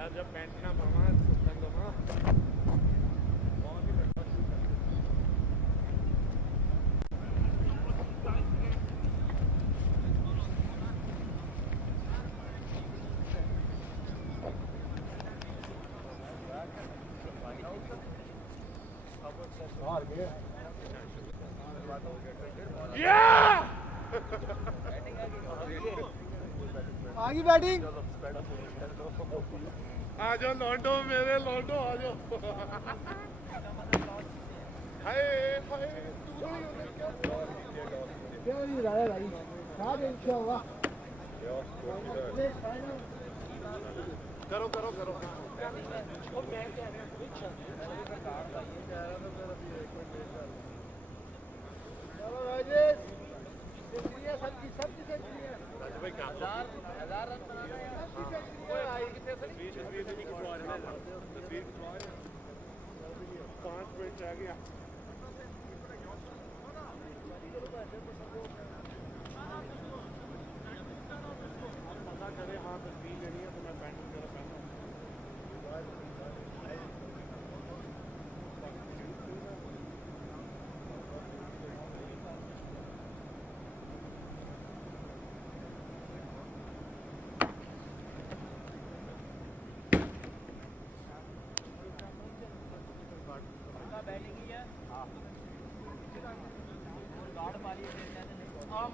जब पैंट ना पावा सुतन दो ना बहुत ही बढ़िया आगे बैटिंग आ जाओ लौंडो मेरे लौंडो आ जाओ हाय हाय क्या नहीं रहा है भाई साथ इंशाल्लाह करो करो करो चलो राजेश सबकी सेंचुरी है भाई क्या 1000 रन बनाना है तस्वीर खिंचवा रहे 5 मिनट रह गया पता करे हाँ तस्वीर लेनी है तो मैं पैंट वगैरह पहनूँ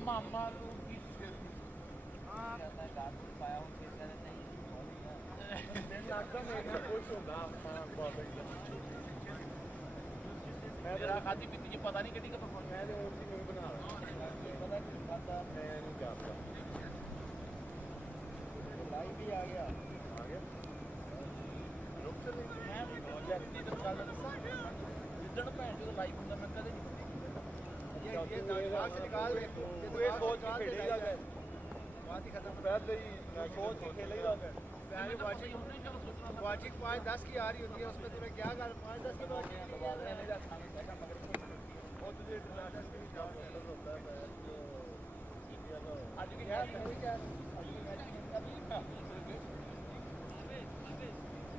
मामा मेरा खाती पीती जी पता नहीं कितनी का परफॉर्मेंस मैं और भी नहीं बना रहा पता नहीं खाता मैं नहीं जानता लाइव भी आ गया रुक चले मैं जैसी तो चल जिद्दड़ भैन जो लाइव ਹੁੰਦਾ मैं कदे नहीं ये दिमाग से निकाल दे तू ये सोच के खेलेगा क्या बात ही खत्म पहले ही सोच के खेलेगा क्या पहले वाचिंग 5-10 की आ रही होती है उसमें तूने क्या कर 5-10 की वाचिंग नहीं रखना मगर वो तुझे इंटरनेशनल भी जॉब होता है आज की क्या क्या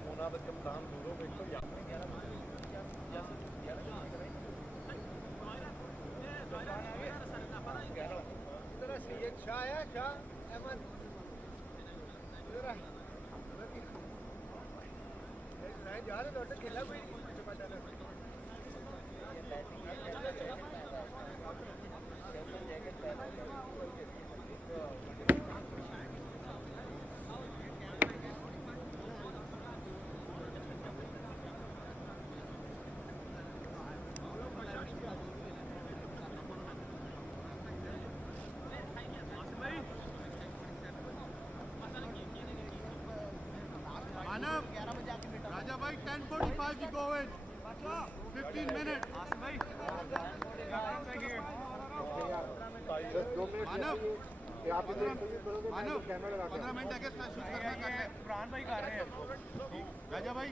मोना बच्चे काम दूर हो गए तो यार 11 ये शाह है शाह अहमद इधर आ जा रहे तो खेला कोई नहीं राजा भाई 10:45 you go in 15 minutes Manav 15 minute आगे शूट करना कर ले प्राण भाई कर रहे हैं राजा भाई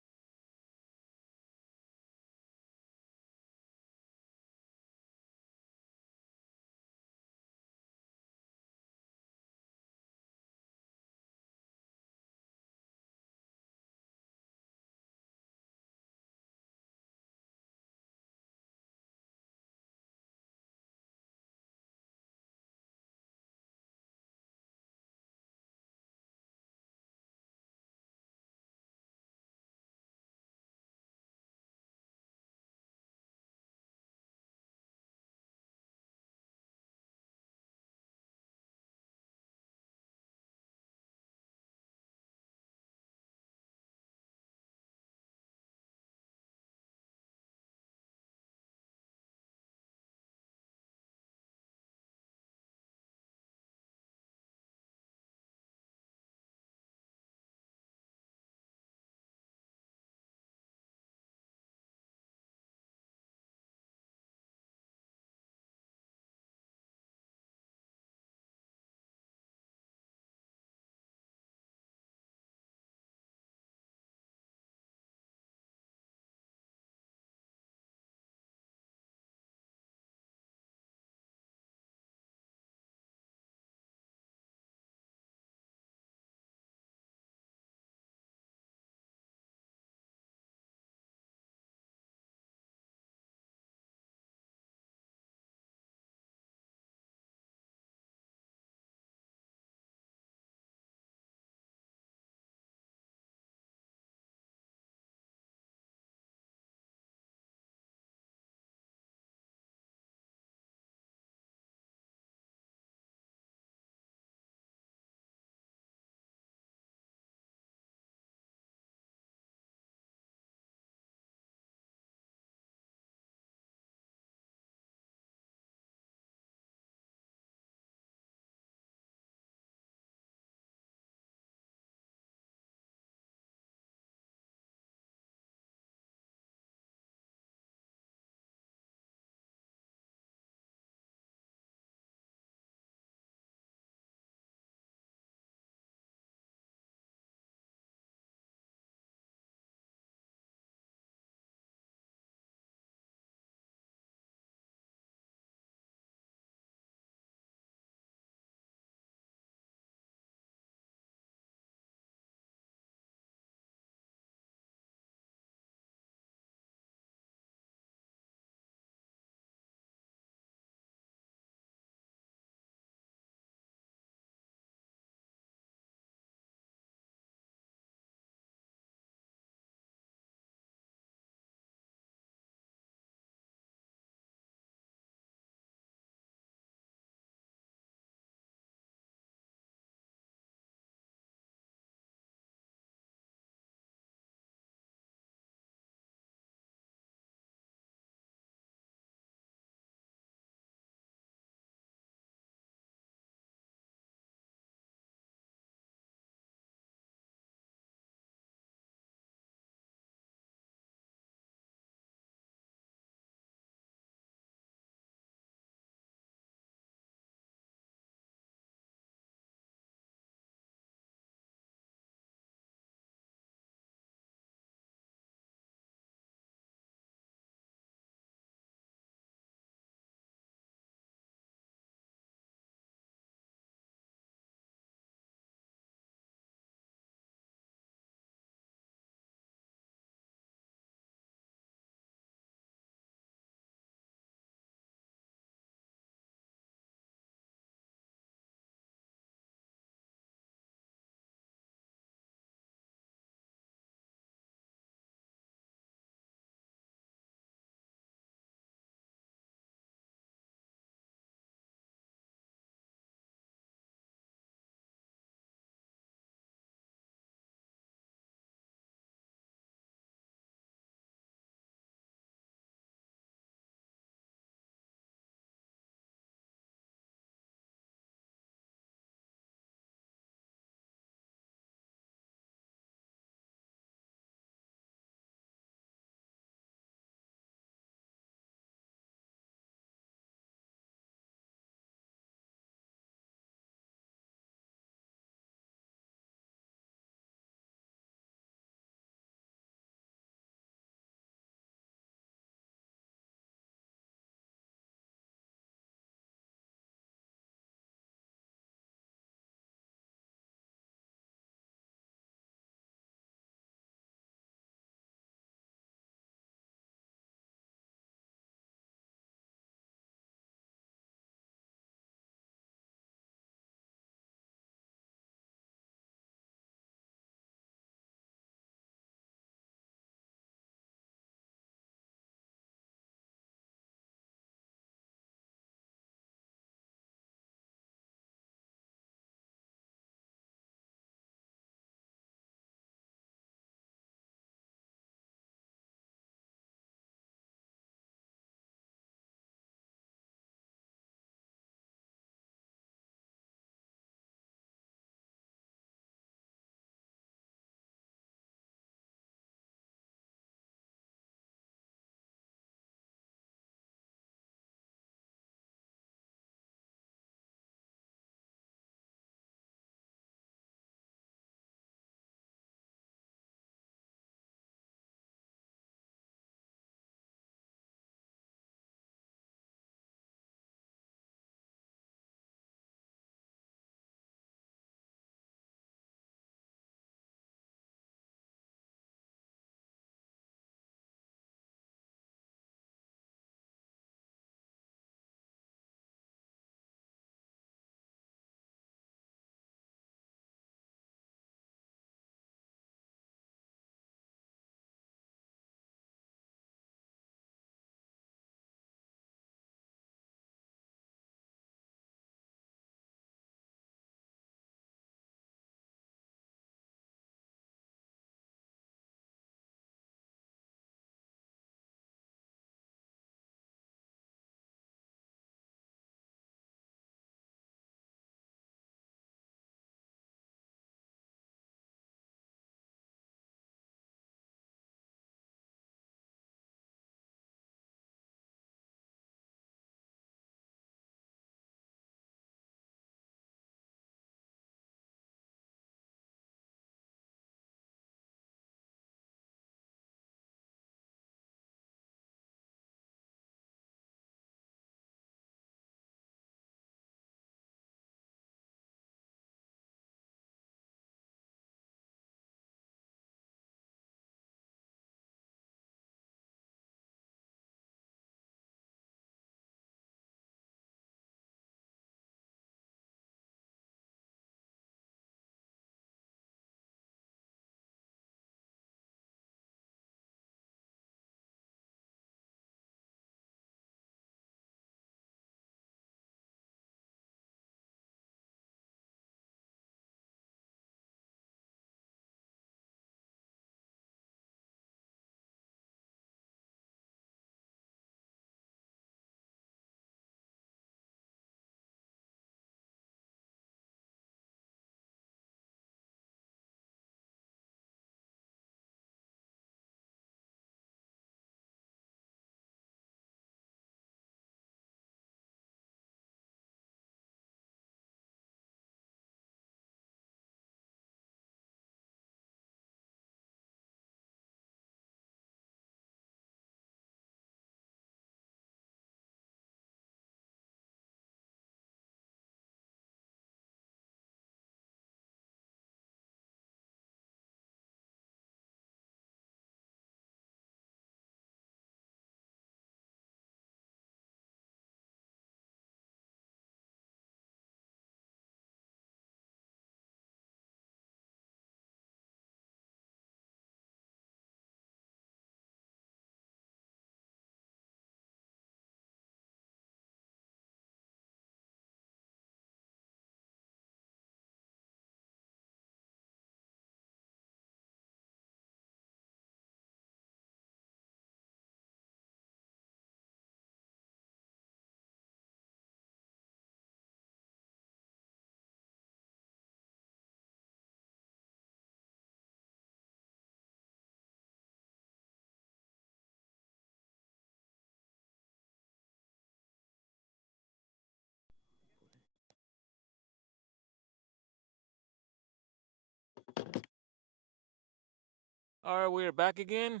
All right, we're back again.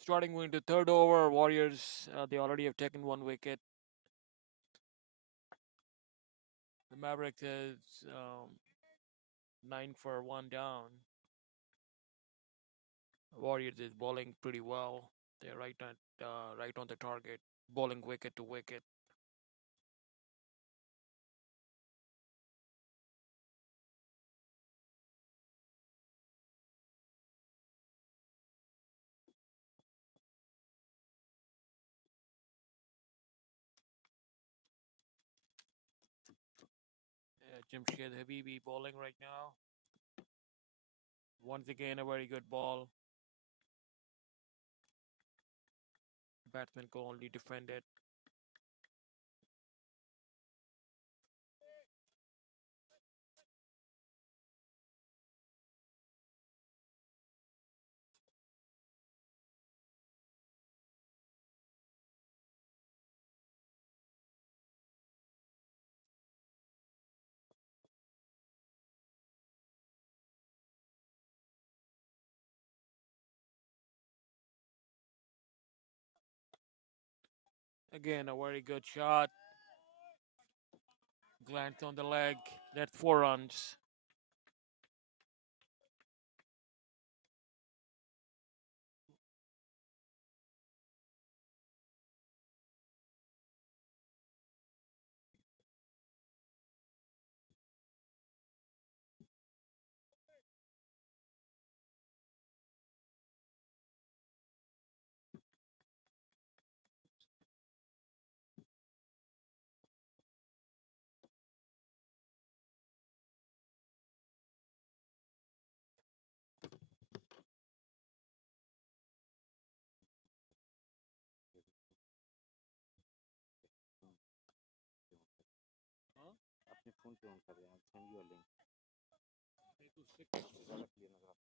Starting with the third over, Warriors, they already have taken 1 wicket. The Mavericks is 9 for 1 down. Warriors is bowling pretty well. They're right on the target, bowling wicket to wicket. Jamshed Habibi bowling right now. Once again, a very good ball. Batsman could only defend it. Again, a very good shot. Glance on the leg. That's 4 runs. अपने phone पे on कर रहे हैं send you link ज़्यादा clear नजर आता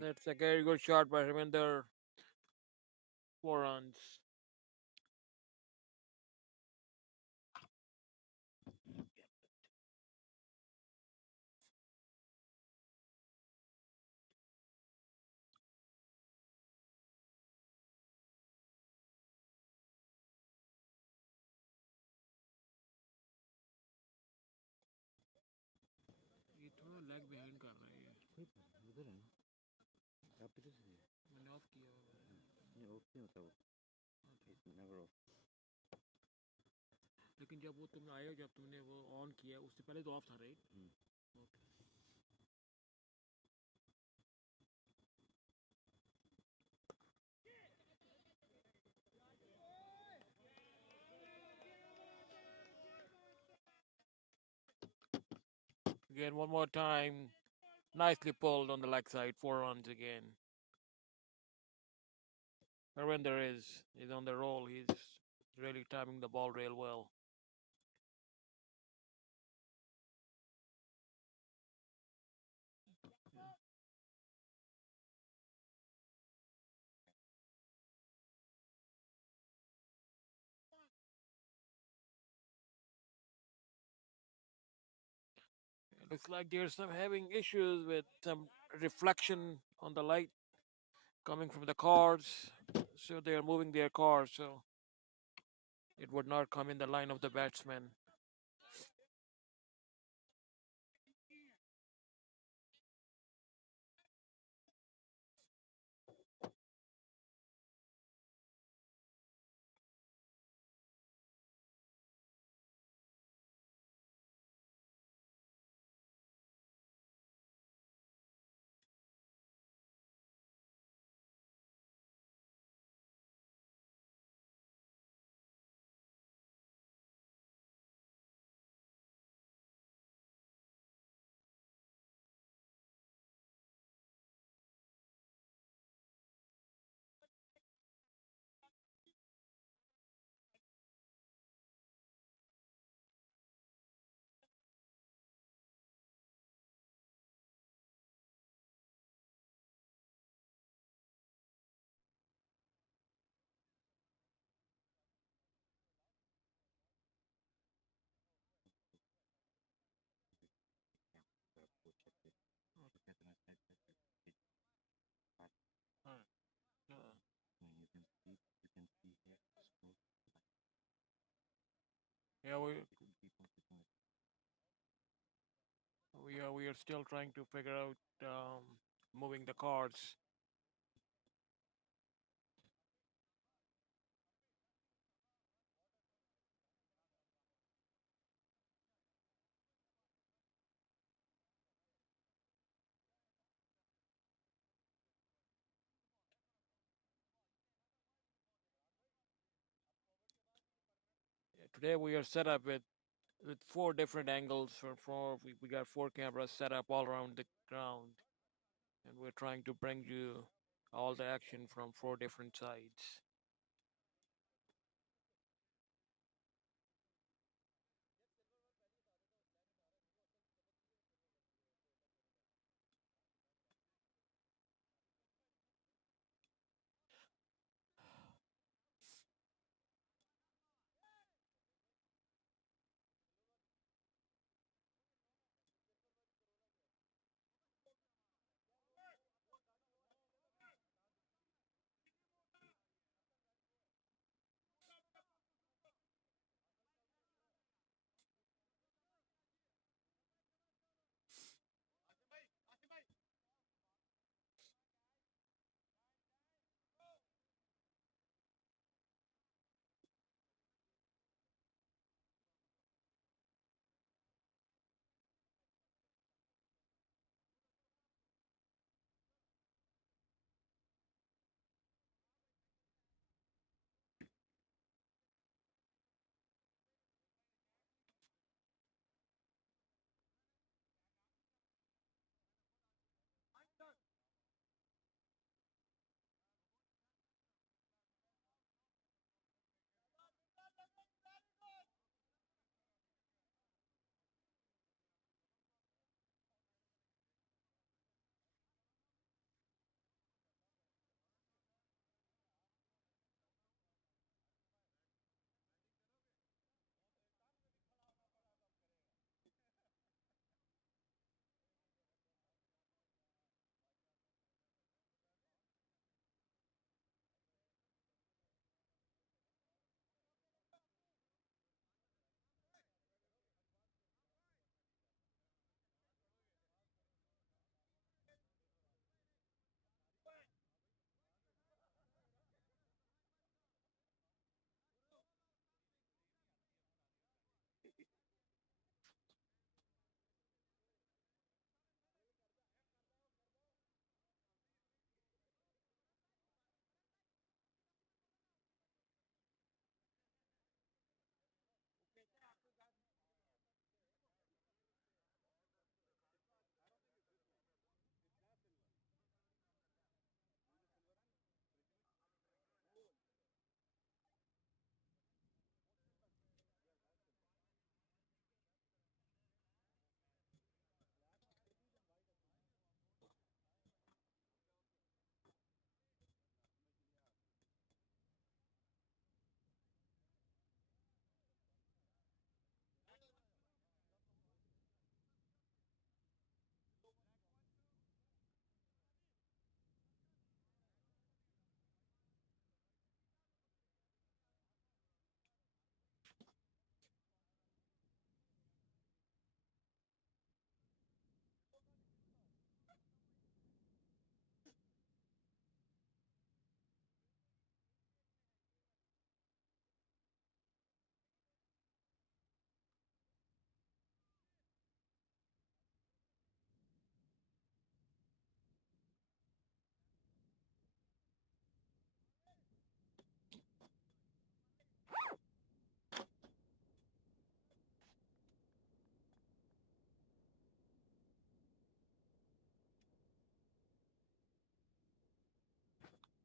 That's a very good shot by Ravinder. 4 runs. ये थोड़ा leg behind कर रहा है ये. ये ऑफ नहीं होता वो, नेवर ऑफ। लेकिन जब वो तुम आए हो, जब तुमने वो ऑन किया उससे पहले तो ऑफ था, right? Again, one more time. Nicely pulled on the leg side. 4 runs again. Arvinder is on the roll. He's really timing the ball real well. It looks like there's some having issues with some reflection on the light coming from the cars. So they are moving their cars, so it would not come in the line of the batsman. Yeah, we are still trying to figure out moving the cards. Today we are set up with 4 different angles for 4. We got 4 cameras set up all around the ground, and we're trying to bring you all the action from 4 different sides.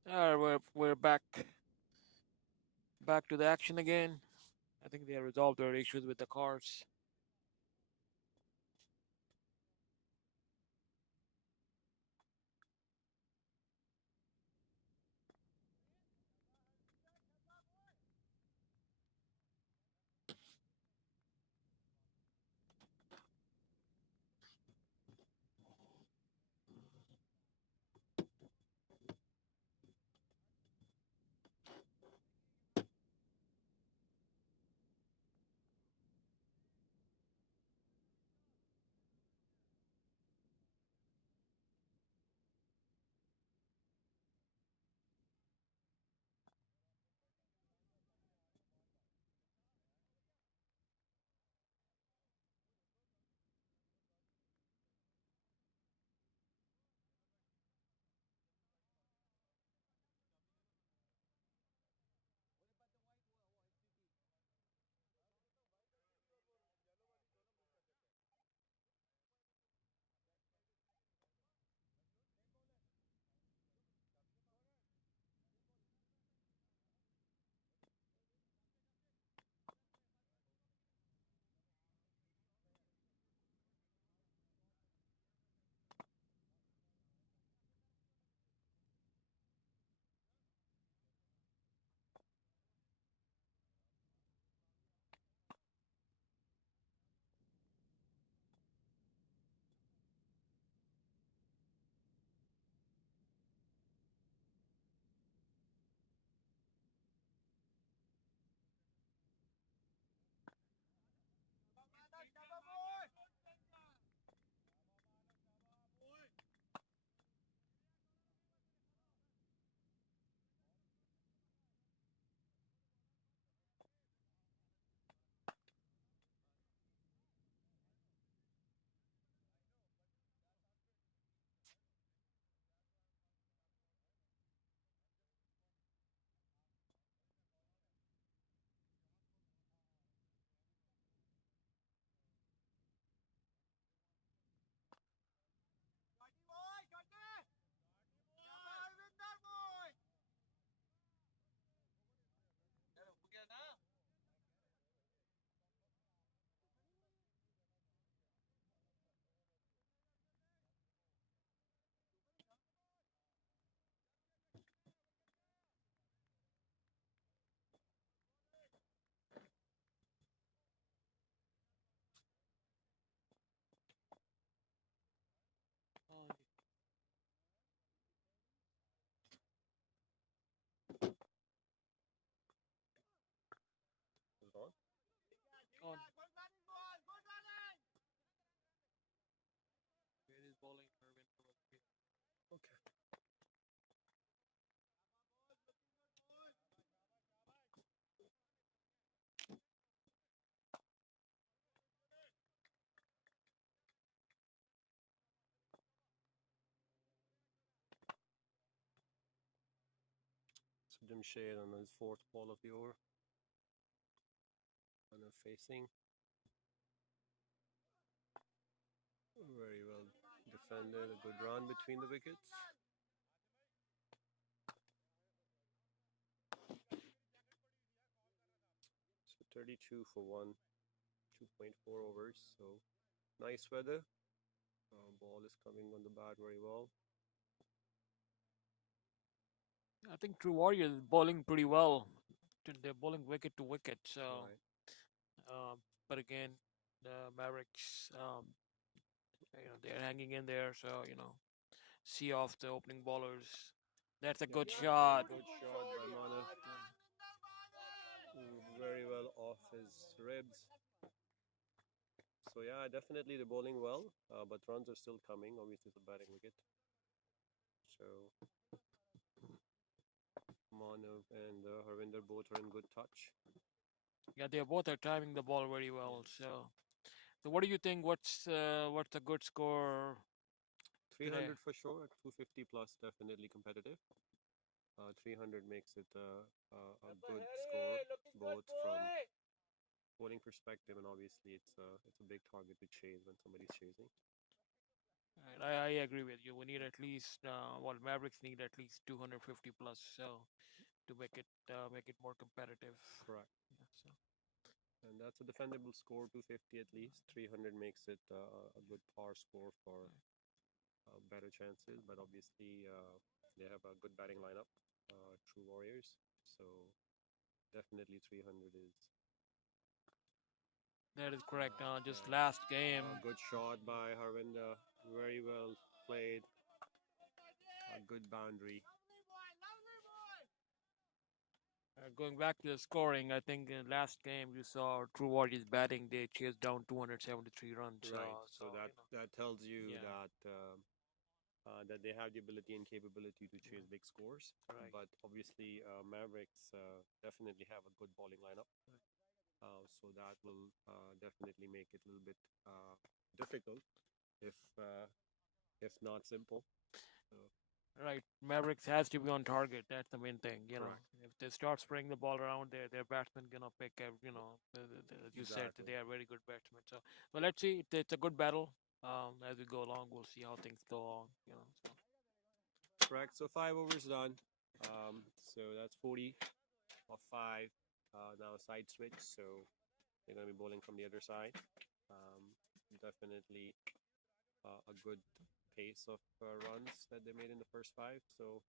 We're back to the action again. I think they resolved their issues with the cars. On. Where is bowling? Okay. So Jamshed on his fourth ball of the over. And a facing. Very well defended. A good run between the wickets. So 32 for 2.4 overs. So nice weather. Ball is coming on the bat very well. I think True Warriors is bowling pretty well. They're bowling wicket to wicket. So, Right. but again, the Mavericks, they're hanging in there. So see off the opening bowlers. That's a good shot. Good shot by Manav. Very well off his ribs. So yeah, definitely they're bowling well, but runs are still coming. Obviously, it's a batting wicket. So Manav and Harvinder both are in good touch. Yeah, they both are timing the ball very well. So what do you think? What's a good score? 300 for sure. At 250 plus, definitely competitive. 300 makes it a good score, both from bowling perspective and obviously it's a big target to chase when somebody's chasing. I agree with you. We need at least Mavericks need at least 250 plus so to make it more competitive. Correct. Yeah, so And that's a defendable score, 250 at least. 300 makes it a good par score for better chances. But obviously, they have a good batting lineup, True Warriors. So definitely 300 is that is correct. Just last game, a good shot by Harvinder. Very well played. A good boundary. going back to the scoring, I think in last game you saw True Warriors batting. They chased down 273 runs. Right. So So that that tells you yeah. that they have the ability and capability to chase big scores. Right. But obviously, Mavericks definitely have a good bowling lineup. So that will definitely make it a little bit difficult, if not simple. So, Right, Mavericks has to be on target. That's the main thing. correct. If they start spraying the ball around, their batsmen gonna pick. As you said, Exactly. they are very good batsmen. So, well, let's see. It's a good battle. As we go along, we'll see how things go on. So. Correct. So 5 overs done. So that's 40 of 5. Now side switch. So they're going to be bowling from the other side. Definitely a good pace of runs that they made in the first 5. So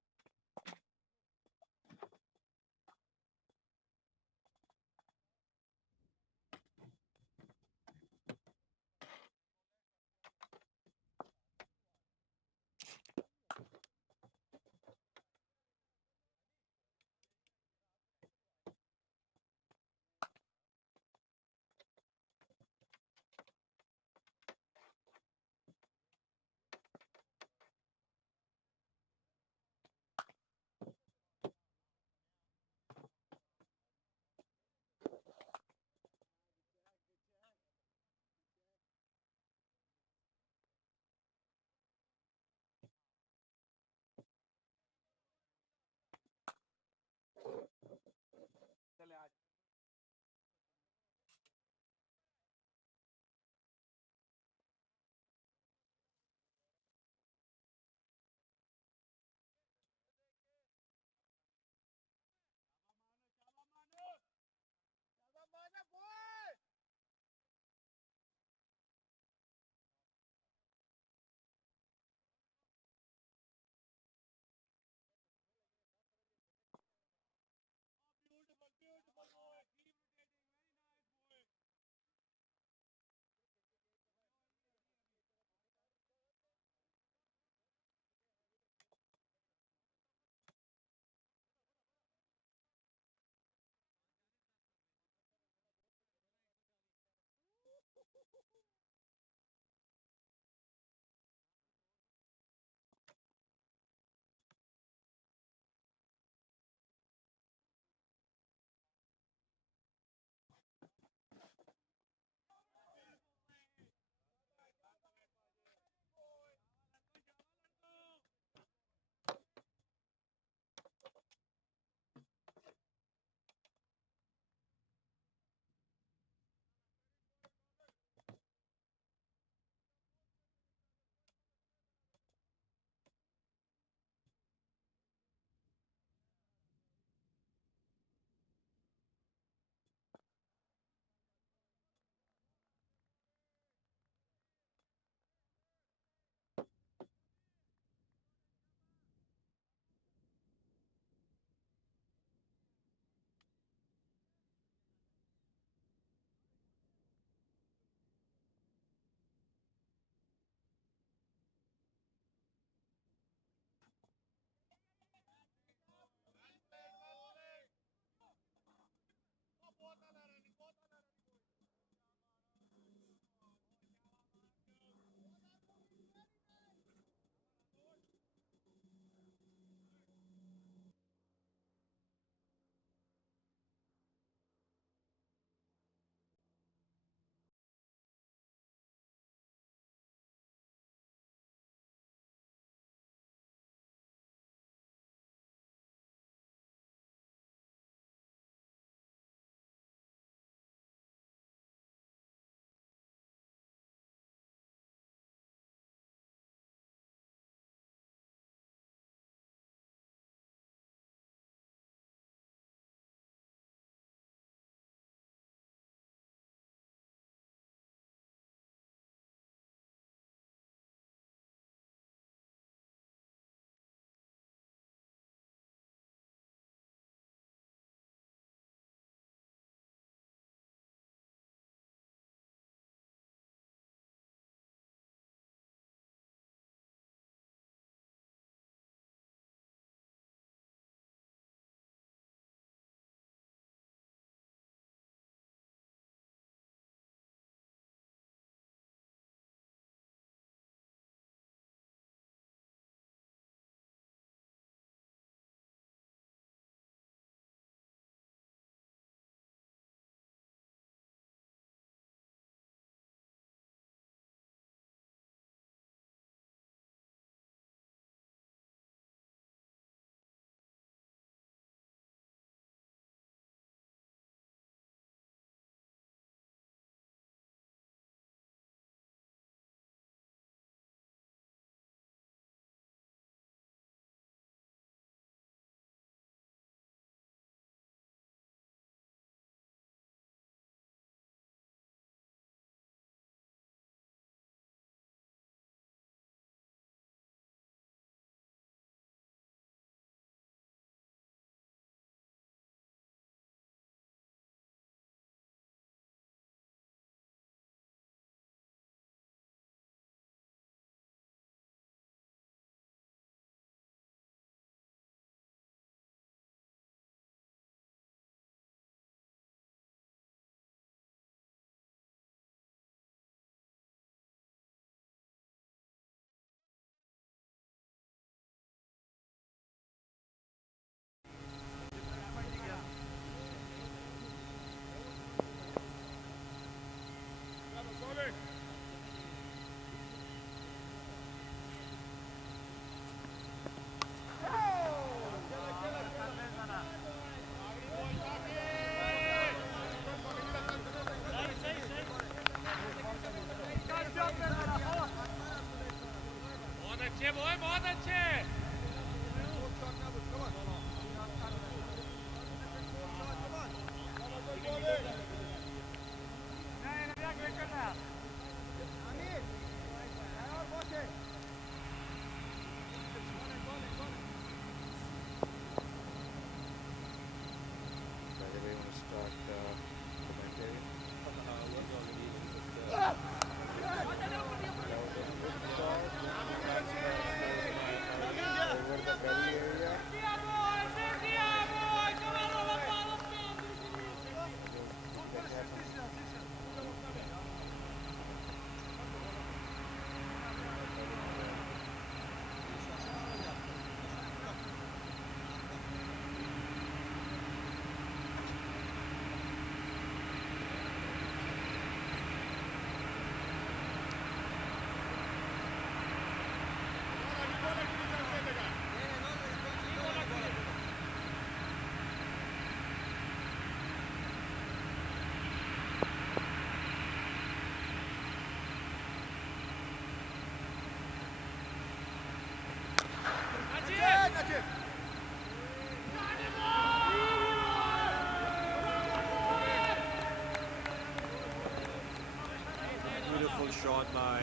shot by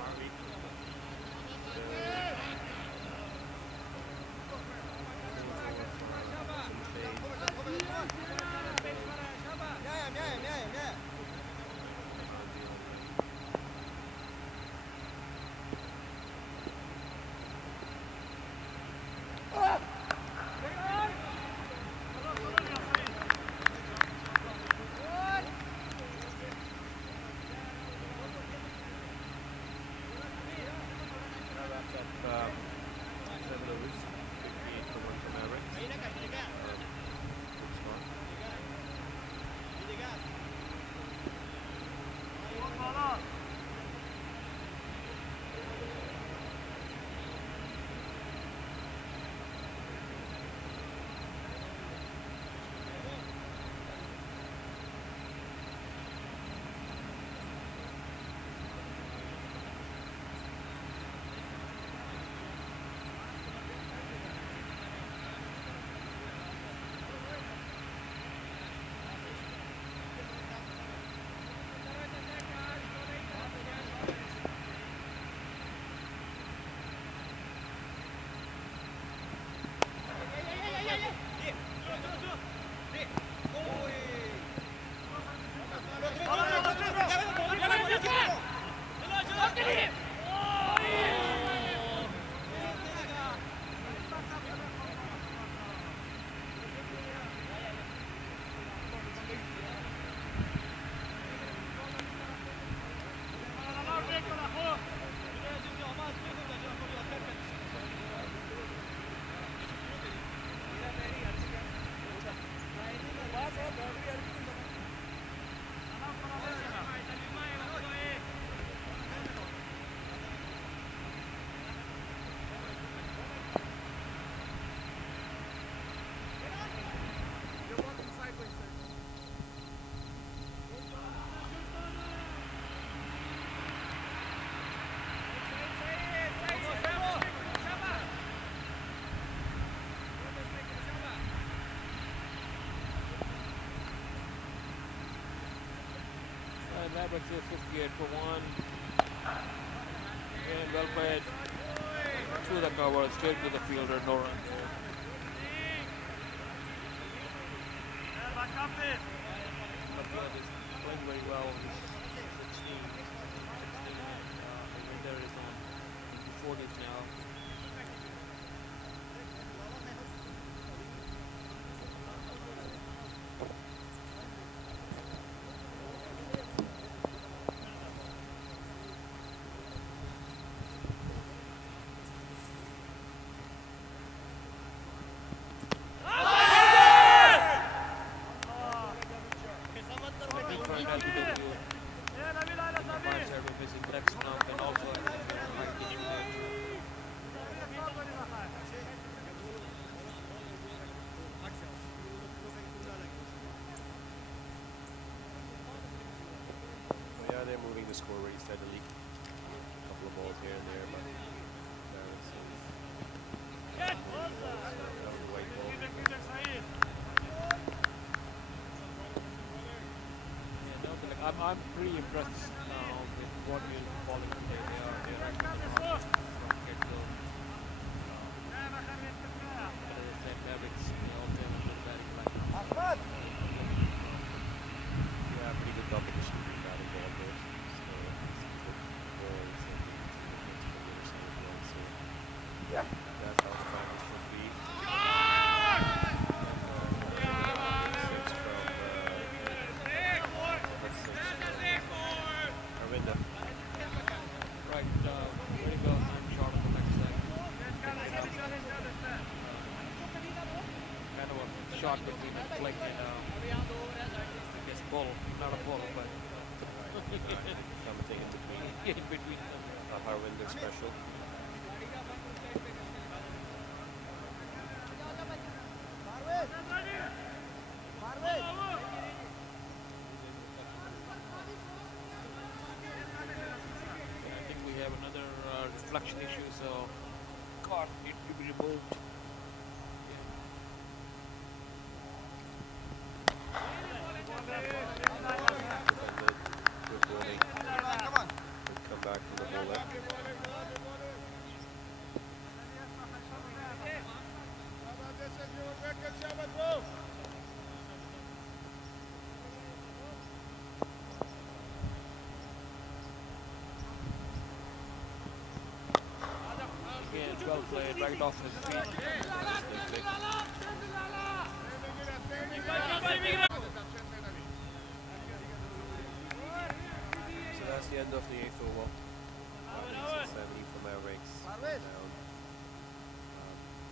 Harvey. Mavericks is 58 for 1. And well played through the cover, straight to the fielder, no run. But is playing very well. He's 16. Winter is on 40s now. They're moving the score very steadily. A couple of balls here and there, but that was a white ball. Yeah, no, but like, I'm pretty impressed now with what we're falling today. They're actually from get-go. As I said, Mavericks, they also have a good batting lineup. Yeah, pretty good competition. Yeah, that's how the practice should be. Arvinder. Right, very well timed shot on the next side. Kind of a shot between a flick and I guess bull, not a bull, but Something in between. in between them. A Harvinder special. I think we have another reflection issue, so card needs to be removed. Well played, right off his feet. So that's the end of the 8th over. 70 for Mavericks. Down.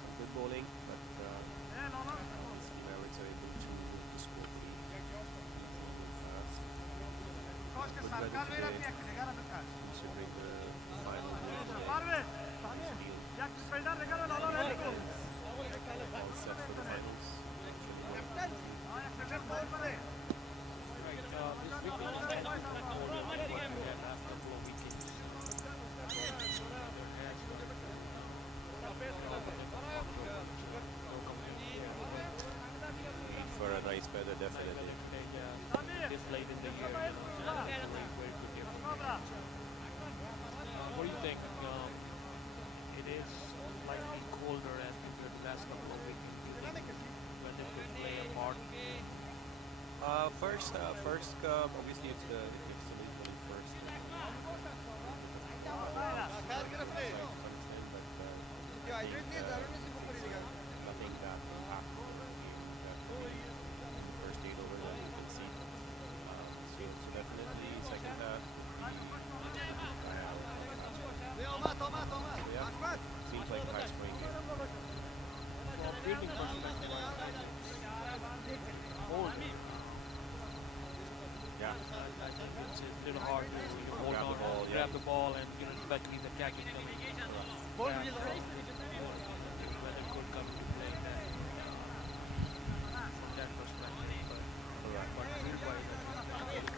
Some good bowling, but Mavericks are able to score pretty fast. Good weather today, considering the final all 7 for the finals. For a nice weather, definitely. This late in the year, very good year. What do you think? It is slightly colder as compared to the last couple of weekends. Do you think weather could play a part? First, obviously it's the late 21st. Nothing that will happen first 8 over that you can see. So definitely second half. Seems like a high scoring game. From fielding perspective, Yeah. I think it's a little hard to hold Grab on, the ball, yeah. grab the ball, and especially the jacket coming. Weather could come to play that from that perspective. But field-wise, I think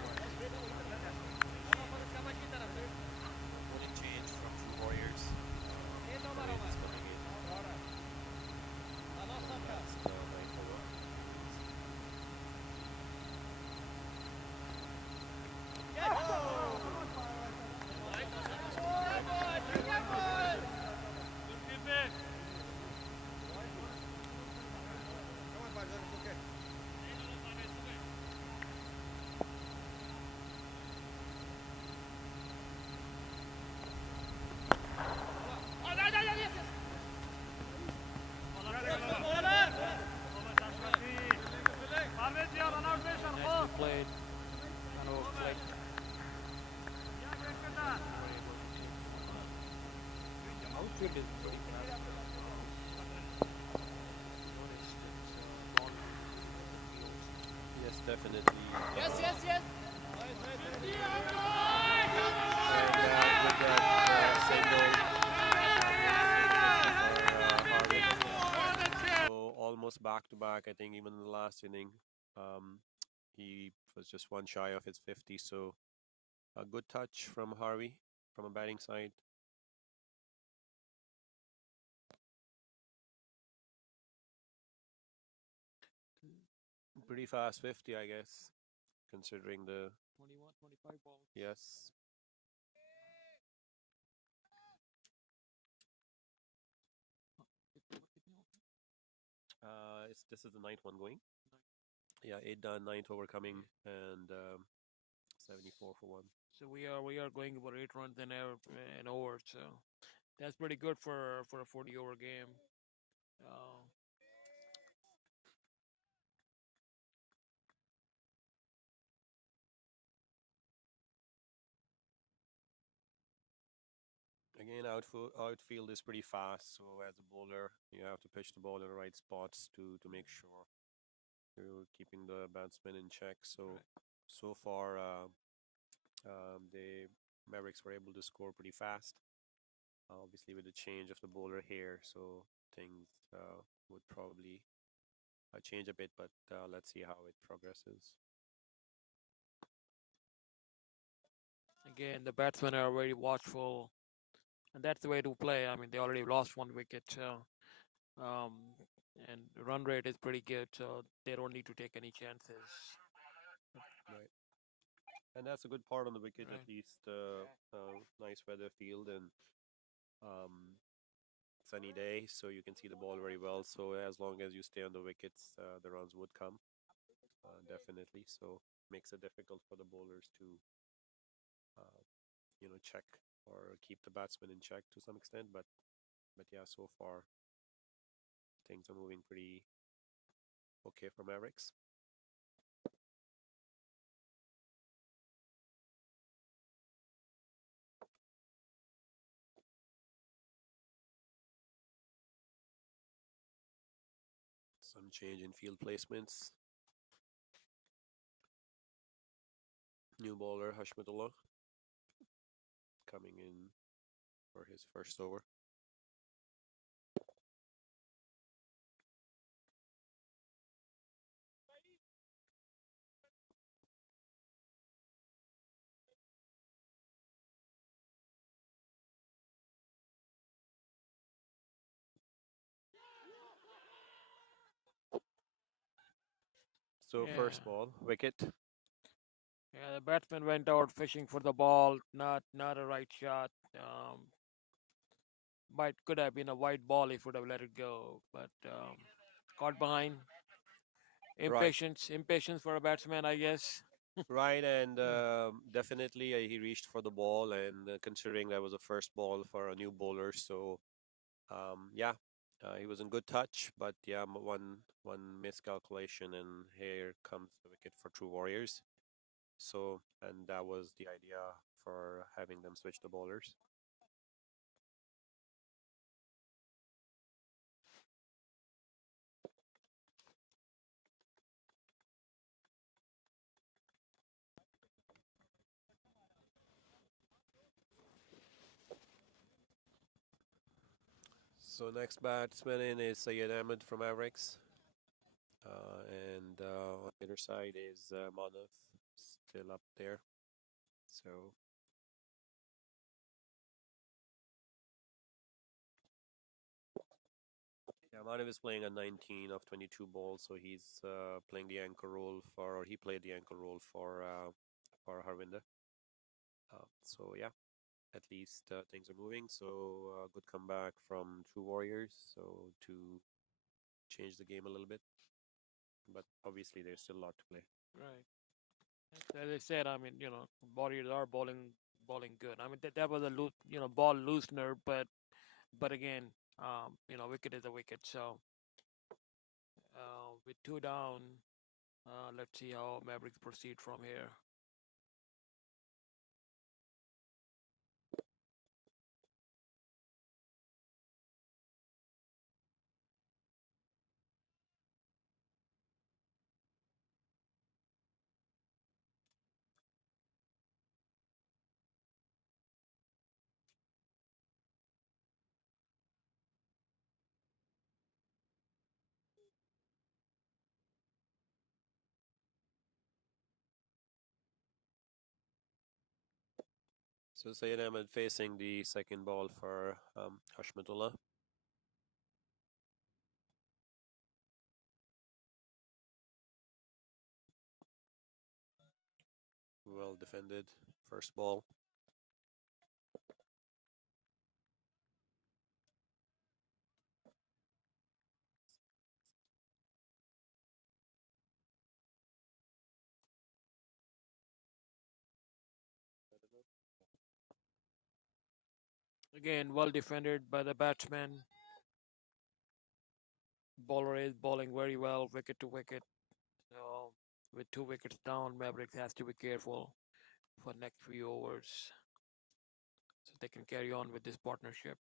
What a change from True Warriors. It's coming in. That's the 9th over. nicely played. Kind of flick. Outfield is pretty fast. Noticed it's long fields. Yes, definitely. Yes. And with that single, so almost back to back. I think even in the last inning, he was just one shy of his 50. So a good touch from Harvey from a batting side. Pretty fast 50, I guess, considering the 21, 25 balls. yes. This is the 9th one going. Yeah, 8 done, 9th over coming, and 74 for 1. So we are going about 8 runs an over. So that's pretty good for a 40 over game. Again, outfield is pretty fast, so as a bowler, you have to pitch the ball in the right spots to make sure you're keeping the batsman in check. So so far, the Mavericks were able to score pretty fast. Obviously, with the change of the bowler here, so things would probably change a bit, but let's see how it progresses. Again, the batsmen are very watchful, and that's the way to play. I mean, they already lost 1 wicket, and the run rate is pretty good, so they don't need to take any chances. Right. And that's a good part on the wicket, Right. at least. Nice weather field and sunny day, so you can see the ball very well. So as long as you stay on the wickets, the runs would come, definitely. So makes it difficult for the bowlers to, check or keep the batsman in check to some extent. But But yeah, so far things are moving pretty okay for Mavericks. Some change in field placements. New bowler Hashmatullah coming in for his first over. So Yeah. first ball, wicket. Yeah, the batsman went out fishing for the ball. Not a right shot. Might could have been a wide ball if would have let it go, but caught behind. Right. Impatience for a batsman, I guess. Right, and definitely he reached for the ball, and considering that was a first ball for a new bowler, so yeah, he was in good touch, but yeah, one miscalculation, and here comes the wicket for True Warriors. So, and that was the idea for having them switch the bowlers. So next batsman in is Syed Ahmed from Mavericks. And on the other side is Manav still up there. So yeah, Manav is playing a 19 of 22 balls, so he's playing the anchor role for, or he played the anchor role for Harvinder. So yeah, at least things are moving. So good comeback from True Warriors. So to change the game a little bit, but obviously there's still a lot to play. Right. As I said, I mean, Warriors are bowling good. I mean, that was a ball loosener, but again, wicket is a wicket. So with two down, let's see how Mavericks proceed from here. So Syed Ahmed facing the second ball for Hashmatullah. Well defended. First ball. Again, well defended by the batsman. Bowler is bowling very well, wicket to wicket. So with 2 wickets down, Mavericks has to be careful for next few overs so they can carry on with this partnership.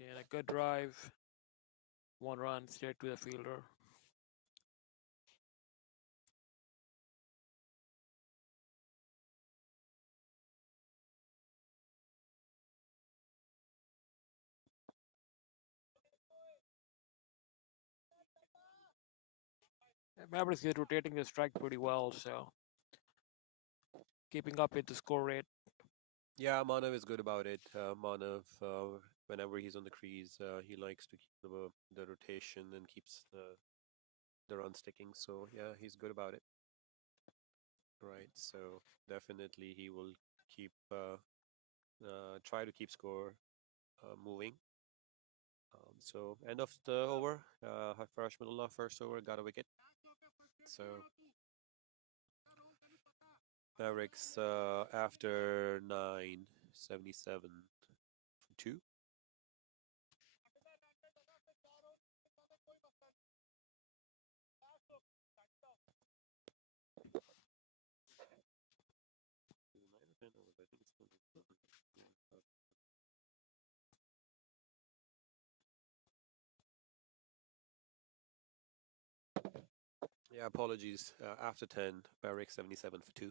And a good drive, 1 run straight to the fielder. Mavericks is rotating the strike pretty well, so keeping up with the score rate. Yeah, Manav is good about it. Manav, whenever he's on the crease, he likes to keep the rotation and keeps the run sticking. So yeah, he's good about it. Right. So definitely he will keep try to keep score moving. So end of the over, Harfarash Abdullah first over got a wicket. So Mavericks after 9, 77 for 2. Yeah, apologies. After 10, Mavericks 77 for 2.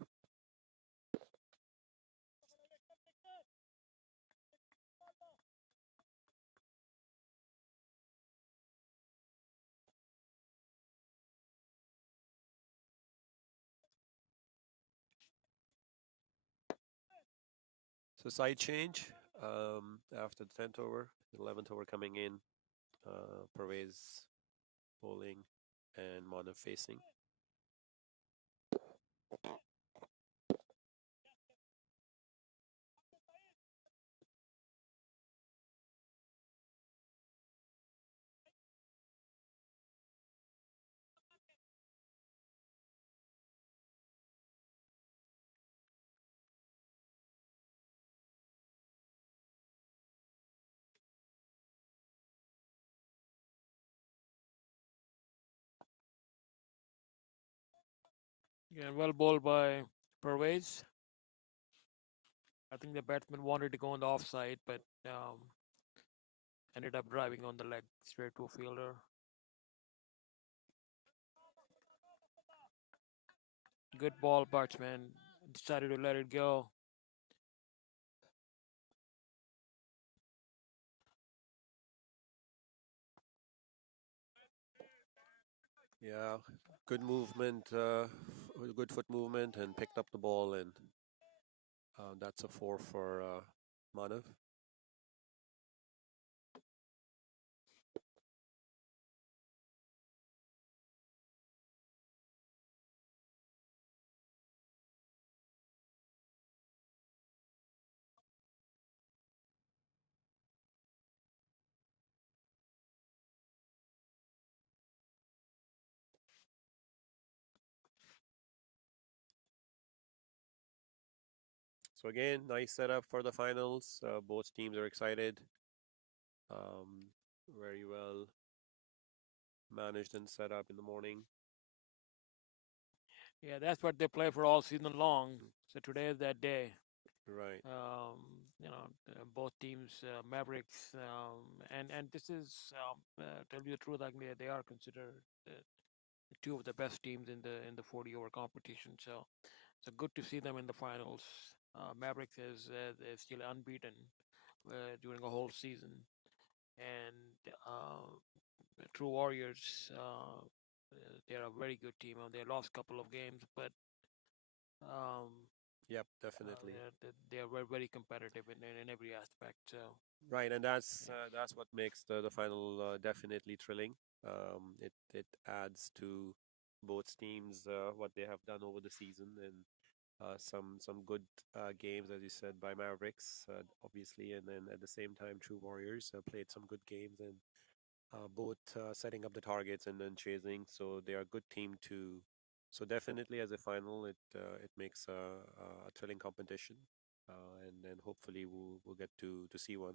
So side change after the 10th over, 11th over coming in, Pervez bowling and Manav facing. Yeah, well bowled by Pervez. I think the batsman wanted to go on the offside, but ended up driving on the leg straight to a fielder. Good ball, batsman decided to let it go. Yeah, good movement, good foot movement, and picked up the ball, and that's a 4 for Manav. So again, nice setup for the finals. Both teams are excited. Very well managed and set up in the morning. Yeah, that's what they play for all season long. So today is that day. Right. Both teams, Mavericks, and this is, tell you the truth, like they are considered two of the best teams in the 40 over competition. So good to see them in the finals. Mavericks is still unbeaten during a whole season, and True Warriors, they're a very good team. They lost a couple of games, but um, Yep, definitely. they're very, very competitive in every aspect. So Right, and that's what makes the final definitely thrilling. It adds to both teams what they have done over the season, and some good games, as you said, by Mavericks, obviously, and then at the same time, True Warriors played some good games, and both setting up the targets and then chasing. So they are a good team too. So definitely, as a final, it makes a thrilling competition, and then hopefully we'll get to see one.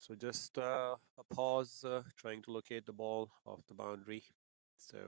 So just a pause, trying to locate the ball off the boundary. So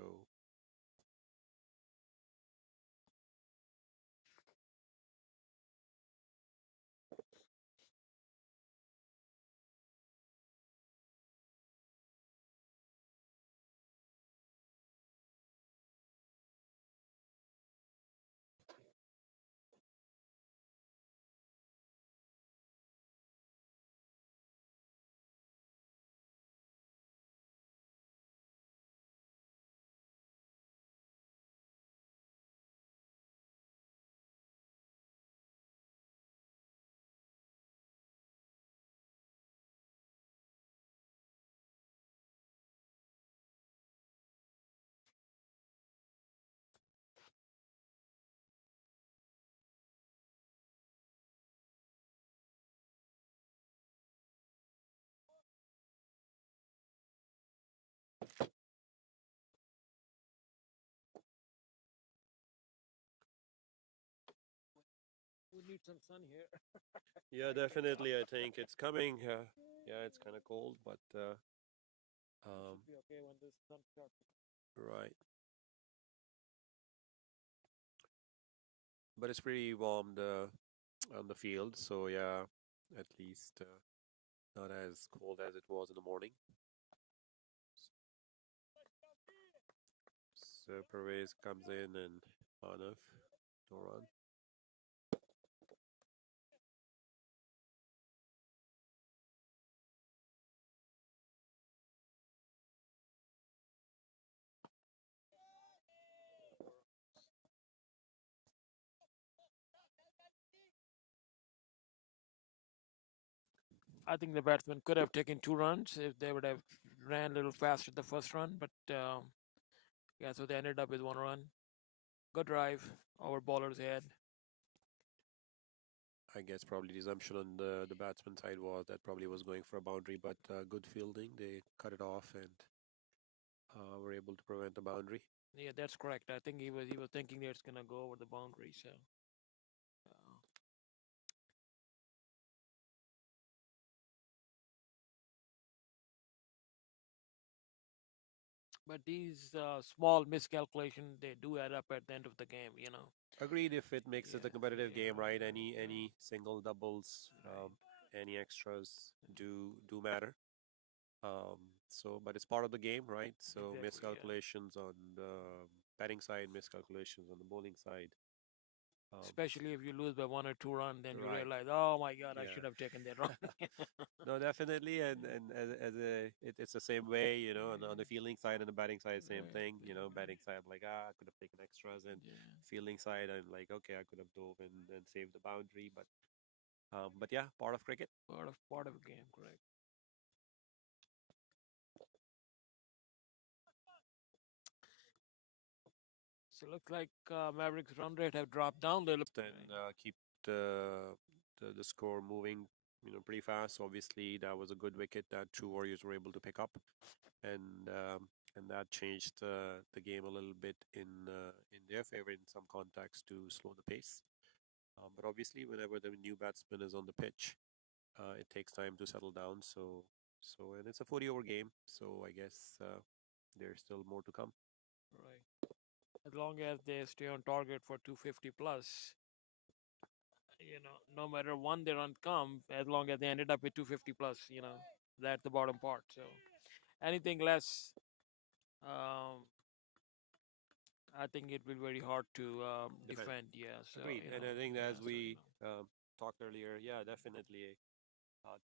need some sun here. Yeah, definitely. I think it's coming. Yeah, it's kind of cold, but Should be okay when the sun starts. right. But it's pretty warm on the field, so yeah, at least not as cold as it was in the morning. So Perez comes in and Manav, no run. I think the batsman could have taken 2 runs if they would have ran a little faster the first run, but yeah, so they ended up with 1 run. Good drive. Our bowlers had. I guess probably the assumption on the batsman side was that probably was going for a boundary, but good fielding. They cut it off and were able to prevent the boundary. Yeah, that's correct. I think he was thinking that it's gonna go over the boundary. So. But these small miscalculations, they do add up at the end of the game, you know. Agreed. If it makes it a Yeah, competitive game, yeah, right? yeah. Any single doubles, any extras do matter. So, but it's part of the game, right? So Exactly, yeah. miscalculations on the batting side, miscalculations on the bowling side. Especially if you lose by 1 or 2 runs, then you Right. realize, oh my God, I Yeah. should have taken that run. No, definitely, and it's the same way, you know, on the fielding side and the batting side, same Right, thing. You know, right, batting side, I'm like, I could have taken extras, and yeah. fielding side, I'm like, okay, I could have dove and saved the boundary, but yeah, part of cricket. Part of a game, correct. So looks like Mavericks run rate have dropped down a little. And keep the score moving, you know, pretty fast. Obviously, that was a good wicket that two Warriors were able to pick up, and that changed the game a little bit in their favor in some contexts to slow the pace. But obviously, whenever the new batsman is on the pitch, it takes time to settle down. And it's a 40-over game, so I guess there's still more to come. Right. As long as they stay on target for 250 plus, you know, no matter when they run come, as long as they ended up with 250 plus, you know, that's the bottom part. So anything less, um, I think it will be very hard to defend. Yeah. So Agreed. you And know, I think yeah. as So you we know. talked earlier, yeah, definitely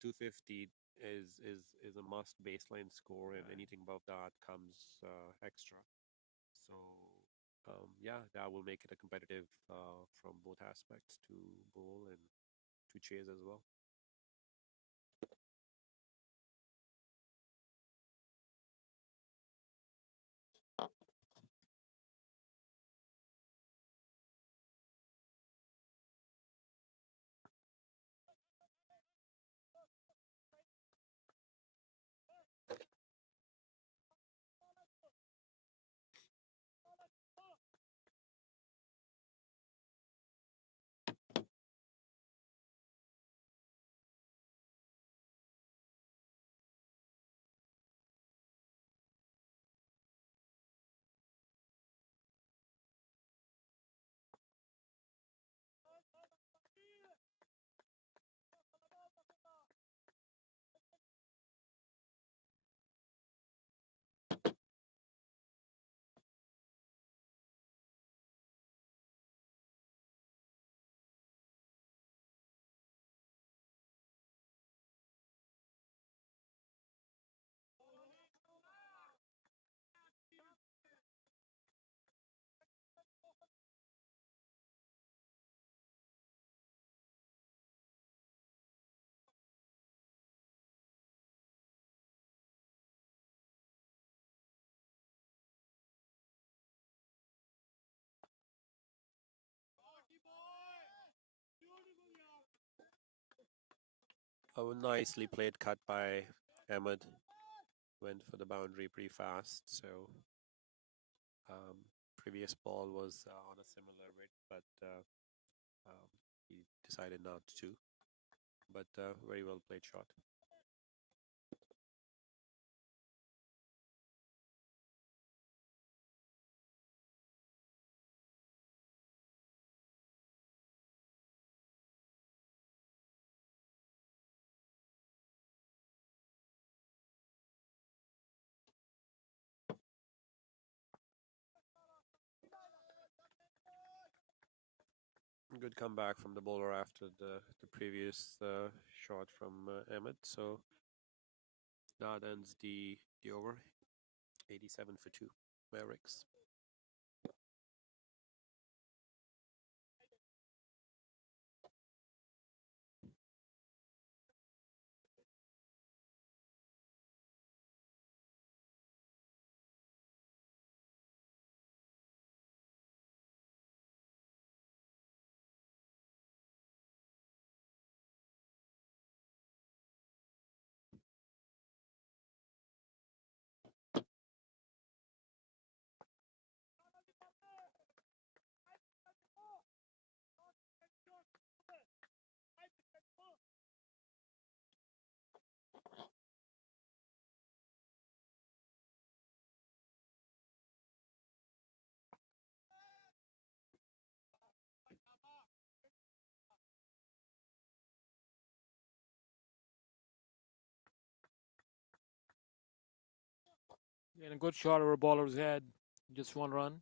250 is a must baseline score, and Right. anything above that comes extra. So yeah, that will make it a competitive from both aspects to bowl and to chase as well. A nicely played cut by Ahmed. Went for the boundary pretty fast. So previous ball was on a similar width, but um, he decided not to. But very well played shot. Good comeback from the bowler after the previous shot from Emmett. So that ends the over. 87 for 2, Mavericks. And a good shot over bowler's head. Just 1 run.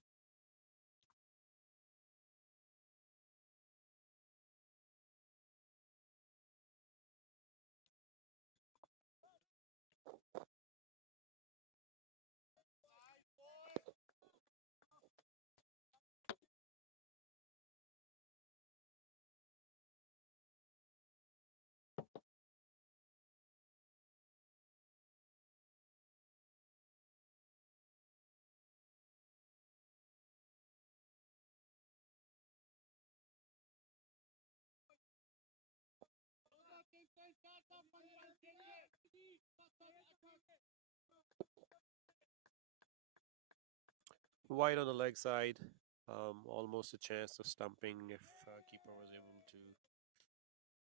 Wide on the leg side. Almost a chance of stumping if keeper was able to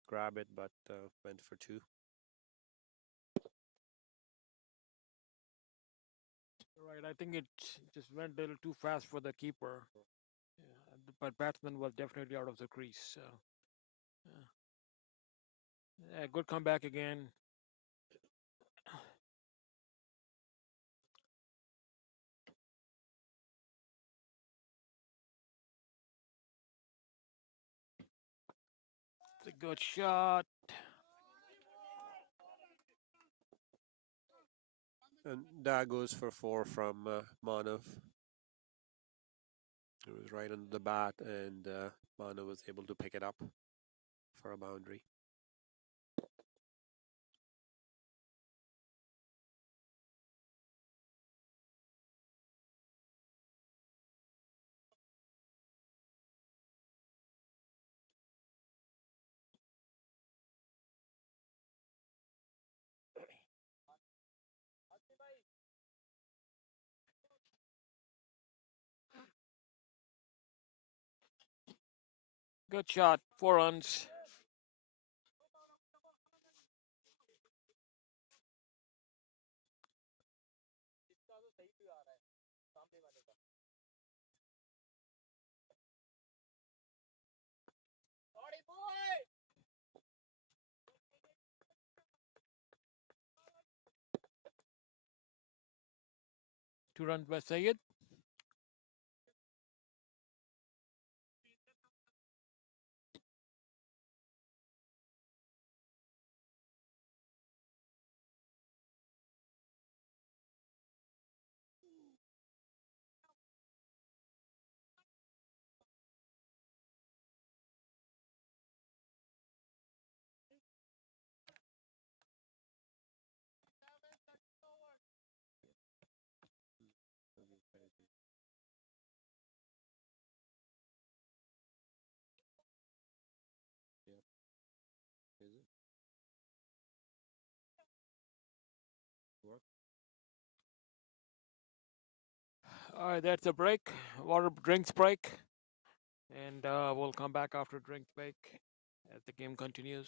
grab it, but went for 2. Right, I think it just went a little too fast for the keeper. Yeah, but batsman was definitely out of the crease. So, yeah, good comeback again. It's a good shot. And that goes for 4 from Manav. It was right under the bat, and Manav was able to pick it up for a boundary. Good shot. 4 runs. Two runs by Sayed. Yep. Is it? Work? All right, that's a break. Water drinks break. And we'll come back after drink break as the game continues.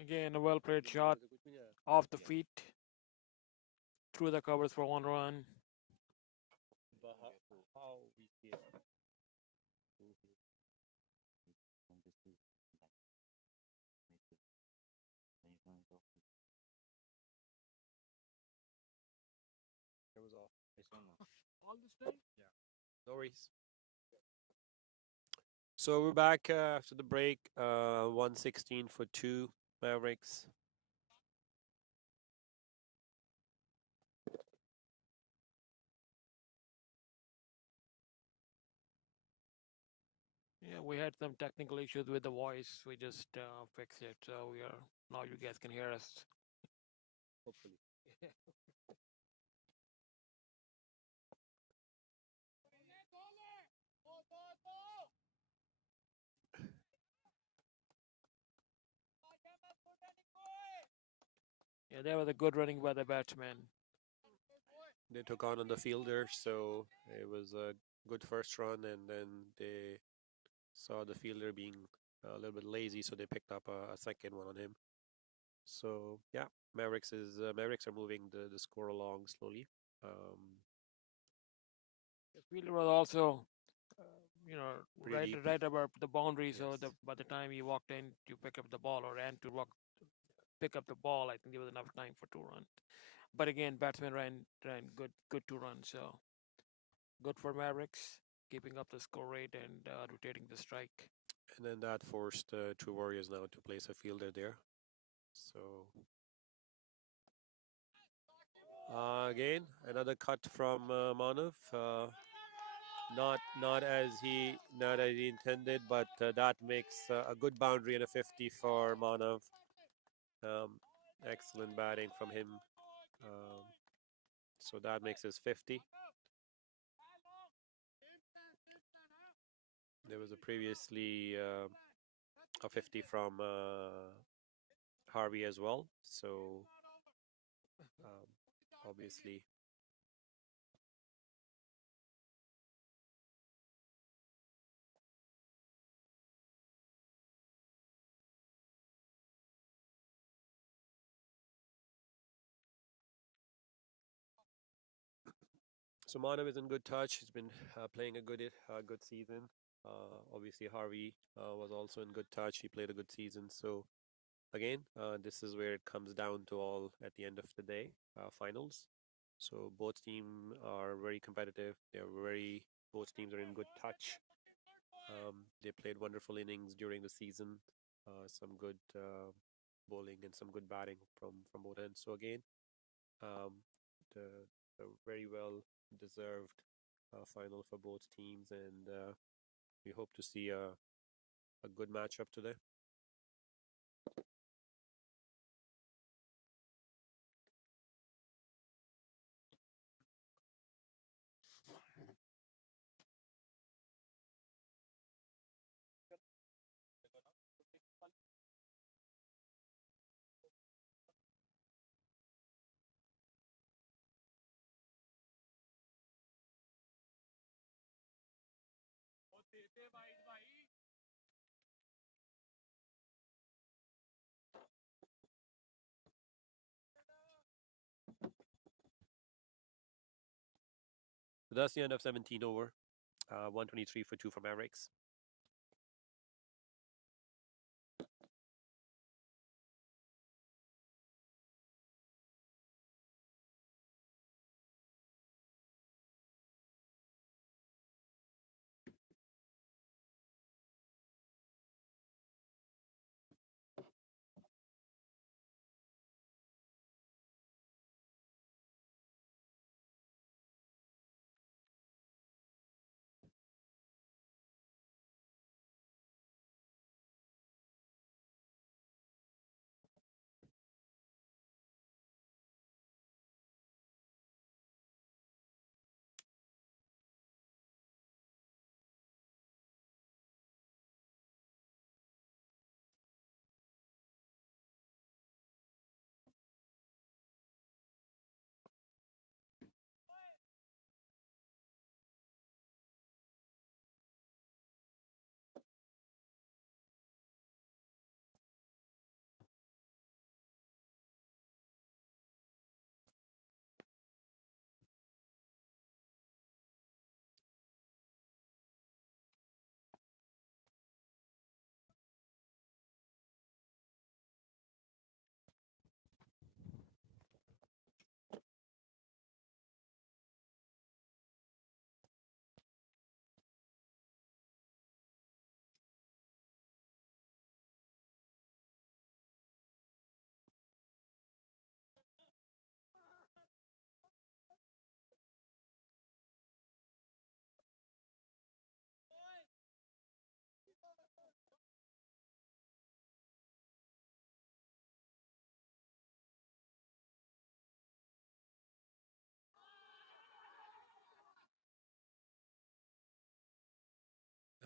Again, a well played shot off the feet, through the covers for 1 run. But how we see it? It was off. All this time? No worries. So we're back after the break. 116 for 2 Mavericks. Yeah, we had some technical issues with the voice. We just fixed it, so we are now. You guys can hear us. Hopefully. Yeah, that was a good running by the batsman. They took on the fielder, so it was a good first run, and then they saw the fielder being a little bit lazy, so they picked up a second one on him. So yeah, Mavericks are moving the score along slowly. The fielder was also, Pretty deep. right above the boundary. So Yes. by the time he walked in to pick up the ball or ran to pick up the ball, I think there was enough time for 2 runs. But again, batsman ran good 2 runs. So good for Mavericks, keeping up the score rate and rotating the strike. And then that forced True Warriors now to place a fielder there. So again, another cut from Manav. Not as he intended, but that makes a good boundary and a 50 for Manav. Excellent batting from him. So that makes his 50. There was a previously a 50 from Harvey as well. So obviously. So Manav is in good touch. He's been playing a good season. Obviously, Harvey was also in good touch. He played a good season. So again, this is where it comes down to all at the end of the day, finals. So both teams are very competitive. Both teams are in good touch. They played wonderful innings during the season. Some good bowling and some good batting from both ends. So again, the very well deserved final for both teams, and we hope to see a good matchup today. So that's the end of 17 over. 123 for 2 for Mavericks.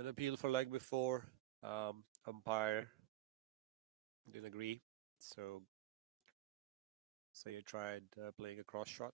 An appeal for leg before. Umpire didn't agree. So you tried playing a cross shot.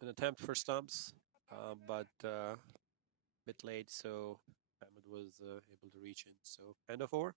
An attempt for stumps, but a bit late, so Ahmed was able to reach in. So end of over.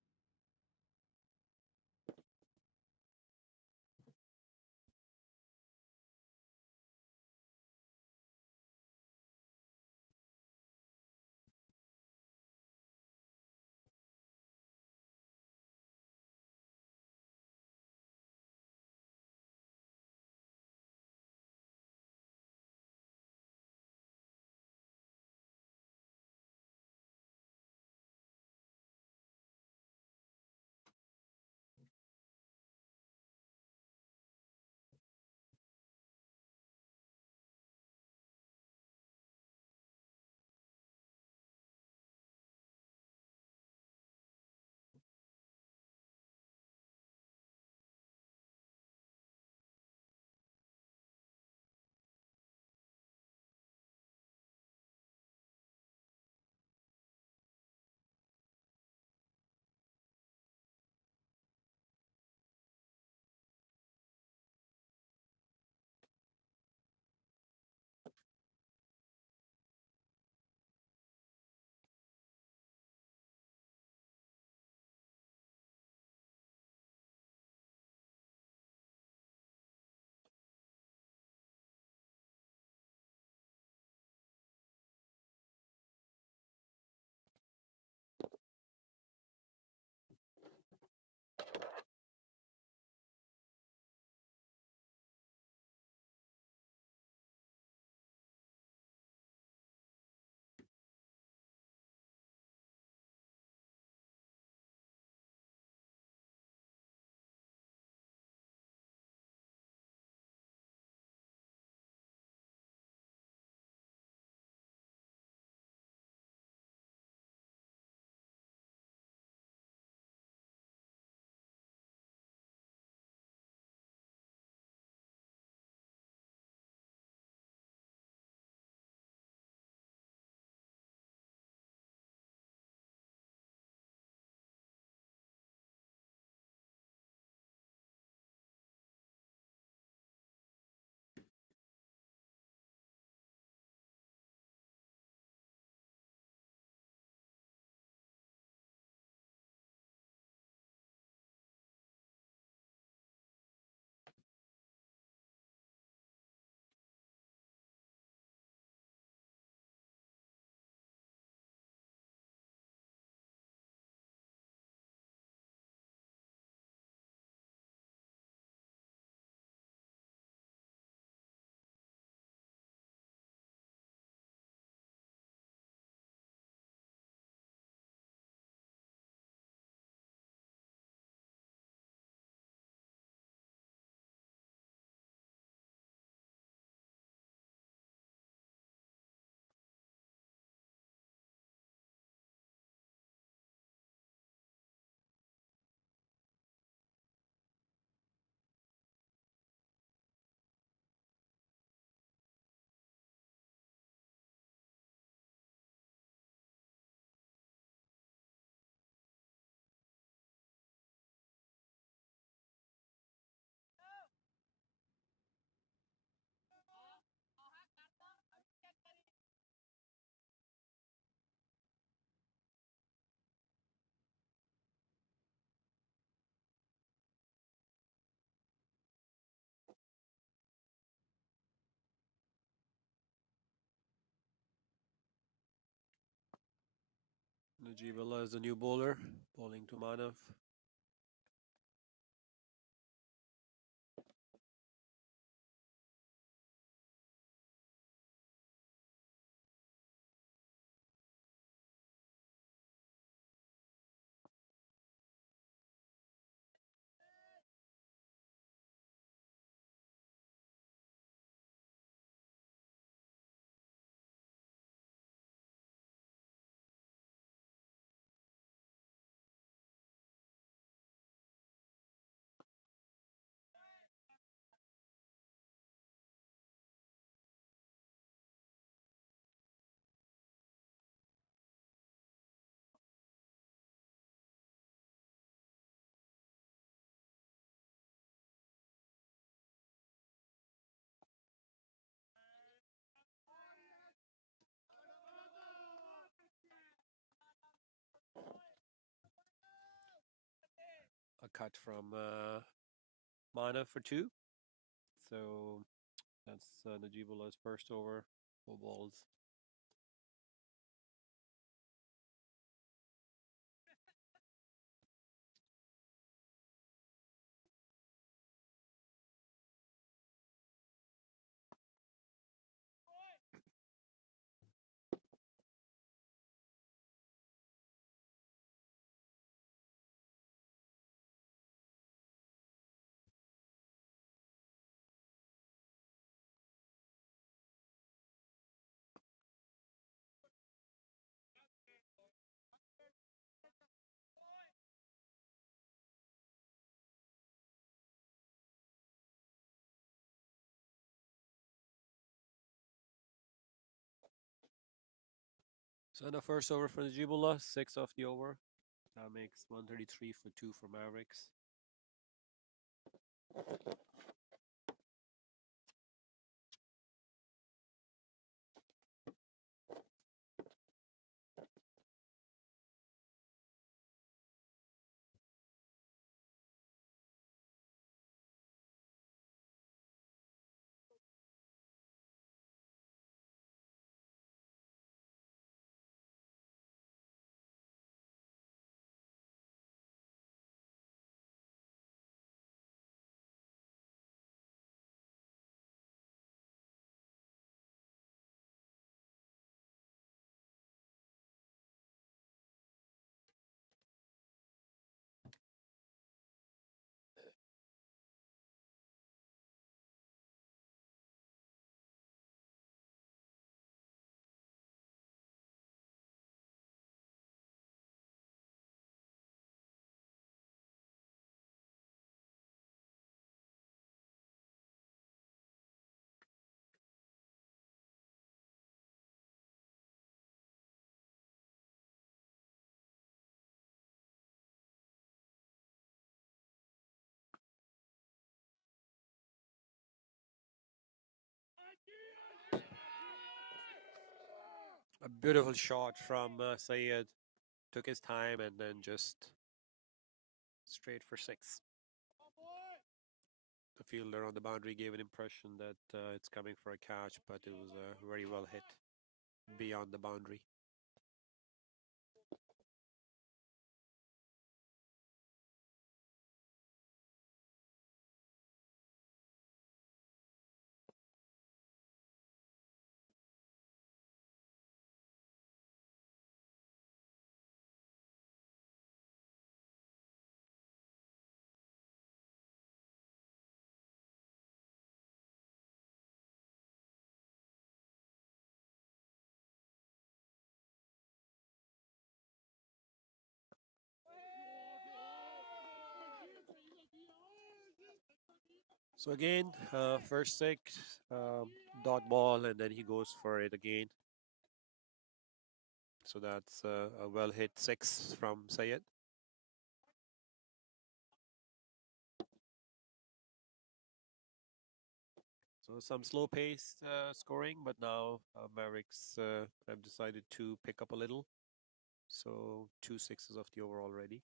Najibullah is the new bowler, bowling to Manav. A cut from Manav for 2. So that's Najibullah's first over, 4 balls. So the first over for Najibullah, 6 off the over. That makes 133 for 2 for Mavericks. A beautiful shot from Sayed. Took his time and then just straight for 6. The fielder on the boundary gave an impression that it's coming for a catch, but it was very well hit beyond the boundary. So again, first 6, dot ball, and then he goes for it again. So that's a well hit 6 from Sayed. So some slow paced scoring, but now Mavericks have decided to pick up a little. So 2 sixes of the over already.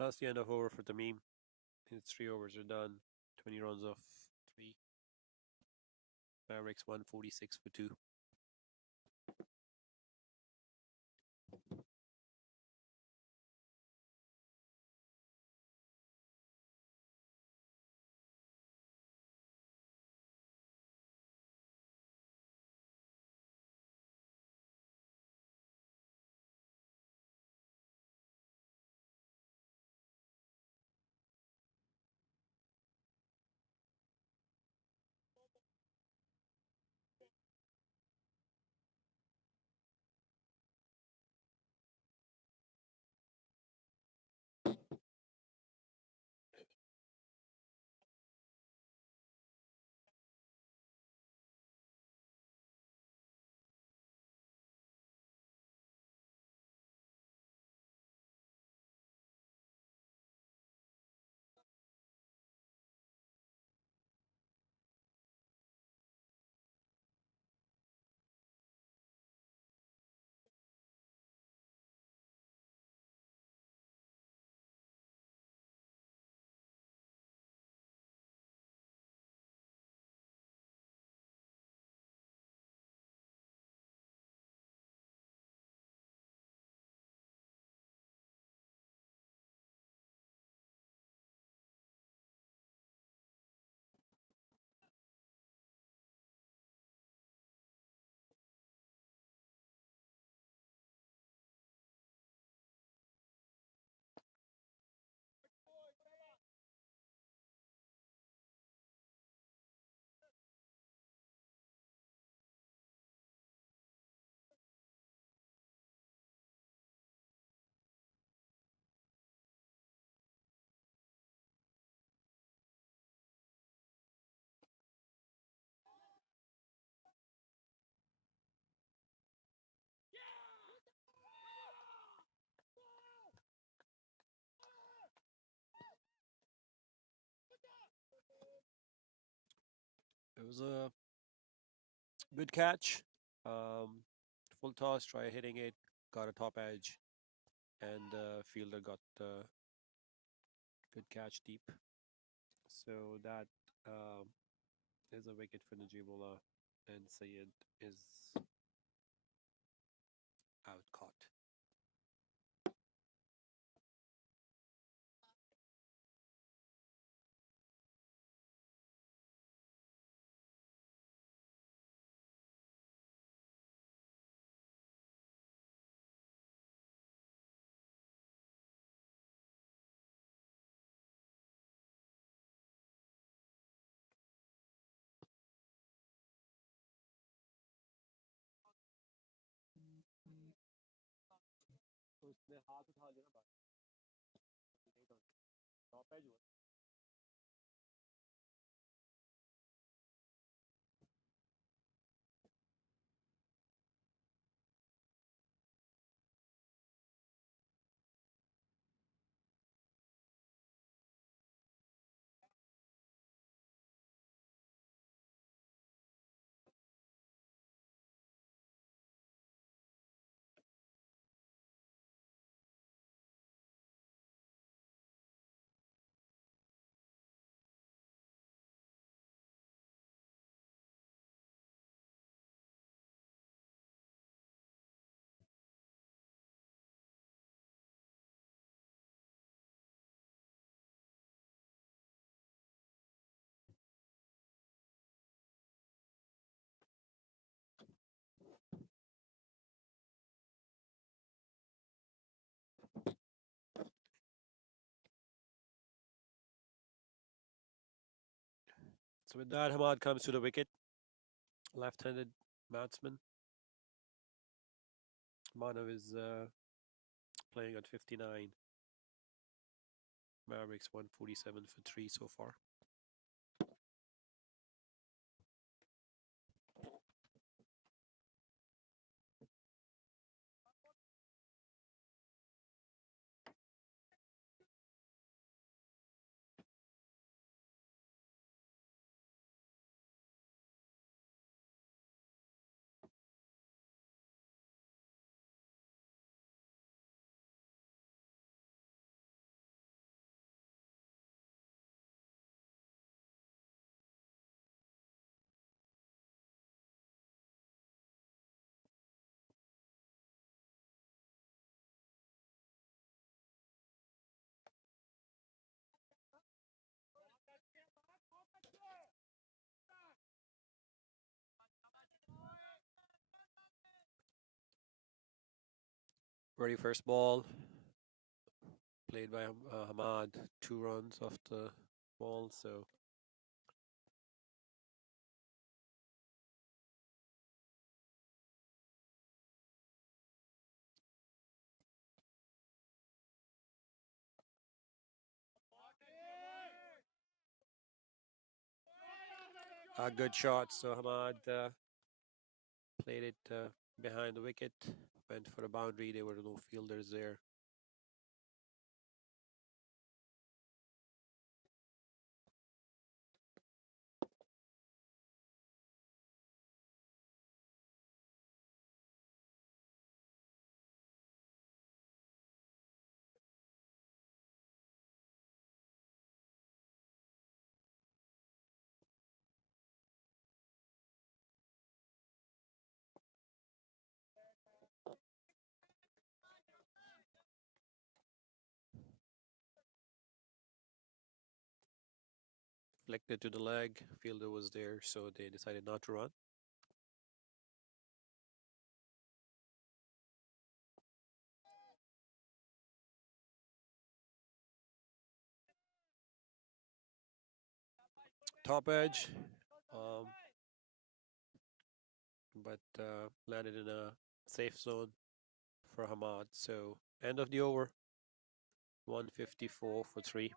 That's the end of over for Tamim. His 3 overs are done. 20 runs off 3. Mavericks 146 for 2. It was a good catch. Full toss, try hitting it, got a top edge, and fielder got good catch deep. So that is a wicket for Najibullah, and Sayed is out caught. तो इसने हाथ उठा लिया ना top edge हुआ So with that, Hamad comes to the wicket. Left-handed batsman. Manav is playing at 59. Mavericks 147 for 3 so far. Very first ball played by Hamad. 2 runs off the ball, so a good shot. So Hamad played it behind the wicket, went for a boundary. There were no fielders there. Flicked it to the leg. Fielder was there, so they decided not to run. Top edge, but landed in a safe zone for Hamad. So end of the over, 154 for 3.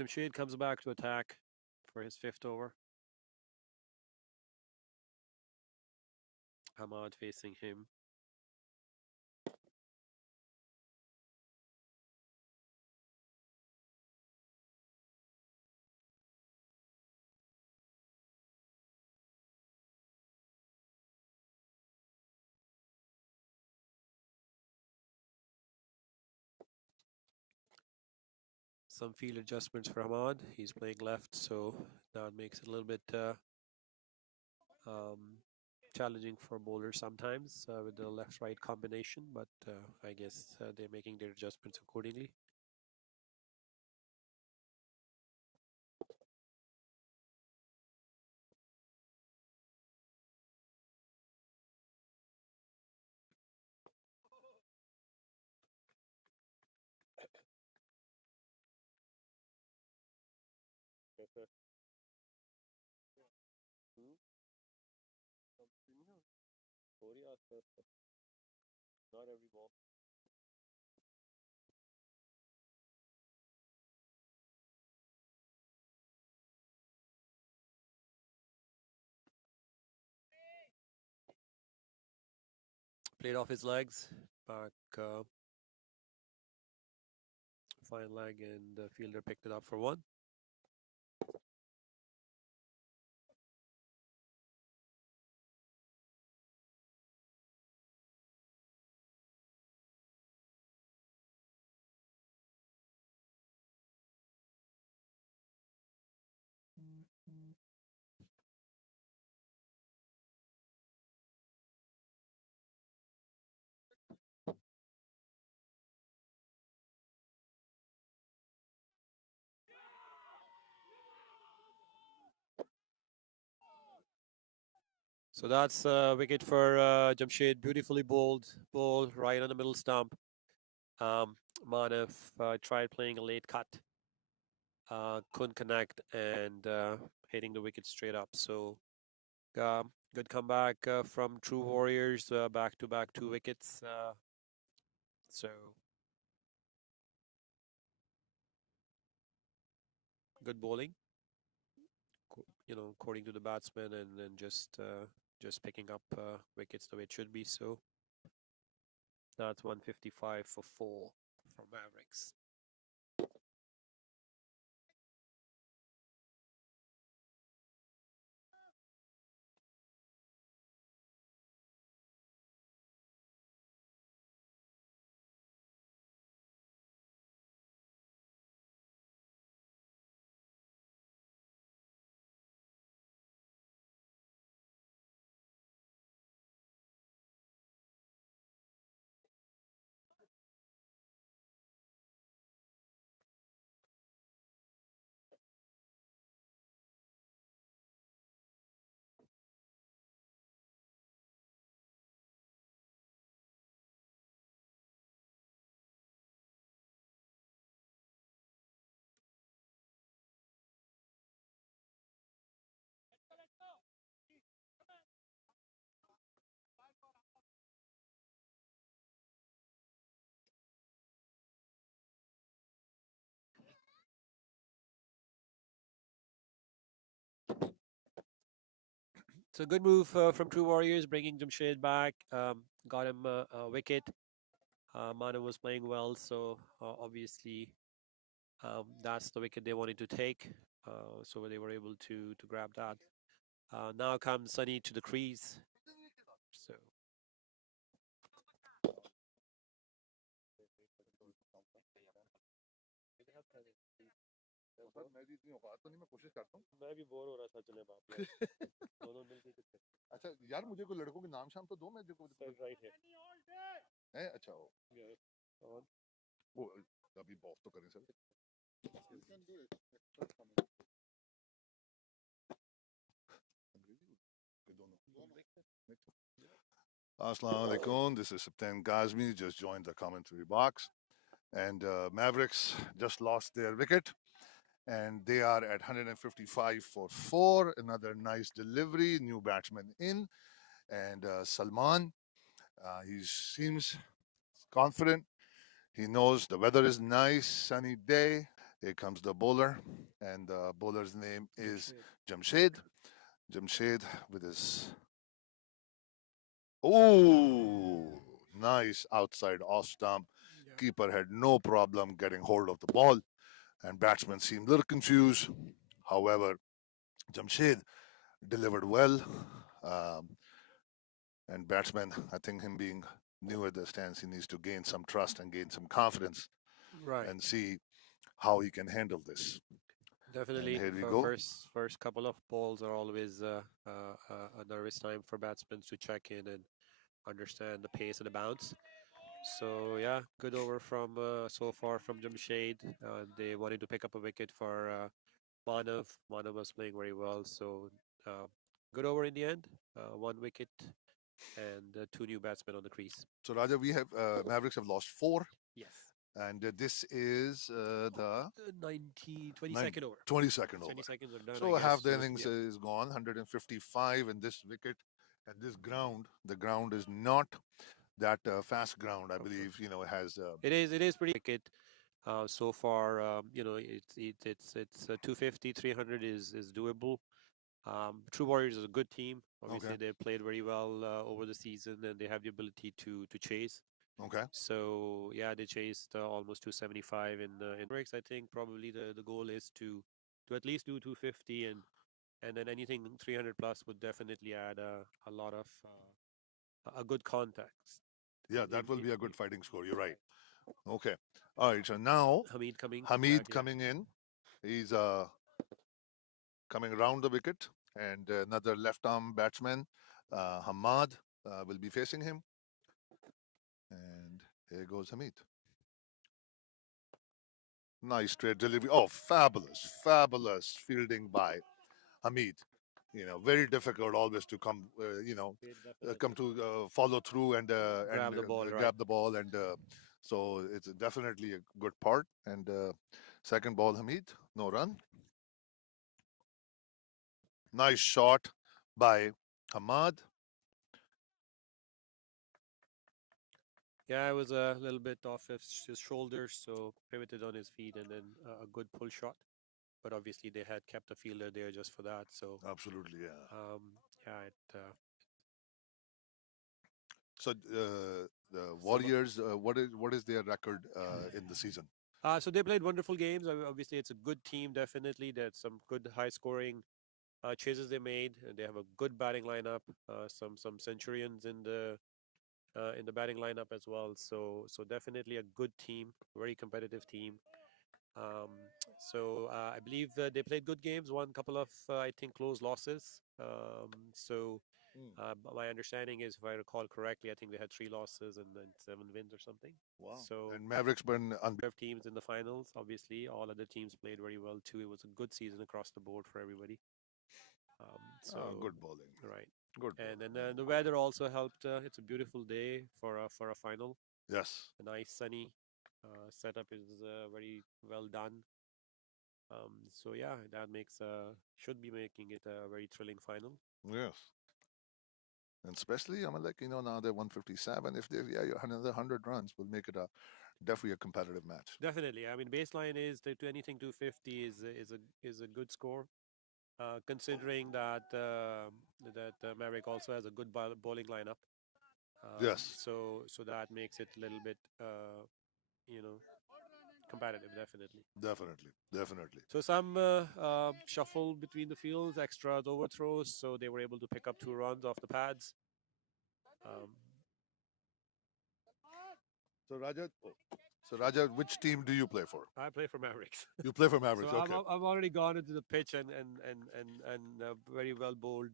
Jamshed comes back to attack for his 5th over. Hamad facing him. Some field adjustments for Hamad. He's playing left, so that makes it a little bit challenging for bowlers sometimes with the left-right combination, but I guess they're making their adjustments accordingly. Not every ball. Played off his legs, back fine leg, and the fielder picked it up for 1. So that's a wicket for Jamshed. Beautifully bowled ball right on the middle stump. Manav tried playing a late cut, couldn't connect and hitting the wicket straight up. So good comeback from True Warriors, back-to-back 2 wickets. So good bowling, according to the batsman, and then just picking up wickets the way it should be. So that's 155 for 4 from Mavericks. So good move from True Warriors, bringing Jamshed back. Got him a wicket. Manu was playing well, so obviously that's the wicket they wanted to take. So they were able to grab that. Now comes Sunny to the crease. So मैं भी इतनी औकात तो नहीं, मैं कोशिश करता हूँ। मैं भी बोर हो रहा था, चले बाप दोनों मिलके कुछ अच्छा यार, मुझे कोई लड़कों के नाम शाम तो दो, मैं जो राइट है। अच्छा वो अभी बॉफ तो करें sir. Assalamu alaikum. This is Saptan Gazmi, just joined the commentary box. And Mavericks just lost their wicket. And they are at 155 for 4. Another nice delivery. New batsman in. And Salman, he seems confident. He knows the weather is nice, sunny day. Here comes the bowler. And the bowler's name is Jamshed. Jamshed with his... Oh, nice outside off stump. Yeah. Keeper had no problem getting hold of the ball, and batsmen seemed a little confused. However, Jamshed delivered well, and batsman, I think him being new at the stance, he needs to gain some trust and gain some confidence, right, and see how he can handle this. definitely. And here we go. First couple of balls are always a nervous time for batsmen to check in and understand the pace and the bounce. So yeah, good over from so far from Jamshed. They wanted to pick up a wicket for Manav. Manav was playing very well, so good over in the end. 1 wicket and 2 new batsmen on the crease. So Raja, we have Mavericks have lost 4. Yes. And this is the 22nd over. 22nd over. 20 seconds are done. So I half guess. the innings is gone. 155 in this wicket, and this ground. The ground is not that fast ground. I believe it has. It is pretty wicket. So far, it's 250, 300 is doable. True Warriors is a good team. Obviously, Okay. they played very well over the season, and they have the ability to chase. Okay. So yeah, they chased almost 275 in Mavericks. I think probably the goal is to at least do 250, and then anything 300 plus would definitely add a lot of a good context. Yeah, that will be a good fighting score. You're right. Okay. All right. So now Hamid coming. Hamid coming in. He's coming around the wicket, and another left arm batsman, Hamad, will be facing him. And here goes Hamid. Nice straight delivery. Oh, fabulous, fabulous fielding by Hamid. Very difficult always to come, come to follow through and Grab the ball, grab the ball, and so it's definitely a good part. And Second ball, Hamid, no run. Nice shot by Hamad. Yeah, it was a little bit off his shoulders, so pivoted on his feet and then a good pull shot. But obviously they had kept a fielder there just for that. So Absolutely, yeah. yeah, So the Warriors, what is their record in the season? so they played wonderful games. Obviously, it's a good team. Definitely, there's some good high scoring chases they made. They have a good batting lineup. Some centurions in the batting lineup as well. So definitely a good team, very competitive team. Um, I believe they played good games. Won a couple of I think close losses. My understanding is, if I recall correctly, I think they had 3 losses and then 7 wins or something. Wow. So And Mavericks been teams in the finals. Obviously, all other teams played very well too. It was a good season across the board for everybody. good bowling. Right. Good. And then the weather also helped. It's a beautiful day for a final. Yes. A nice sunny setup is very well done. So yeah, that should be making it a very thrilling final. Yes. And especially, I mean, like, now they're 157. If they, yeah, another 100 runs will make it definitely a competitive match. Definitely. I mean, baseline is to anything 250 is a good score. Considering that Maverick also has a good bowling lineup. Yes. So that makes it a little bit competitive, definitely. Definitely. So some shuffle between the fields, extras, overthrows, so they were able to pick up 2 runs off the pads. So Raja, which team do you play for? I play for Mavericks. You play for Mavericks. So Okay. I've already gone into the pitch and very well bowled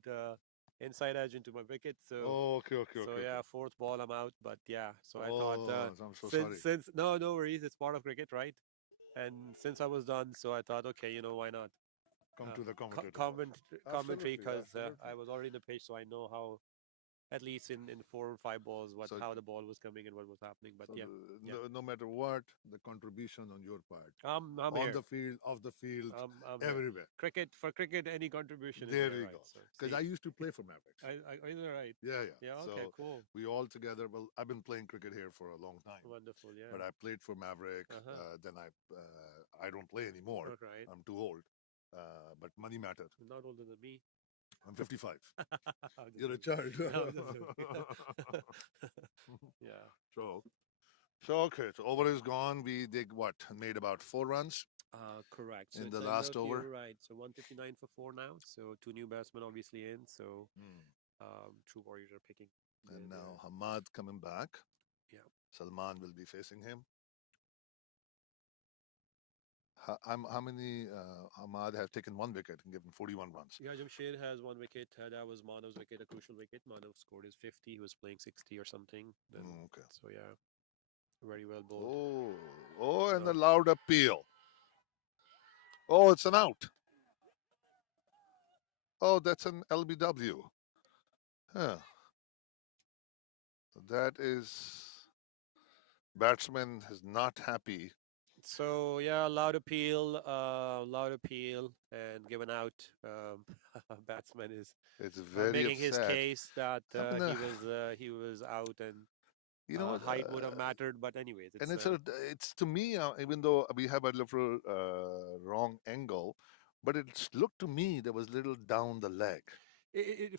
inside edge into my wicket. So okay. so yeah, fourth ball I'm out. But yeah, so I Oh, thought I'm so sorry. since no worries, it's part of cricket, right? And since I was done, so I thought, okay, why not Come to the commentary. commentary, because Absolutely. I was already in the pitch, so I know how, at least in 4 or 5 balls, how the ball was coming and what was happening. But So yeah, no matter what, the contribution on your part, I'm on here. the field, off the field, I'm here. everywhere. For cricket, any contribution There is there, you right? go. So, Because see, I used to play for Mavericks. is that right? Yeah. Yeah. Okay. So Cool. we all together. Well, I've been playing cricket here for a long time. Wonderful. Yeah. But I played for Maverick. Then I don't play anymore. Right. I'm too old. But money matters. You're not older than me. I'm 55. I'm just You're a joking. child. No, I'm just joking. Yeah. So okay. So over is gone. We did what? Made about 4 runs. Correct. So In it's the end last of over? here, right? So 159 for 4 now. So 2 new batsmen obviously in. So True Warriors are picking. And now Hamad coming back. Yeah. Salman will be facing him. How many Hamad have taken 1 wicket and given 41 runs? Yeah, Jamshed has 1 wicket. That was Manav's wicket, a crucial wicket. Manav scored his 50. He was playing 60 or something. Then, Okay. So yeah, very well bowled. And a loud appeal. Oh, it's an out. Oh, that's an LBW. Huh. That is, batsman is not happy. So yeah, loud appeal, and given out. Batsman is It's very making his upset. case that I mean, he was out, and height would have uh, mattered. But anyways, and it's to me, even though we have a little wrong angle, but it looked to me there was little down the leg.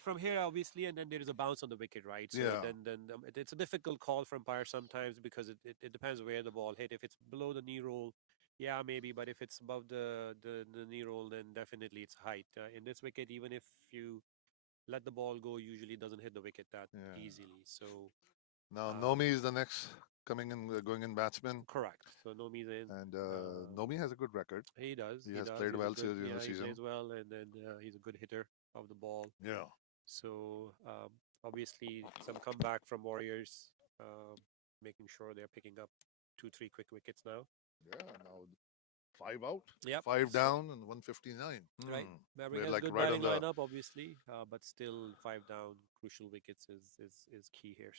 From here, obviously, and then there is a bounce on the wicket, right? So Yeah. then it's a difficult call for umpire sometimes, because it depends where the ball hit. If it's below the knee roll, yeah, maybe. But if it's above the knee roll, then definitely it's height. In this wicket, even if you let the ball go, usually doesn't hit the wicket that easily. So Now Nomi is the next going in batsman. correct. So Nomi is in. And Nomi has a good record. He does. He has does. played He's a well good, during the he season. plays well, and then he's a good hitter of the ball. Yeah. So obviously some comeback from Warriors, making sure they're picking up 2-3 quick wickets now. Yeah. Now 5 out. Yep. 5 down and 159. Right. Maverick has like good right on batting lineup, obviously, but still 5 down, crucial wickets is key here.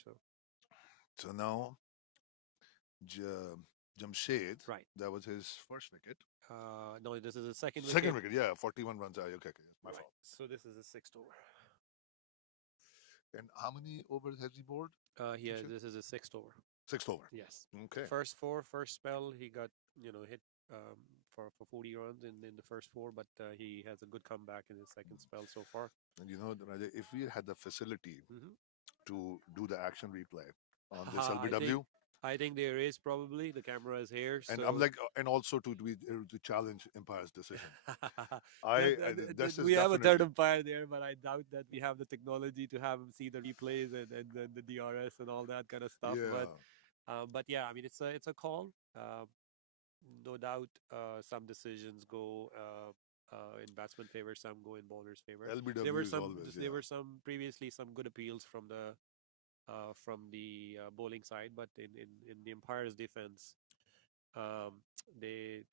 So now Jamshed, Right. that was his first wicket. No, this is the second wicket. Second wicket, yeah, 41 runs. Okay, okay, my fault. So this is the sixth over. And how many overs has he bowled? This is the sixth over. Sixth over. Yes. Okay. First spell, he got hit for 40 runs in the first four, but he has a good comeback in his second spell so far. And Raja, if we had the facility Mhm. to do the action replay on this I LBW, I think there is probably the camera is here. and so I'm like, and also to challenge umpire's decision. This is we have a third definitely- umpire there, but I doubt that we have the technology to have him see the replays and then the DRS and all that kind of stuff. Yeah. But yeah, I mean it's a call. No doubt, some decisions go in batsman favor, some go in bowler's favor. LBW There were is some always, there yeah. were some previously some good appeals from the bowling side, but in the umpire's defense, they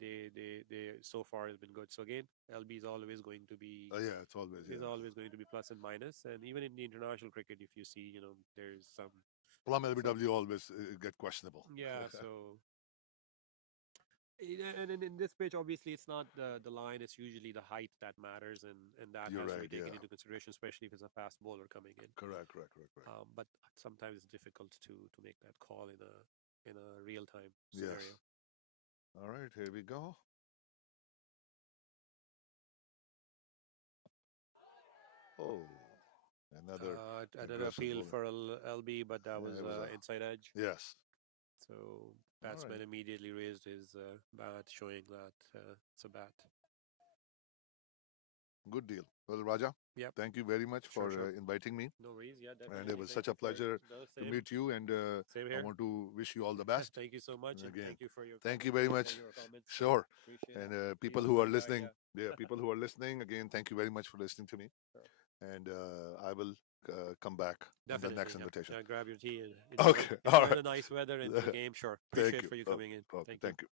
so far has been good. So again, LB is always going to be Yeah, it's always, is yeah. always going to be plus and minus, and even in the international cricket, if you see, there's some Plum LBW always get questionable. yeah. So and in this pitch, obviously, it's not the line; it's usually the height that matters, and that You're has to right, be taken yeah. into consideration, especially if it's a fast bowler coming in. Correct. But sometimes it's difficult to make that call in a real time Yes. scenario. All right, here we go. Oh, another Another aggressive appeal bowling. for LB, but that Yeah, was it was inside edge. Yes. So batsman right. immediately raised his bat, showing that it's a bat. Good deal. Well, Raja, Yep. thank you very much Sure, for sure. inviting me. No worries. Yeah, definitely. And it was Thank such a you for pleasure the to same. meet you. And Same I here. want to wish you all the best. Thank you so much. And Again, thank you for your thank you comments very much. and your comments. Sure. Appreciate And it. people Please who are enjoy, listening, yeah. people who are listening, again, thank you very much for listening to me. Sure. And I will come back on the Definitely. next Yeah. invitation. Grab your tea and Okay, enjoy all right. the nice weather and the game. Sure. Thank Appreciate you. for you coming in. Okay, Thank you. thank you.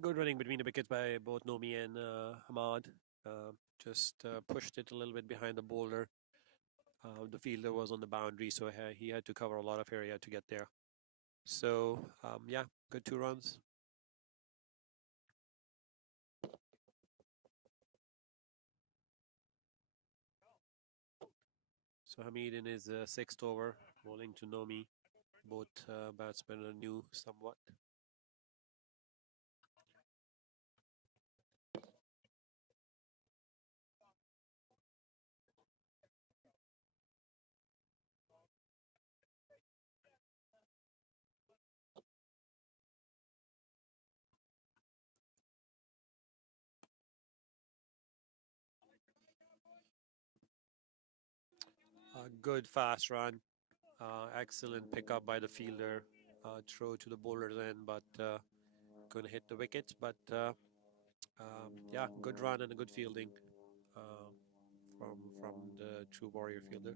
Good running between the wickets by both Nomi and Hamad. Just pushed it a little bit behind the boulder. The fielder was on the boundary, so he had to cover a lot of area to get there. So, yeah, good 2 runs. So Hamid in his 6th over, bowling to Nomi. Both batsmen are new somewhat. Good fast run. Excellent pickup by the fielder. Throw to the bowler's end, but couldn't hit the wickets. But yeah, good run and a good fielding from the true warrior fielder.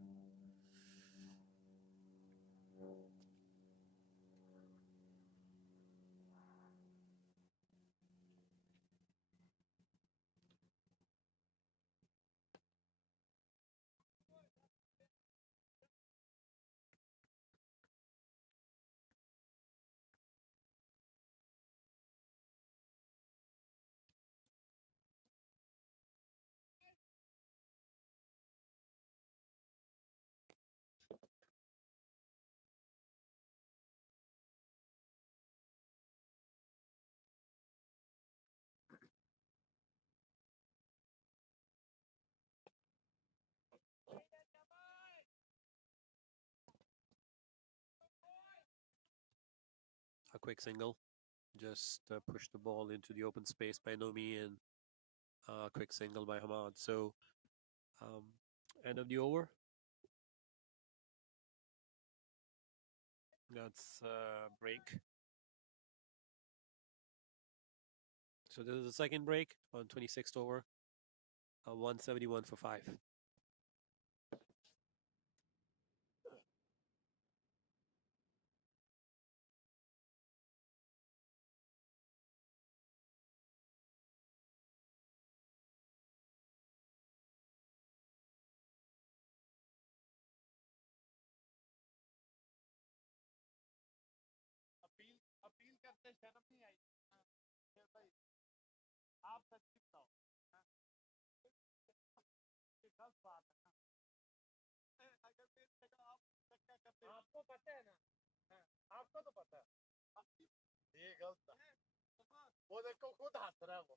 A quick single. Just push the ball into the open space by Nomi and a quick single by Hamad. So end of the over. That's break. So this is the second break on 26th over. 171 for 5. Appeal करते शर्म नहीं आई फिर भाई आप सच्ची बताओ गलत बात है ना अगर फिर आप धक्का करते आपको पता है ना आपको तो पता है ये गलत है वो देखो खुद हंस रहा है वो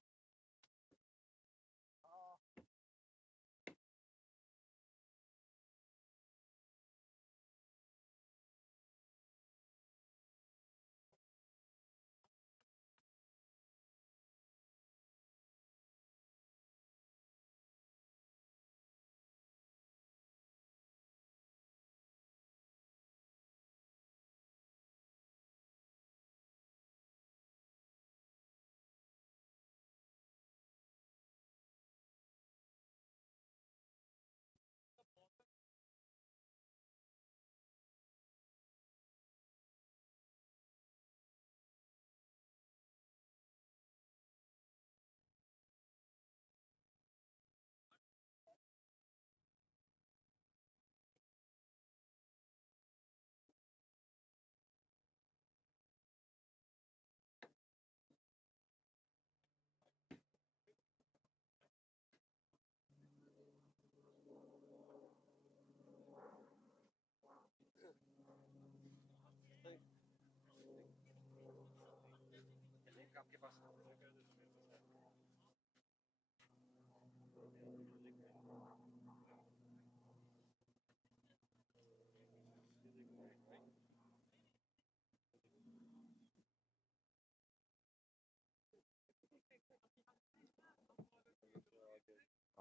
आपके पास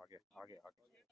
आगे आगे आगे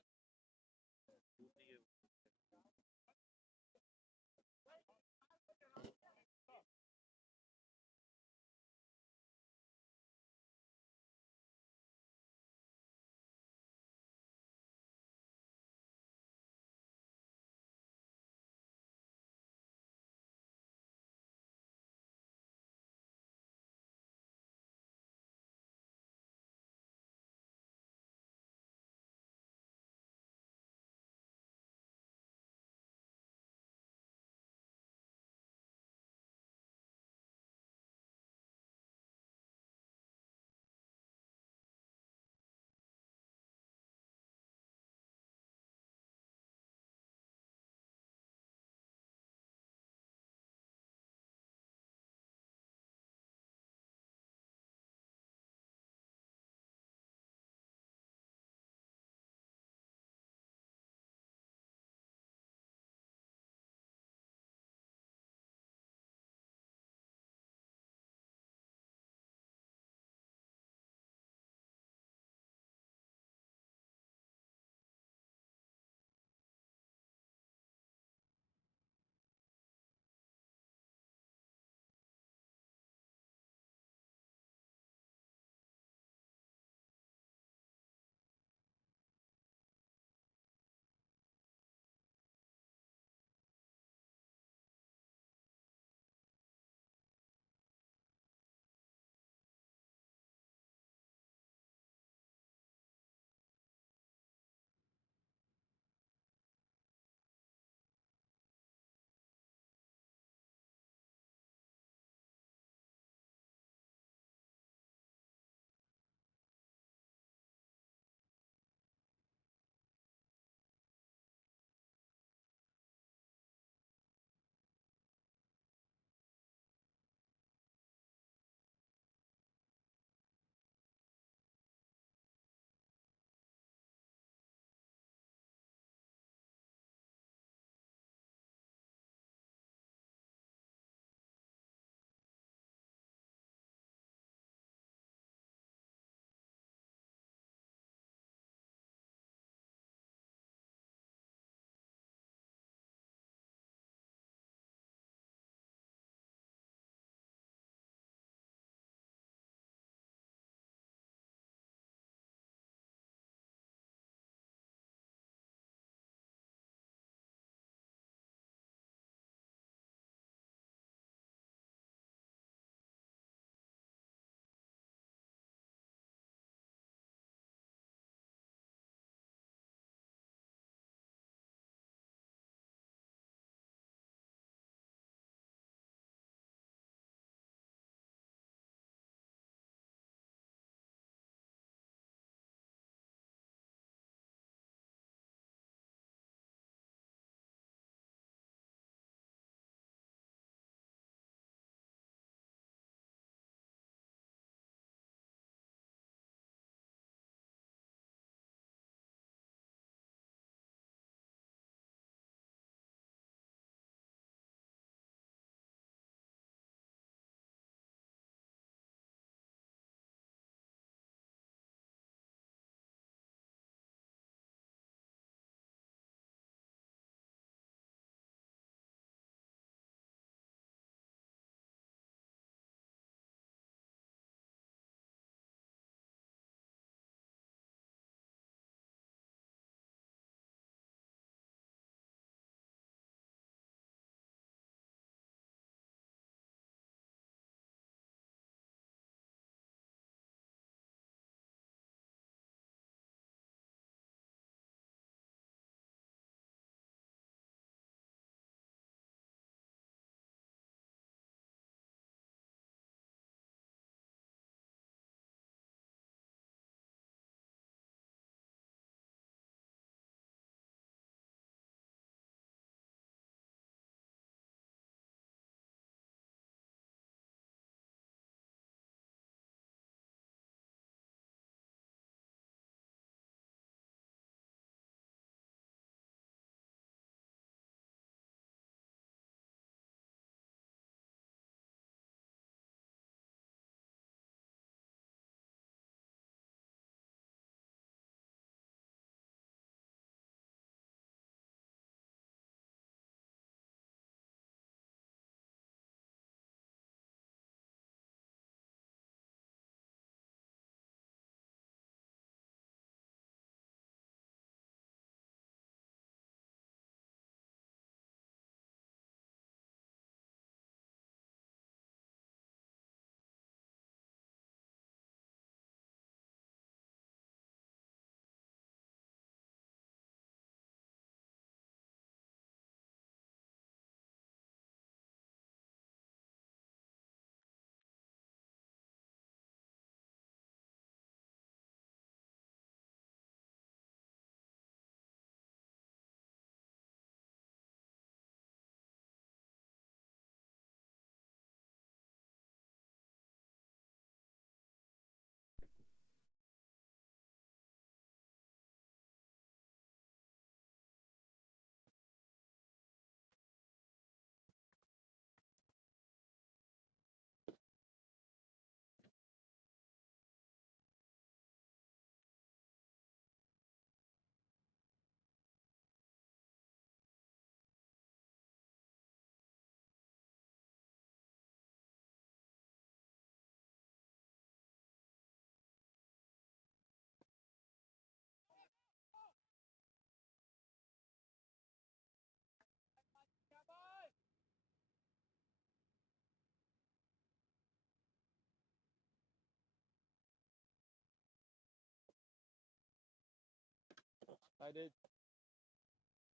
I did.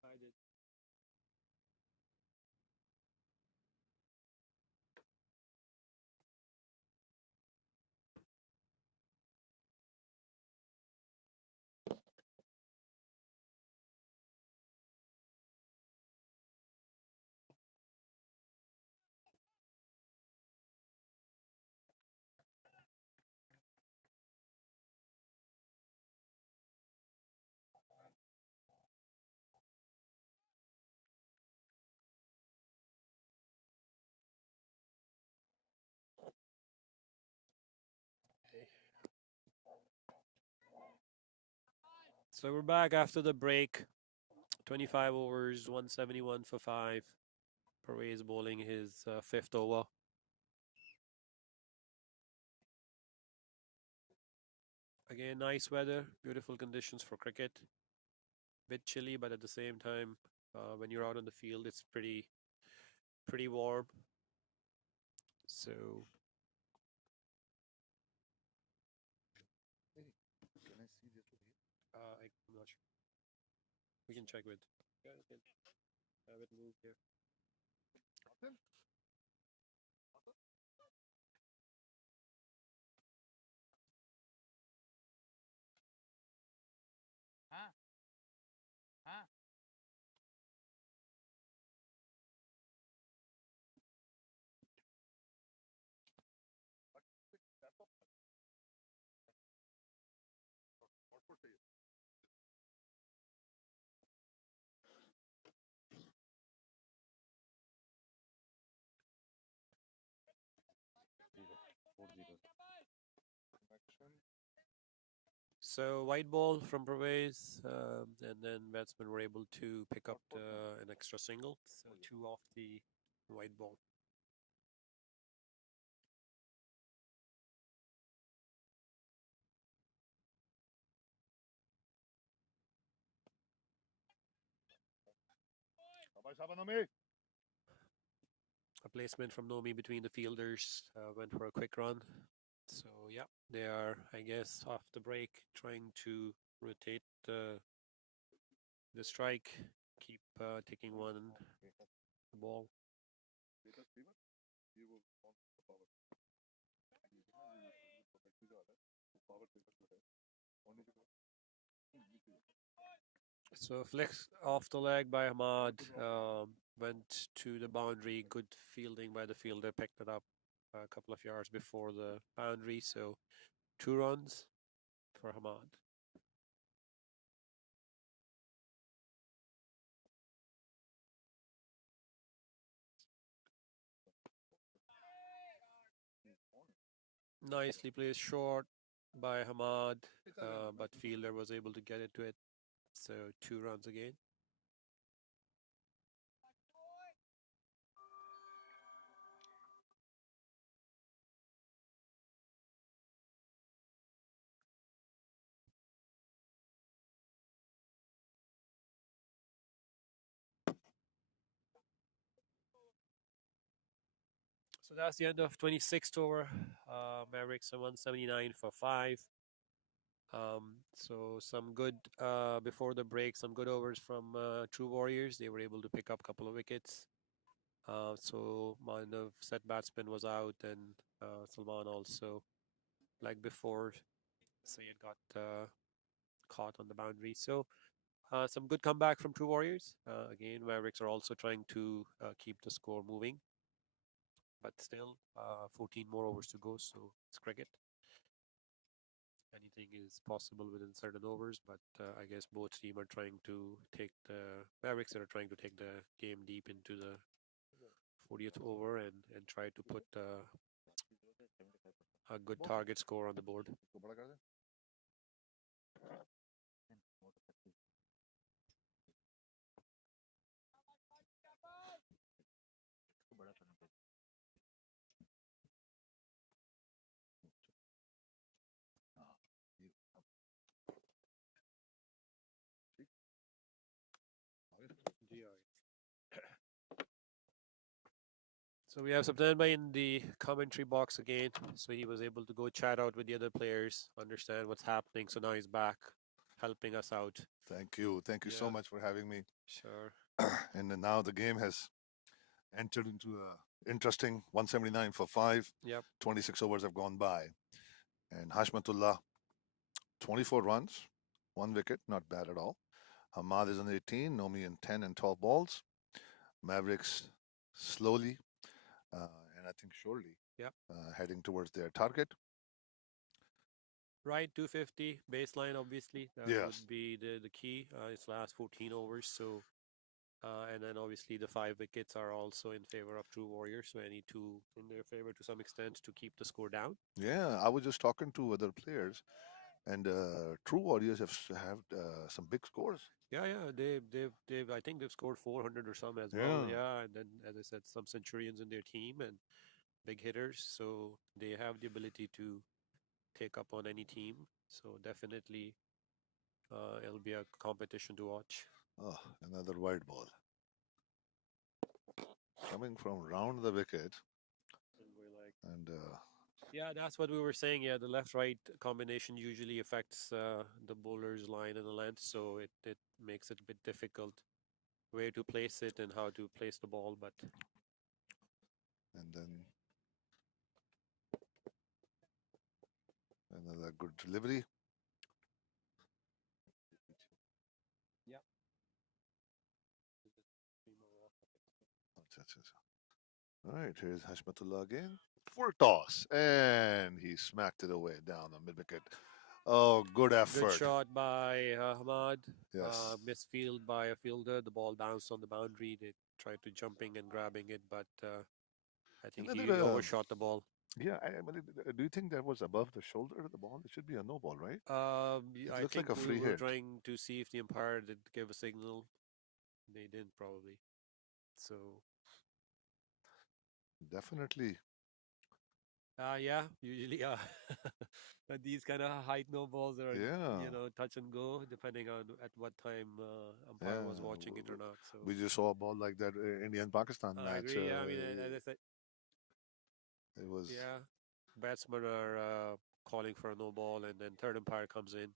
I did. So we're back after the break. 25 overs, 171 for 5. Perez bowling his fifth over. Again, nice weather, beautiful conditions for cricket. Bit chilly, but at the same time, when you're out on the field, it's pretty warm. So Can I see this? I'm not sure. We can check with. Yeah, we can have it moved here. Huh? Huh? So white ball from Perez, and then batsmen were able to pick up an extra single. So 2 off the white ball. A placement from Nomi between the fielders, went for a quick run. So yeah, they are, I guess, off the break, trying to rotate the strike, keep taking one the ball. So flicks off the leg by Ahmad, went to the boundary. Good fielding by the fielder, picked it up a couple of yards before the boundary. So 2 runs for Ahmad. Nicely placed short by Hamad, but fielder was able to get it to it. So 2 runs again. So that's the end of 26th over. Mavericks are 179 for 5. So some good before the break, some good overs from True Warriors. They were able to pick up a couple of wickets. So one of set batsman was out, and Salman also, like before, Sayed got caught on the boundary. So some good comeback from True Warriors. Again, Mavericks are also trying to keep the score moving, but still 14 more overs to go. So it's cricket. Anything is possible within certain overs, but I guess both teams are trying to take the Mavericks are trying to take the game deep into the 40th over and try to put a good target score on the board. So we have September in the commentary box again. So he was able to go chat out with the other players, understand what's happening. So now he's back helping us out. Thank you. Thank you so Yeah, much for having me. sure. And then now the game has entered into a interesting 179 for 5. Yep. 26 overs have gone by. And Hashmatullah, 24 runs, 1 wicket, not bad at all. Hamad is on 18, Nomi in 10 and 12 balls. Mavericks slowly and I think surely Yep. heading towards their target. Right, 250 baseline. Obviously, that Yes. would be the key. It's last 14 overs, so and then obviously the 5 wickets are also in favor of True Warriors, so any two in their favor to some extent to keep the score down. Yeah, I was just talking to other players, and True Warriors have some big scores. Yeah, yeah, they've I think they've scored 400 or some as well. Yeah. Yeah, and then as I said, some centurions in their team and big hitters, so they have the ability to take up on any team. So definitely, it'll be a competition to watch. Oh, another wide ball coming from round the wicket, And we're like, and yeah, that's what we were saying. Yeah, the left-right combination usually affects the bowler's line and the length, so it makes it a bit difficult where to place it and how to place the ball. But and then another good delivery. yeah, All right, here's Hashmatullah again. For a toss, and he smacked it away down the mid wicket. Oh, good effort. good shot by Hamad. Yes. Misfield by a fielder. The ball bounced on the boundary. They tried to jumping and grabbing it, but I think And then he there, overshot the ball. yeah, do you think that was above the shoulder of the ball? It should be a no ball, right? It I looks like think a we free were hit. trying to see if the umpire did give a signal. They didn't probably. So Definitely. yeah, usually but these kind of height no balls are Yeah. touch and go depending on at what time umpire Yeah. was watching it or not. So We just saw a ball like that Indian-Pakistan I match. agree. Yeah, I mean, as I said, It was. yeah, batsmen are calling for a no ball, and then third umpire comes in.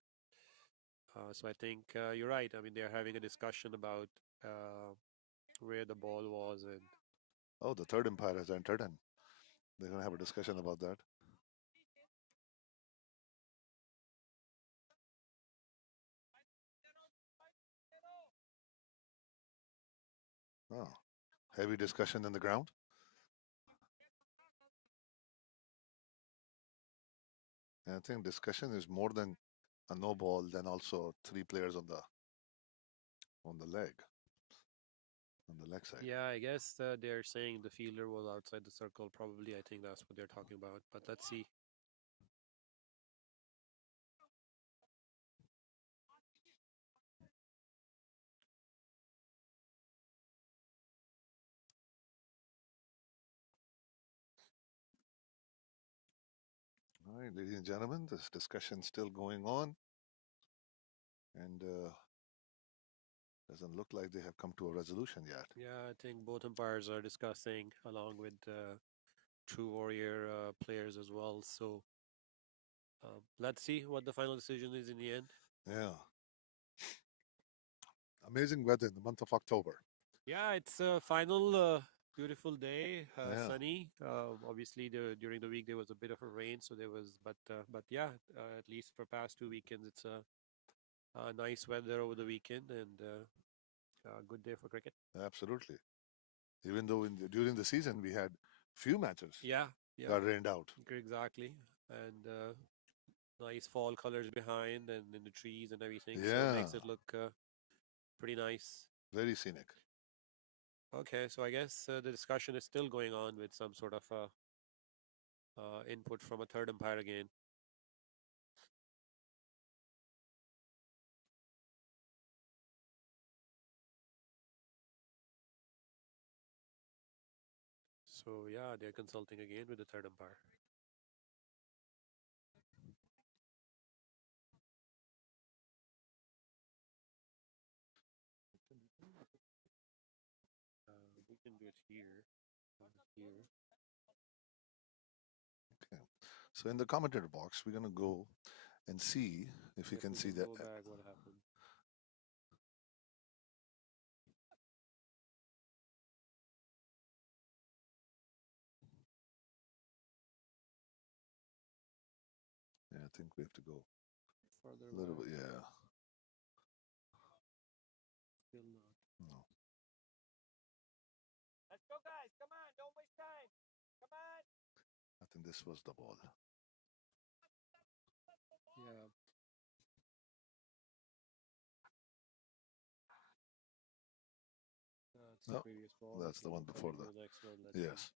So I think you're right. I mean, they're having a discussion about where the ball was, and Oh, the third umpire has entered, and they're going to have a discussion about that. Oh, heavy discussion in the ground. And I think discussion is more than a no ball, then also 3 players on the leg, on the leg side. yeah, I guess they're saying the fielder was outside the circle. Probably, I think that's what they're talking about. But let's see. All right, ladies and gentlemen, this discussion still going on, and doesn't look like they have come to a resolution yet. Yeah, I think both umpires are discussing along with True Warrior players as well. So let's see what the final decision is in the end. Yeah. Amazing weather in the month of October. Yeah, it's a final beautiful day, Yeah. sunny. Obviously, during the week there was a bit of a rain, so there was, but yeah, at least for past 2 weekends, it's a nice weather over the weekend and a good day for cricket. Absolutely. Even though during the season we had few matches Yeah, yeah, got rained out. exactly, and nice fall colors behind and in the trees and everything, so it Yeah. makes it look pretty nice. Very scenic. Okay, so I guess the discussion is still going on with some sort of input from a third umpire again. So yeah, they're consulting again with the third umpire. We can do it here. Here. Okay. So in the commentator box, we're going to go and see if you can see that. Go back, what happened? Yeah, I think we have to go Further a little back. bit. Yeah. Still not. No. Let's go, guys. Come on. Don't waste time. Come on. I think this was the ball. Yeah. That's the No, previous ball. that's the Okay, one before coming to that. the next one. Let's see. Yes.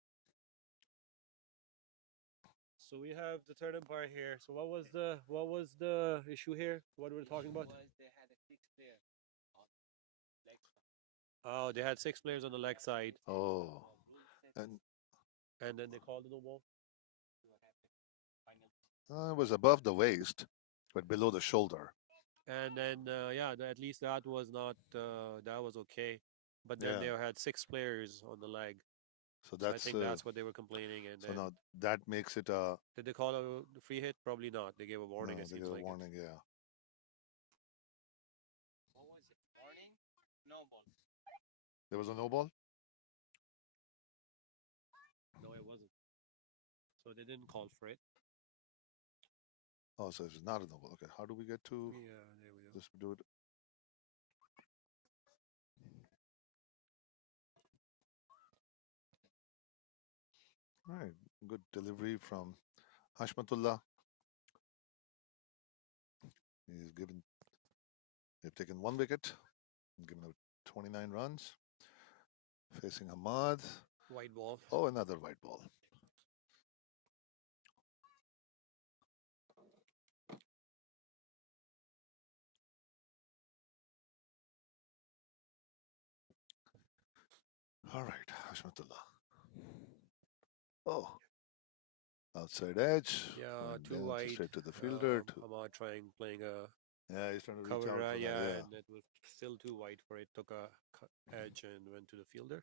So we have the third umpire here. So what was the issue here? What were we talking about? Was they had a 6-player leg Oh, they had 6 players on the leg side, Oh, and and then they called the no ball. it was above the waist, but below the shoulder. And then yeah, at least that was not that was okay. But then Yeah. they had 6 players on the leg. So So I that's think that's what they were complaining. And so then now that makes it a did they call a free hit? Probably not. They gave a warning. no. It They seems get a like it. warning. Yeah. What was it? Warning? No ball. There was a no ball. No, it wasn't. So they didn't call for it. Oh, so it's not a no ball. Okay. How do we get to Yeah, there we go. just do it? All right. Good delivery from Hashmatullah. He's given. They've taken 1 wicket, given out 29 runs. Facing Ahmad. White ball. Oh, another white ball. All right, Hashmatullah. Oh, outside edge. Yeah, and too then wide. straight to the fielder. Ahmad playing a Yeah, he's trying to reach cover out for drive, that. yeah, Yeah. and it was still too wide for it. Took a edge and went to the fielder.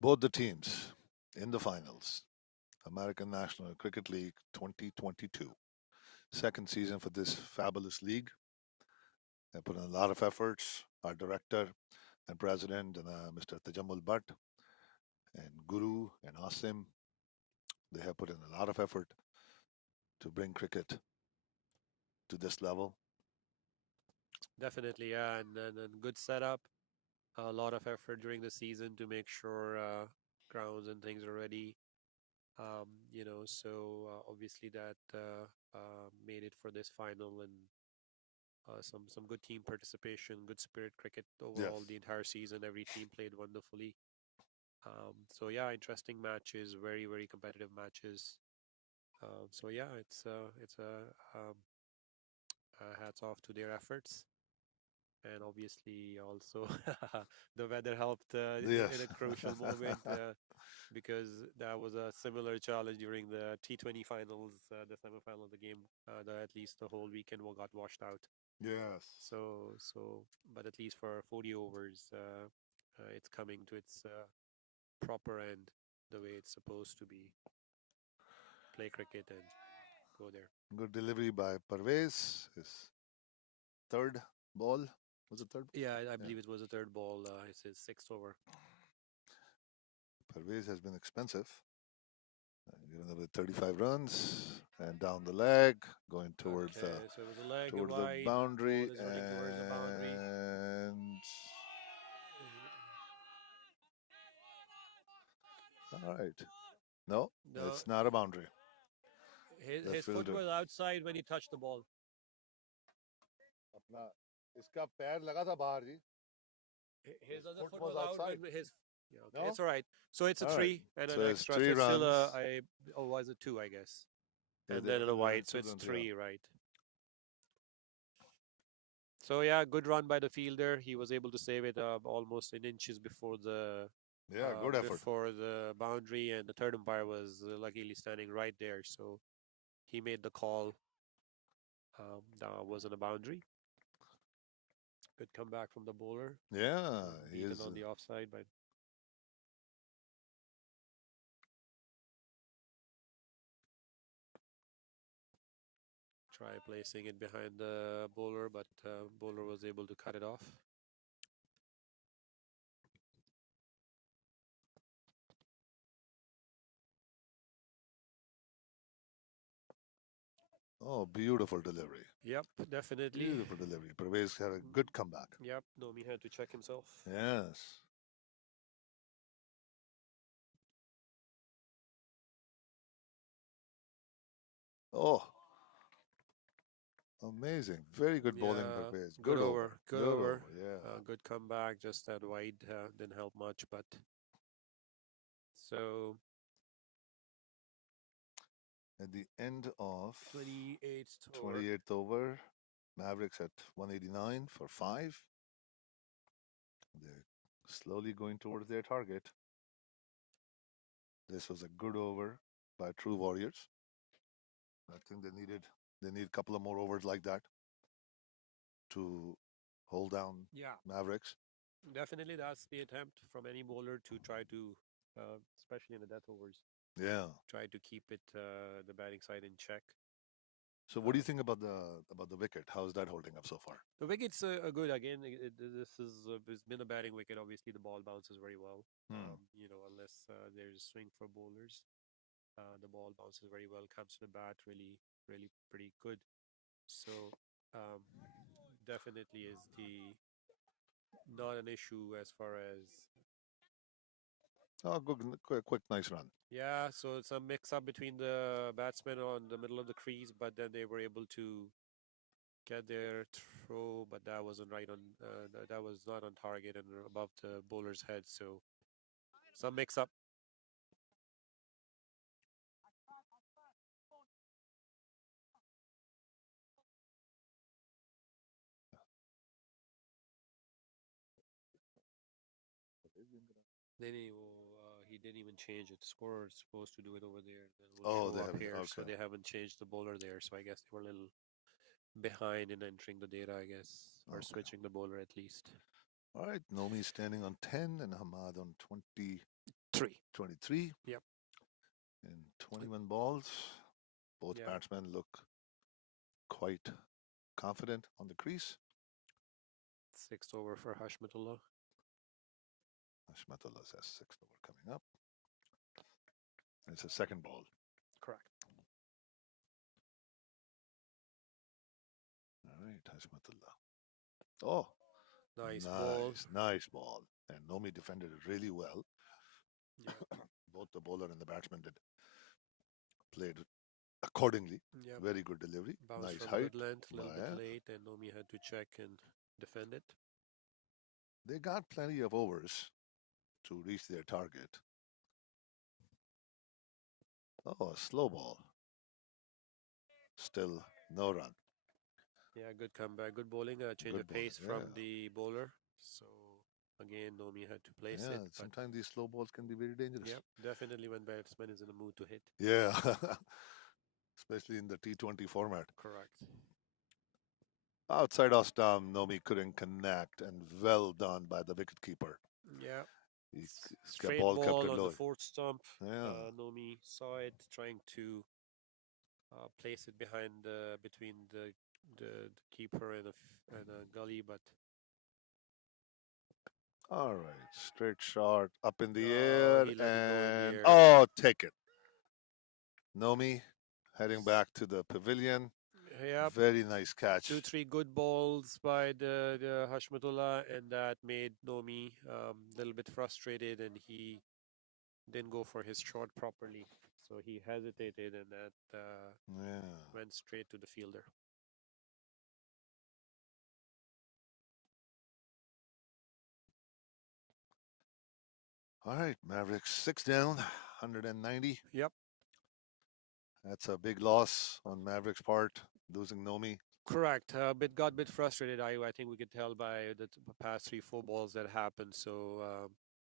Both the teams in the finals. American National Cricket League 2022. Second season for this fabulous league. They put in a lot of efforts. Our director and president, Mr. Tajammul Bhatt, and Guru and Asim, they have put in a lot of effort to bring cricket to this level. Definitely, yeah, and good setup. A lot of effort during the season to make sure grounds and things are ready. So obviously that made it for this final, and some good team participation, good spirit cricket overall Yes. the entire season. Every team played wonderfully. So yeah, interesting matches, very very competitive matches. So yeah, it's a hats off to their efforts, and obviously also the weather helped Yes. in a crucial moment. Because that was a similar challenge during the T20 finals, the semi-final of the game. At least the whole weekend got washed out. Yes. But at least for 40 overs, it's coming to its proper end, the way it's supposed to be. Play cricket and go there. Good delivery by Parvez. His third ball. Was it third? Yeah, I believe it was the third ball. It's his 6th over. Parvez has been expensive. Given them with 35 runs and down the leg, going towards Okay, so it was a leg towards wide. the boundary, Ball is running towards the boundary. and all right. No, No, it's not a boundary. his foot was outside when he touched the ball. अपना इसका पैर लगा था बाहर जी. His other foot foot was was out outside. when his. Yeah, okay. No? It's all right. So it's a All right. 3 and So an it's extra. 3 So it's still runs. was it 2, I guess. Yeah, And then a there are wide, so 2 it's runs, 3, yeah. right? So yeah, good run by the fielder. He was able to save it almost in inches before the Good effort. before the boundary, and the third umpire was luckily standing right there, so he made the call. That wasn't a boundary. Good comeback from the bowler. Yeah, he Beaten is. on the offside by. Try placing it behind the bowler, but bowler was able to cut it off. Oh, beautiful delivery. Yep, definitely. Beautiful delivery. Pervez had a good comeback. Yep, Nomi had to check himself. Yes. Oh, amazing. Very good bowling, Yeah, Pervez. good over, good over. Yeah. Good comeback. Just that wide didn't help much, but so At the end of 28th over. 28th over, Mavericks at 189 for 5. They're slowly going towards their target. This was a good over by True Warriors. I think they need a couple of more overs like that to hold down Yeah, Mavericks. definitely that's the attempt from any bowler to try to, especially in the death overs, Yeah. try to keep it the batting side in check. So what do you think about the wicket? How's that holding up so far? The wickets are good again. This is it's been a batting wicket. Obviously, the ball bounces very well. Unless there's a swing for bowlers, the ball bounces very well. Comes to the bat really, really pretty good. So um, definitely is the not an issue as far as Oh, good, quick, nice run. yeah. So it's a mix up between the batsmen on the middle of the crease, but then they were able to get their throw, but that wasn't right on. That was not on target and above the bowler's head. So some mix up. He didn't even change it. The scorer is supposed to do it over there. Then Oh, we'll they show up haven't. here, so Okay. they haven't changed the bowler there. So I guess they were a little behind in entering the data, I guess, or Okay. switching the bowler at least. All right. Nomi standing on 10 and Hamad on 3. 23. Yep. And 21 balls. Both Yeah. batsmen look quite confident on the crease. 6th over for Hashmatullah. Hashmatullah says 6th over coming up. And it's a second ball. Correct. All right, Hashmatullah. Oh, Nice ball. nice ball. And Nomi defended it really well. Yeah. Both the bowler and the batsman played accordingly. Yep. Very good delivery. Bounce Nice from height. good length, a little Yeah. bit late, and Nomi had to check and defend it. They got plenty of overs to reach their target. Oh, a slow ball. Still no run. Yeah, good comeback, good bowling, change Good of pace bowling, from the bowler. So again, Nomi had to place Yeah, it. But sometimes these slow balls can be very dangerous. yep, definitely when batsman is in the mood to hit. Yeah. Especially in the T20 format. Correct. Outside off stump, Nomi couldn't connect, and well done by the wicketkeeper. Yeah. The Straight ball ball kept it on low. the 4th stump. Yeah. Nomi saw it, trying to place it behind between the keeper and a gully, but All right, straight shot up in the no, air, he let it go in the and air. oh, take it. Nomi heading back to the pavilion. Yep. Very nice catch. 2-3 good balls by the Hashmatullah, and that made Nomi a little bit frustrated, and he didn't go for his shot properly. So he hesitated, and that Yeah. went straight to the fielder. All right, Mavericks 6 down, 190. Yep. That's a big loss on Mavericks' part, losing Nomi. Correct. Got a bit frustrated. I think we could tell by the past 3-4 balls that happened. So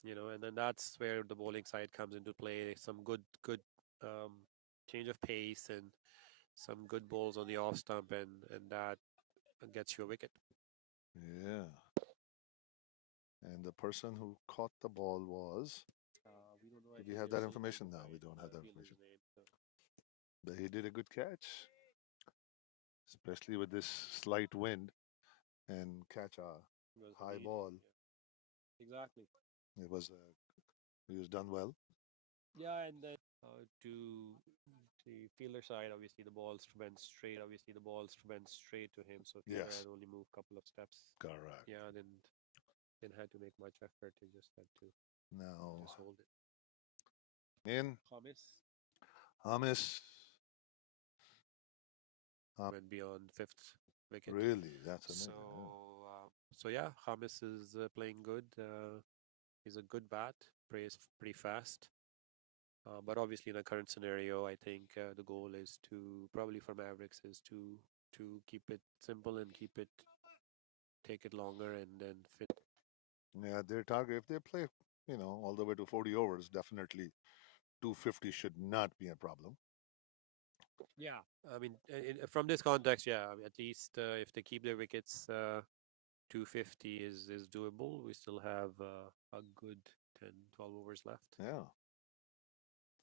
and then that's where the bowling side comes into play. Some good change of pace and some good balls on the off stump, and that gets you a wicket. Yeah. And the person who caught the ball was. We don't know. Do we have that information? No, we don't have that information. But he did a good catch. especially with this slight wind, and catch a Was high amazing. ball. Yeah. Exactly. It was he was done well. Yeah, and then to the fielder side, obviously the balls went straight. To him, so keeper Yes, had only moved a couple of steps. correct. Yeah, didn't have to make much effort. He just had to Now just hold it. in Hamis Hamis. went beyond fifth wicket. Really, that's So amazing. Yeah. so yeah, Hamis is playing good. He's a good bat. Plays pretty fast. But obviously, in the current scenario, I think the goal is to probably for Mavericks is to keep it simple and take it longer and then fit. Yeah, their target, if they play, all the way to 40 overs, definitely 250 should not be a problem. Yeah, I mean, from this context, yeah, I mean, at least if they keep their wickets, 250 is doable. We still have a good 10, 12 overs left. Yeah.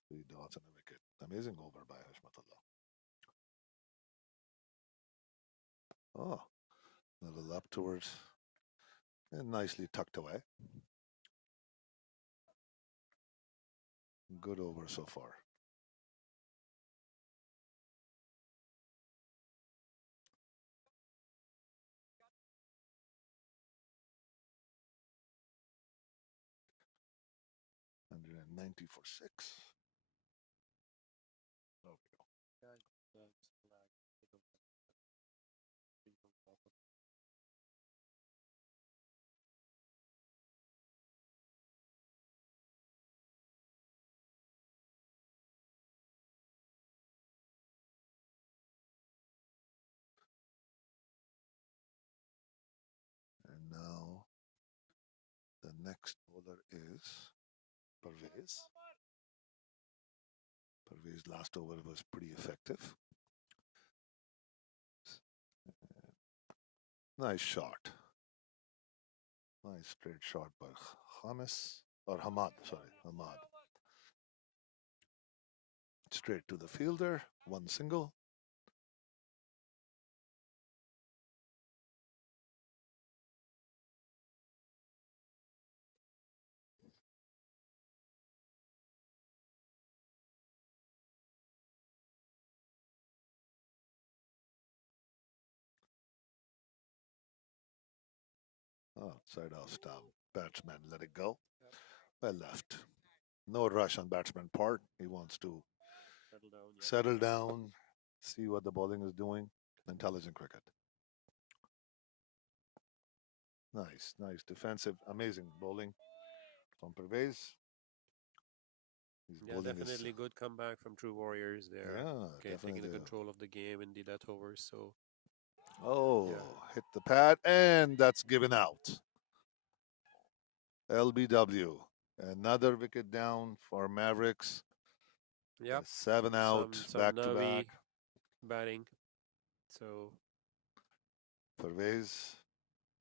3 dots and a wicket. Amazing over by Hashmatullah. Oh, a little up towards and nicely tucked away. Good over so far. And 90 for 6. Okay. And now the next bowler is Pervez. Pervez's last over was pretty effective. Nice shot. Nice straight shot by Hamis or Hamad. Sorry, Hamad. Straight to the fielder. One single. Outside off stump. Batsman let it go. Well left. No rush on batsman part. He wants to Settle down, yeah. settle down, see what the bowling is doing. Intelligent cricket. Nice, nice defensive, amazing bowling from Pervez. His Yeah, bowling definitely is good comeback from True Warriors there. yeah, Taking the definitely. control of the game in the death overs. So Oh, yeah, hit the pad and that's given out. LBW. Another wicket down for Mavericks. yep. 7 out, Some back to nervy back. batting. So Pervez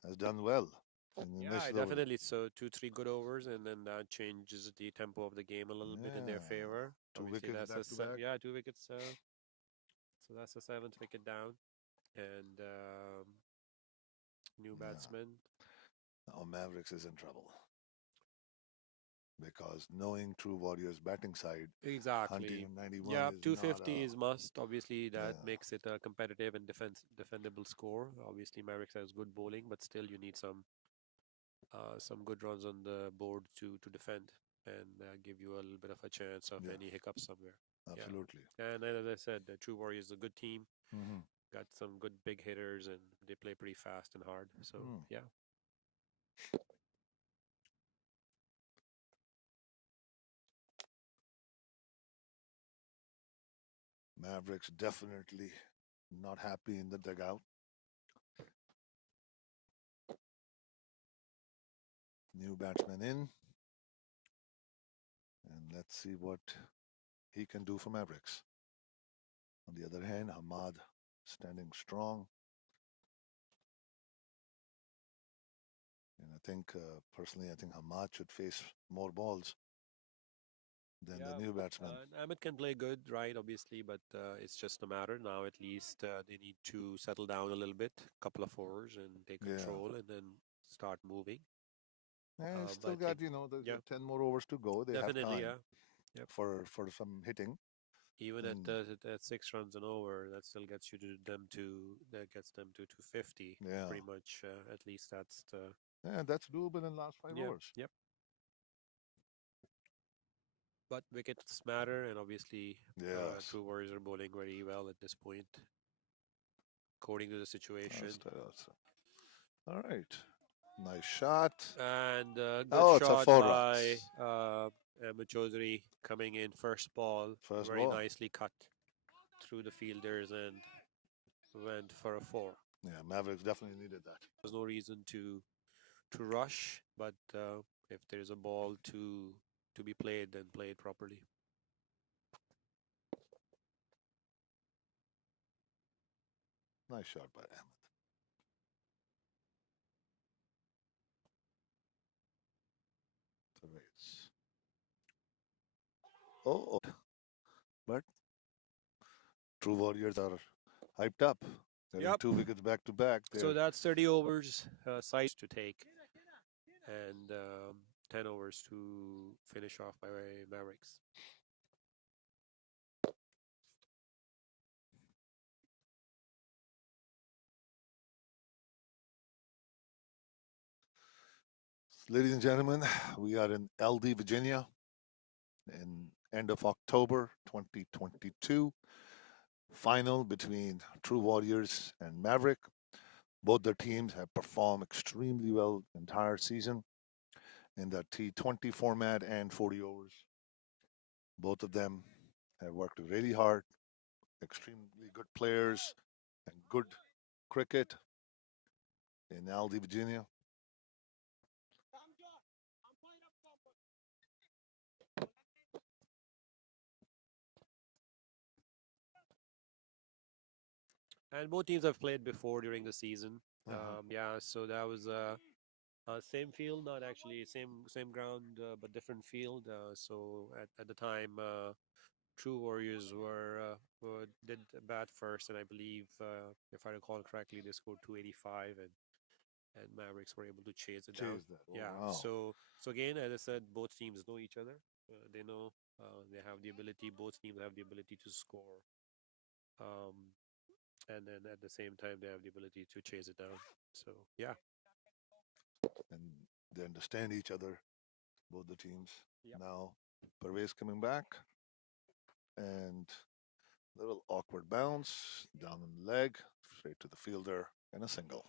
has done well in the yeah, initial over. definitely. So 2, 3 good overs, and then that changes the tempo of the game a little bit in their Yeah. favor. Two Obviously, wickets back to back. yeah, 2 wickets. So that's the 7th wicket down, and new Yeah. batsman. Now Mavericks is in trouble because knowing True Warriors batting side, Exactly. hunting 91 Yeah, is 250 not is must. Obviously, that yeah. makes it a competitive and defendable score. Obviously, Mavericks has good bowling, but still, you need some good runs on the board to defend and give you a little bit of a chance of Yeah. any hiccups somewhere. Absolutely. Yeah. And then, as I said, the True Warriors is a good team. Mm-hmm. Got some good big hitters, and they play pretty fast and hard. So yeah. Mavericks definitely not happy in the dugout. New batsman in. And let's see what he can do for Mavericks. On the other hand, Hamad standing strong. And I think, personally, I think Hamad should face more balls than Yeah, the new batsman. Ahmed can play good, right? Obviously, but it's just a matter now. At least they need to settle down a little bit, couple of overs, and take Yeah. control, and then start moving. And But still I got, think, there's yeah, 10 more overs to go. They have definitely, time yeah. Yep. for some hitting. Even And at 6 runs and over, that still gets you to them to that gets them to 250. yeah, Pretty much, at least that's the yeah, that's doable in last 5 overs. Yep. But wickets matter, and obviously, Yes. True Warriors are bowling very well at this point, according to the situation. All right. Nice shot. And good Oh, it's a shot 4 by runs. Ahmed Chaudhary coming in first ball, First very ball. nicely cut through the fielders and went for a 4. Yeah, Mavericks definitely needed that. There's no reason to rush, but if there's a ball to be played, then play it properly. Nice shot by Ahmed. Oh, but True Warriors are hyped up. Getting Yep. 2 wickets back to back. So that's 30 overs size to take, and 10 overs to finish off by Mavericks. Ladies and gentlemen, we are in LD, Virginia, in end of October 2022. Final between True Warriors and Maverick. Both the teams have performed extremely well entire season in the T20 format and 40 overs. Both of them have worked really hard, extremely good players, and good cricket in LD, Virginia. And both teams have played before during the season. Uh-huh. So that was same field, not actually same ground, but different field. So at the time, True Warriors did bat first, and I believe, if I recall correctly, they scored 285, and Mavericks were able to chase it down. Chase that. Oh, Yeah. wow. So again, as I said, both teams know each other. They know they have the ability. Both teams have the ability to score. And then at the same time, they have the ability to chase it down. So yeah. And they understand each other, both the teams. Yep. Now, Pervez coming back, and little awkward bounce down on the leg, straight to the fielder, and a single.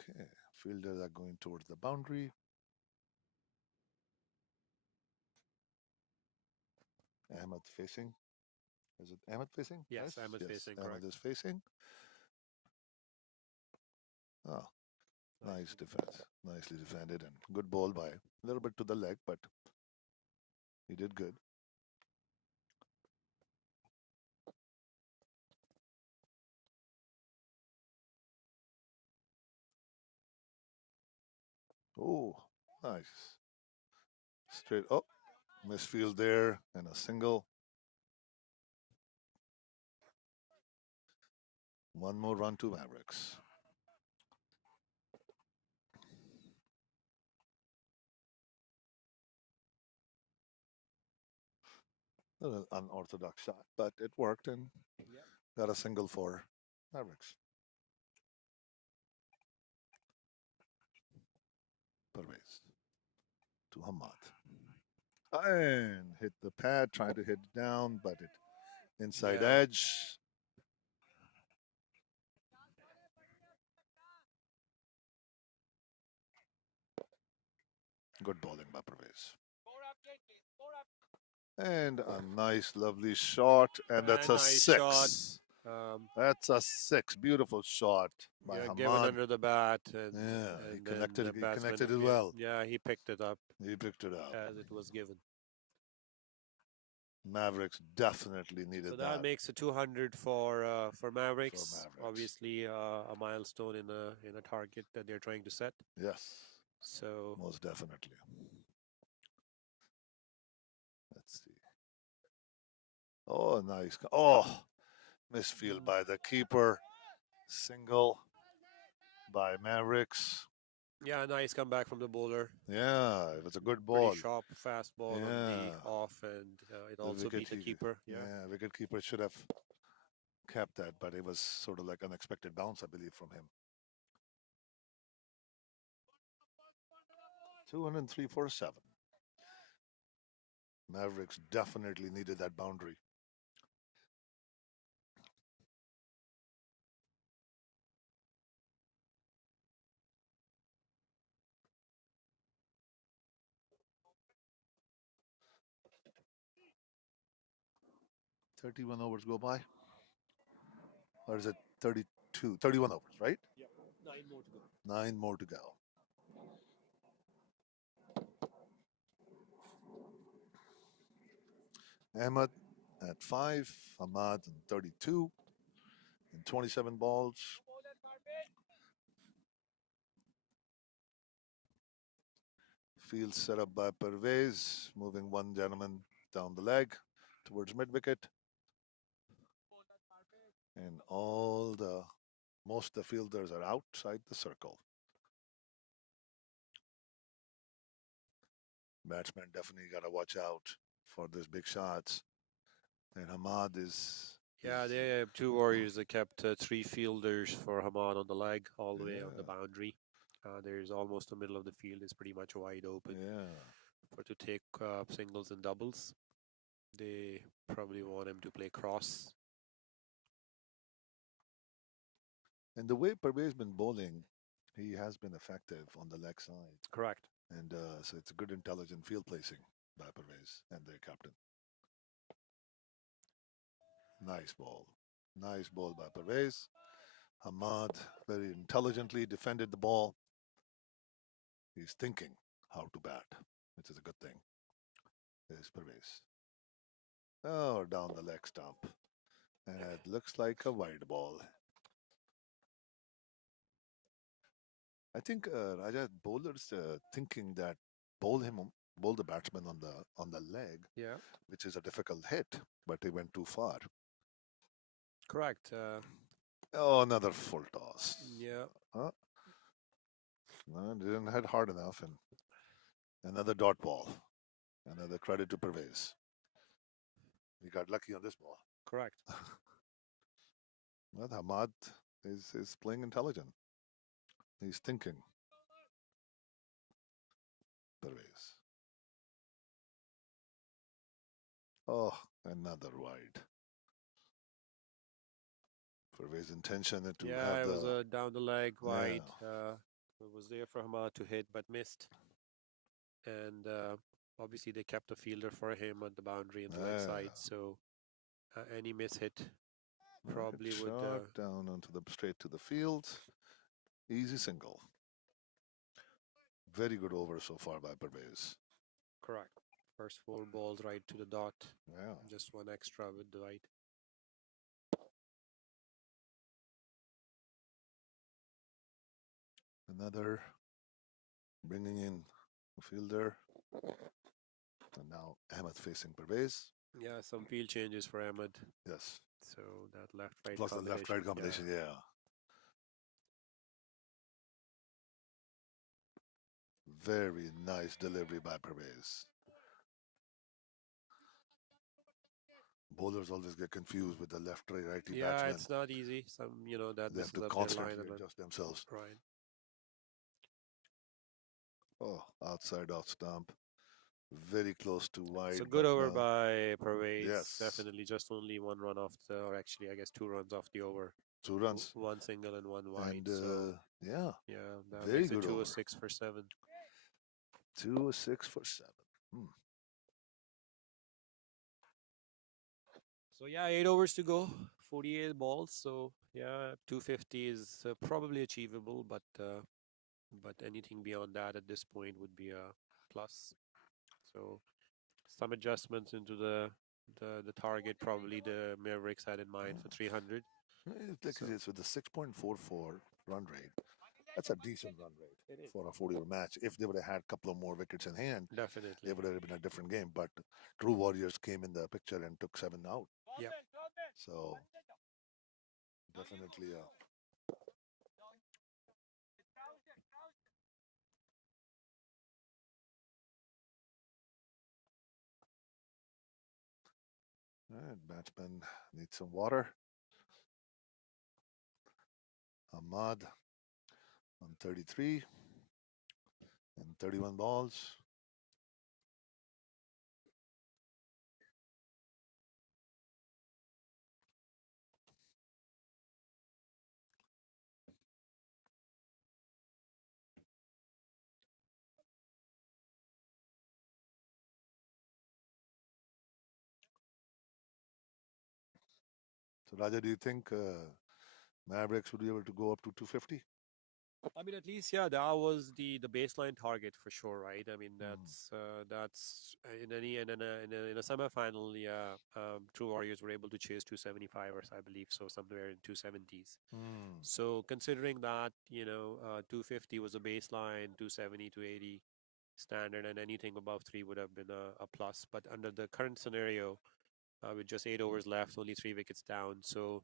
Okay, fielders are going towards the boundary. Ahmed facing. Is it Ahmed facing? Yes, Ahmed facing, Ahmed correct. is facing. Oh, nice defense. Nicely defended and good ball by a little bit to the leg, but he did good. Oh, nice. Straight up. Misfield there and a single. One more run to Mavericks. An unorthodox shot, but it worked and got a single for Mavericks. Pervez to Hamad. And hit the pad, trying to hit down, but it inside Yeah. edge. Good bowling by Pervez. And a nice, lovely shot, and that's a nice 6. shot. That's a 6. Beautiful shot by Yeah, given Hamad. under the bat, and Yeah, and he then connected. the He batsman, connected it well. Yeah, he picked it up He picked it up. as it was given. Mavericks definitely needed So that makes a 200 for Mavericks. Mavericks. Obviously, a milestone in a target that they're trying to set. Yes, So most definitely. Let's see. Oh, nice. Oh, misfield by the keeper. Single by Mavericks. yeah, nice comeback from the bowler. Yeah, it was a good ball. Pretty sharp fastball on the Yeah. off, and it The also beat the keeper. Yeah, wicket keeper should have kept that, but it was sort of like unexpected bounce, I believe, from him. 203 for 7. Mavericks definitely needed that boundary. "31 overs go by, or is it 32? 31 overs, right? Yep. 9 more to go. 9 more to go. Ahmed at 5, Ahmad in 32, in 27 balls. Field set up by Pervez, moving one gentleman down the leg towards mid wicket. And most of the fielders are outside the circle. Batsmen definitely got to watch out for these big shots. And Hamad is. Yeah, they have 2 warriors that kept 3 fielders for Hamad on the leg, all the way on the boundary. There's almost the middle of the field is pretty much wide open. Yeah. For to take singles and doubles. They probably want him to play cross. And the way Pervez been bowling, he has been effective on the leg side. Correct. And so it's a good, intelligent field placing by Pervez and their captain. Nice ball. Nice ball by Pervez. Hamad very intelligently defended the ball. He's thinking how to bat, which is a good thing. There's Pervez. Oh, down the leg stump. And it looks like a wide ball. I think Raja bowlers thinking that bowl the batsman on the leg, Yeah. which is a difficult hit, but he went too far. Correct. Oh, another full toss. Yeah. No, didn't hit hard enough, and another dot ball. Another credit to Pervez. He got lucky on this ball. Correct. But Hamad is playing intelligent. He's thinking. Pervez. Oh, another wide. Pervez's intention to have it was a down the leg wide. It was there for Hamad to hit, but missed. And obviously they kept a fielder for him at the boundary and the leg side. So any miss hit probably would down onto the straight to the field. Easy single. Very good over so far by Pervez. Correct. First 4 balls right to the dot. Yeah. Just 1 extra with the right. Another bringing in a fielder. And now Ahmed facing Pervez. Yeah, some field changes for Ahmed. Yes. So that left-right Plus the left-right combination, yeah. Very nice delivery by Pervez. Bowlers always get confused with the left-right righty batsman. Yeah, it's not easy. Some, that they have to constantly adjust themselves. Right. Oh, outside off stump. Very close to wide. So good over by Pervez. Yes. Definitely just only 1 run off or actually I guess 2 runs off the over. 2 runs. 1 single and 1 wide. And, so yeah. Yeah, that very makes good. 2 or 6 for 7. 2 or 6 for 7. So yeah, 8 overs to go, 48 balls. So yeah, 250 is probably achievable, but anything beyond that at this point would be a plus. So some adjustments into the the target probably the Mavericks had in mind for 300. It's with the 6.44 run rate. That's a decent run rate It is. for a 40-over match. If they would have had a couple of more wickets in hand, Definitely. it would have been a different game. But True Warriors came in the picture and took 7 out. Yeah. So definitely batsman needs some water. Ahmad on 33 and 31 balls. So Raja, do you think Mavericks would be able to go up to 250? I mean, at least, yeah, that was the baseline target for sure, right? I mean, that's in any in a semifinal, yeah. True Warriors were able to chase 275, or I believe so, somewhere in 270s. So considering that, 250 was a baseline, 270, 280 standard, and anything above three would have been a plus. But under the current scenario, with just 8 overs left, only 3 wickets down, so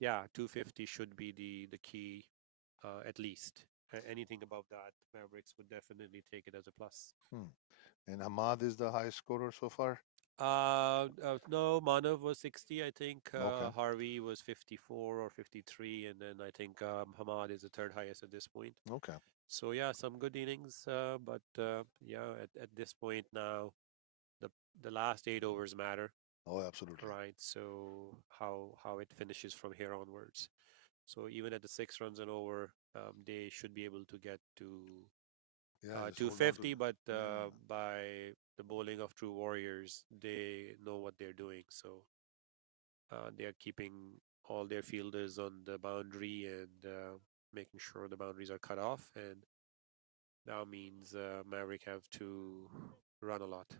yeah, 250 should be the key, at least. Anything above that, Mavericks would definitely take it as a plus. And Ahmad is the highest scorer so far. No, Manav was 60, I think. Okay. Harvey was 54 or 53, and then I think Hamad is the third highest at this point. Okay. So yeah, some good innings, but yeah, at this point now, the last 8 overs matter, Oh, absolutely. right? So how it finishes from here onwards. So even at the 6 runs and over, they should be able to get to Yeah, just hold on to 250, it. but Yeah. by the bowling of True Warriors, they know what they're doing. So they are keeping all their fielders on the boundary and making sure the boundaries are cut off. And that means Maverick have to run a lot.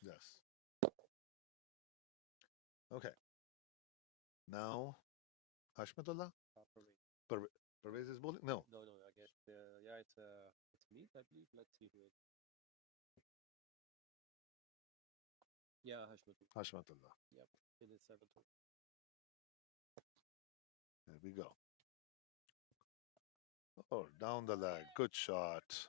Yes. Okay. Now, Hashmatullah? Pervez is bowling? No. No, I guess, yeah, it's Meet, I believe. Let's see who it. Yeah, Hashmatullah. Hashmatullah. Yep, in his 7th. There we go. Oh, down the leg. Good shot.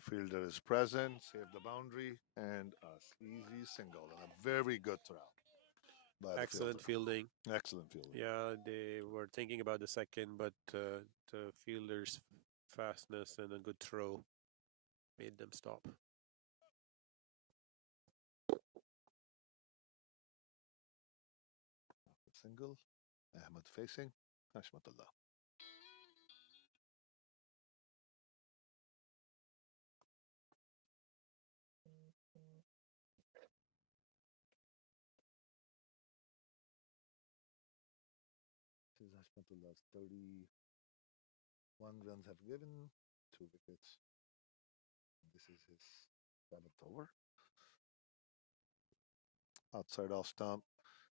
Fielder is present, save the boundary, and a easy single. And a very good throw by Excellent the fielder. fielding. Excellent fielding. Yeah, they were thinking about the second, but the fielder's fastness and a good throw made them stop. Single. Ahmed facing. Hashmatullah. This is Hashmatullah's 31 runs have given, 2 wickets. This is his 7th over. Outside off stump,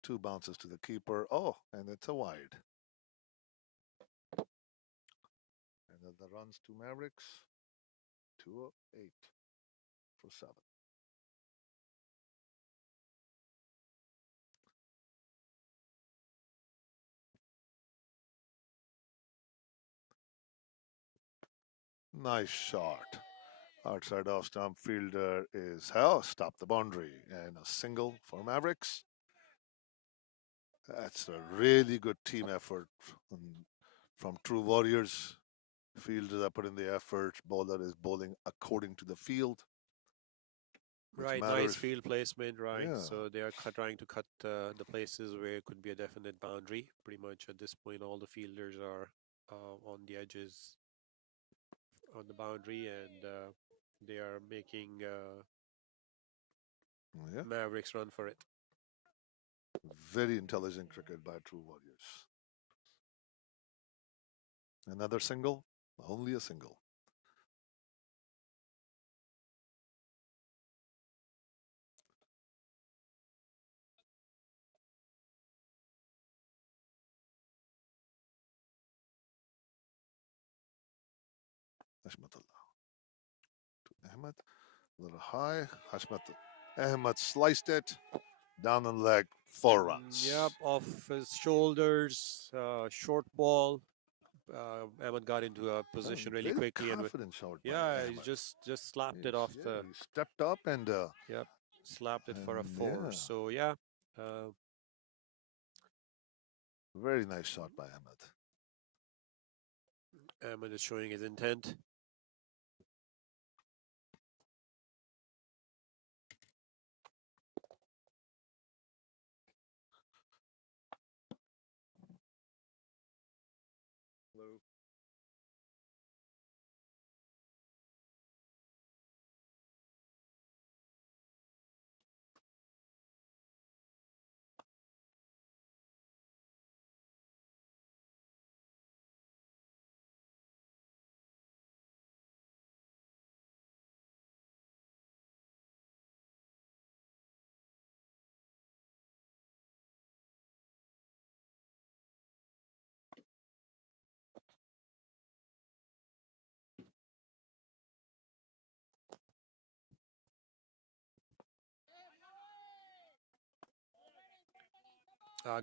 2 bounces to the keeper. Oh, and it's a wide. And then the runs to Mavericks, 208 for 7. Nice shot. Outside off stump, fielder is stop the boundary, and a single for Mavericks. That's a really good team effort from True Warriors. Fielders are putting the effort. Bowler is bowling according to the field. Right, matters. nice field placement, right? Yeah. So they are trying to cut the places where it could be a definite boundary. Pretty much at this point, all the fielders are on the edges on the boundary, and they are making Mavericks run for it. Very intelligent cricket by True Warriors. Another single, only a single. Ahmed, a little high. Ahmed sliced it down the leg, 4 runs. Yep, off his shoulders, short ball. Ahmed got into a position really Very quickly, and confident shot by yeah, he Ahmed. just slapped it off the. He stepped up and Yep, slapped it for a and 4. yeah. So yeah, uh, very nice shot by Ahmed. Ahmed is showing his intent. Hello.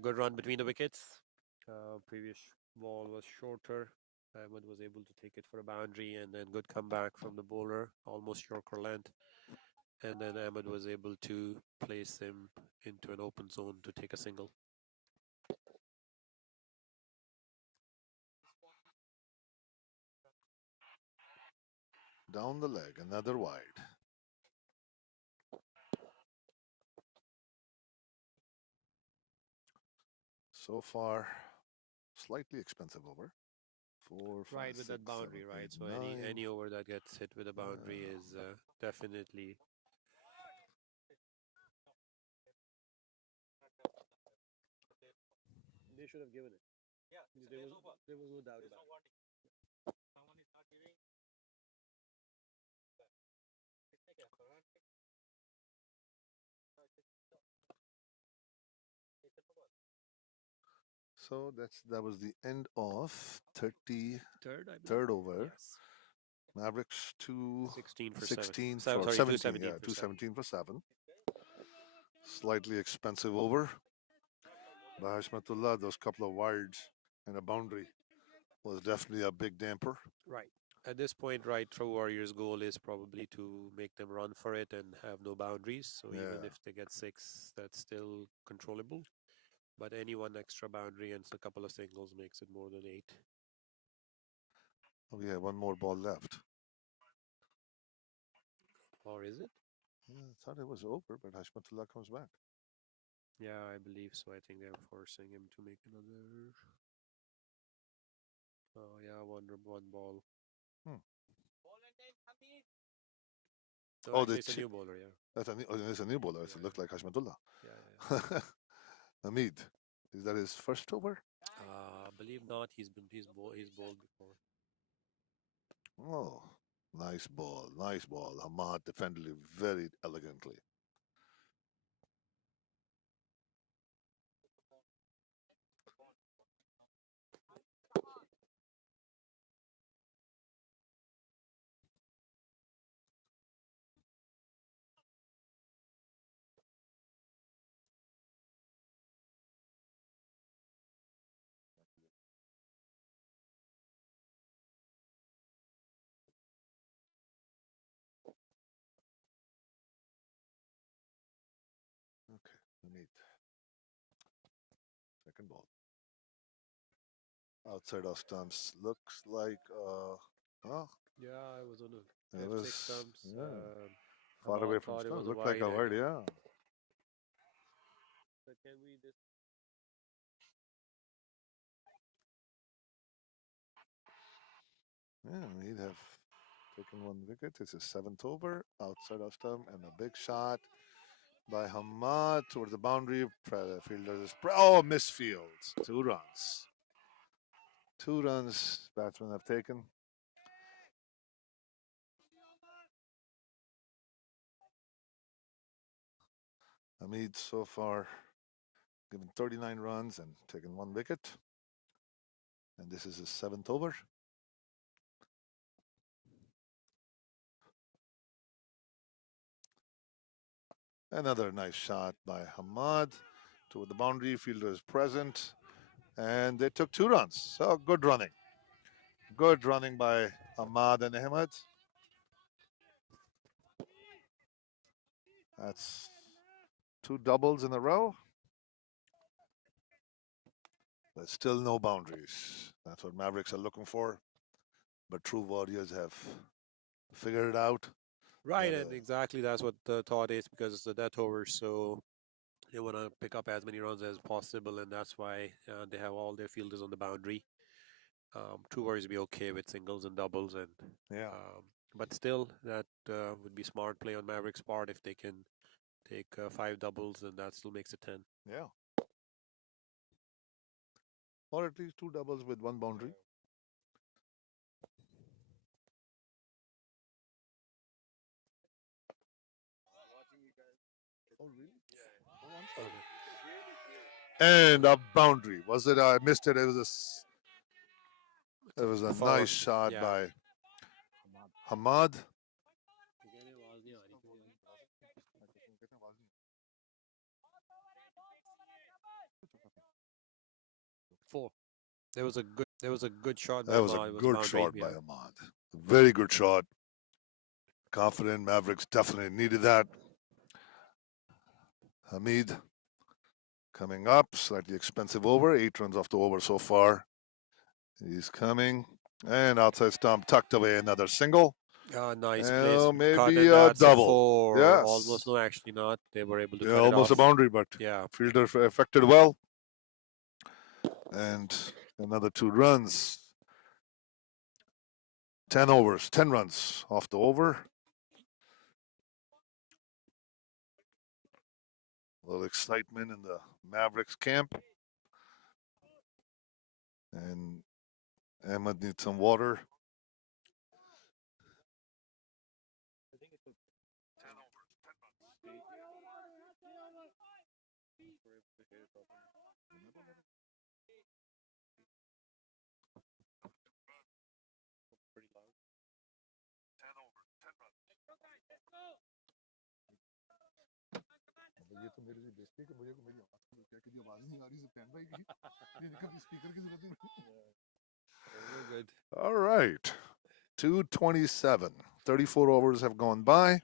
Good run between the wickets. Previous ball was shorter. Ahmed was able to take it for a boundary, and then good comeback from the bowler, almost Yorker length. And then Ahmed was able to place him into an open zone to take a single. Down the leg, another wide. So far, slightly expensive over. 4, 5, Right, with 6, that boundary, 7, right? 8, So 9. any over that gets hit with a boundary is definitely. They should have given it. Yeah, there was no doubt about it. So that was the end of 33rd Third, over. Yes. Mavericks 16 for 16 7. for Sorry, 17. 217 Yeah, for 7. 217 for 7. Slightly expensive over. By Hashmatullah, those couple of wides and a boundary was definitely a big damper. Right. At this point, right, True Warriors' goal is probably to make them run for it and have no boundaries. So even if they get 6, that's still controllable. But any one extra boundary and a couple of singles makes it more than 8. Oh, yeah, one more ball left. Or is it? Yeah, I thought it was over, but Hashmatullah comes back. Yeah, I believe so. I think they're forcing him to make another. Oh, yeah, one ball. Oh, actually, it's a new bowler, yeah. That's a new bowler. It looked like Hashmatullah. Yeah. Hamid, is that his first over? I believe not. He's bowled before. Oh, nice ball, nice ball. Hamad defended it very elegantly. Okay, Hamid. Second ball. Outside of stumps. Looks like, Yeah, I was on a it was 6 stumps. far away from thought it was stumps. a Looked like a wide, wide, yeah. So can we just Yeah, he'd have taken one wicket. It's his 7th over. Outside of stump and a big shot by Hamad toward the boundary. Fielder is misfields. 2 runs. 2 runs batsmen have taken. Hamid so far given 39 runs and taken 1 wicket. And this is his 7th over. Another nice shot by Hamad toward the boundary. Fielder is present, and they took 2 runs. So good running. Good running by Hamad and Ahmed. That's 2 doubles in a row. But still no boundaries. That's what Mavericks are looking for. But True Warriors have figured it out. Right, that, and exactly that's what the thought is, because it's the death over, so they want to pick up as many runs as possible, and that's why they have all their fielders on the boundary. True Warriors be okay with singles and doubles, and Yeah. but still that would be smart play on Mavericks' part if they can take 5 doubles, and that still makes it 10. Yeah. Or at least 2 doubles with 1 boundary. Oh, really? Oh, I'm sorry. And a boundary. Was it? I missed it. It was a Forward. nice shot Yeah. by Hamad. 4. There was a good shot by That was a Ahmad. It good boundary, shot by yeah. Hamad. Very good shot. Confident Mavericks definitely needed that. Hamid coming up, slightly expensive over. 8 runs off the over so far. He's coming. And outside stump tucked away, another single. Nice Well, place. Cut, maybe and a that's double. 4. Yes. Almost, no, actually not. They were able to Yeah, cut it almost off. a boundary, but Yeah. fielder affected well. And another 2 runs. 10 overs, 10 runs off the over. A little excitement in the Mavericks camp. And Ahmed needs some water. ये तो मेरे लिए बेइज्जती है कि मुझे मेरी क्या कि आवाज नहीं आ रही सत्यान भाई की ये देखा कि स्पीकर की जरूरत नहीं Good. All right. 227. 34 overs have gone by.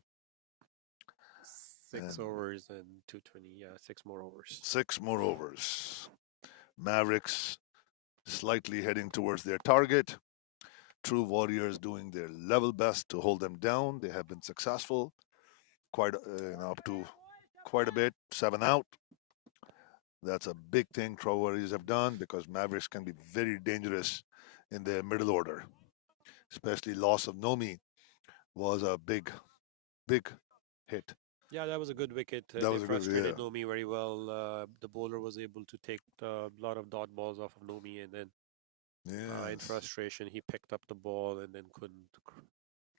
6 And overs and 220. Yeah, 6 more overs. 6 more overs. Mavericks slightly heading towards their target. True Warriors doing their level best to hold them down. They have been successful, quite up to quite a bit. 7 out. That's a big thing True Warriors have done, because Mavericks can be very dangerous in their middle order. Especially loss of Nomi was a big hit. Yeah, that was a good wicket. That They was a good, frustrated yeah. Nomi very well. The bowler was able to take a lot of dot balls off of Nomi, and then in Yes. frustration, he picked up the ball and then couldn't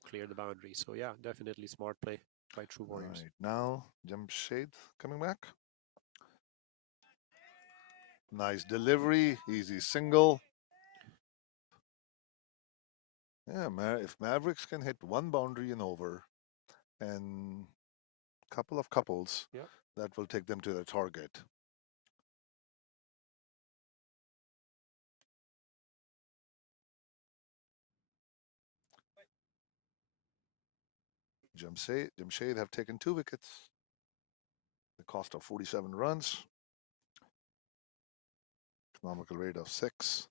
clear the boundary. So yeah, definitely smart play by True Warriors. Right. Now, Jamshed coming back. Nice delivery, easy single. Yeah, if Mavericks can hit 1 boundary and over, and couple of couples, Yep. that will take them to their target. Jamshed have taken 2 wickets. The cost of 47 runs. Economical rate of 6.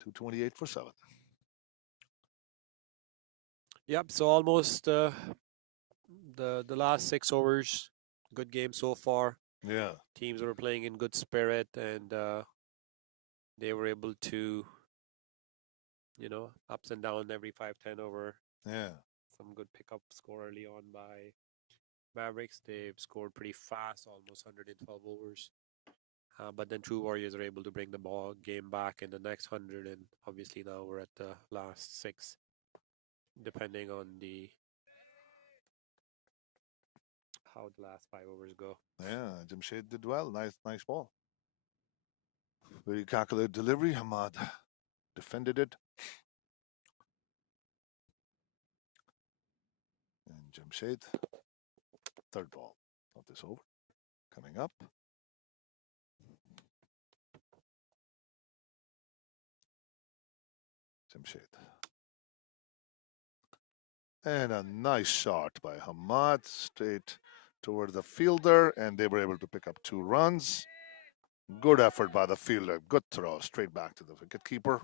228 for 7. Yep. So almost the last 6 overs. Good game so far. Yeah. Teams were playing in good spirit, and they were able to, ups and downs every 5-10 over. Yeah. Some good pickup score early on by Mavericks. They've scored pretty fast, almost 112 overs. But then True Warriors are able to bring the game back in the next 100, and obviously now we're at the last 6, depending on how the last 5 overs go. Yeah, Jamshed did well. Nice ball. Very calculated delivery. Hamad defended it. And Jamshed, third ball of this over, coming up. Jamshed. And a nice shot by Hamad straight toward the fielder, and they were able to pick up 2 runs. Good effort by the fielder. Good throw straight back to the wicketkeeper.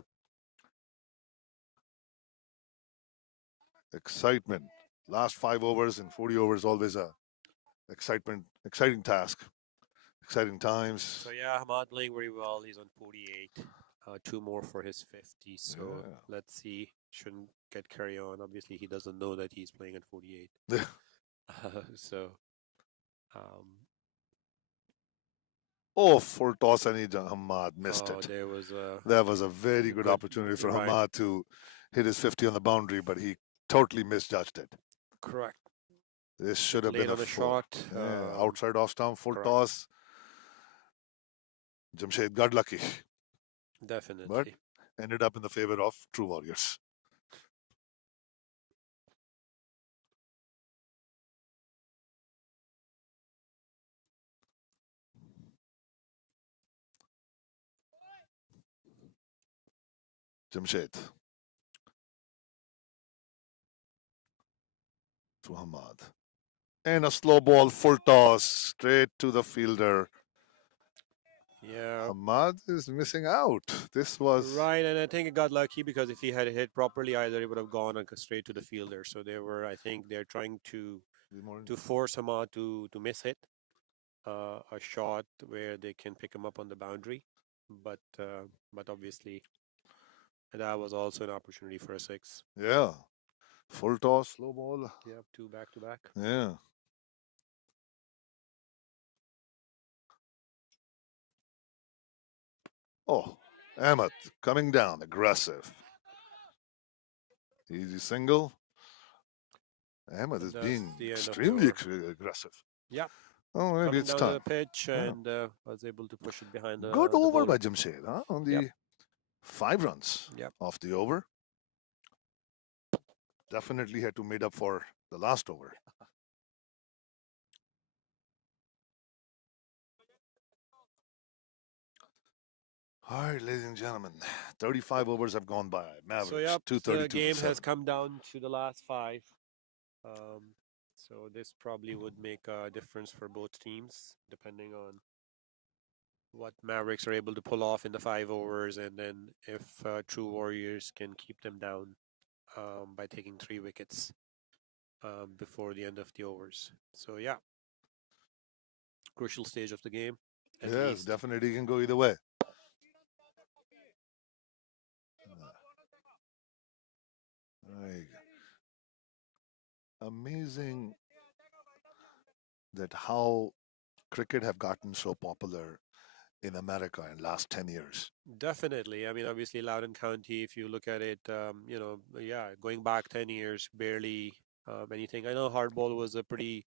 Excitement. Last 5 overs and 40 overs, always a exciting task, exciting times. So yeah, Hamad playing very well. He's on 48. 2 more for his 50. So Yeah. let's see. Shouldn't get carry on. Obviously, he doesn't know that he's playing at 48. So, oh, full toss, and Hamad missed it. That was a very good opportunity for Hamad to hit his 50 on the boundary, but he totally misjudged it. Correct. This should have been a shot. Outside off stump, full toss. Jamshed got lucky. Definitely. But ended up in the favor of True Warriors. Jamshed. To Hamad. And a slow ball, full toss, straight to the fielder. Yeah. Hamad is missing out. This was... Right, and I think it got lucky because if he had hit properly, either it would have gone straight to the fielder. So I think they're trying to force Hamad to miss hit a shot where they can pick him up on the boundary. But obviously, that was also an opportunity for a 6. Yeah. Full toss, slow ball. Yep, 2 back-to-back. Yeah. Oh, Ahmed coming down, aggressive. Easy single. Ahmed is being extremely aggressive. Yeah. Oh, maybe coming it's down time. To the pitch and was able to push it behind the Good over bowler. by Jamshed, huh? On the 5 runs off the over. Definitely had to make up for the last over. All right, ladies and gentlemen, 35 overs have gone by. Mavericks, so, yep, 232 the game has come down to the last 5. So this probably would make a difference for both teams, depending on what Mavericks are able to pull off in the 5 overs, and then if True Warriors can keep them down by taking 3 wickets before the end of the overs. So yeah, crucial stage of the game. Yes, definitely can go either way. Amazing that how cricket have gotten so popular in America in last 10 years. Definitely. I mean, obviously, Loudoun County, if you look at it, going back 10 years, barely anything. I know hardball was a pretty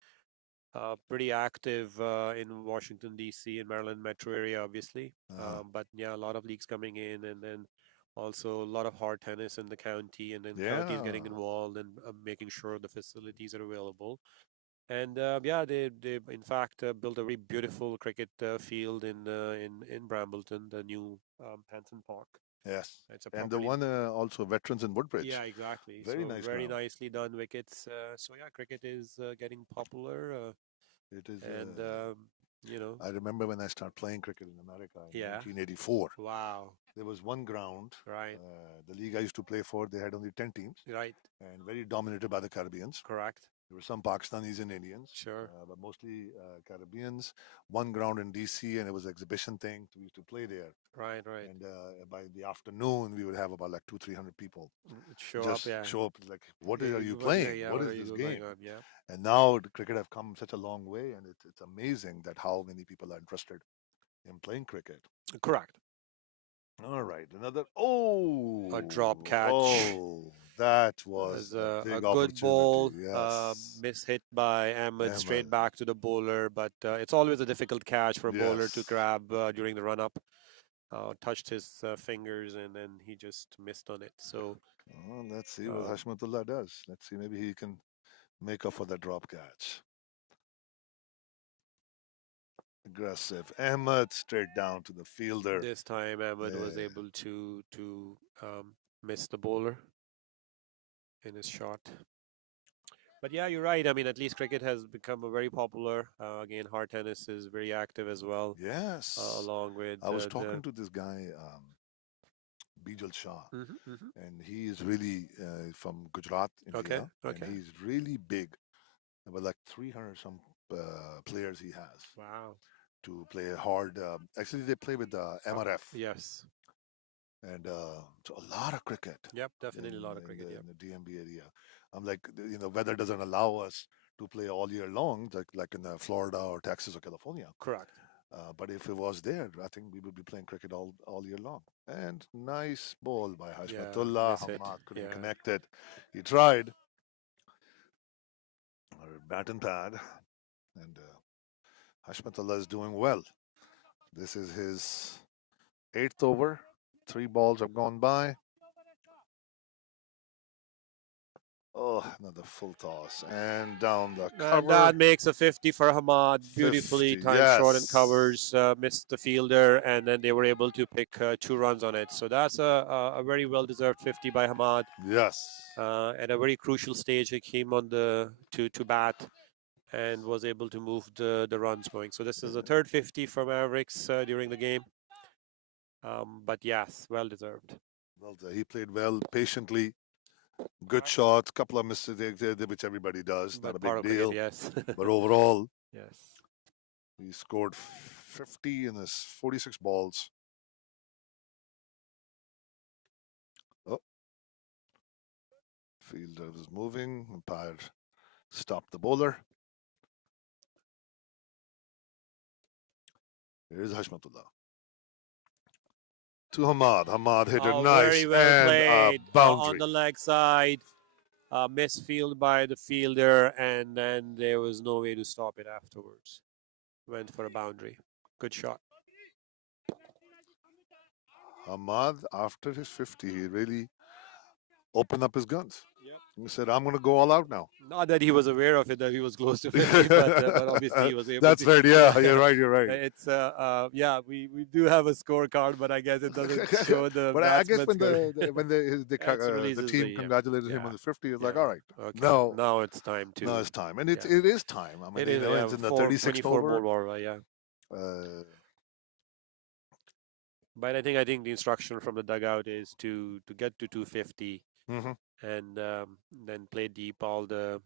active in Washington, D.C. and Maryland metro area, obviously. But yeah, a lot of leagues coming in, and then also a lot of hard tennis in the county, and then counties getting involved and making sure the facilities are available. And they in fact built a very beautiful cricket field in Brambleton, the new Hanson Park. Yes, and the one also Veterans in Woodbridge. Yeah, exactly. Very nice. Very nicely done wickets. So yeah, cricket is getting popular. It is, and I remember when I started playing cricket in America in 1984. Wow. There was one ground. Right. The league I used to play for, they had only 10 teams. Right. And very dominated by the Caribbeans. Correct. There were some Pakistanis and Indians. Sure. But mostly Caribbeans. One ground in DC, and it was an exhibition thing. We used to play there. Right. And by the afternoon, we would have about like 200-300 people show up. Like, what are you playing? What is this game? Yeah. And now the cricket have come such a long way, and it's amazing that how many people are interested in playing cricket. Correct. All right, another a drop catch. Oh, that was a big good ball. Yes. Mishit by Ahmed straight back to the bowler, but it's always a difficult catch for a bowler to grab during the run up. Touched his fingers and then he just missed on it. So let's see what Hashmatullah does. Let's see, maybe he can make up for the drop catch. Aggressive. Ahmed straight down to the fielder. This time Ahmed was Yeah. able to miss the bowler in his shot. But yeah, you're right. I mean, at least cricket has become a very popular. Again, hard tennis is very active as well, Yes. along with I was the. talking to this guy, Bijal Shah, Mhm. and he is really from Gujarat, Okay, India, and okay. he's really big. About like 300 some players he has Wow. to play hard. Actually, they play with the MRF, Yes. and so a lot of cricket Yep, definitely a lot of in cricket. Yep. the DMB area. I'm like, weather doesn't allow us to play all year long, like in Florida or Texas or California. Correct. But if it was there, I think we would be playing cricket all year long. And nice ball by Yeah, Hashmatullah. miss it. Hamad couldn't Yeah. connect it. He tried. Bat and pad. And Hashmatullah is doing well. This is his 8th over. 3 balls have gone by. Oh, another full toss. And down the cover. And that makes a 50 for Hamad. Beautifully 50, timed short and yes. covers, missed the fielder, and then they were able to pick 2 runs on it. So that's a very well deserved 50 by Hamad. Yes. At a very crucial stage, he came on the to bat and was able to move the runs going. So this is the third 50 for Mavericks during the game. But yes, well deserved. Well, he played well, patiently. Good shots, couple of mistakes, which everybody does. But Not a part big of deal. cricket, yes. But overall, Yes. he scored 50 in his 46 balls. Oh, fielder was moving. Umpire stopped the bowler. Here's Hashmatullah. To Hamad. Hamad hit it nice. Very well and played boundary. on the leg side. Misfield by the fielder, and then there was no way to stop it afterwards. Went for a boundary. Good shot. Hamad, after his 50, he really opened up his guns. Yep. He said, I'm going to go all out now. Not that he was aware of it, that he was close to 50, but obviously he was able That's to. right. Yeah, you're right. You're right. It's yeah, we do have a scorecard, but I guess it doesn't show the. But I guess batsman's when the team congratulated him on the 50, it's like, all right, okay. now it's time to. it's time, and it is time. I mean, It is. it's in the 36th 24 over. ball, yeah. But I think the instruction from the dugout is to get to 250 and then play deep all the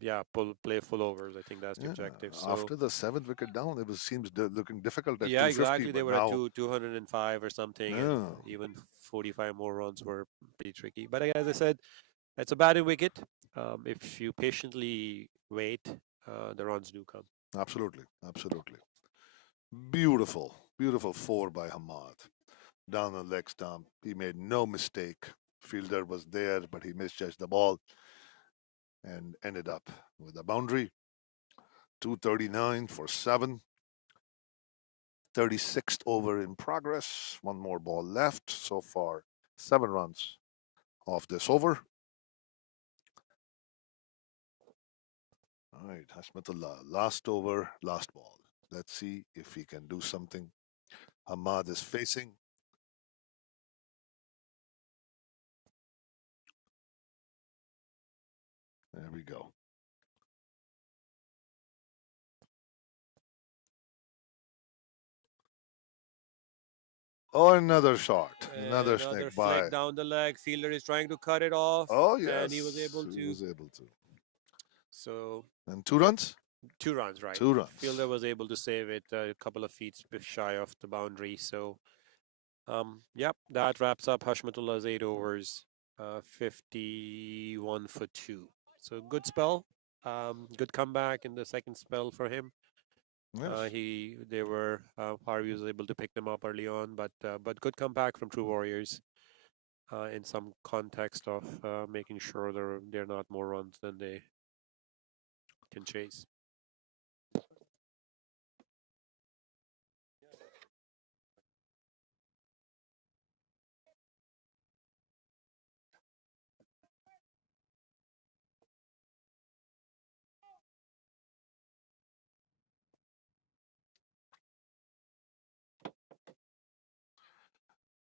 play full overs. I think that's the objective. So after the 7th wicket down, it seems looking difficult at 250. Yeah, exactly. They were now, at 205 or something. And even 45 more runs were pretty tricky. But as I said, it's a batting wicket. If you patiently wait, the runs do come. Absolutely. Beautiful 4 by Hamad. Down the leg stump. He made no mistake. Fielder was there, but he misjudged the ball and ended up with a boundary. 239 for 7. 36th over in progress. 1 more ball left. So far, 7 runs off this over. All right, Hashmatullah. Last over, last ball. Let's see if he can do something. Hamad is facing. There we go. Oh, another shot. Another snake by. Down the leg. Fielder is trying to cut it off. Oh, yes. And he was able to. So. And 2 runs? 2 runs, right. 2 runs. Fielder was able to save it a couple of feet shy of the boundary. So, yep, that wraps up Hashmatullah's 8 overs, 51 for 2. So, good spell. Good comeback in the second spell for him. Yes. Harvey was able to pick them up early on, but good comeback from True Warriors in some context of making sure they're not more runs than they can chase.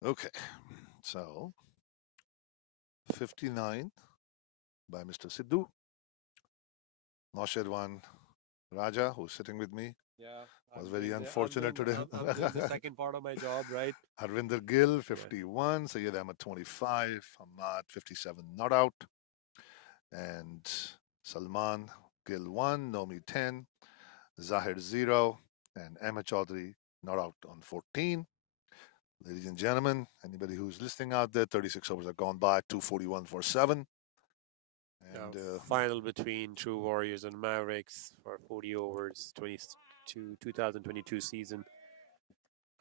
Okay, so 59 by Mr. Sidhu. Noshirwan Raja, who's sitting with me, Yeah, was I'm very doing unfortunate today. I'm doing the second part of my job, right? Harvinder Gill, Yeah. 51. Sayyid Ahmed, 25. Hamad, 57, not out. And Salman Gill, 1. Nomi, 10. Zahir, 0. And Ahmed Chaudhry, not out on 14. Ladies and gentlemen, anybody who's listening out there, 36 overs have gone by, 241 for 7. And Final between True Warriors and Mavericks for 40 overs, 2022 season.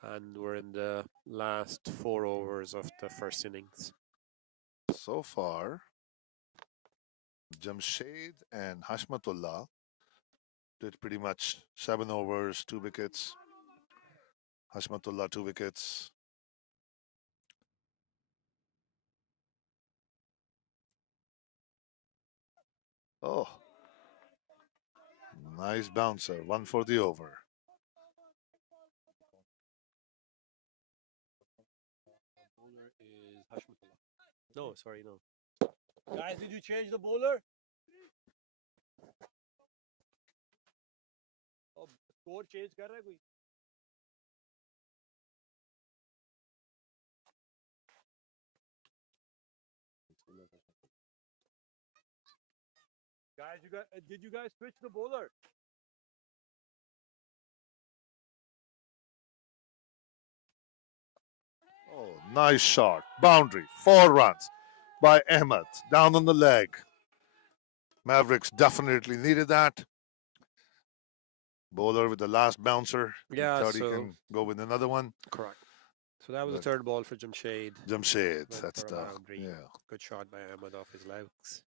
And we're in the last 4 overs of the first innings. so far, Jamshed and Hashmatullah did pretty much 7 overs, 2 wickets. Hashmatullah, 2 wickets. Oh, nice bouncer. 1 for the over. Bowler is Hashmatullah. No, sorry, no. Guys, did you change the bowler? Oh, score change कर रहा है कोई? Guys, did you guys switch the bowler? Oh, nice shot. Boundary. 4 runs by Ahmed. Down on the leg. Mavericks definitely needed that. Bowler with the last bouncer. Yeah, Thought he can go with another one. Correct. So that was the But third ball for Jamshed. Jamshed, Went that's for a the boundary. yeah. Good shot by Ahmed off his legs.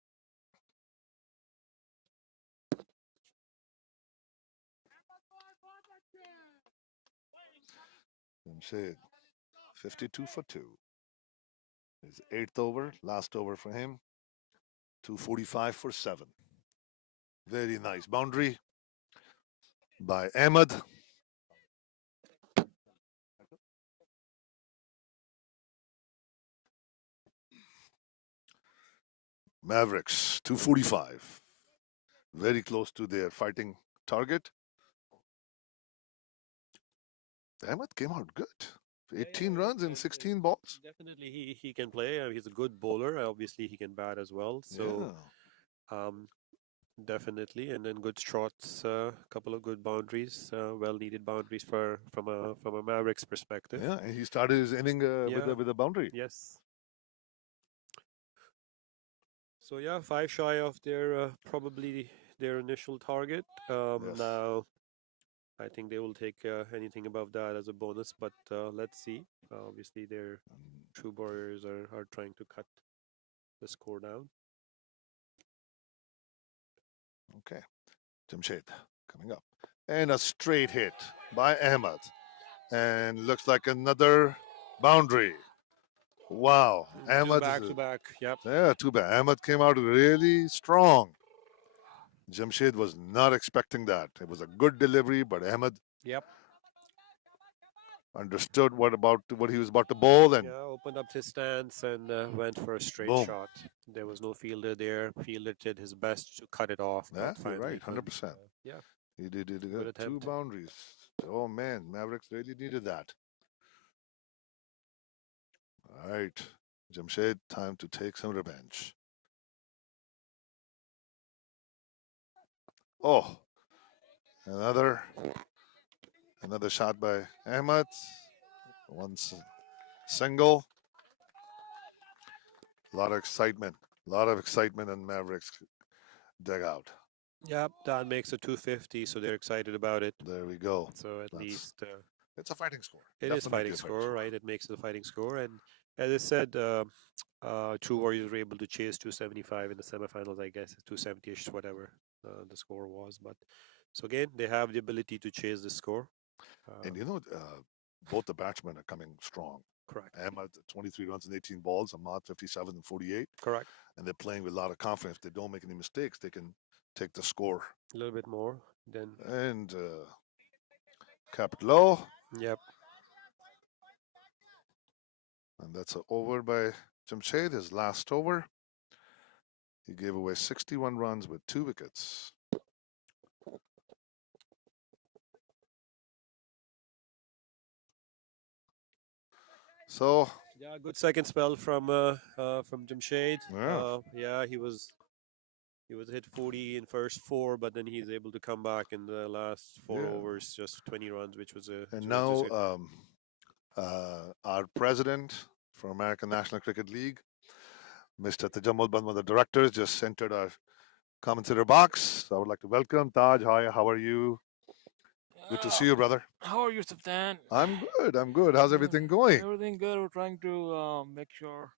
Jamshed, 52 for 2. His 8th over, last over for him. 245 for 7. Very nice boundary by Ahmed. Mavericks, 245. Very close to their fighting target. Ahmed came out good. 18 runs in 16 balls. Definitely, he can play. He's a good bowler. Obviously, he can bat as well. So, definitely, and then good shots. A couple of good boundaries. Well-needed boundaries from a Mavericks perspective. Yeah, and he started his inning with a boundary. Yes. So yeah, 5 shy of their probably their initial target. Yes. Now, I think they will take anything above that as a bonus, but let's see. Obviously, their True Warriors are trying to cut the score down. Okay. Jamshed coming up. And a straight hit by Ahmed. And looks like another boundary. Wow. Ahmed. Back to back. Yep. Yeah, too bad. Ahmed came out really strong. Jamshed was not expecting that. It was a good delivery, but Ahmed Yep. understood what he was about to bowl and Opened up his stance and went for a straight boom. shot. There was no fielder there. Fielder did his best to cut it off. Yeah, but you're right, finally 100%. yeah. He did Good 2 attempt. boundaries. Oh man, Mavericks really needed that. All right, Jamshed, time to take some revenge. Oh, another shot by Ahmed. One single. A lot of excitement. In Mavericks dugout. Yep, that makes it 250, so they're excited about it. There we go. So at least it's a fighting score. It is fighting score, right? It makes it a fighting score. And as I said, True Warriors were able to chase 275 in the semifinals, I guess, 270-ish, whatever the score was. But so again, they have the ability to chase the score. And both the batsmen are coming strong. Correct. Ahmed, 23 runs in 18 balls. Ahmad, 57 and 48. Correct. And they're playing with a lot of confidence. If they don't make any mistakes, they can take the score. A little bit more than. And cap it low. Yep. And that's a over by Jamshed, his last over. He gave away 61 runs with 2 wickets. So Yeah, good second spell from Jamshed. yeah, Yeah, he was hit 40 in first four, but then he's able to come back in the last four yeah. overs, just 20 runs, And which was just now hit. our president for American National Cricket League, Mr. Tajammul Banma, the directors, just entered our commentator box. I would like to welcome Taj. Hi, how are you? Good to see you, brother. How are you, Sultan? I'm good. I'm good. How's everything going? Everything good. We're trying to make sure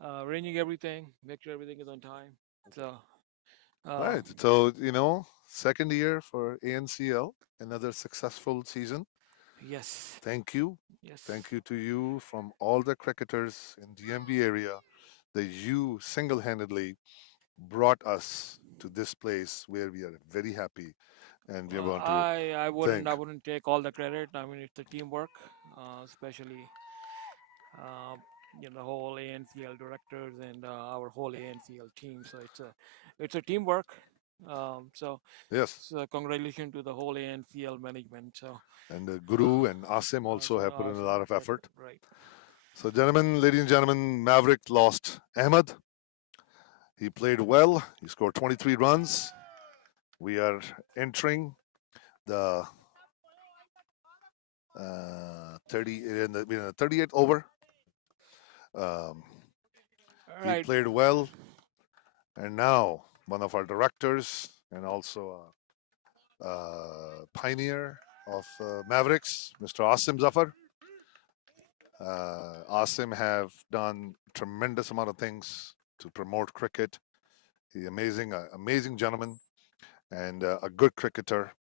arranging everything, make sure everything is on time. So, um, Right. So, second year for ANCL, another successful season. yes, Thank you. yes. Thank you to you from all the cricketers in DMV area that you single-handedly brought us to this place where we are very happy and we want to I thank. wouldn't take all the credit. I mean, it's the teamwork, especially uh, the whole ANCL directors and our whole ANCL team. So it's a teamwork. So Yes. so congratulations to the whole ANCL management. So And uh, Guru and Asim also have put in a awesome, lot of right, effort. right. So, gentlemen, ladies and gentlemen, Maverick lost Ahmed. He played well. He scored 23 runs. We are entering the 30 in the 38th over. Um, he Right. played well, and now one of our directors and also a pioneer of Mavericks, Mr. Asim Zafar. Asim have done tremendous amount of things to promote cricket. He's amazing gentleman, and a good cricketer.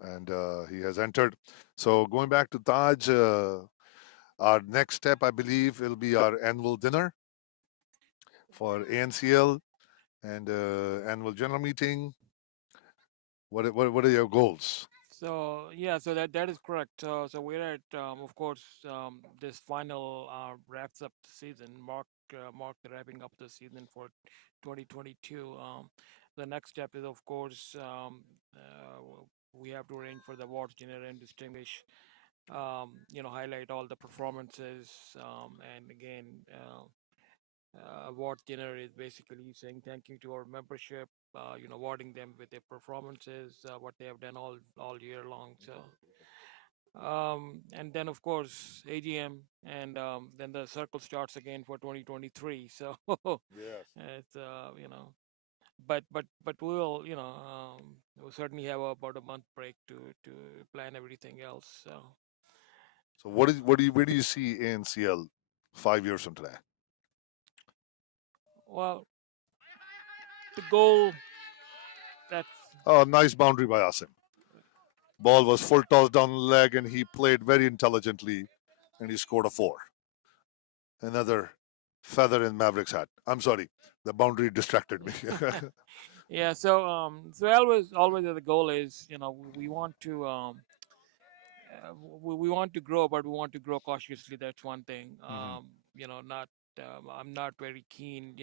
And he has entered. So going back to Taj, our next step, I believe, will be our annual dinner for ANCL and annual general meeting. What are your goals? So yeah, so that is correct. So we're at, of course, this final wraps up the season, mark the wrapping up the season for 2022. The next step is, of course, we have to arrange for the awards dinner and distinguish, highlight all the performances, and again. Award dinner is basically saying thank you to our membership, awarding them with their performances, what they have done all year long. So, and then of course AGM, and then the circle starts again for 2023. So Yes. it's but we'll we'll certainly have about a month break to plan everything else. So So where do you see ANCL 5 years from today? well, the goal that's Oh, nice boundary by Asim. Ball was full toss down the leg, and he played very intelligently, and he scored a four. Another feather in Maverick's hat. I'm sorry, the boundary distracted me. yeah. So always the goal is we want to we want to grow, but we want to grow cautiously. That's one thing. Mhm. Not I'm not very keen,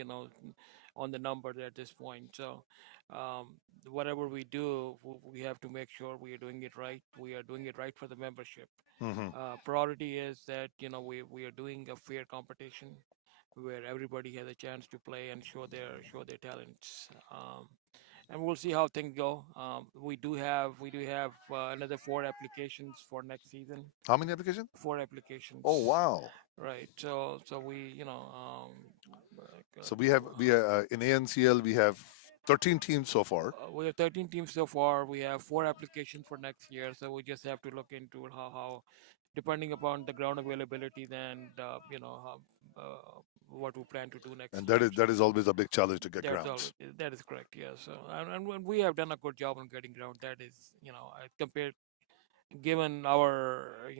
on the numbers at this point. So, um, whatever we do, we have to make sure we are doing it right. We are doing it right for the membership. Mhm. Priority is that we are doing a fair competition where everybody has a chance to play and show their talents. And we'll see how things go. We do have another four applications for next season. How many applications? Four applications, Oh wow! right? So we like, So we in ANCL we have 13 teams so far. we have 13 teams so far. We have four applications for next year. So we just have to look into how depending upon the ground availability, then what we plan to do next And year. that is always a big challenge to get That's all. grounds. That is correct. Yeah. So and when we have done a good job on getting ground. That is, compared given our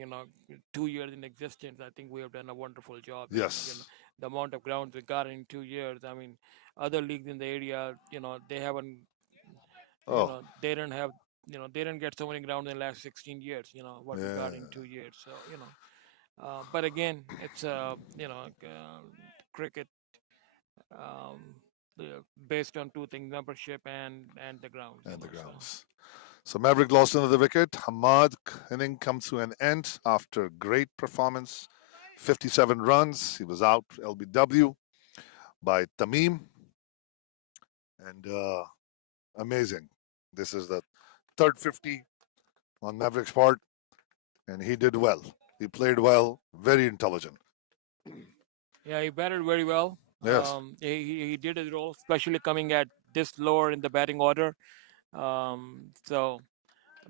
2 years in existence, I think we have done a wonderful job. And Yes. the amount of grounds we got in 2 years. I mean, other leagues in the area, they haven't, Oh, they don't have, they didn't get so many grounds in the last 16 years. What we got in yeah. 2 years. So But again, it's cricket um, based on two things: membership and the grounds. And the So grounds. So Maverick lost another wicket. Hamad inning comes to an end after great performance. 57 runs. He was out LBW by Tamim. And amazing. This is the third 50 on Maverick's part. And he did well. He played well. Very intelligent. yeah, he batted very well. Yes. He did his role, especially coming at this lower in the batting order. So,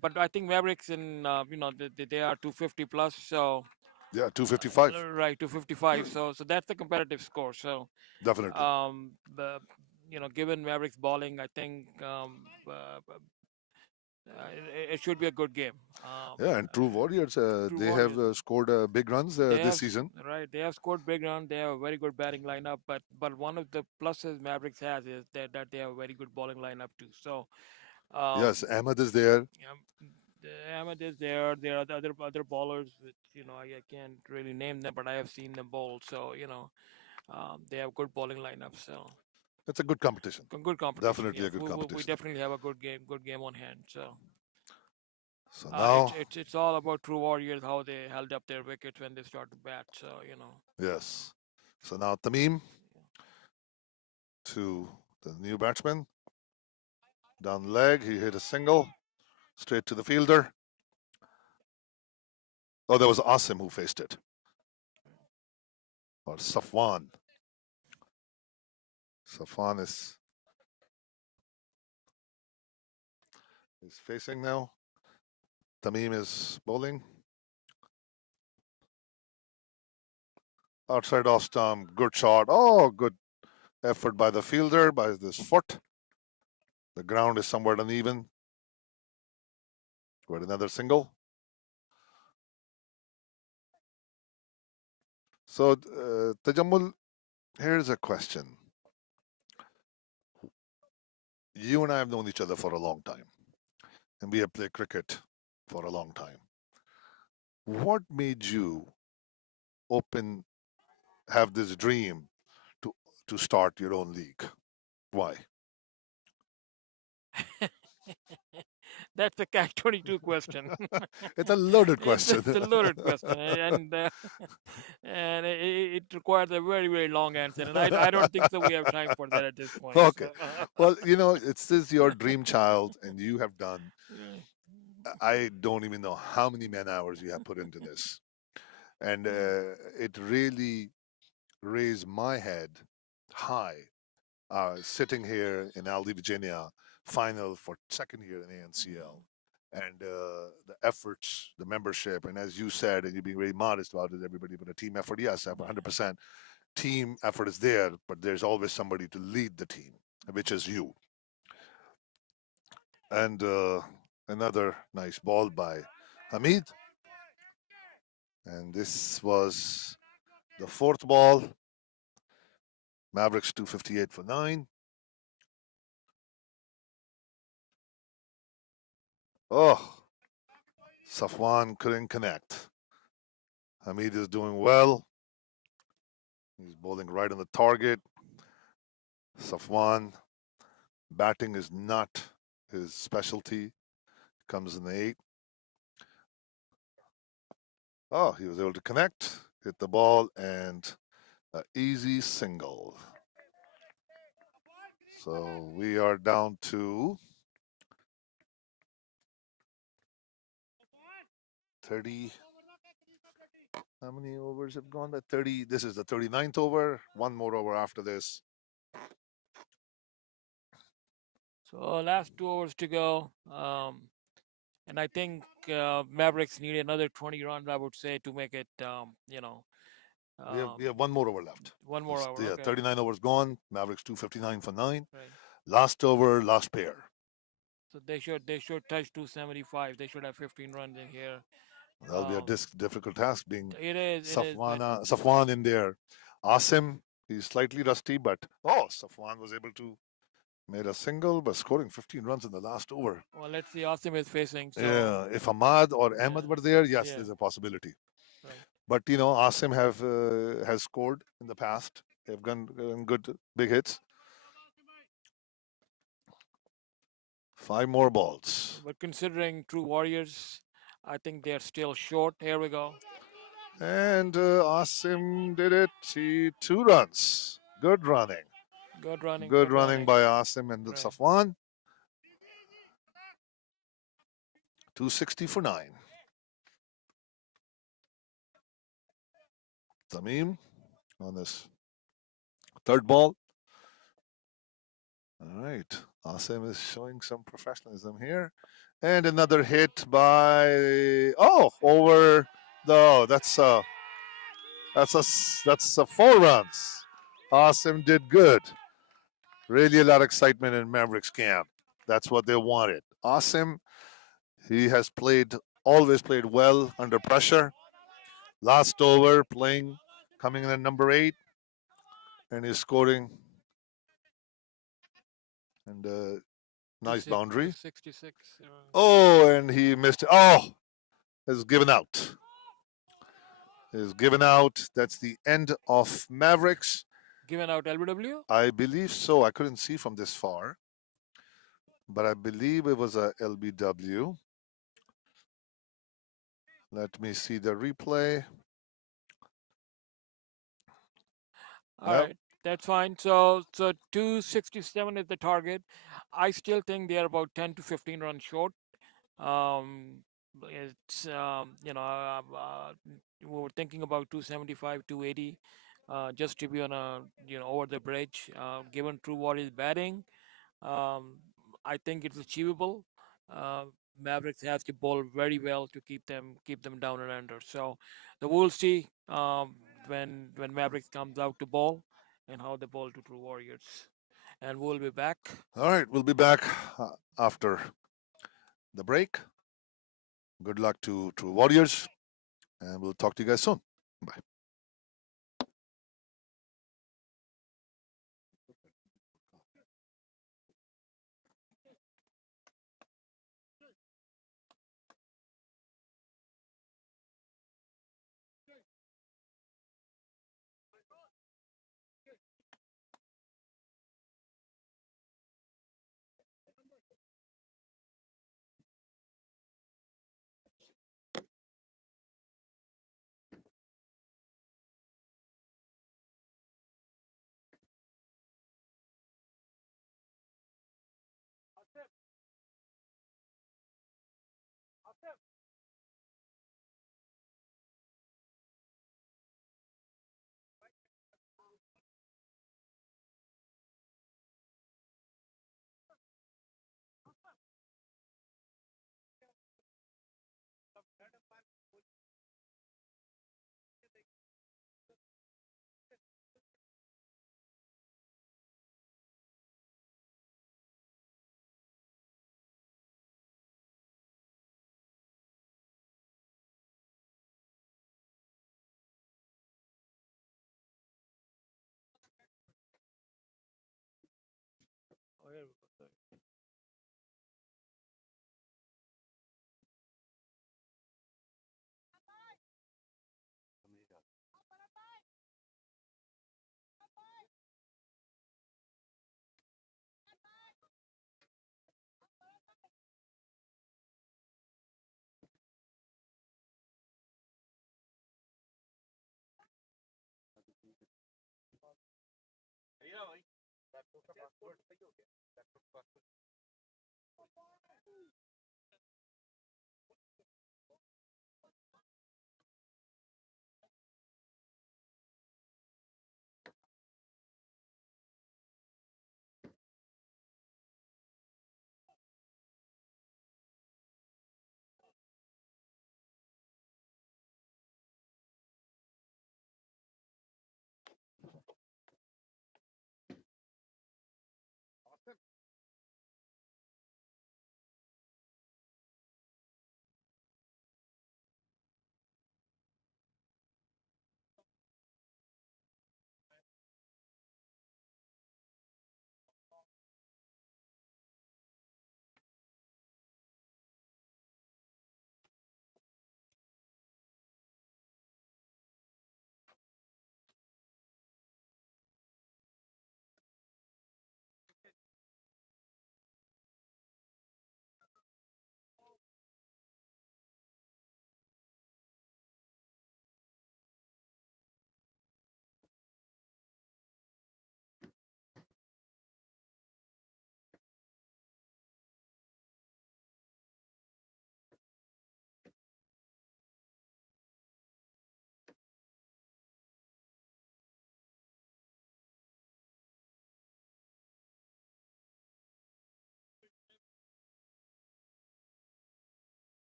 but I think Mavericks they are 250 plus. So Yeah, 255. right, 255. So that's the competitive score. So Definitely. the, given Mavericks bowling, I think it should be a good game. Yeah, and True Warriors, True they have Warriors. scored big runs They this have season. right. They have scored big run. They have a very good batting lineup. But one of the pluses Mavericks has is that they have a very good bowling lineup too. So Yes, um, Ahmed is there. Ahmed is there. There are the other bowlers. Which, I can't really name them, but I have seen them bowl. So they have good bowling lineup. So It's a good competition. good competition. Definitely Yeah, a good we competition. definitely have a good game on hand. So. So It's now, it's it's all about True Warriors how they held up their wickets when they start to bat. So yes. So now Tamim to the new batsman. Down the leg, he hit a single straight to the fielder. Oh, that was Asim who faced it. Or Safwan. Safwan is facing now. Tamim is bowling. Outside off stump, good shot. Oh, good effort by the fielder, by this foot. The ground is somewhat uneven. Got another single. So, Tajammul, here's a question. You and I have known each other for a long time, and we have played cricket for a long time. What made you have this dream to start your own league? Why? that's a catch-22 question. It's a loaded question. It's a loaded question, and it requires a very very long answer, and I don't think so. We have time for that at this point. Okay. So. Well, it's this your dream child, and you have done. I don't even know how many man hours you have put into this, and it really raised my head high. Sitting here in Aldi, Virginia, final for second year in ANCL, and the efforts, the membership, and as you said, and you're being very modest about it, everybody, but a team effort, yes, 100% team effort is there, but there's always somebody to lead the team, which is you. And another nice ball by Hamid, and this was the fourth ball. Mavericks 258 for 9. Oh, Safwan couldn't connect. Hamid is doing well. He's bowling right on the target. Safwan, batting is not his specialty. Comes in the 8. Oh, he was able to connect, hit the ball, and an easy single. So we are down to 30. How many overs have gone by? 30. This is the 39th over. One more over after this. So last 2 overs to go, and I think Mavericks need another 20 runs. I would say to make it, We have one more over left. one more over. Yeah, Okay. 39 overs gone. Mavericks 259 for 9. Right. Last over, last pair. So they should touch 275. They should have 15 runs in here. That'll be a difficult task being It is. Safwan in there. Asim, he's slightly rusty, but Safwan was able to made a single, but scoring 15 runs in the last over. Well, let's see. Asim is facing. So, Yeah, if Ahmad or Ahmed were there, yes, Yeah. there's a possibility. Right. But you know, Asim has scored in the past. They've gotten good big hits. 5 more balls. But considering True Warriors, I think they're still short. Here we go. And Asim did it. 2 runs. Good running. Good running. Good Good running running. by Asim and Right. Safwan. 260 for 9. Tamim on this third ball. All right. Asim is showing some professionalism here. And another hit by over the that's 4 runs. Asim did good. Really a lot of excitement in Mavericks camp. That's what they wanted. Asim, he has always played well under pressure. Last over, coming in at number 8, and he's scoring. And nice boundary. 66. Oh, and he missed it. Oh, is given out. Is given out. That's the end of Mavericks. Given out LBW? I believe so. I couldn't see from this far, but I believe it was a LBW. Let me see the replay. All right, that's fine. So 267 is the target. I still think they are about 10 to 15 runs short. It's we were thinking about 275, 280, just to be on a over the bridge. Given True Warriors batting, um, I think it's achievable. Uh, Mavericks have to bowl very well to keep them down and under. So we'll see when Mavericks comes out to bowl and how they bowl to True Warriors. And we'll be back. All right, we'll be back after the break. Good luck to Warriors, and we'll talk to you guys soon. Bye.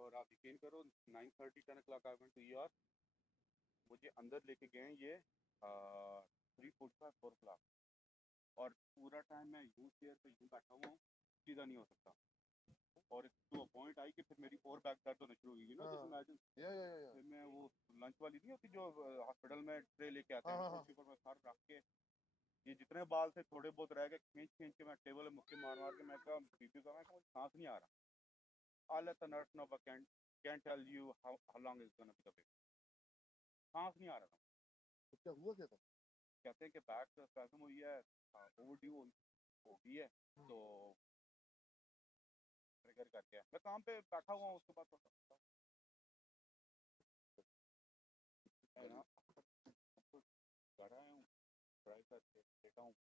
और आप यकीन करो 9:30 10 o'clock I went to ER. मुझे अंदर लेके गए ये 3:45 4 o'clock और पूरा टाइम मैं यूं चेयर पे यूं बैठा हुआ हूँ, सीधा नहीं हो सकता और टू अ पॉइंट आई कि फिर मेरी और बैक दर्द होना शुरू हुई ना जस्ट इमेजिन फिर मैं वो लंच वाली नहीं होती जो हॉस्पिटल में ट्रे लेके आते हैं उसके ऊपर मैं सर रख के ये जितने बाल थे थोड़े बहुत रह गए खींच खींच के मैं टेबल में मुक्के मार मार के मैं कहा बीपी का मैं कहा मुझे सांस नहीं आ रहा I'll let the nurse know but can't tell you how long is gonna be the wait सांस नहीं आ रहा था तो क्या हुआ क्या था? कहते हैं कि बैक स्पैज्म हुई है ओवरड्यू हो गई है तो ट्रिगर करके मैं काम पे बैठा हुआ हूँ उसके बाद घर आया हूँ ट्राई करके देखा हूँ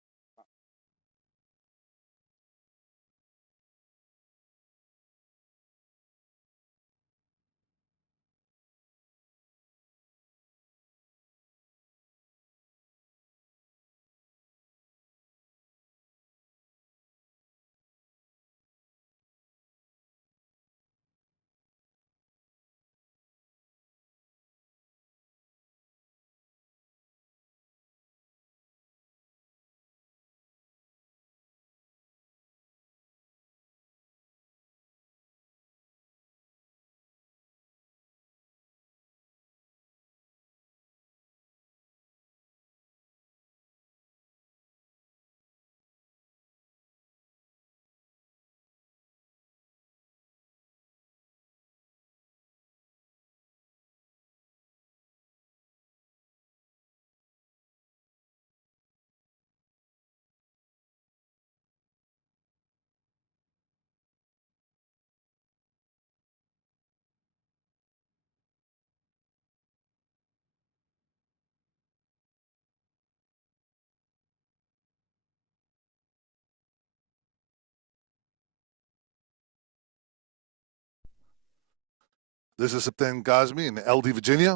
This is Saptan Gazmi in LD, Virginia.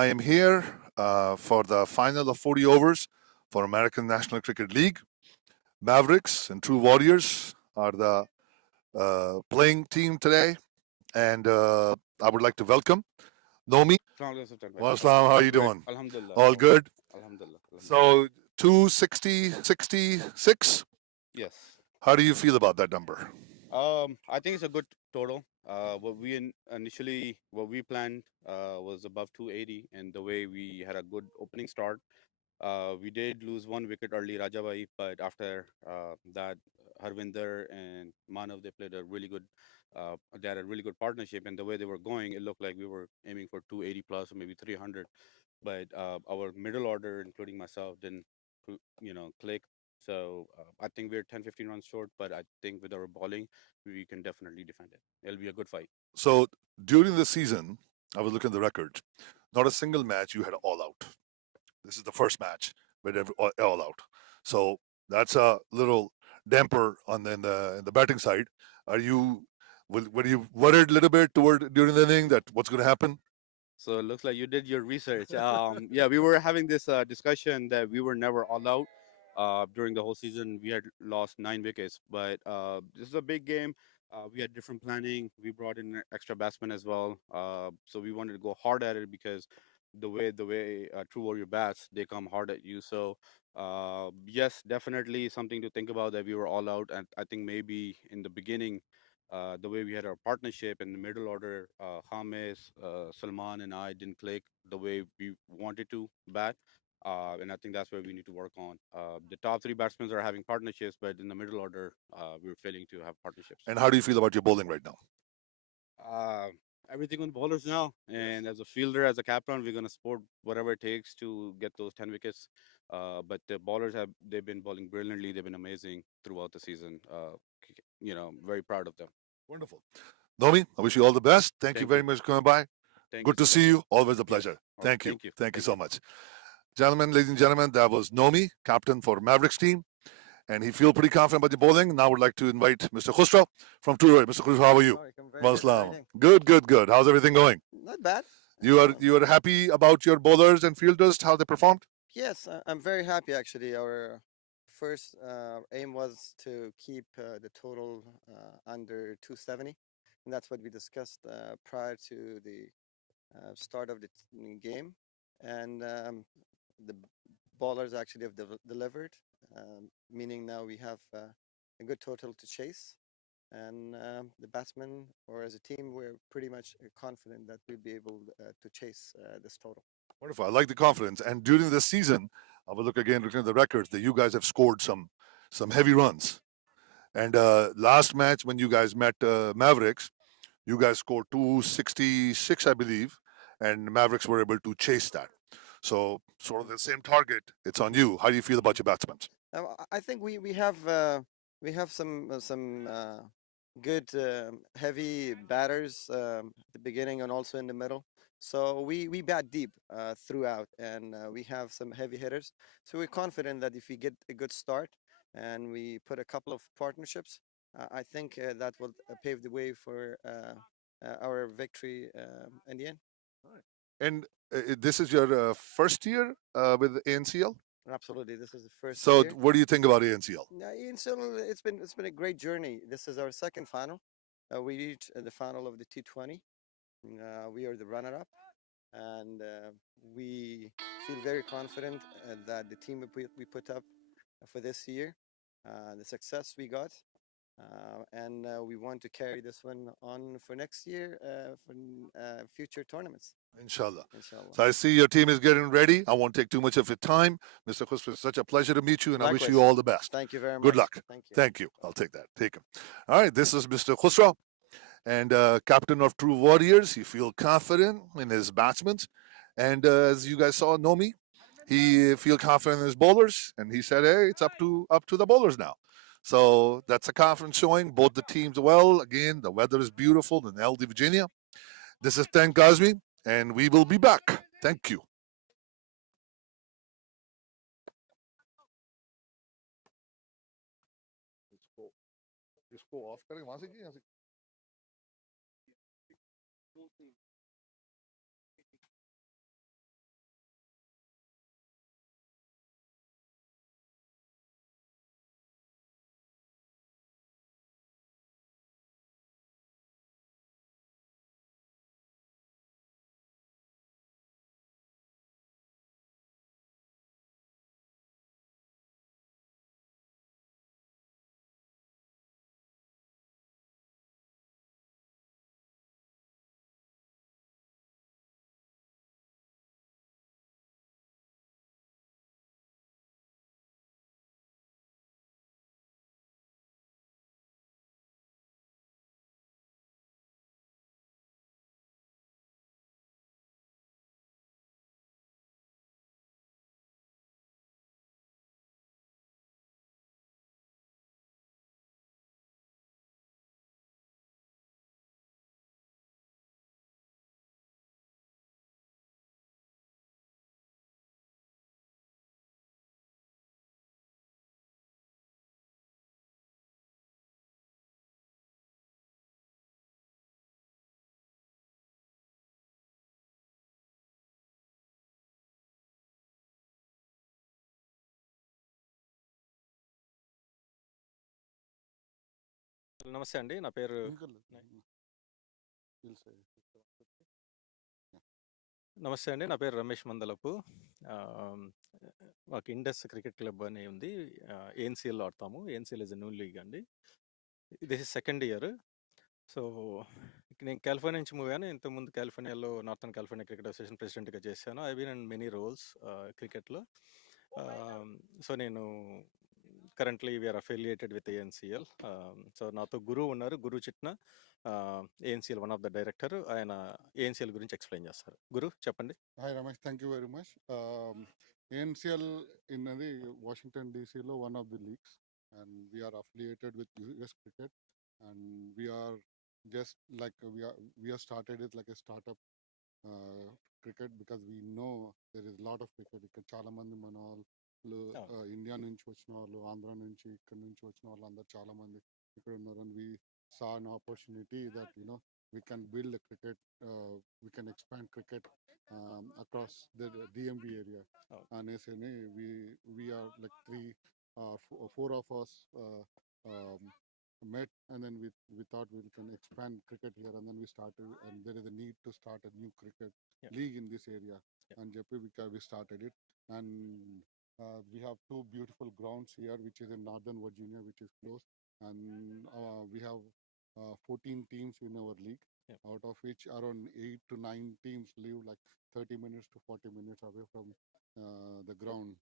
I am here for the final of 40 overs for American National Cricket League. Mavericks and True Warriors are the playing team today, and I would like to welcome Nomi. Wassalam, how are you doing? Alhamdulillah. All good? Alhamdulillah. So 266. Yes. How do you feel about that number? I think it's a good total. What we initially what we planned was above 280, and the way we had a good opening start, we did lose one wicket early, Rajabai, but after that, Harvinder and Manav they played a really good. They had a really good partnership, and the way they were going, it looked like we were aiming for 280 plus or maybe 300. But our middle order, including myself, didn't click. So I think we're 10-15 runs short, but I think with our bowling, we can definitely defend it. It'll be a good fight. So during the season, I was looking at the record. Not a single match you had all out. This is the first match with all out. So that's a little damper on in the batting side. Were you worried a little bit during the inning that what's going to happen? So it looks like you did your research. Yeah, we were having this discussion that we were never all out during the whole season. We had lost 9 wickets, but this is a big game. We had different planning. We brought in an extra batsman as well. So we wanted to go hard at it because the way True Warrior bats, they come hard at you. So yes, definitely something to think about that we were all out. And I think maybe in the beginning, the way we had our partnership in the middle order, James, Salman, and I didn't click the way we wanted to bat. And I think that's where we need to work on. The top three batsmen are having partnerships, but in the middle order, we're failing to have partnerships. And how do you feel about your bowling right now? Everything on bowlers now. And as a fielder, as a captain, we're going to support whatever it takes to get those 10 wickets. But the bowlers they've been bowling brilliantly. They've been amazing throughout the season. Very proud of them. Wonderful. Nomi, I wish you all the best. Thank you very much for coming by. Good to see you. Always a pleasure. Thank you. Thank you so much. Gentlemen, ladies and gentlemen, that was Nomi, captain for Mavericks team. And he feels pretty confident about the bowling. Now I would like to invite Mr. Khusro from True. Mr. Khusro, how are you? Good. How's everything going? Not bad. You are happy about your bowlers and fielders, how they performed? Yes, I'm very happy actually. Our first aim was to keep the total under 270, and that's what we discussed prior to the start of the game. And the ballers actually have delivered, meaning now we have a good total to chase. And the batsmen, or as a team, we're pretty much confident that we'll be able to chase this total. Wonderful. I like the confidence. And during this season, I will looking at the records, that you guys have scored some heavy runs. And last match when you guys met Mavericks, you guys scored 266, I believe, and Mavericks were able to chase that. So sort of the same target. It's on you. How do you feel about your batsmen? I think we have some good heavy batters at the beginning and also in the middle. So we bat deep throughout, and we have some heavy hitters. So we're confident that if we get a good start and we put a couple of partnerships, I think that will pave the way for our victory in the end. And this is your first year with ANCL. Absolutely, this is the first So year. what do you think about ANCL? Yeah, it's been a great journey. This is our second final. We reached the final of the T20. We are the runner-up, and we feel very confident that the team we put up for this year, the success we got, and we want to carry this one on for next year for future tournaments. Inshallah. Inshallah. So I see your team is getting ready. I won't take too much of your time. Mr. Khusro, it's such a pleasure to meet you, and I wish you Likewise. all the best. Thank you very much. Good luck. Thank you. Thank you. I'll take that. Take him. All right, this is Mr. Khusro, and captain of True Warriors. He feels confident in his batsmen. And as you guys saw, Nomi, he feel confident in his bowlers, and he said, "Hey, it's up to the bowlers now." So that's a confidence showing. Both the teams well. Again, the weather is beautiful in LD, Virginia. This is Tan Kazmi, and we will be back. Thank you. इसको of करें वहां से कि यहाँ से నమస్తే అండి నా పేరు నమస్తే అండి నా పేరు రమేష్ మందలపు మాకు ఇండస్ క్రికెట్ క్లబ్ అని ఉంది ఏఎన్సీఎల్ ఆడతాము ఏఎన్సీఎల్ ఇస్ న్యూ లీగ్ అండి this is second year so నేను కాలిఫోర్నియా నుంచి మూవ్ అయ్యాను ఇంతకుముందు కాలిఫోర్నియాలో నార్థన్ కాలిఫోర్నియా క్రికెట్ అసోసియేషన్ ప్రెసిడెంట్గా చేశాను I been and many roles క్రికెట్లో సో నేను currently we are affiliated with ANCL. So నాతో గురు ఉన్నారు Guru Chitna ANCL one of the director ఆయన ANCL గురించి ఎక్స్ప్లెయిన్ చేస్తారు గురు చెప్పండి hi Ramesh thank you very much ANCL ఇన్నది వాషింగ్టన్ డీసీలో one of the leagues and we're affiliated with US cricket and we're just like we're started it like a startup cricket because we know there is lot of cricket ఇక్కడ చాలా మంది మన వాళ్ళు India నుంచి వచ్చిన వాళ్ళు ఆంధ్ర నుంచి ఇక్కడ నుంచి వచ్చిన వాళ్ళు అందరు చాలా మంది ఇక్కడ ఉన్నారు and we saw an opportunity that you know we can build a cricket, we can expand cricket across the DMV area. And we are like three four of us met, and then we thought we can expand cricket here, and then we started, and there is a need to start a new cricket league in this area, and we started it, and we have two beautiful grounds here, which is in Northern Virginia, which is close, and we have 14 teams in our league, out of which around 8 to 9 teams live like 30 minutes to 40 minutes away from the ground,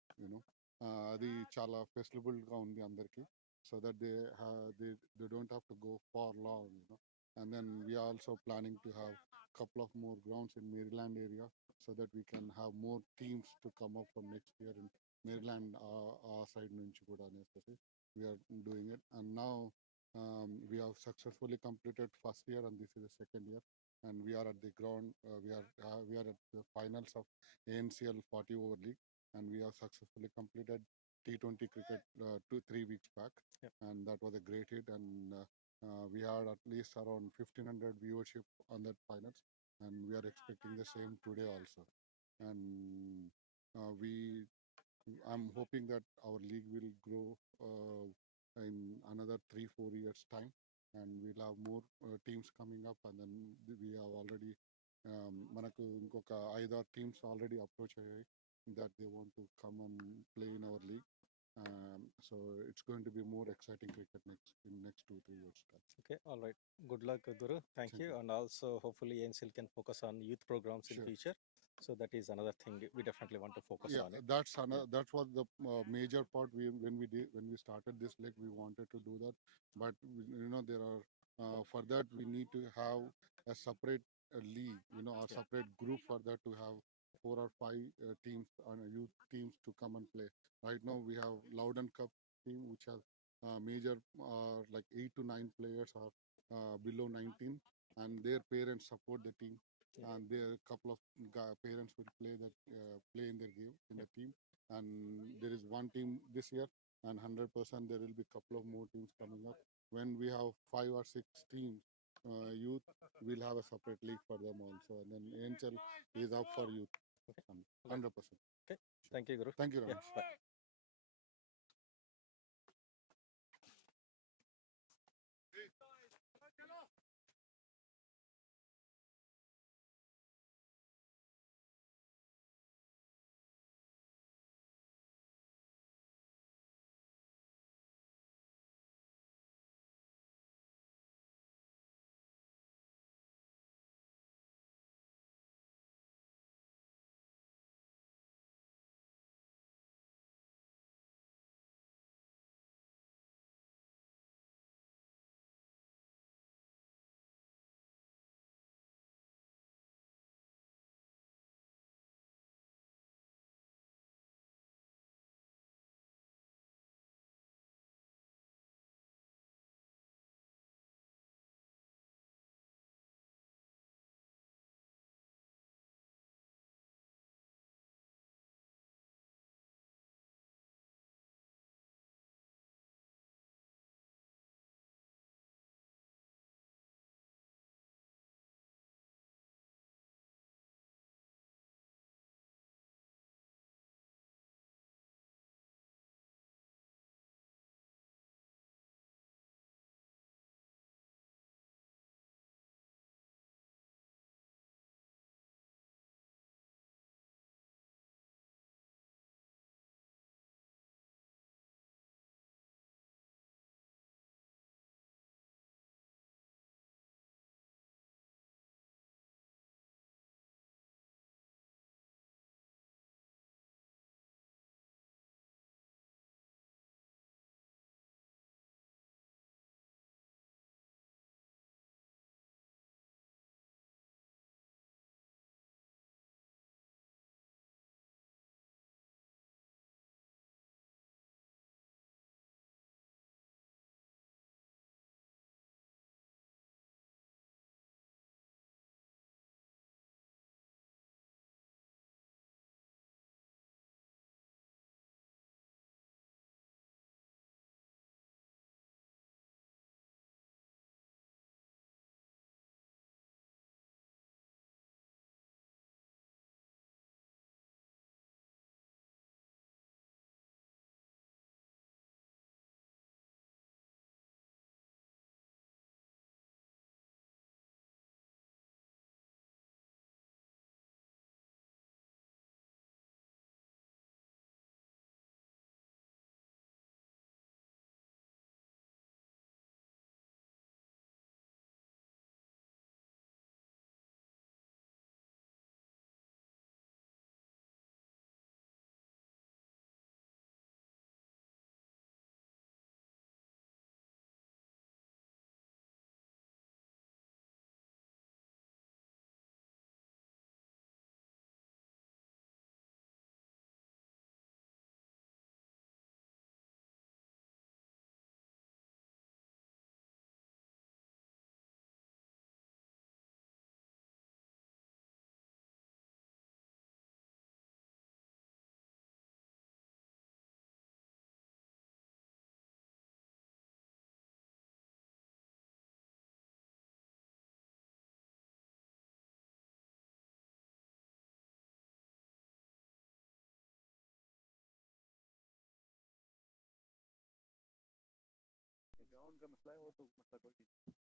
అది చాలా ఫెసిలబుల్గా ఉంది అందరికీ, so that they don't have to go far long, and then we are also planning to have a couple of more grounds in Maryland area, so that we can have more teams to come up from next year in Maryland side నుంచి కూడా అనేసి we are doing it, and now we have successfully completed first year, and this is the second year, and we are at the ground. We are at the finals of ANCL 40 over league, and we have successfully completed T20 cricket 2-3 weeks back, and that was a great hit, and we had at least around 1,500 viewership on that finals, and we are expecting the same today also, and I'm hoping that our league will grow in another 3-4 years time, and we'll have more teams coming up, and then we have already మనకు ఇంకొక 5-6 teams already approach అయ్యాయి that they want to come and play in our league. So it's going to be more exciting cricket in next 2-3 years time. Okay, all right. Good luck, Guru. Thank you. And also, hopefully, ANCL can focus on youth programs in future. So that is another thing we definitely want to focus on it. That was the major part. When we started this league, we wanted to do that, but there are for that we need to have a separate league, a separate group for that, to have 4 or 5 teams and youth teams to come and play. Right now we have Loudon Cup team, which has major like 8 to 9 players are below 19, and their parents support the team, and there a couple of parents will play in their game in the team, and there is one team this year, and 100% there will be a couple of more teams coming up. When we have 5 or 6 teams youth, we'll have a separate league for them also, and then ANCL is up for youth. 100%. Okay, thank you, Guru. Thank you, Ramesh. Bye.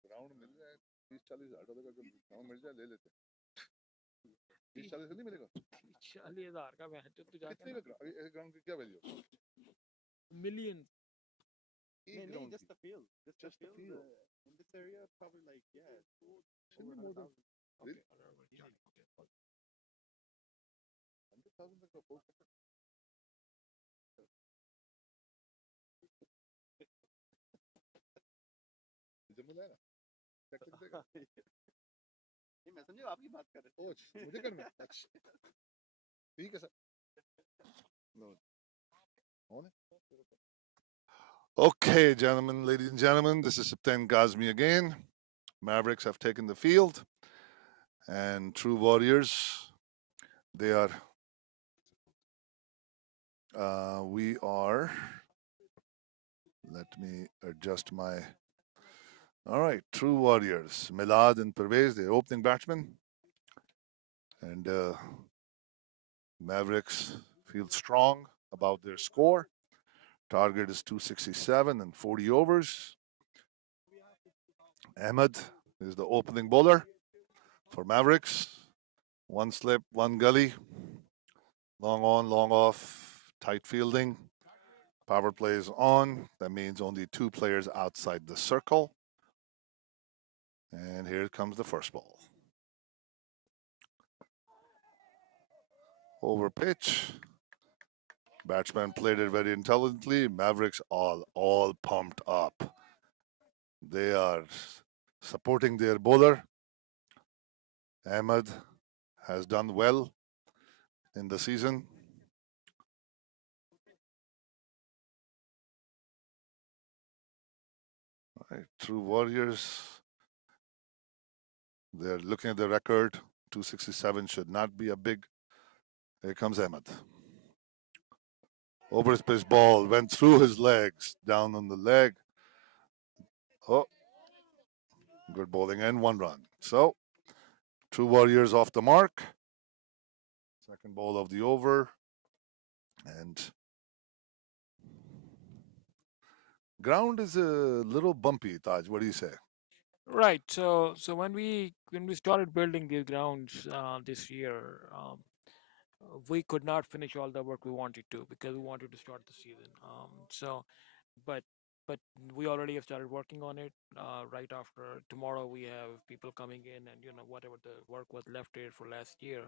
Ground मिल जाए 30-40 हज़ार dollar का ground मिल जाए ले लेते 30-40 नहीं मिलेगा 40,000 का मैच तो जाके कितने का ग्राउंड की क्या value million Just the field. Just the field. In this area, probably like, yeah, should be more than really? 100,000 तक का पोस्ट जम्मू जाएगा टैक्स देगा नहीं मैं समझा आपकी बात कर रहे ओ मुझे करना अच्छा ठीक है sir no on it. Okay, gentlemen, ladies and gentlemen, this is Septen Gazmi again. Mavericks have taken the field, and True Warriors, they are. We are. Let me adjust my. All right, True Warriors, Milad and Pervez, the opening batsmen, and Mavericks feel strong about their score. Target is 267 and 40 overs. Ahmed is the opening bowler for Mavericks. One slip, one gully. Long on, long off, tight fielding. Power play is on. That means only 2 players outside the circle. And here comes the first ball. Over pitch. Batsman played it very intelligently. Mavericks all pumped up. They are supporting their bowler. Ahmed has done well in the season. All right, True Warriors. They're looking at the record. 267 should not be a big. Here comes Ahmed. Over his pitch ball, went through his legs, down on the leg. Oh, good bowling and 1 run. So, True Warriors off the mark. Second ball of the over. And ground is a little bumpy, Taj. What do you say? Right. So when we started building these grounds this year, we could not finish all the work we wanted to because we wanted to start the season. But but we already have started working on it. Right after tomorrow, we have people coming in, and whatever the work was left here for last year.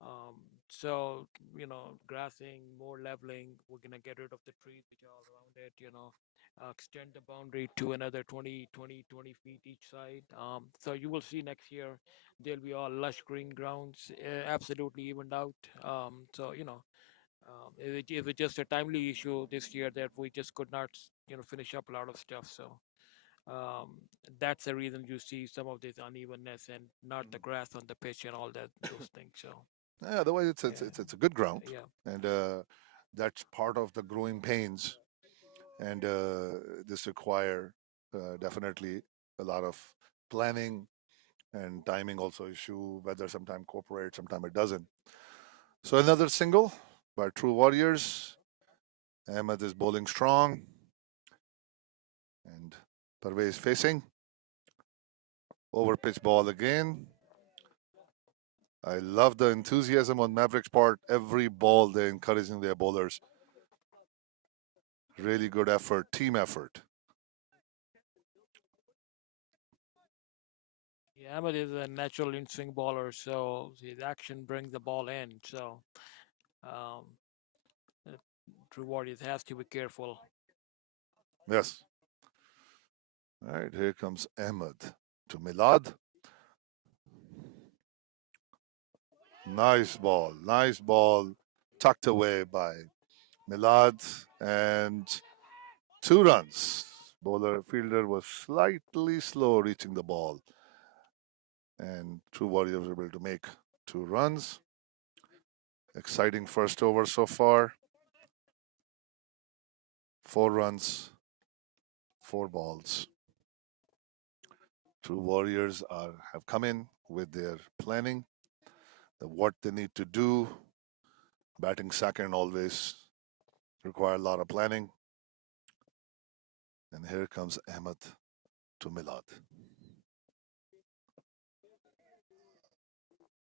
Um, so grassing, more leveling. We're gonna get rid of the trees which are all around it. Extend the boundary to another 20 feet each side. So you will see next year there'll be all lush green grounds, absolutely evened out. It was just a timely issue this year that we just could not, finish up a lot of stuff. So um, that's the reason you see some of this unevenness and not the grass on the pitch and all that those things. So. Yeah, otherwise it's a good ground, Yeah. and that's part of the growing pains, and this require definitely a lot of planning and timing also issue. Weather sometime cooperates, sometime it doesn't. So another single by True Warriors. Ahmed is bowling strong, and Parvez facing. Over pitch ball again. I love the enthusiasm on Mavericks' part. Every ball they're encouraging their bowlers. Really good effort, team effort. Yeah, Ahmed is a natural in-swing bowler, so his action brings the ball in. So, um, uh, True Warriors has to be careful. Yes. All right, here comes Ahmed to Milad. Nice ball, tucked away by Milad, and 2 runs. Bowler fielder was slightly slow reaching the ball, and True Warriors were able to make 2 runs. Exciting first over so far. 4 runs, 4 balls. True Warriors have come in with their planning, what they need to do. Batting second always require a lot of planning. And here comes Ahmed to Milad.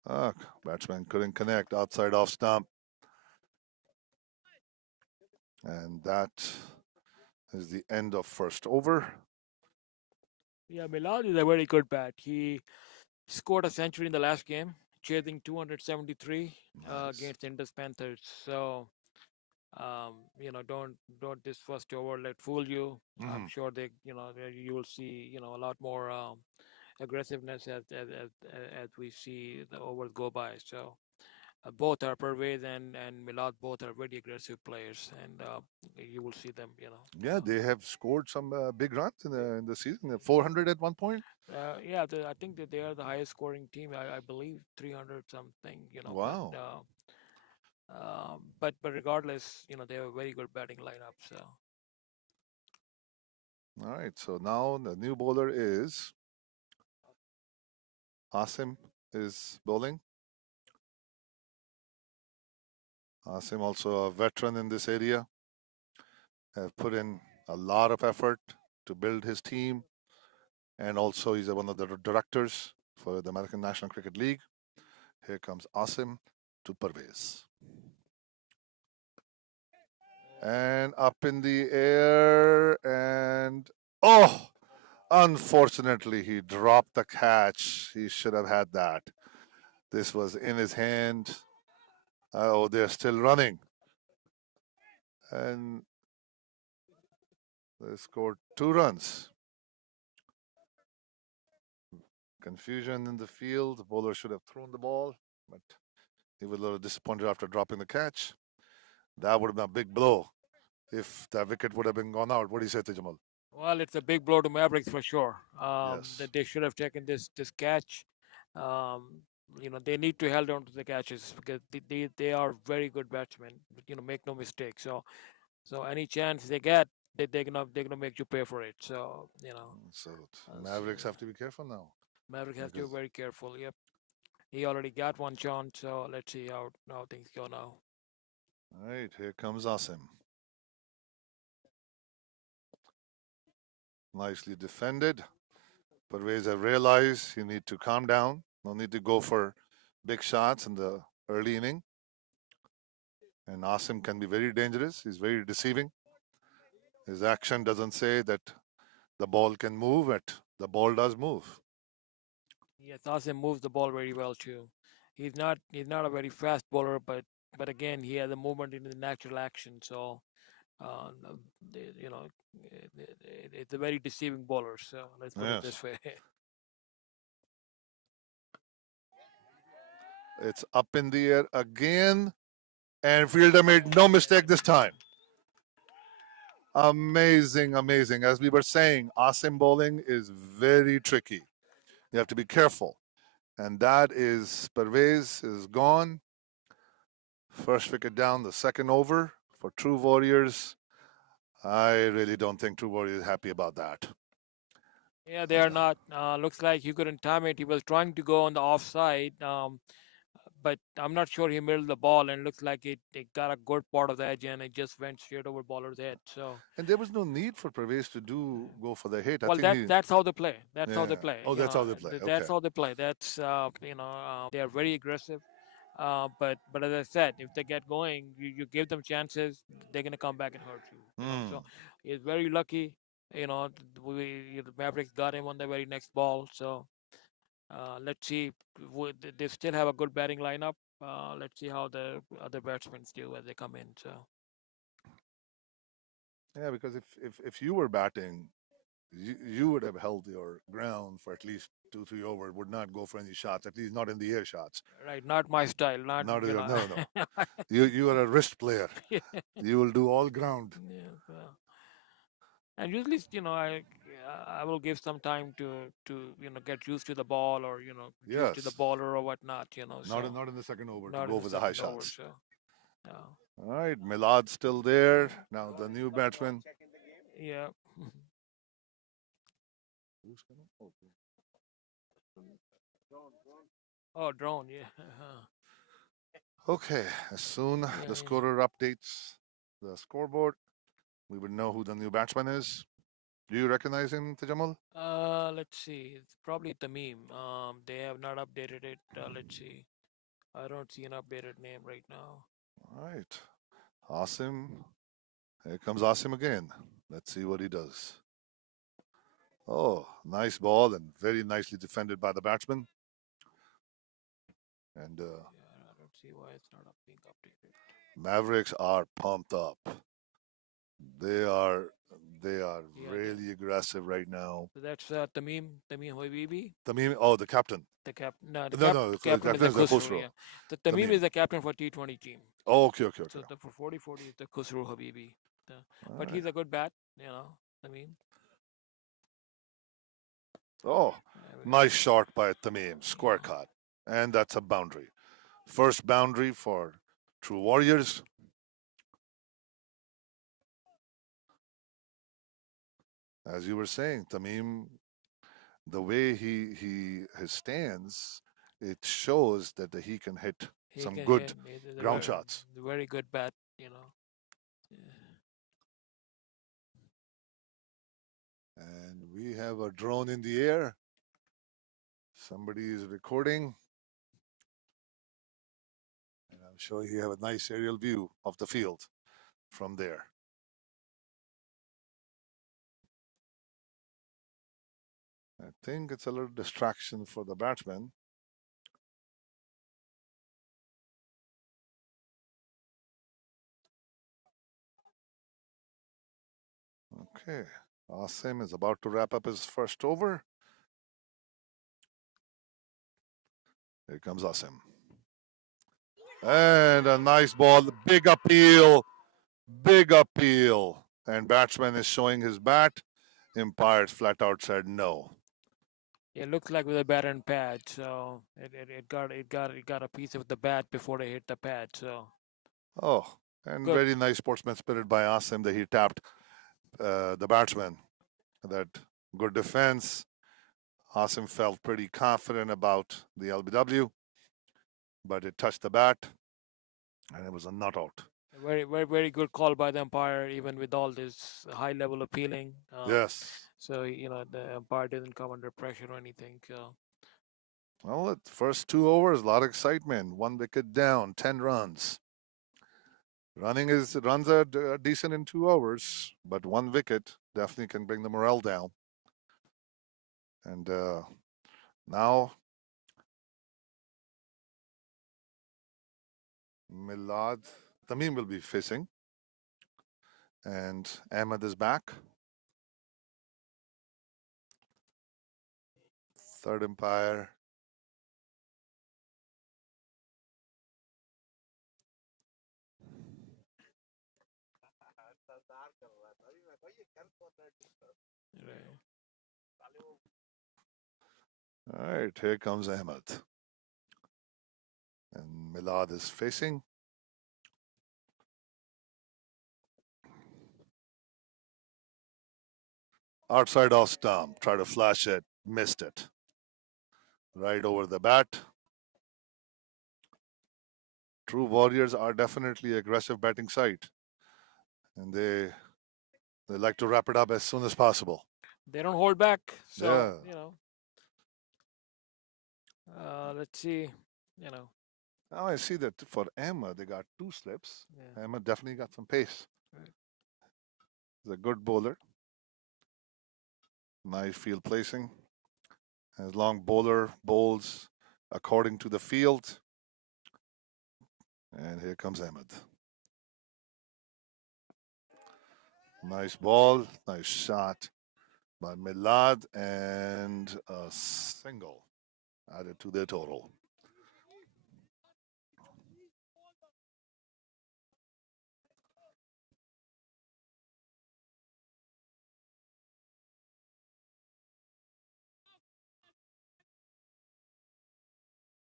Ah, batsman couldn't connect, outside off stump. And that is the end of first over. Yeah, Milad is a very good bat. He scored a century in the last game, chasing 273 Nice. against Indus Panthers. So, don't this first over let fool you. I'm sure you will see, a lot more aggressiveness as we see the overs go by. So, both are Pervez and Milad, both are very aggressive players, and you will see them. Yeah, they have scored some big runs in the season. 400 at one point. Yeah, I think that they are the highest scoring team. I believe 300 something. Wow. But regardless, they have a very good batting lineup. So All right. So now the new bowler is Asim is bowling. Asim, also a veteran in this area, have put in a lot of effort to build his team, and also he's one of the directors for the American National Cricket League. Here comes Asim to Pervez. And up in the air, and oh, unfortunately, he dropped the catch. He should have had that. This was in his hand. Oh, they're still running. And they scored 2 runs. Confusion in the field. The bowler should have thrown the ball, but he was a little disappointed after dropping the catch. That would have been a big blow if that wicket would have been gone out. What do you say, Tajamal? well, it's a big blow to Mavericks for sure. Yes. That they should have taken this catch. They need to hold on to the catches because they are very good batsmen. Make no mistake. So any chance they get, they're gonna make you pay for it. So So Mavericks have to be careful now. Mavericks have to be very careful. Yep, he already got one chance. So let's see how things go now. All right, here comes Asim. Nicely defended. Pervez have realized you need to calm down. No need to go for big shots in the early inning. And Asim can be very dangerous. He's very deceiving. His action doesn't say that the ball can move, but the ball does move. Yes, Asim moves the ball very well too. He's not a very fast bowler, but again he has a movement in the natural action. So uh, it's a very deceiving bowler. So let's put it this way. It's up in the air again, and fielder made no mistake this time. Amazing, amazing. As we were saying, Asim bowling is very tricky. You have to be careful. And that is Pervez is gone. First wicket down, the second over for True Warriors. I really don't think True Warriors is happy about that. Yeah, they are not. Looks like he couldn't time it. He was trying to go on the offside, but I'm not sure he milled the ball, and looks like it got a good part of the edge, and it just went straight over bowler's head. So. And there was no need for Pervez to go for the hit. Well, that's how they play. That's how they play. Oh, that's how they play. That's Okay. how they play. That's they are very aggressive. But as I said, if they get going, you give them chances, they're gonna come back and hurt you. So he's very lucky. The Mavericks got him on the very next ball. So let's see. They still have a good batting lineup. Let's see how the other batsmen do as they come in. So. Yeah, because if you were batting, you would have held your ground for at least 2-3 overs. Would not go for any shots, at least not in the air shots. Right, not my style. Not no. You are a wrist player. You will do all ground. Yeah, and usually, I will give some time to get used to the ball or used to the bowler or whatnot. Not in the second over to Not go in for the the high second over, shots. so, All right, Milad's still there. Now the new batsman. Yeah. Oh, drone, yeah. Okay, as soon the scorer updates the scoreboard, we would know who the new batsman is. Do you recognize him, Tajamal? Let's see. It's probably Tamim. They have not updated it. Let's see. I don't see an updated name right now. All right. Asim. Here comes Asim again. Let's see what he does. Oh, nice ball and very nicely defended by the batsman. And Yeah, I don't see why it's not being updated. Mavericks are pumped up. They are Yeah, really aggressive right now. so that's Tamim Habibi, Tamim, oh, the captain. the captain. No, the No, the captain is captain the is the Khusro. Khusro. Yeah, so Tamim Tamim. is the captain for T20 team. Oh, okay. So for 40-40 is the Khusro Habibi. All But right. he's a good bat, Tamim. Oh, There we nice shot by Tamim. Square Yeah. cut. And that's a boundary. First boundary for True Warriors. As you were saying, Tamim, the way his stance, it shows that he can hit He some can good hit. He's a ground shots. very good bat, Yeah. And we have a drone in the air. Somebody is recording. And I'm sure you have a nice aerial view of the field from there. I think it's a little distraction for the batsman. Okay. Asim is about to wrap up his first over. Here comes Asim. And a nice ball. Big appeal. Big appeal. And batsman is showing his bat. Umpires flat out said no. It looks like with a bat and pad, so it got a piece of the bat before they hit the pad. So Oh, and good. very nice sportsman spirit by Asim that he tapped the batsman. That good defense. Asim felt pretty confident about the LBW, but it touched the bat, and it was a not out. Very good call by the umpire, even with all this high level appealing. Yes. So the umpire didn't come under pressure or anything. Well, at first 2 overs, a lot of excitement. 1 wicket down, 10 runs. Runs are decent in 2 overs, but 1 wicket definitely can bring the morale down. And now Milad Tamim will be facing, and Ahmed is back. Third umpire. All right, here comes Ahmed. And Milad is facing. Outside off stump, try to flash it, missed it. Right over the bat. True Warriors are definitely aggressive batting side, and they like to wrap it up as soon as possible. They don't hold back. So Yeah. let's see. Now I see that for Emma they got 2 slips. Yeah. Emma definitely got some pace. Right. He's a good bowler. Nice field placing. As long bowler bowls according to the field. And here comes Ahmed. Nice ball, nice shot by Milad, and a single added to their total.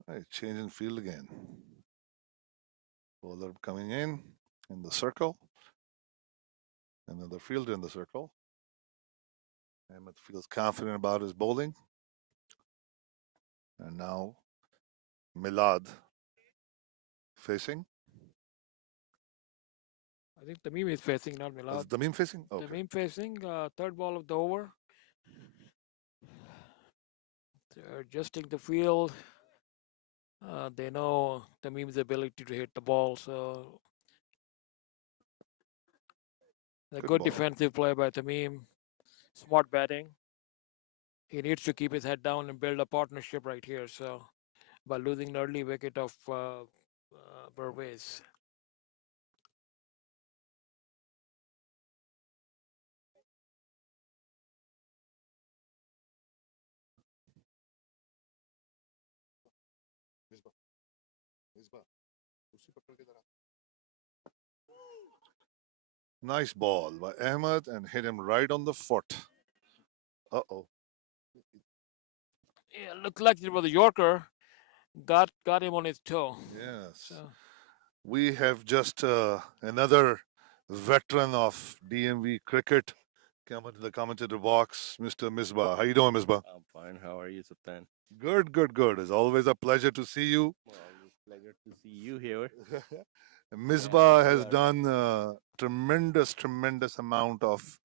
All right, changing field again. Bowler coming in the circle. Another fielder in the circle. Ahmed feels confident about his bowling. And now Milad facing. I think Tamim is facing, not Is Milad. Tamim facing? Okay. Tamim facing, third ball of the over. They're adjusting the field. They know Tamim's ability to hit the ball, so a Good good ball. defensive play by Tamim. Smart batting. He needs to keep his head down and build a partnership right here. So by losing an early wicket of Burways. Nice ball by Ahmed and hit him right on the foot. Uh-oh. Yeah, looked like it was a Yorker. Got him on his toe. Yes. So We have just another veteran of DMV cricket come into the commentator box, Mr. Misbah. How you doing, Misbah? I'm fine. How are you, Sultan? Good, good, good. It's always a pleasure to see you. Well, always pleasure to see you here. Misbah And we has are done tremendous amount of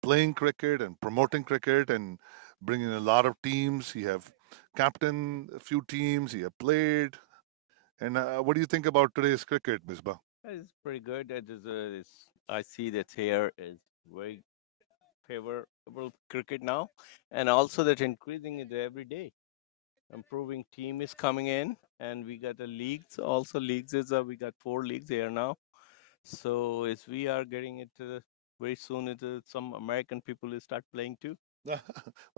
playing cricket and promoting cricket and bringing a lot of teams. He have captained a few teams. He have played. And what do you think about today's cricket, Misbah? it's pretty good. I see that here is very favorable cricket now, and also that increasing it every day. Improving team is coming in, and we got the leagues. Also, leagues is we got 4 leagues here now. So as we are getting it very soon, some American people will start playing too. Well,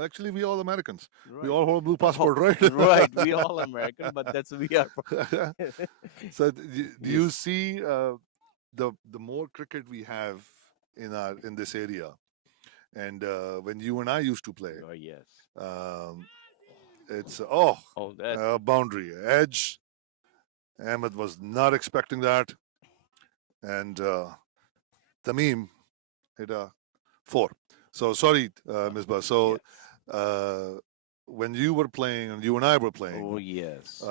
actually, we all Americans. We Right. all hold blue passport, right? Right. We all American, but that's we are. So, do you Yes. see the more cricket we have in this area, and when you and I used to play, Oh yes. um, it's Oh, that. a boundary edge. Ahmed was not expecting that, and Tamim hit a 4. So sorry, Misbah. So Yes. when you were playing and you and I were Oh playing, yes.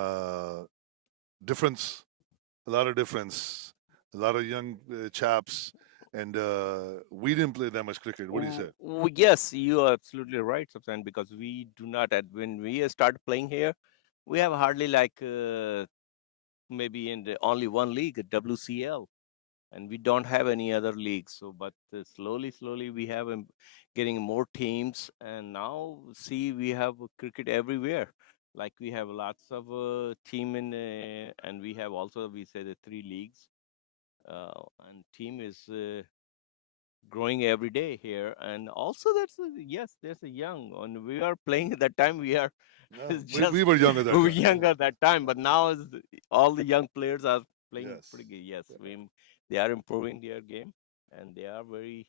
difference, a lot of difference, a lot of young chaps, and we didn't play that much cricket. What do you say? Yes, you are absolutely right, Subhan, because we do not, when we start playing here, we have hardly like maybe in the only one league, WCL, and we don't have any other leagues. So, but slowly, we have getting more teams, and now see we have cricket everywhere. Like we have lots of team and we have also we say the 3 leagues, and team is growing every day here. And also yes, there's a young, and we are playing at that time we are No, just we were young at that we were time. younger at that time, but now all the young players are playing Yes. pretty good. Yes, they are improving their game, and they are very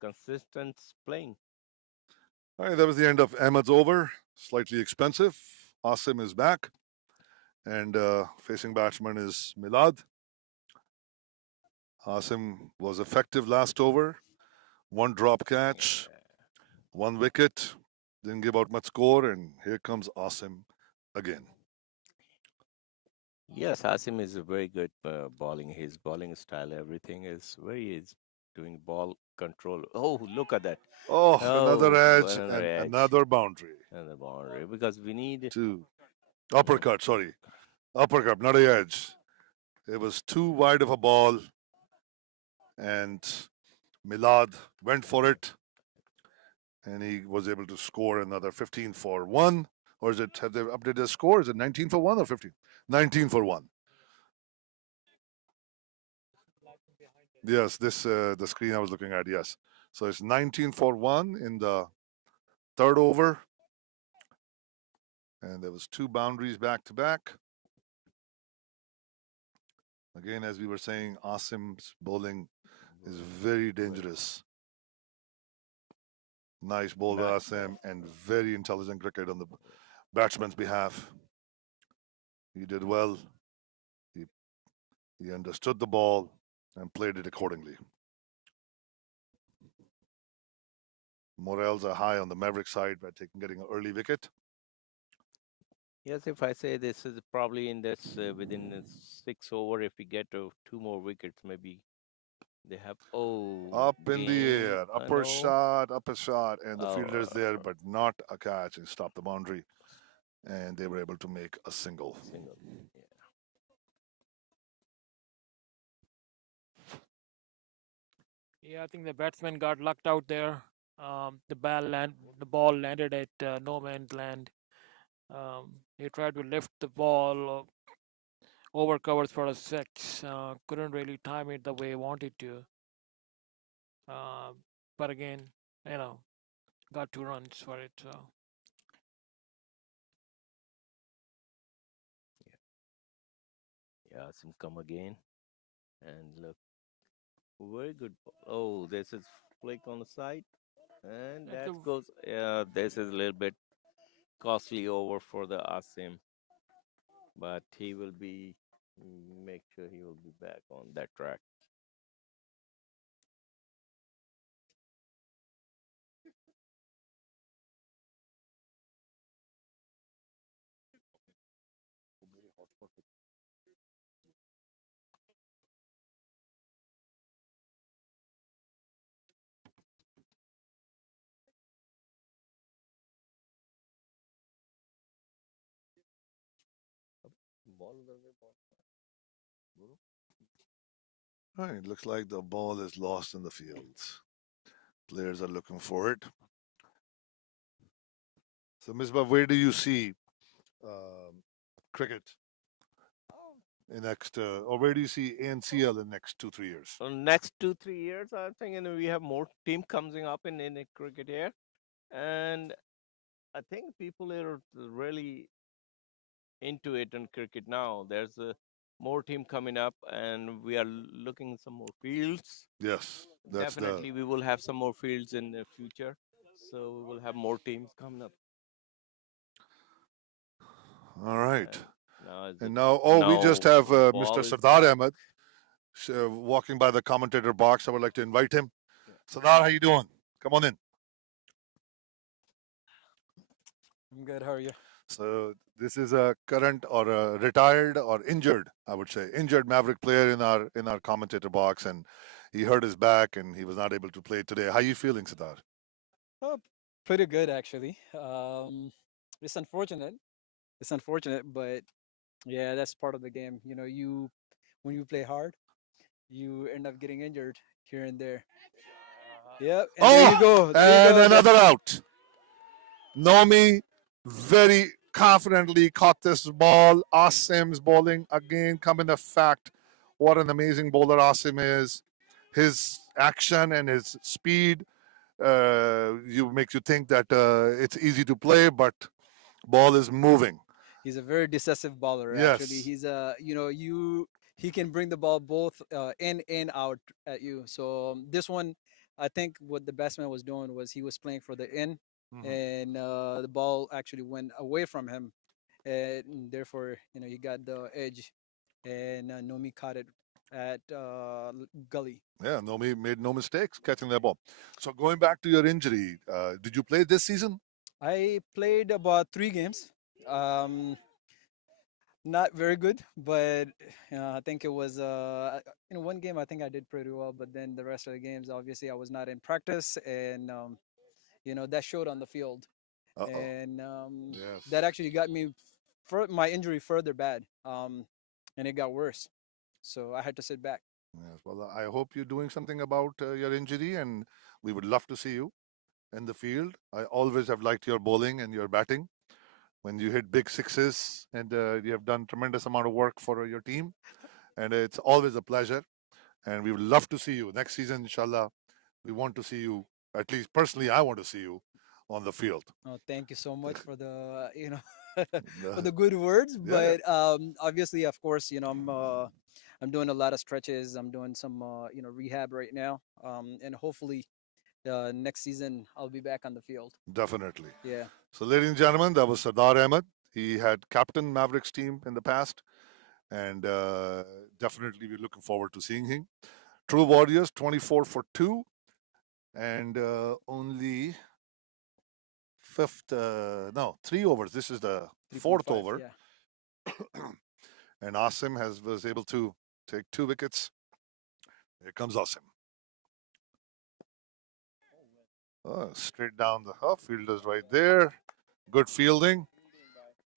consistent playing. All right, that was the end of Ahmed's over. Slightly expensive. Asim is back, and facing batsman is Milad. Asim was effective last over. 1 drop catch, 1 wicket. Didn't give out much score, and here comes Asim again. Yes, Asim is a very good bowling. His bowling style, everything is doing ball control. Oh, look at that! Oh, another Oh, edge another and edge another boundary. and the boundary, because we need 2 yeah. uppercut. Sorry, uppercut, not a edge. It was too wide of a ball, and Milad went for it, and he was able to score another 15 for 1. Or is it, have they updated the score? Is it 19 for 1 or 15? 19 for 1. Yes, this the screen I was looking at. Yes, so it's 19 for 1 in the 3rd over, and there was 2 boundaries back to back. Again, as we were saying, Asim's bowling is very dangerous. Nice ball by Asim, and very intelligent cricket on the batsman's behalf. He did well. He understood the ball and played it accordingly. Morales are high on the Mavericks side by getting an early wicket. Yes, if I say this is probably in this within 6 over, if we get 2 more wickets, maybe They have oh Up in the game. air, No. upper shot, and the fielder is there, Oh, but not a catch. And stopped the boundary, and they were able to make a single. single. Yeah. Yeah, I think the batsman got lucked out there. The ball landed at no man's land. He tried to lift the ball over covers for a six. Couldn't really time it the way he wanted to. Uh, but again, you know, got 2 runs for it. So Yeah, some come again. And look, very good. Oh, this is flick on the side. And that's a that goes, yeah, this is a little bit costly over for the Asim. But he will be, make sure he will be back on that track. All right, looks like the ball is lost in the fields. Players are looking for it. So, Misbah, where do you see cricket in next, or where do you see ANCL in next 2-3 years? So next 2-3 years, I think we have more team coming up in the cricket here. And I think people are really into it in cricket now. There's more team coming up, and we are looking some more fields. Yes, that's Definitely, we will have some more fields in the future. So we will have more teams coming up. all right. And now, we just have Mr. ball is Sardar back. Ahmed walking by the commentator box. I would like to invite him. Sardar, how you doing? Come on in. I'm good. How are you? So this is a current or a retired or injured, I would say, injured Maverick player in our commentator box, and he hurt his back and he was not able to play today. How are you feeling, Sardar? Oh, pretty good actually. It's unfortunate. It's unfortunate, but yeah, that's part of the game. You know, you when you play hard, you end up getting injured here and there. Yep, and there you go. There you And go. another out. Nomi very confidently caught this ball. Asim's bowling again. Coming to fact, what an amazing bowler Asim is. His action and his speed you makes you think that it's easy to play, but ball is moving. He's a very decisive bowler. Actually, Yes. he's a he can bring the ball both in and out at you. So this one, I think what the batsman was doing was he was playing for the in, and the ball actually went away from him, and therefore he got the edge, and Nomi caught it at gully. Yeah, Nomi made no mistakes catching that ball. So going back to your injury, did you play this season? I played about 3 games. Not very good, but I think it was in one game I think I did pretty well, but then the rest of the games obviously I was not in practice, and that showed on the field, and Yes. that actually got me my injury further bad, and it got worse, so I had to sit back. Yes. Well, I hope you're doing something about your injury, and we would love to see you in the field. I always have liked your bowling and your batting. When you hit big sixes, and you have done tremendous amount of work for your team, and it's always a pleasure. And we would love to see you next season, inshallah. We want to see you. At least personally, I want to see you on the field. Oh, thank you so much for the Yeah. for the good words, Yeah. but obviously, of course, I'm doing a lot of stretches. I'm doing some rehab right now, and hopefully next season I'll be back on the field. Definitely. Yeah. So, ladies and gentlemen, that was Sardar Ahmed. He had captain Mavericks team in the past, and definitely we're looking forward to seeing him. True Warriors, 24 for 2, and only 3 overs. This is the 4th 3.5, over. Yeah. And Asim was able to take 2 wickets. Here comes Asim. Straight down the half. Fielder's right there. Good fielding.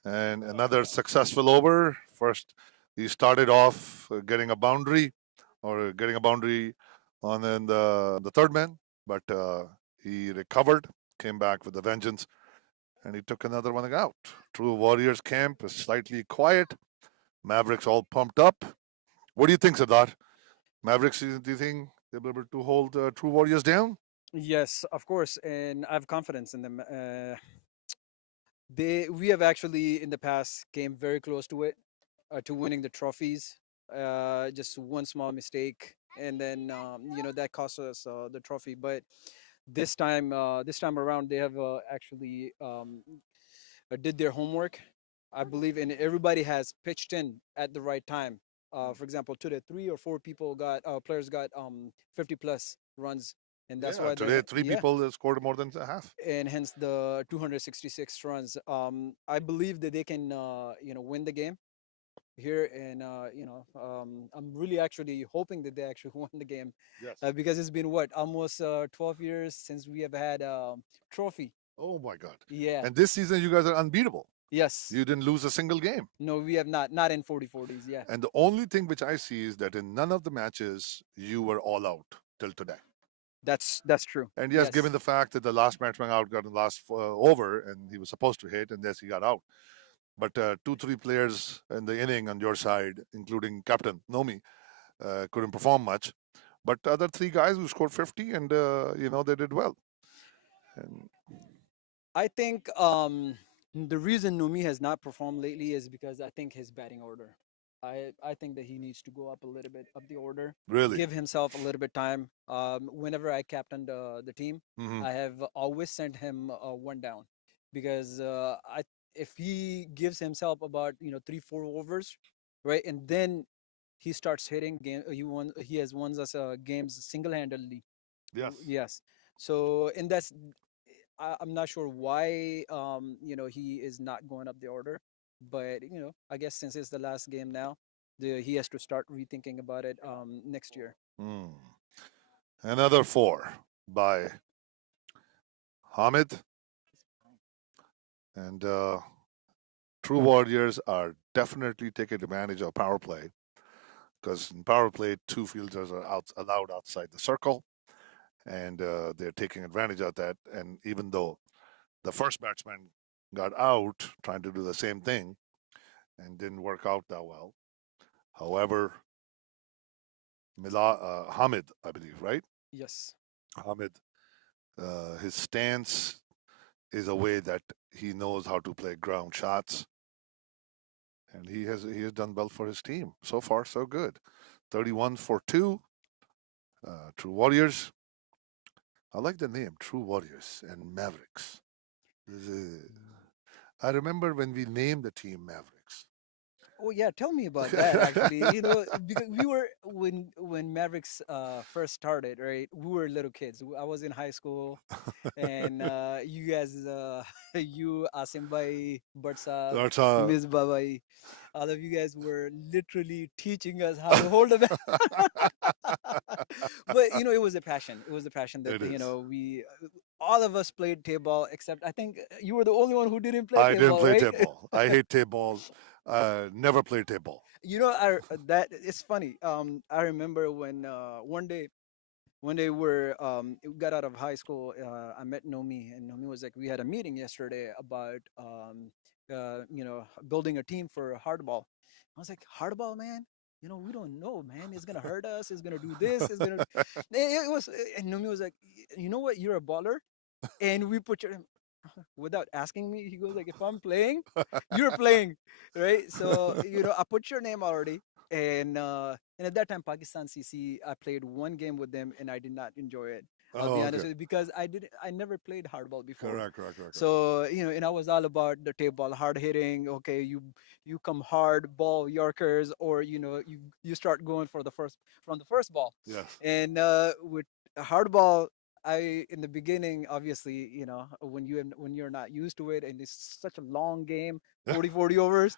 And another successful over. First, he started off getting a boundary on then the third man, but he recovered, came back with a vengeance, and he took another one out. True Warriors camp is slightly quiet. Mavericks all pumped up. What do you think, Siddharth? Mavericks, do you think they'll be able to hold True Warriors down? Yes, of course, and I have confidence in them. We have actually in the past came very close to it, to winning the trophies. Just one small mistake, and then that cost us the trophy. But this time around, they have actually did their homework. I believe in everybody has pitched in at the right time. For example, today 3 or 4 players got 50 plus runs, and that's why today three people scored more than a half, and hence the 266 runs. I believe that they can win the game here, and I'm really actually hoping that they actually won the game. Yes. Because it's been what, almost 12 years since we have had a trophy. Oh my God. Yeah. And this season you guys are unbeatable. Yes. You didn't lose a single game. No, we have not in 40-40s. Yeah. And the only thing which I see is that in none of the matches you were all out till today. That's true. And yes, given the fact that the last matchman out got the last over and he was supposed to hit, and yes, he got out. But 2-3 players in the inning on your side, including Captain Nomi, couldn't perform much. But the other 3 guys who scored 50, and they did well. And I think the reason Nomi has not performed lately is because I think his batting order. I think that he needs to go up a little bit up the order. Really? Give himself a little bit time. Whenever I captained the team, I have always sent him one down, because if he gives himself about 3-4 overs, right, and then he starts hitting he has won us games single-handedly. Yes. Yes. So, and I'm not sure why he is not going up the order, but I guess since it's the last game now, he has to start rethinking about it next year. Another 4 by Hamid. And True Warriors are definitely taking advantage of power play, because in power play 2 fielders are allowed outside the circle, and they're taking advantage of that. And even though the first batsman got out trying to do the same thing and didn't work out that well, however, Hamid, I believe, right? Yes. Hamid, his stance is a way that he knows how to play ground shots, and he has done well for his team. So far, so good. 31 for 2. True Warriors. I like the name, True Warriors and Mavericks. I remember when we named the team Mavericks. Oh yeah, tell me about that. Actually, because we were when Mavericks first started, right? We were little kids. I was in high school, and you guys, you Asim Bhai, Barsa, Miss Babai, all of you guys were literally teaching us how to hold a bat. But it was a passion. It was a passion that we all of us played table, except I think you were the only one who didn't play. I didn't play right? table. I hate table. Never played table. That it's funny. I remember when one day we got out of high school. I met Nomi, and Nomi was like, we had a meeting yesterday about building a team for hardball. I was like, hardball, man. We don't know, man. It's gonna hurt us. It's gonna do this. It's gonna. It was, and Nomi was like, you know what? You're a baller, and we put your. Without asking me, he goes like, if I'm playing, you're playing, right? So I put your name already, and at that time, Pakistan CC, I played one game with them, and I did not enjoy it. I'll be honest with you, because I never played hardball before. Correct. So and I was all about the table ball, hard hitting. Okay, you come hard ball Yorkers, or you start going from the first ball. Yes. And with hardball, in the beginning, obviously, when you're not used to it and it's such a long game, 40 overs,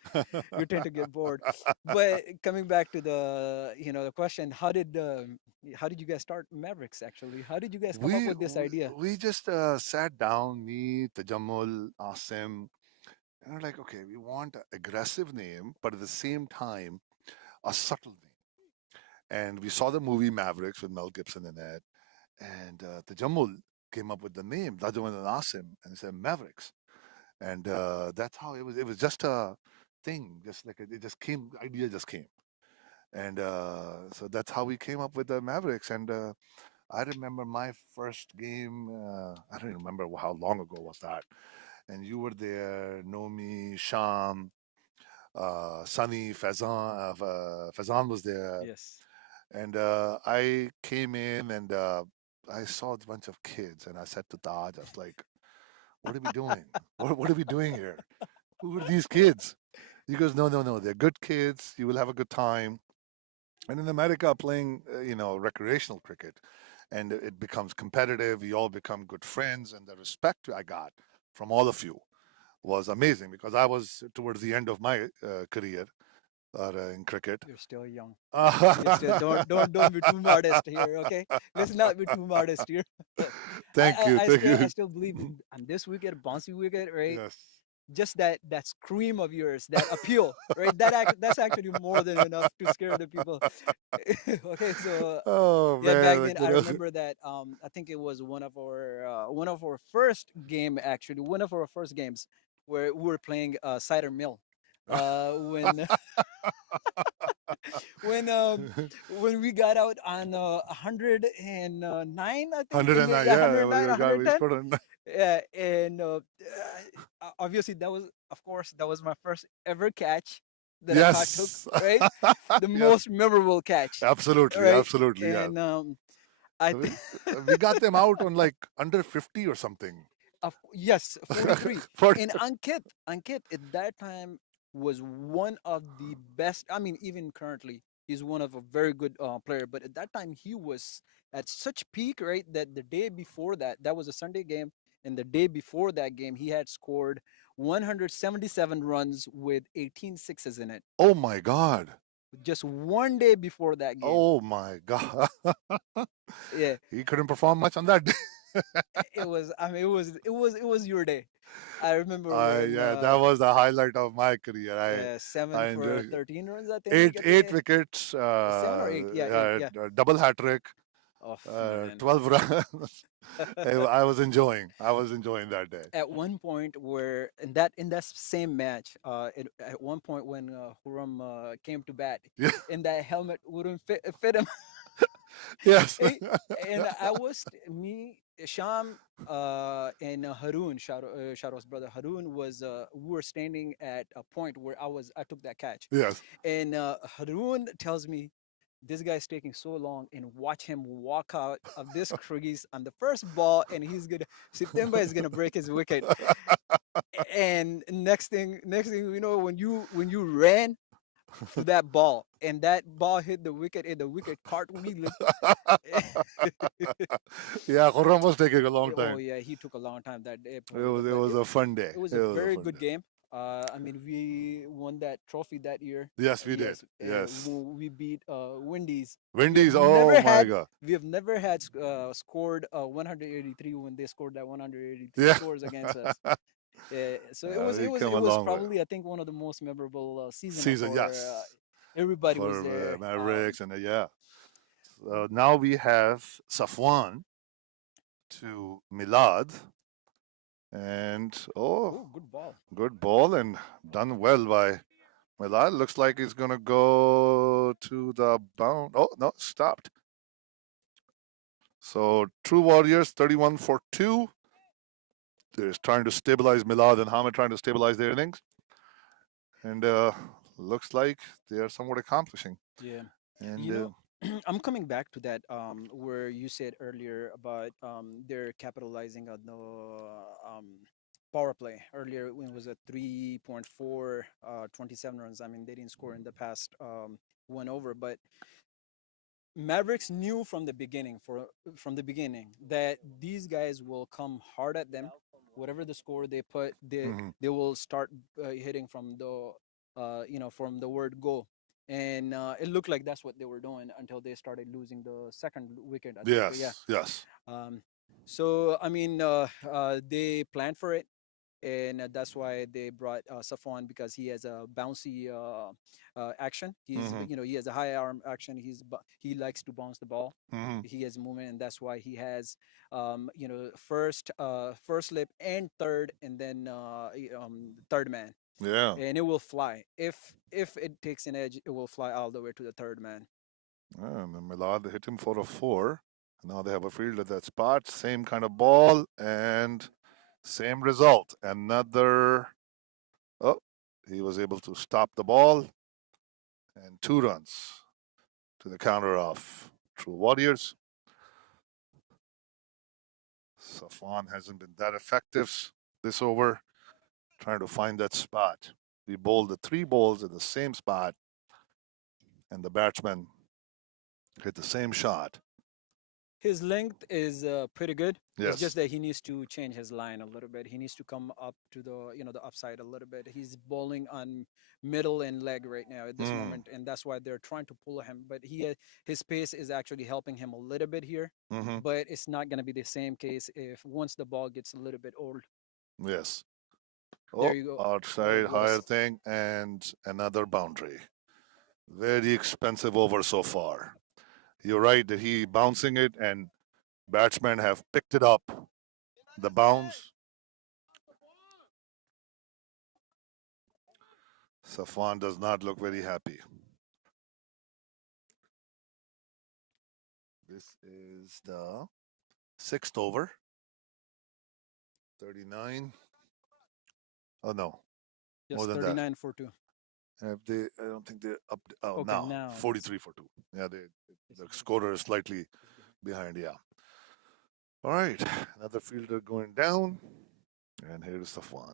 you tend to get bored. But coming back to the question, how did you guys start Mavericks actually? How did you guys come up we with this idea? we just sat down, me, Tajammul, Asim, and we're like, okay, we want an aggressive name, but at the same time, a subtle name. And we saw the movie Mavericks with Mel Gibson in it, and Tajammul came up with the name, Tajammul and Asim, and he said Mavericks. And that's how it was. It was just a thing, just like it just came, idea just came. And so that's how we came up with the Mavericks. And I remember my first game. I don't even remember how long ago was that. And you were there, Nomi, Sham, Sunny, Fazan was there. Yes. And I came in and I saw a bunch of kids. And I said to Taj, I was like, what are we doing? What are we doing here? Who are these kids? He goes, no, no, no. They're good kids. You will have a good time. And in America, playing, recreational cricket, and it becomes competitive. We all become good friends. And the respect I got from all of you was amazing because I was towards the end of my career in cricket. You're still young. You're still don't be too modest here, okay? Let's not be too modest here. Thank you. I Thank still I you. still believe on this wicket, bouncy wicket, right? Yes. Just that scream of yours, that appeal, right? That's actually more than enough to scare the people. Okay, so Oh, yeah, back man. then I remember that I think it was one of our first game actually, one of our first games where we were playing Cider Mill. When when when we got out on 109, I think, 109. yeah, Yeah. 109, We 110. scored on. Yeah, and obviously that was, of course, that was my first ever catch that I took, Yes. right? The Yes. most memorable catch, Absolutely. right? Absolutely. Yeah. And I So we got them out on like under 50 or something. yes, 43. For And Ankit at that time was one of the best. I mean, even currently, he's one of a very good player. But at that time, he was at such peak, right? That the day before that was a Sunday game, and the day before that game, he had scored 177 runs with 18 sixes in it. oh my God. Just one day before that game. Oh my God. Yeah, He couldn't perform much on that day. it was. I mean, it was your day. I remember when Yeah, that was the highlight of my career. seven I for enjoyed 13 runs. I think we eight get eight the wickets, 7 or 8. Yeah, 8. Yeah. double hat trick, Oh man. 12 runs. I was enjoying that day. At one point, where in that same match, at one point when Huram came to bat, Yeah. and that helmet wouldn't fit him. Yes. Eh, and I was me, Sham, and Haroon, Sharo's brother Haroon we were standing at a point where I took that catch, Yes. and Haroon tells me, this guy's taking so long, and watch him walk out of this crease on the first ball, and September is gonna break his wicket. And next thing you know, when you ran to that ball, and that ball hit the wicket, and the wicket cartwheeled. Yeah, Khurram was taking a long Oh time. yeah, he took a long time that day, It was it but was a fun day. it was It a was a very fun good day. game. I mean, we won that trophy that year. Yes, we did. Yes, Yes. we beat Windies. Wendy's. Oh my God. We have never had scored 183 when they scored that 183 Yeah. scores against us. Yeah, so it was it We was come it a was long way. probably, I think, one of the most memorable season Season, for yes, everybody for was there. Mavericks and yeah. So now we have Safwan to Milad, and Oh, good ball. good ball and done well by Milad. Looks like he's gonna go to the bound. Oh no, stopped. So True Warriors 31 for 2. They're trying to stabilize Milad and Hamid trying to stabilize their innings. And looks like they are somewhat accomplishing. Yeah. And You know, I'm coming back to that where you said earlier about they're capitalizing on the power play. Earlier when it was a 3.4, 27 runs. I mean, they didn't score in the past one over, but Mavericks knew from the beginning that these guys will come hard at them. Whatever the score they put, they will start hitting from the from the word go. And it looked like that's what they were doing until they started losing the second wicket, I think. Yeah. Yes, yes. Um, so I mean, they planned for it, and that's why they brought Safwan, because he has a bouncy action. He's Hmm. he has a high arm action. He likes to bounce the ball. Hmm. He has movement, and that's why he has first lip and third, and then third man, Yeah. and it will fly. If it takes an edge, it will fly all the way to the third man. And then Milad hit him for a 4. Now they have a field at that spot. Same kind of ball and same result. Another. Oh, he was able to stop the ball and 2 runs to the counter of True Warriors. Safwan hasn't been that effective this over, trying to find that spot. We bowled the 3 balls at the same spot, and the batsman hit the same shot. His length is pretty good. It's just Yes. that he needs to change his line a little bit. He needs to come up to the upside a little bit. He's bowling on middle and leg right now at this Mm. moment, and that's why they're trying to pull him. But his pace is actually helping him a little bit here. Hmm. But it's not going to be the same case if once the ball gets a little bit old. Yes. There Oh, you go. outside What a higher thing and another boundary. Very expensive over so far. You're right that he bouncing it and batsmen have picked it up. The bounce. Safwan does not look very happy. This is the 6th over. 39. Oh no, Yes, more than that. 39 for 2. Have they? I don't think they're up. Oh, Okay, now now 43 for 2. Yeah, the scorer is slightly behind. Yeah. All right, another fielder going down, and here's Safwan.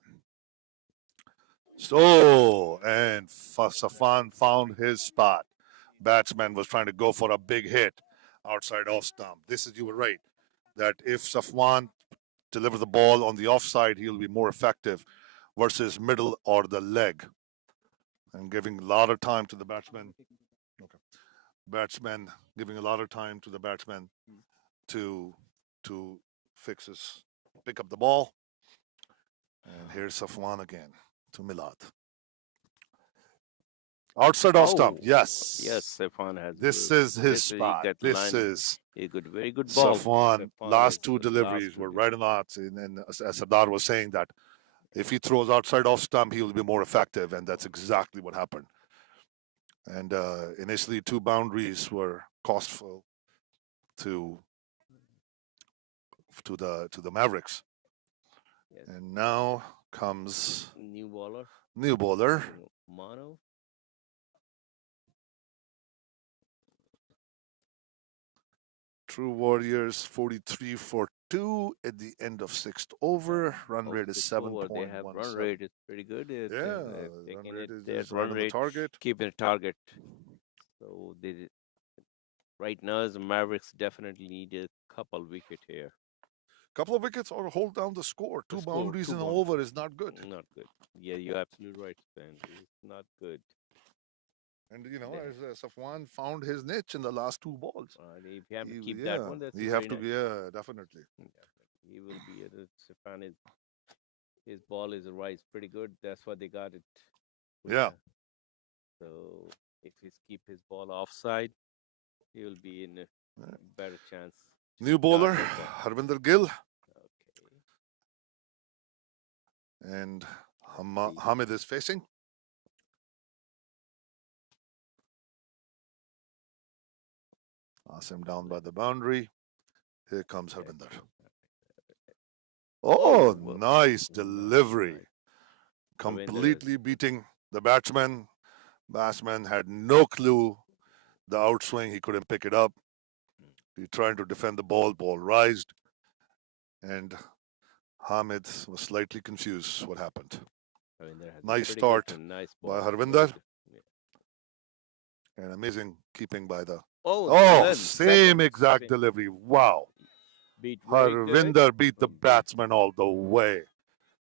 So, and Safwan found his spot. Batsman was trying to go for a big hit outside off stump. You were right, that if Safwan delivers the ball on the offside, he'll be more effective versus middle or the leg. And giving a lot of time to the batsman. Okay. Batsman giving a lot of time to the batsman to to pick up the ball. And here's Safwan again to Milad. Outside off stump. Oh, Yes. yes, Safwan has. This is his This he spot. got This line. is A good, very good ball. Safwan. Safwan Last is 2 last deliveries 2 were right on the odds. And as Sardar was saying that if he throws outside off stump, he will be more effective. And that's exactly what happened. And initially, 2 boundaries were costful to the Mavericks. Yes. And now comes New bowler. new bowler. Mono. True Warriors 43 for 2 at the end of 6th over. Run rate is 7.17. They have run rate is pretty good. Yeah, Taking run rate their is run right on the rate, target. keeping a target. So right now, the Mavericks definitely need a couple wicket here. Couple of wickets or hold down the score. Two boundaries in an over is not good. Not good. Yeah, you're absolutely right, Stan. It's not good. And as Safwan found his niche in the last 2 balls. If you have to keep that one, that's you have to be, definitely. He will be Safwan his ball is rise pretty good. That's why they got it. Yeah. So if he keep his ball offside, he will be in a better chance. New bowler, Harvinder Gill. Okay. And Hamid is facing. Asim down by the boundary. Here comes Harvinder. Oh, nice delivery. Completely beating the batsman. Batsman had no clue the outswing. He couldn't pick it up. He trying to defend the ball. Ball rised. And Hamid was slightly confused what happened. Nice start by Harvinder. And amazing keeping by the. Oh, Oh, Glenn, same second exact spin. delivery. Wow. Beat very good. Harvinder beat the batsman all the way.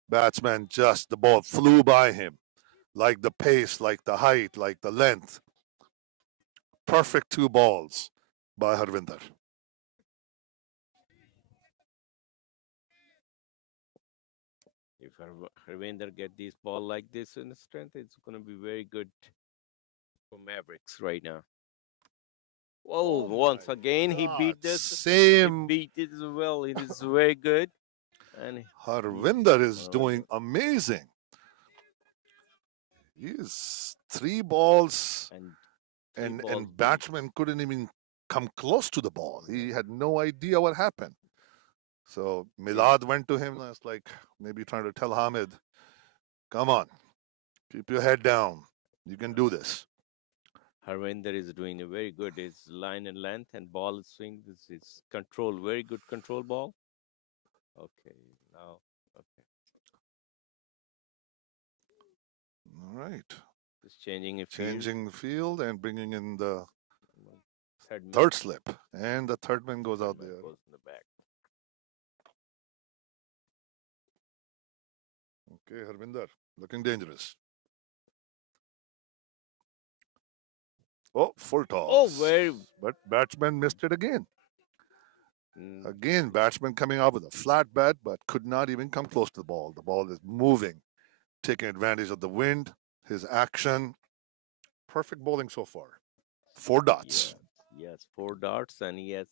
Batsman just, the ball flew by him. Like the pace, like the height, like the length. Perfect 2 balls by Harvinder. If Harvinder get this ball like this in the strength, it's going to be very good for Mavericks right now. Whoa, once again, he beat this. He Same. beat it as well. It is very good. And Harvinder is doing amazing. He's 3 balls, and batsman couldn't even come close to the ball. He had no idea what happened. So Milad went to him and was like, maybe trying to tell Hamid, come on, keep your head down. You can do this. Harvinder is doing a very good. His line and length and ball swing. This is control. Very good control ball. Okay, now, okay. All right. Just changing a field. Changing the field and bringing in the third slip. And the third man goes out there. Goes in the back. Okay, Harvinder, looking dangerous. Oh, full toss. Oh, very. But batsman missed it again. Mm. Again, batsman coming out with a flat bat, but could not even come close to the ball. The ball is moving, taking advantage of the wind, his action. Perfect bowling so far. 4 dots. Yes, 4 dots, and he has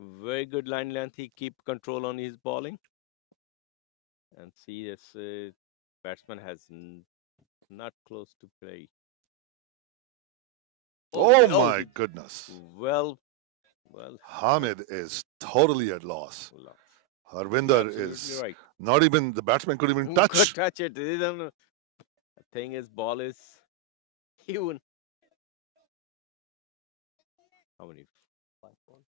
very good line length. He keep control on his bowling. And see, this batsman has not close to play. Oh my goodness. Well. Hamid is totally at loss. Harvinder is right. not even, the batsman could even Who touch. could touch it? The thing is, ball is human. How many? 5 balls?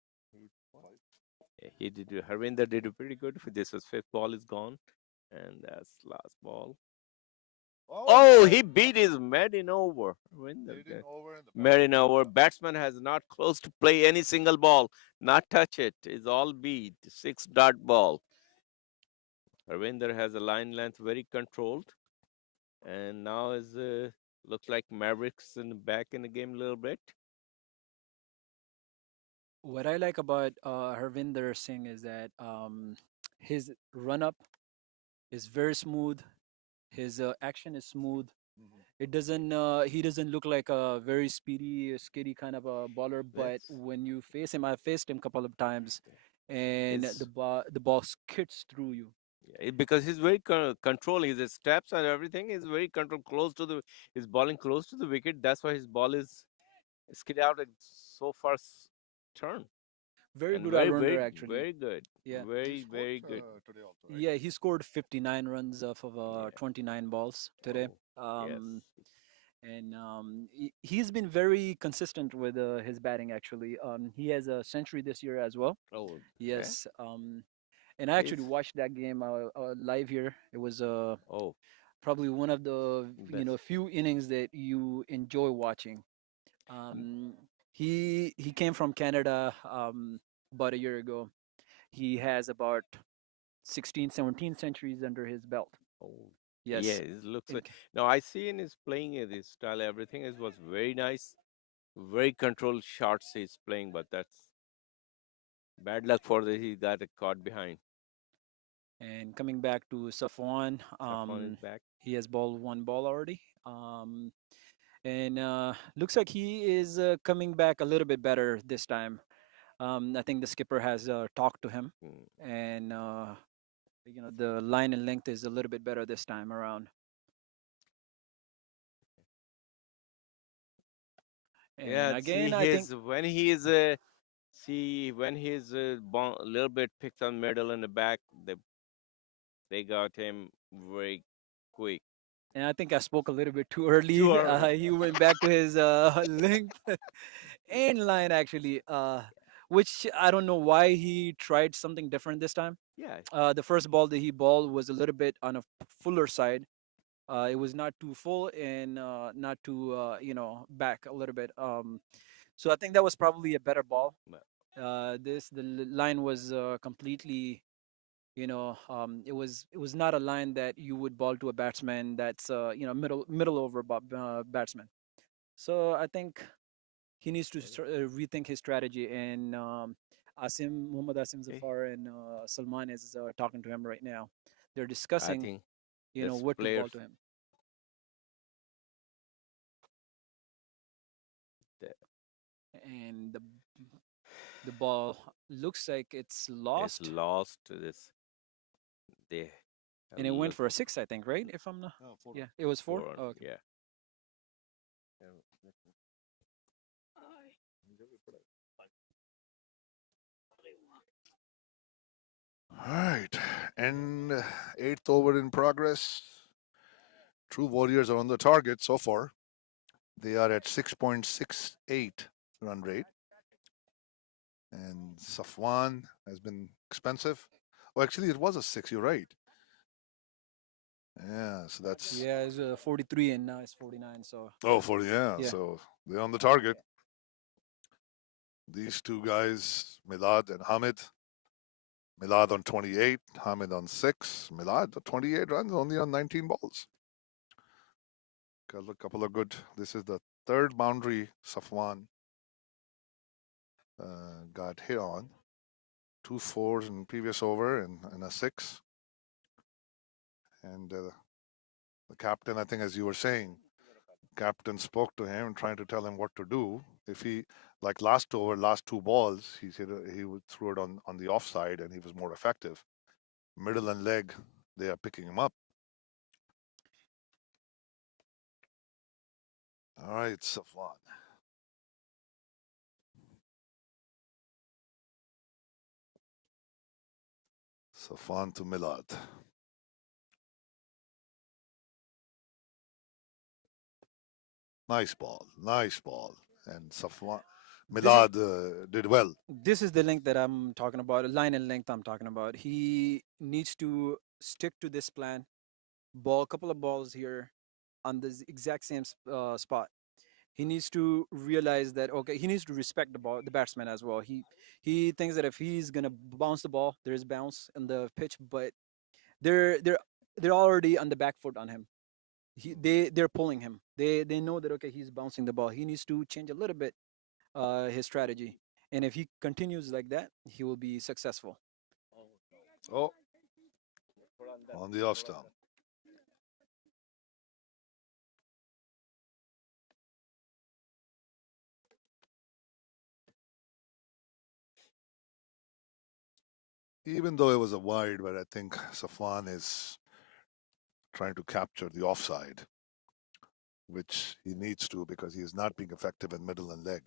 He did. Harvinder did pretty good. This was 5th ball is gone, and that's last ball. Oh, he beat his Medin over. Medin over. Batsman has not close to play any single ball. Not touch it. It's all beat. 6 dot ball. Harvinder has a line length very controlled. And now is looks like Mavericks back in the game a little bit. What I like about Harvinder Singh is that his run up is very smooth. His action is smooth. It doesn't. He doesn't look like a very speedy, skiddy kind of a baller. But when you face him, I faced him a couple of times, and the ball skids through you. Yeah, because he's very controlling. His steps and everything is very controlled. Close to the, his balling close to the wicket. That's why his ball is skid out and so far turn. Very And good very, all-rounder, very, actually. very good. Yeah. Very, very good. Today also, right? Yeah, he scored 59 runs off of 29 balls today. And he's been very consistent with his batting, actually. He has a century this year as well. Oh, yes. And I actually watched that game live here. It was probably one of the few innings that you enjoy watching. He came from Canada about a year ago. He has about 16, 17 centuries under his belt. Oh, yes. Yeah, it looks like. Now I see in his playing, his style, everything was very nice, very controlled shots he's playing, but that's bad luck for he got caught behind. And coming back to Safwan, Safwan is back. He has bowled 1 ball already. And looks like he is coming back a little bit better this time. I think the skipper has talked to him, and the line and length is a little bit better this time around. And Yeah, again, see I think when he is when he's a little bit picked on middle in the back, they got him very quick. And I think I spoke a little bit too early. Too early. He went back to his length and line, actually, which I don't know why he tried something different this time. Yeah. The first ball that he bowled was a little bit on a fuller side, It was not too full and not too back a little bit. So I think that was probably a better ball. The line was completely, it was not a line that you would ball to a batsman that's middle over batsman. So I think he needs to rethink his strategy. And Muhammad Asim Okay. Zafar and Salman is talking to him right now. They're I discussing, think this what to ball players to him. that And the ball looks like it's is lost, lost to this. They have and it went looked for a six, I think, right? If I'm not, No, four. yeah, it was four. for Oh, okay. yeah. All right. And eighth over in progress. True Warriors are on the target so far. They are at 6.68 run rate. And Safwan has been expensive. Oh, actually, it was a six. You're right. Yeah, so that's. Yeah, it's 43 and now it's 49. So Oh, yeah. yeah. So they're on the target. These two guys, Milad and Hamid. Milad on 28, Hamid on 6. Milad 28 runs, only on 19 balls. Got a couple of good. This is the third boundary Safwan got hit on. 2 4s in previous over and a 6. And the captain, I think, as you were saying, captain spoke to him, trying to tell him what to do. If he, like last two balls, he said he would throw it on the offside, and he was more effective. Middle and leg, they are picking him up. All right, Safwan. Safwan to Milad. Nice ball, and Safwan Milad did well. This is the length that I'm talking about, line and length I'm talking about. He needs to stick to this plan, ball a couple of balls here on the exact same spot. He needs to realize that, okay, he needs to respect the batsman as well. He thinks that if he's gonna bounce the ball, there's bounce in the pitch, but they're already on the back foot on him. They're pulling him. They know that, okay, he's bouncing the ball. He needs to change a little bit his strategy, and if he continues like that, he will be successful. Oh, on the off stump. Even though it was a wide, but I think Safwan is trying to capture the offside, which he needs to because he is not being effective in middle and leg.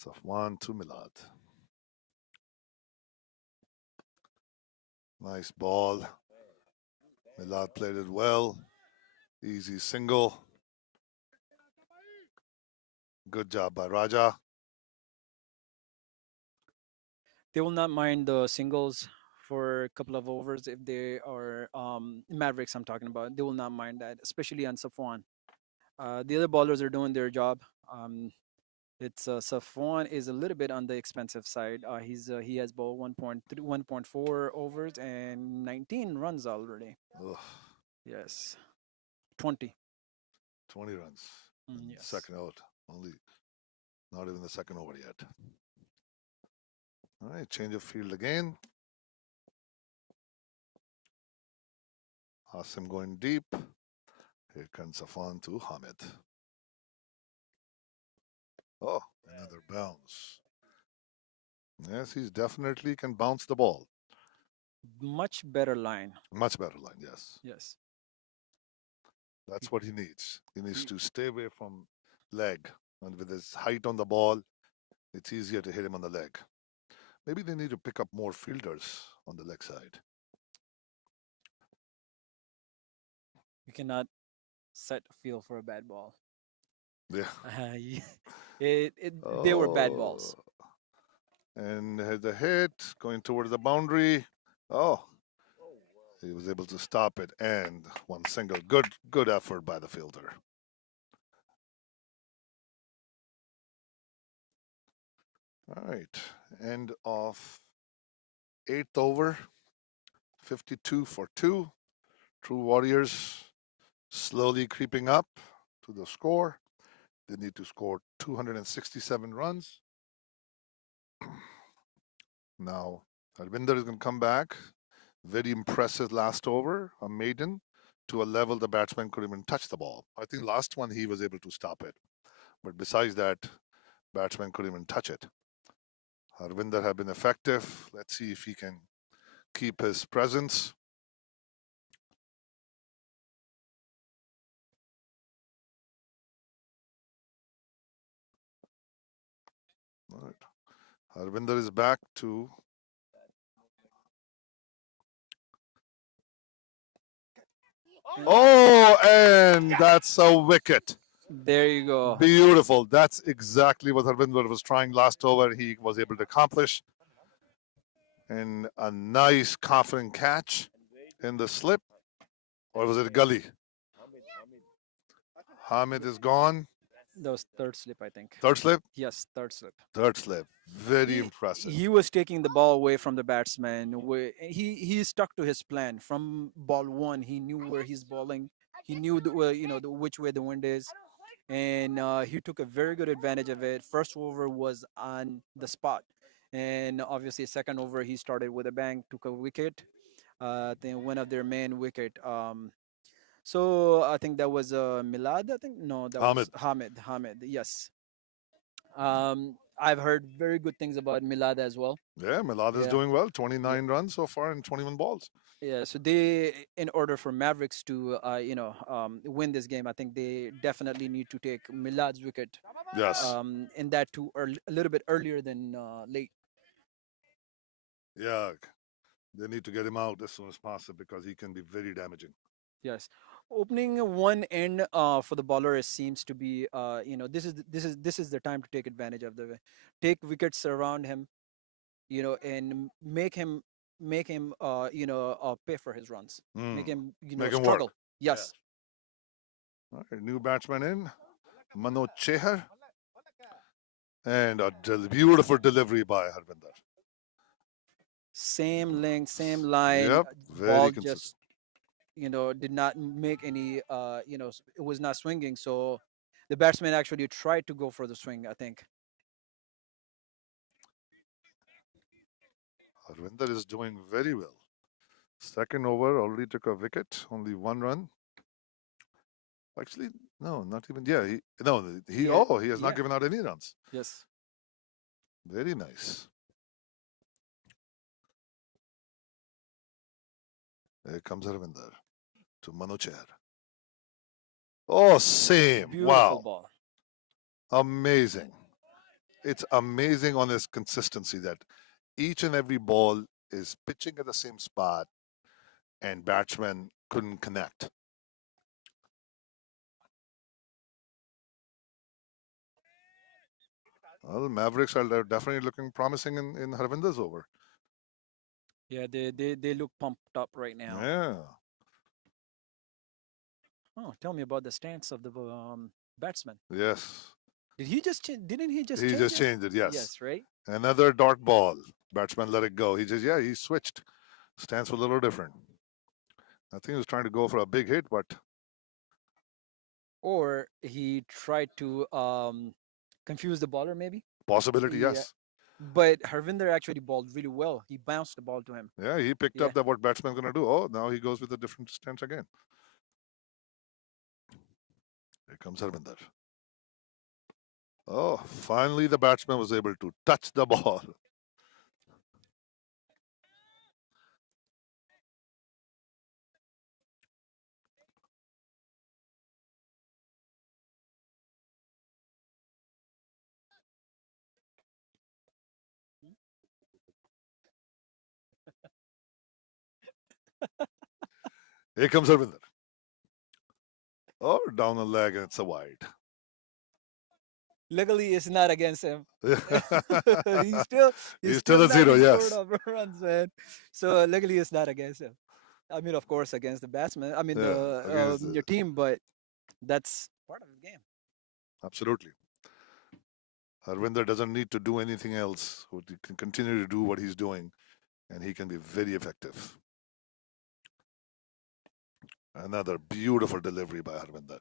Safwan to Milad. Nice ball. Milad played it well. Easy single. Good job by Raja. They will not mind the singles for a couple of overs if they are Mavericks. I'm talking about. They will not mind that, especially on Safwan. The other ballers are doing their job. It's Safwan is a little bit on the expensive side. He has ball 1.3, 1.4 overs and 19 runs already. Ugh, Yes, 20. 20 runs. Yes. Second out. Only not even the second over yet. All right, change of field again. Asim going deep. Here comes Safwan to Hamid. Oh, another bounce. Yes, he's definitely can bounce the ball. Much better line. Much better line, yes. Yes. That's what he needs. He needs to stay away from leg. And with his height on the ball, it's easier to hit him on the leg. Maybe they need to pick up more fielders on the leg side. You cannot set a feel for a bad ball. Yeah. They were bad balls. And has a hit going towards the boundary. Oh, he was able to stop it, and one single. Good effort by the fielder. All right, end of 8th over, 52 for 2. True Warriors slowly creeping up to the score. They need to score 267 runs. Now, Harvinder is going to come back. Very impressive last over, a maiden, to a level the batsman couldn't even touch the ball. I think last one he was able to stop it. But besides that, batsman couldn't even touch it. Harvinder have been effective. Let's see if he can keep his presence. All right. Harvinder is back to and that's a wicket. There you go. Beautiful. That's exactly what Harvinder was trying last over. He was able to accomplish. And a nice, confident catch in the slip. Or was it a gully? Hamid is gone. That was third slip, I think. Third slip? Yes, third slip. Third slip. Very impressive. He was taking the ball away from the batsman. He stuck to his plan from ball one. He knew where he's bowling. He knew which way the wind is, and he took a very good advantage of it. First over was on the spot, and obviously second over he started with a bang, took a wicket. Then one of their main wicket. So I think that was Milad. I think no, that was Hamid. Hamid, yes. I've heard very good things about Milad as well. Yeah, Milad is doing well. 29 runs so far in 21 balls. Yeah, so they, in order for Mavericks to, win this game, I think they definitely need to take Milad's wicket. Yes. And that too, a little bit earlier than late. Yeah, they need to get him out as soon as possible because he can be very damaging. Yes, opening one end for the bowler it seems to be, this is the time to take advantage of take wickets around him, and make him pay for his runs. Make him struggle. Work. Yes. All right, new batsman in, Mano Chehar, and a beautiful delivery by Harvinder. Same length, same line. Yep, very ball consistent. just did not make any it was not swinging, so the batsman actually tried to go for the swing, I think. Harvinder is doing very well. Second over, already took a wicket, only 1 run. Actually, no, not even. Yeah, he has not given out any runs. Yes. Very nice. Here comes Harvinder to Mano Chehar. Oh, same. Beautiful wow. Ball. Amazing. It's amazing on his consistency that each and every ball is pitching at the same spot and batsmen couldn't connect. Well, Mavericks are definitely looking promising in Harvinder's over. Yeah, they look pumped up right now. Yeah. Oh, tell me about the stance of the batsman. Yes. Didn't he just change changed it, yes. Yes, right? Another dark ball. Batsman let it go. He switched. Stance was a little different. I think he was trying to go for a big hit, but or he tried to confuse the bowler, maybe. Possibility, yes. But Harvinder actually bowled really well. He bounced the ball to him. Yeah, he picked up that what batsman's going to do. Oh, now he goes with a different stance again. Here comes Harvinder. Oh, finally the batsman was able to touch the ball. Here comes Harvinder. Oh, down the leg and it's a wide. Luckily, it's not against him. he's He's still still a not zero, be scored yes. of runs, man. So luckily, it's not against him. I mean, of course, against the batsman. I mean, Yeah, against your team, but that's part of the game. absolutely. Harvinder doesn't need to do anything else. He can continue to do what he's doing, and he can be very effective. Another beautiful delivery by Harvinder.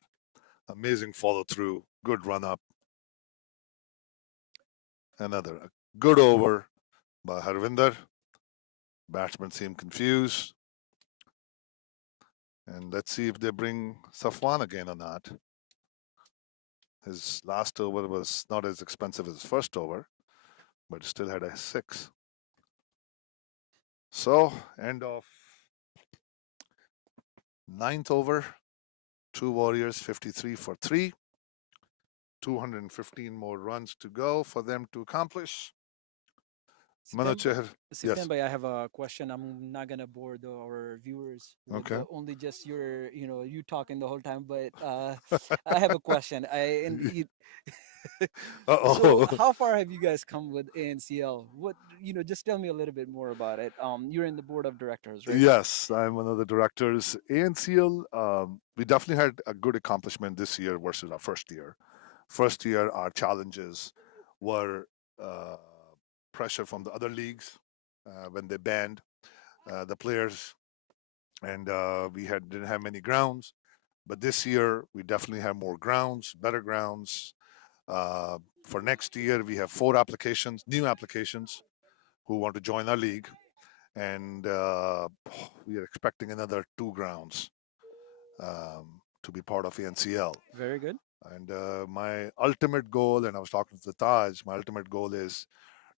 Amazing follow through. Good run up. Another good over by Harvinder. Batsmen seem confused. And let's see if they bring Safwan again or not. His last over was not as expensive as his first over, but still had a 6. So, end of ninth over. 2 Warriors, 53 for 3. 215 more runs to go for them to accomplish. Manocher, yes. September, I have a question. I'm not gonna bore our viewers with Okay. only just your, you talking the whole time. But I have a question. So Uh-oh. how far have you guys come with ANCL? Just tell me a little bit more about it. You're in the board of directors, right? Yes, I'm one of the directors. ANCL, we definitely had a good accomplishment this year versus our first year. First year, our challenges were pressure from the other leagues when they banned the players, and didn't have many grounds. But this year, we definitely have more grounds, better grounds. For next year, we have 4 applications, new applications, who want to join our league, and we are expecting another 2 grounds to be part of ANCL. Very good. And my ultimate goal, and I was talking to Taj, my ultimate goal is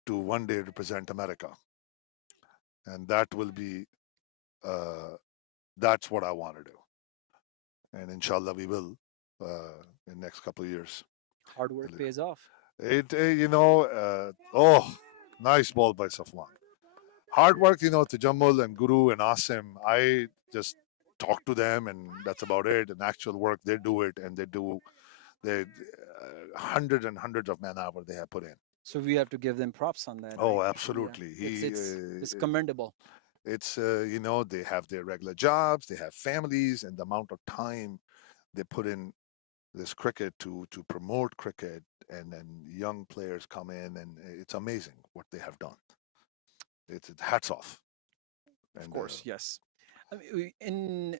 to one day represent America. And that will be, that's what I want to do. And inshallah, we will in the next couple of years. Hard work pays off. Nice ball by Safwan. Hard work, to Jamal and Guru and Asim, I just talk to them and that's about it. And actual work, they do it, and they hundreds and hundreds of man hours they have put in. So we have to give them props on that. Oh, right? absolutely. Yeah. It's commendable. It's they have their regular jobs, they have families, and the amount of time they put in this cricket to promote cricket, and then young players come in, and it's amazing what they have done. It's hats off. Of course, yes. I mean, in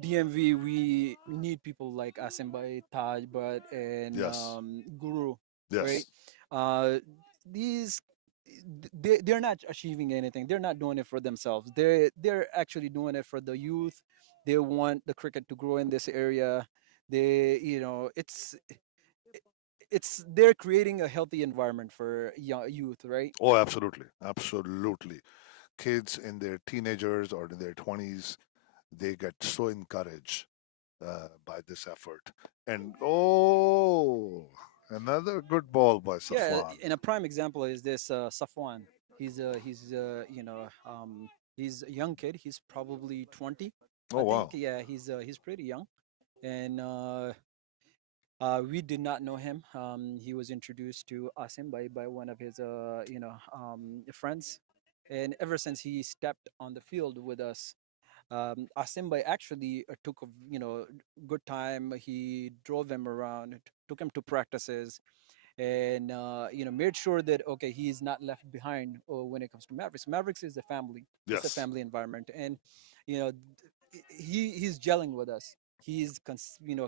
DMV, we need people like Asimbai, Taj, and Yes. Guru, Yes. right? These they're not achieving anything. They're not doing it for themselves. They're actually doing it for the youth. They want the cricket to grow in this area. It's they're creating a healthy environment for youth, right? Oh, absolutely, absolutely. Kids in their teenagers or in their 20s, they get so encouraged by this effort. And another good ball by Yeah, Safwan. and a prime example is this Safwan. He's a young kid. He's probably 20. Oh, I wow. think. Yeah, he's pretty young, and we did not know him. He was introduced to Asim by one of his friends, and ever since he stepped on the field with us, Asimbai actually took a good time. He drove him around, took him to practices, and made sure that okay, he's not left behind when it comes to Mavericks. Mavericks is a family. It's a Yes. family environment, and he's gelling with us. He's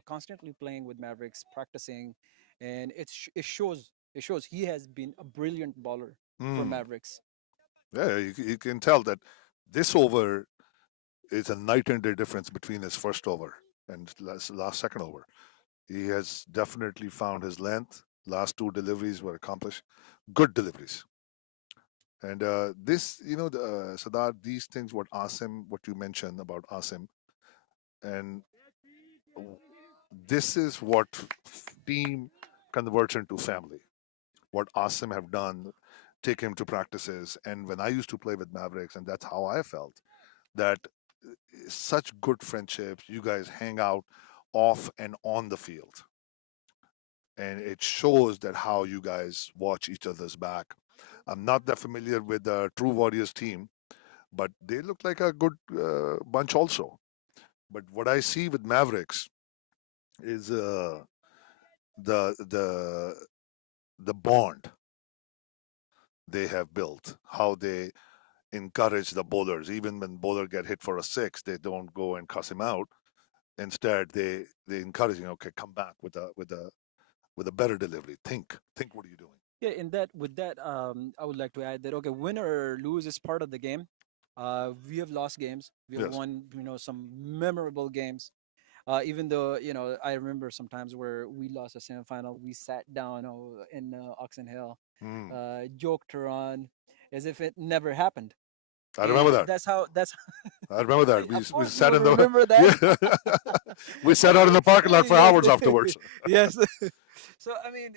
constantly playing with Mavericks, practicing, and it shows. It shows he has been a brilliant bowler for Mm. Mavericks. Yeah, you can tell that this over is a night and day difference between his first over and last second over. He has definitely found his length. Last 2 deliveries were accomplished. Good deliveries. And Sadar, these things, what you mentioned about Asim, and this is what team converts into family. What Asim have done, take him to practices. And when I used to play with Mavericks, and that's how I felt, that such good friendships, you guys hang out off and on the field. and it shows that how you guys watch each other's back. I'm not that familiar with the True Warriors team, but they look like a good bunch also. But what I see with Mavericks is the the the bond they have built, how they encourage the bowlers. Even when bowler get hit for a six, they don't go and cuss him out. Instead, they encourage him. Okay, come back with a better delivery. Think. What are you doing? Yeah, in that with that, I would like to add that okay, win or lose is part of the game. We have lost games. We have Yes. won, some memorable games. Even though I remember sometimes where we lost a semifinal, we sat down in Oxon Hill, Mm. joked around as if it never happened, I remember and that. that's how that's. I remember that. We Of we course, you sat would in the remember that. yeah. We sat out in the parking lot for Yes, hours afterwards. yes. So I mean,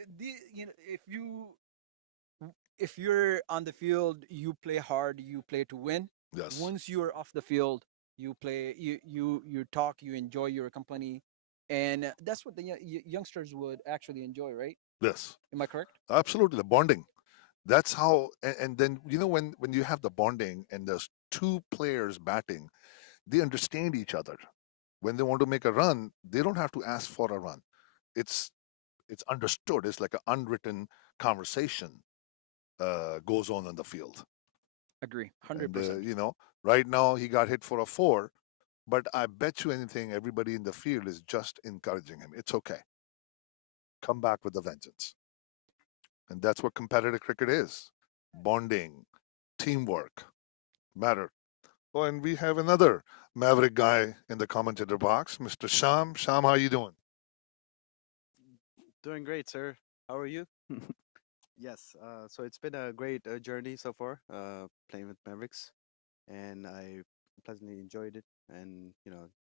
if you're on the field, you play hard, you play to win. Yes. Once you're off the field, you play, you talk, you enjoy your company, and that's what the youngsters would actually enjoy, right? Yes. Am I correct? Absolutely. The bonding. That's how. And then when you have the bonding and there's two players batting, they understand each other. When they want to make a run, they don't have to ask for a run. It's it's understood. It's like an unwritten conversation goes on in the field. Agree, hundred And percent. right now he got hit for a four, but I bet you anything, everybody in the field is just encouraging him. It's okay. Come back with a vengeance. And that's what competitive cricket is: bonding, teamwork, matter. Oh, and we have another Maverick guy in the commentator box, Mr. Sham. Sham, how you doing? Doing great, sir. How are you? Yes. So it's been a great journey so far, playing with Mavericks, and I pleasantly enjoyed it, and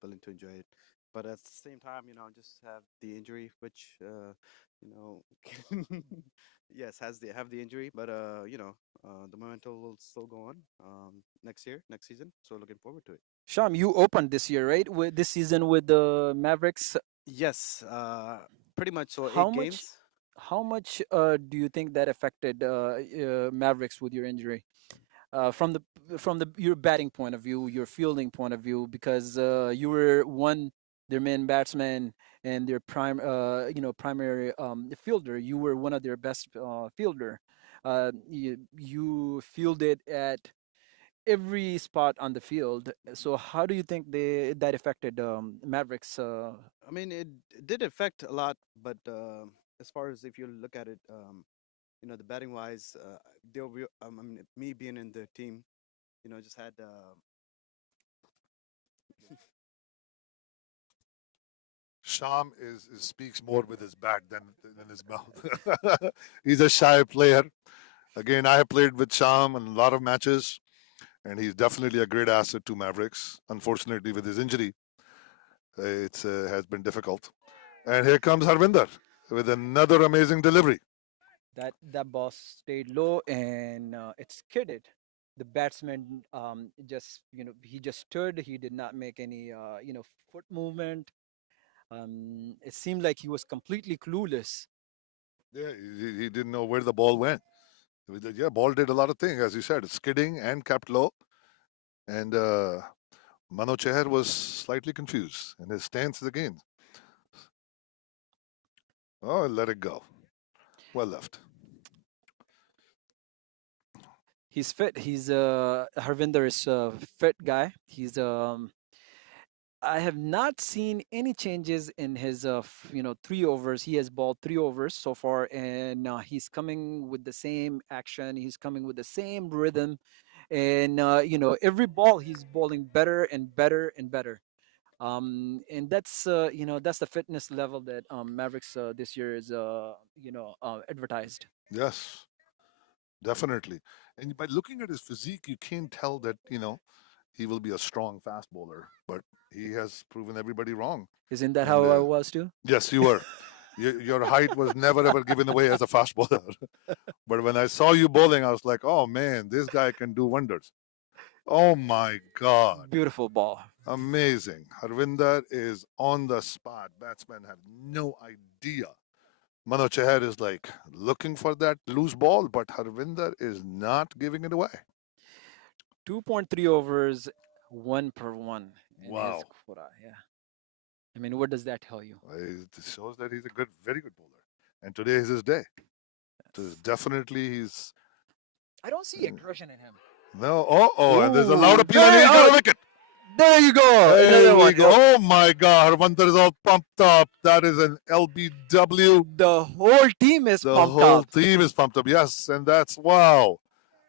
willing to enjoy it. But at the same time, just have the injury, which you know, yes, has the have the injury, but the momentum will still go on next year, next season. So looking forward to it. Sham, you opened this year, right? With this season with the Mavericks. Yes, pretty much. So How eight much? games. How much do you think that affected Mavericks with your injury? From the your batting point of view, your fielding point of view, because you were their main batsman and their primary fielder. You were one of their best fielder. You fielded at every spot on the field. So how do you think that affected Mavericks? I mean, it did affect a lot, but as far as if you look at it, the batting wise, I mean, me being in the team, just had. Sham speaks more with his back than his mouth. He's a shy player. Again, I have played with Sham in a lot of matches, and he's definitely a great asset to Mavericks. Unfortunately, with his injury, it has been difficult. And here comes Harvinder with another amazing delivery. That ball stayed low and it skidded. The batsman just he just stood. He did not make any foot movement. It seemed like he was completely clueless. Yeah, he didn't know where the ball went. Yeah, ball did a lot of things, as you said, skidding and kept low. And Mano Cheher was slightly confused in his stance again. Oh, let it go. Well left. He's fit. He's Harvinder is a fit guy. He's I have not seen any changes in his 3 overs. He has balled 3 overs so far, and he's coming with the same action. He's coming with the same rhythm, and every ball he's bowling better and better and better. And that's that's the fitness level that Mavericks this year is advertised. Yes, definitely. And by looking at his physique, you can't tell that, he will be a strong fast bowler, but he has proven everybody wrong. Isn't that And how I was too? yes, you were. Your height was never ever given away as a fast bowler. But when I saw you bowling, I was like, oh man, this guy can do wonders. Oh my God. Beautiful ball. Amazing. Harvinder is on the spot. Batsmen have no idea Mano Chahar is like looking for that loose ball, but Harvinder is not giving it away. 2.3 overs, 1 per 1 in his Wow. quota. Yeah. I mean, what does that tell you? It shows that he's a good, very good bowler. And today is his day. So definitely he's. I don't see aggression in him. No. And there's a loud Ooh, appeal, and very he got a out. wicket. There you go. There Another we one. go. Yep. Oh my God. Harvinder is all pumped up. That is an LBW. The whole team is The pumped whole up. team is pumped up. Yes. And that's wow.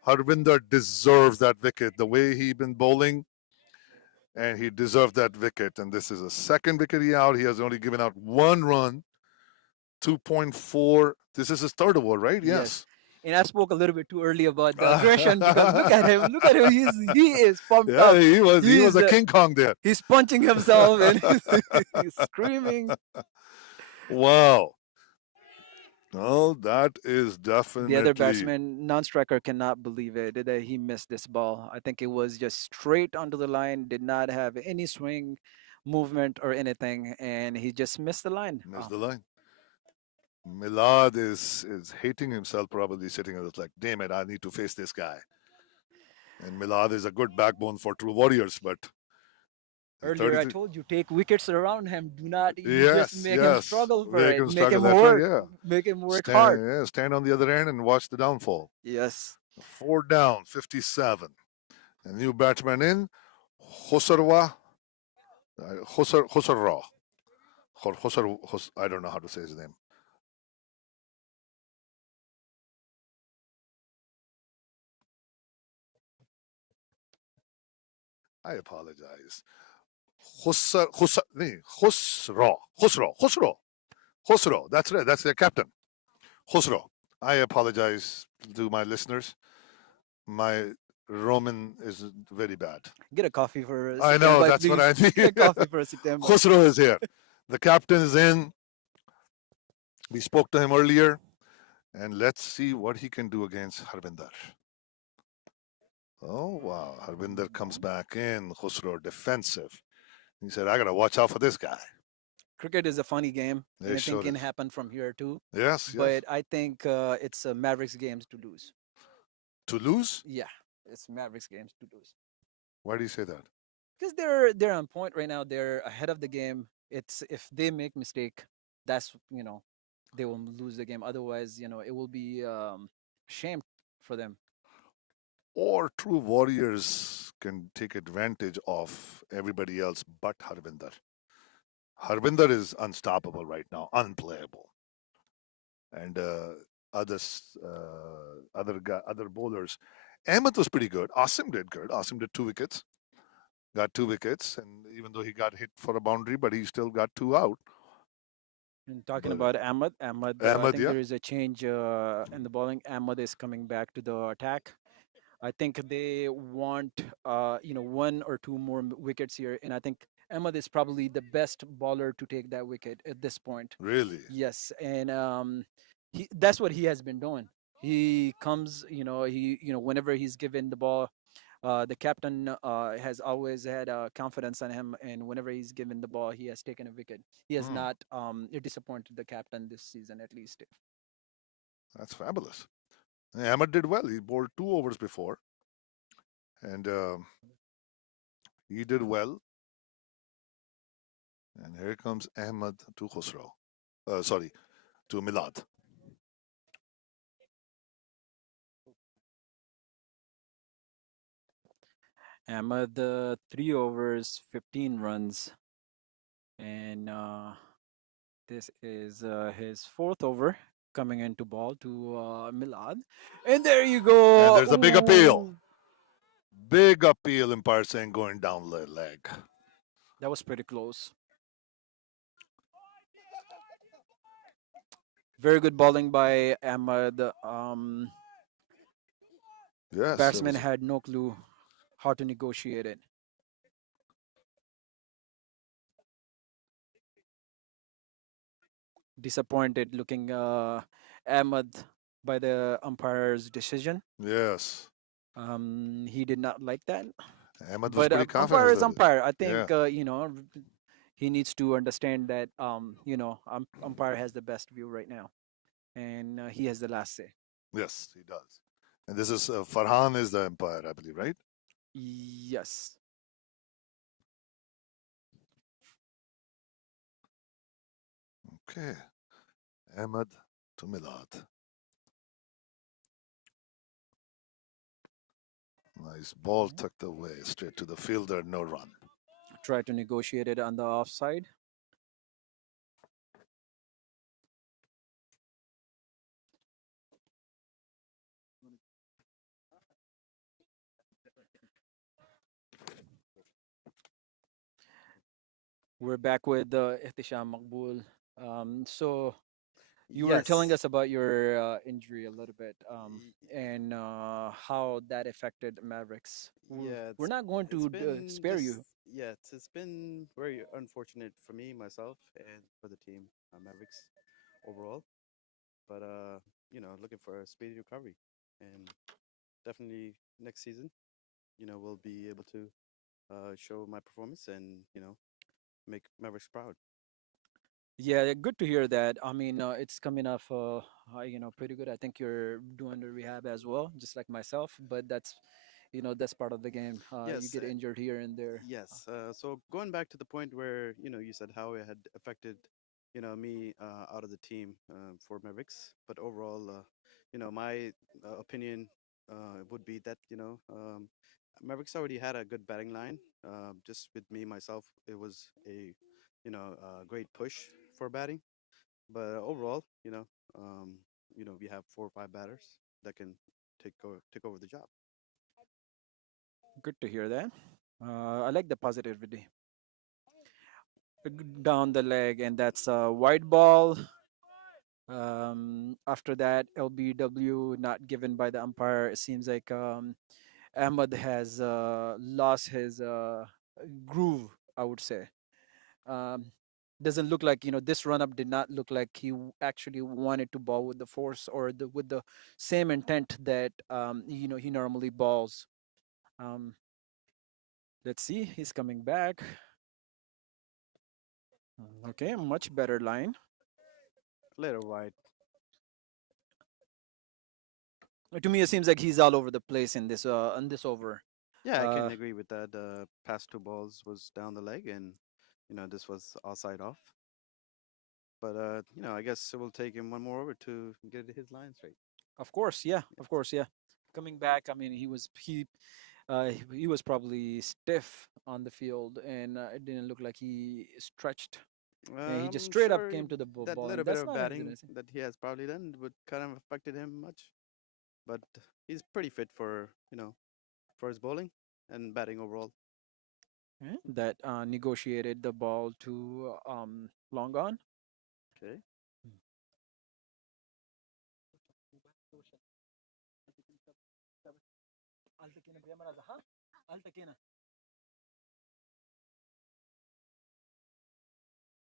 Harvinder deserves that wicket. The way he been bowling, and he deserved that wicket. And this is a second wicket he out. He has only given out 1 run, 2.4. This is his third over, right? Yes. And I spoke a little bit too early about the aggression because look at him. Look at him. He is pumped up. Yeah, he was a King Kong there. He's punching himself and he's screaming. Wow. No, that is definitely. The other batsman, non-striker, cannot believe it that he missed this ball. I think it was just straight onto the line, did not have any swing, movement, or anything, and he just missed the line. Missed the line. Milad is hating himself, probably sitting there like, damn it, I need to face this guy. And Milad is a good backbone for true warriors, but earlier I told you, take wickets around him. Do not just make him yes. struggle for Make it. him Make struggle, him that's work. right, yeah. Make him work stand, hard. Yeah, stand on the other end and watch the downfall. Yes. 4 down, 57. A new batsman in, Khosarwa. Khosarwa. I don't know how to say his name. I apologize. Khosro. That's right. That's their captain. Khosro. I apologize to my listeners. My Roman is very bad. Get a coffee for I know, September, that's what I please. need. Get a coffee for September. Khosro is here. The captain is in. We spoke to him earlier. And let's see what he can do against Harvinder. Oh, wow. Harvinder comes back in. Khosro defensive. He said, I got to watch out for this guy. Cricket is a funny game. It Anything sure can is. happen from here too. Yes, But I think it's Mavericks games to lose. To lose? Yeah, it's Mavericks games to lose. Why do you say that? Because they're on point right now. They're ahead of the game. It's if they make mistake, that's they will lose the game. Otherwise, it will be shame for them. Or true warriors can take advantage of everybody else but Harvinder. Harvinder is unstoppable right now, unplayable. And other bowlers. Ahmed was pretty good. Asim did good. Asim did 2 wickets. Got 2 wickets, and even though he got hit for a boundary, but he still got 2 out. And talking about Ahmed, I think there is a change in the bowling. Ahmed is coming back to the attack. I think they want 1 or 2 more wickets here, and I think Ahmed is probably the best bowler to take that wicket at this point. Really? Yes, and that's what he has been doing. He comes, whenever he's given the ball, the captain has always had confidence in him, and whenever he's given the ball, he has taken a wicket. He has not disappointed the captain this season, at least. That's fabulous. Ahmed did well. He bowled 2 overs before, and he did well. And here comes Ahmed to Khosrow. To Milad. Ahmed, 3 overs, 15 runs, and this is his 4th over coming into ball to Milad. And there you go. And there's a big appeal. Ooh. Big appeal, umpire saying going down leg. That was pretty close. Very good bowling by Ahmed. Yes. Batsman had no clue how to negotiate it. Disappointed looking Ahmed by the umpire's decision. Yes. He did not like that. Ahmed was pretty confident. Umpire is umpire. I think yeah. He needs to understand that umpire has the best view right now. and he has the last say. Yes, he does. And this is Farhan is the umpire, I believe, right? Yes. Okay. Ahmed to Milad. Nice ball tucked away straight to the fielder, no run. Try to negotiate it on the offside. We're back with Ihtisham Makbul. So you were telling Yes. us about your injury a little bit, and how that affected Mavericks. Yeah, We're not going it's to been spare just you. yeah, it's been very unfortunate for me myself and for the team Mavericks overall. But looking for a speedy recovery, and definitely next season, we'll be able to show my performance and make Mavericks proud. Yeah, good to hear that. I mean, it's coming off, pretty good. I think you're doing the rehab as well, just like myself. But that's part of the game. You Yes, get injured here and there. yes. So going back to the point where you said how it had affected me out of the team for Mavericks, but overall, my opinion would be that Mavericks already had a good batting line. Just with me myself, it was a great push for batting. But overall, we have 4 or 5 batters that can take over the job. Good to hear that. I like the positivity. Down the leg, and that's a wide ball. After that, LBW not given by the umpire. It seems like Ahmad has lost his groove, I would say. Um, doesn't look like, this run up did not look like he actually wanted to ball with the force or with the same intent that he normally balls. Um, let's see, he's coming back. Okay, much better line. Later wide. To me, it seems like he's all over the place in this over. Yeah, I Uh, can agree with that. Past 2 balls was down the leg, and this was outside off. But I guess it will take him one more over to get his line straight. of course, yeah, of course, yeah. Coming back, I mean, he was probably stiff on the field, and it didn't look like he stretched. And he just I'm straight up sure came to the that ball, little and bit that's of not a batting good thing. that he has probably done would kind of affected him much. But he's pretty fit for for his bowling and batting overall. That negotiated the ball to long on. Okay.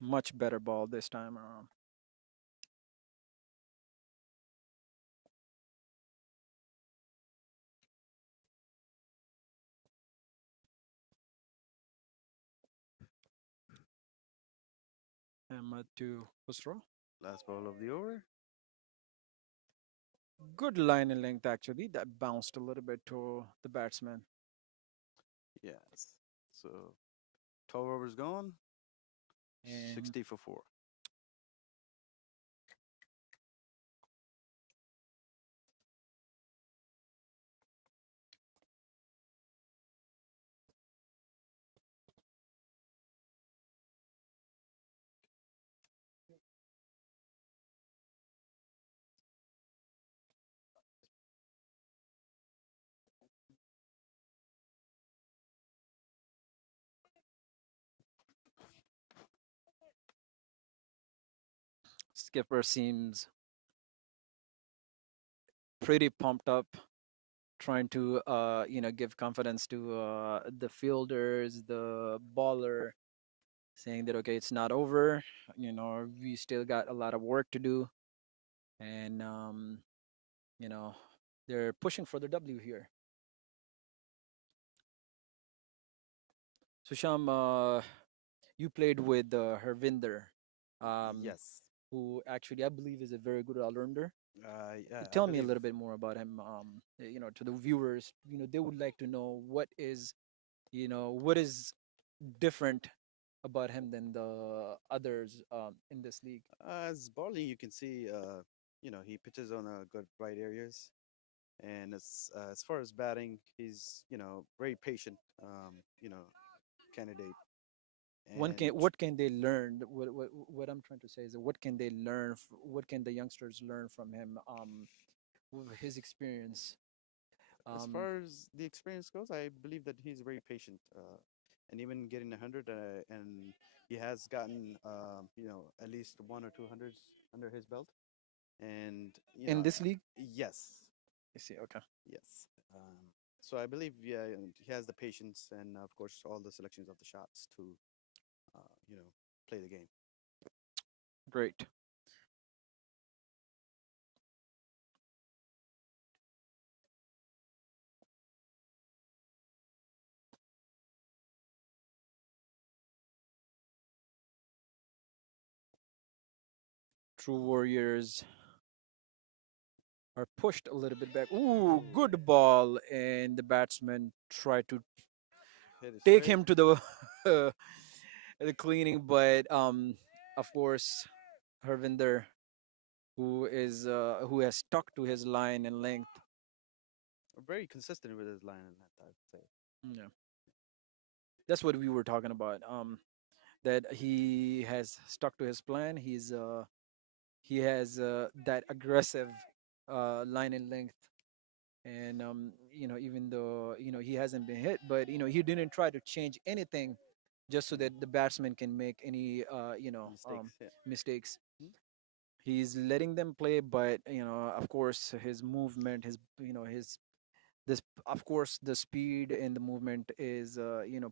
Much better ball this time around. Ahmad to Husro. Last ball of the over. Good line and length, actually. That bounced a little bit to the batsman. Yes. So 12 overs gone. And 60 for 4. skipper seems pretty pumped up, trying to give confidence to the fielders, the baller, saying that okay, it's not over. We still got a lot of work to do, and you know they're pushing for the W here. So Sham, you played with Hervinder. Um, Yes. who actually I believe is a very good all-rounder. Yeah, I Tell me a believe. little bit more about him. To the viewers, they would like to know what is different about him than the others in this league. As bowling, you can see, he pitches on good right areas, and as far as batting, he's very patient, candidate, and What can they learn? What I'm trying to say is that what can they learn? What can the youngsters learn from him? With his experience. as Um, far as the experience goes, I believe that he's very patient, and even getting 100, and he has gotten, at least 1 or 2 hundreds under his belt, and in this league, yes, you see. Okay, yes. So I believe, yeah, and he has the patience and, of course, all the selections of the shots to, play the game. great. True Warriors are pushed a little bit back. Ooh, good ball, and the batsman tried to Hit it take straight. him to the the cleaning, but of course, Harvinder, who has stuck to his line and length. Very consistent with his line in that, I'd say. Yeah, that's what we were talking about. That he has stuck to his plan. He has that aggressive line and length, and even though he hasn't been hit, but he didn't try to change anything just so that the batsman can make any Mistakes, yeah. mistakes. Mhm. He's letting them play, but of course his movement, his you know his this of course the speed and the movement is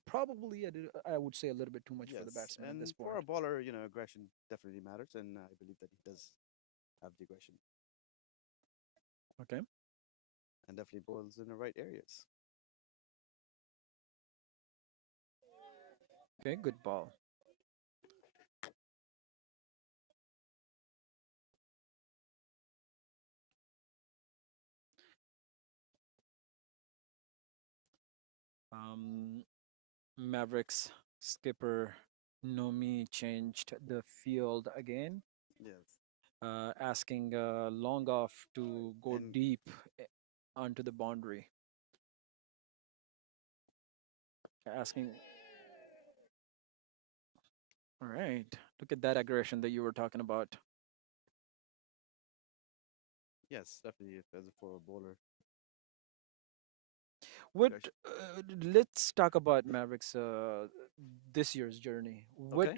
probably I would say a little bit too much for the Yes, batsman at this and for a point. bowler, aggression definitely matters, and I believe that he does have the aggression Okay. and definitely bowls in the right areas. Okay, good ball. um Mavericks skipper Nomi changed the field again, Yes, asking long off to go and deep eh, onto the boundary. Asking, all right, look at that aggression that you were talking about. yes, definitely as a for a bowler, What? aggression. Let's talk about Mavericks this year's journey. Okay.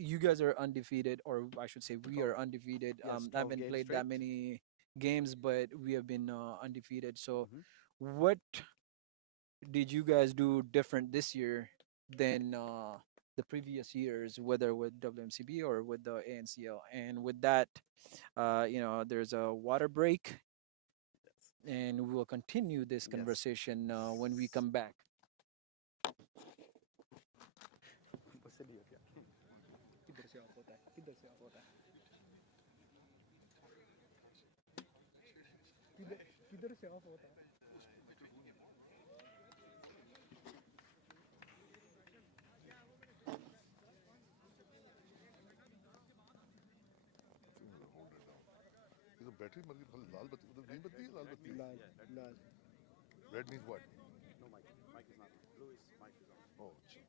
You guys are undefeated, or I should say, we Twelve. are undefeated. Yes, I 12 haven't games played straight. that many games, but we have been undefeated. So, Hmm. what did you guys do different this year than the previous years, whether with WMCB or with the ANCL? And with that, there's a water break, and we will continue this Yes. conversation when we come back. किधर से of होता है किधर से of होता है किधर किधर से ऑफ होता है Is a battery मतलब लाल बत्ती मतलब green बत्ती है लाल बत्ती है? लाल लाल Red means what? No mic. Mic is not. Louis, mic is on. Oh, अच्छा.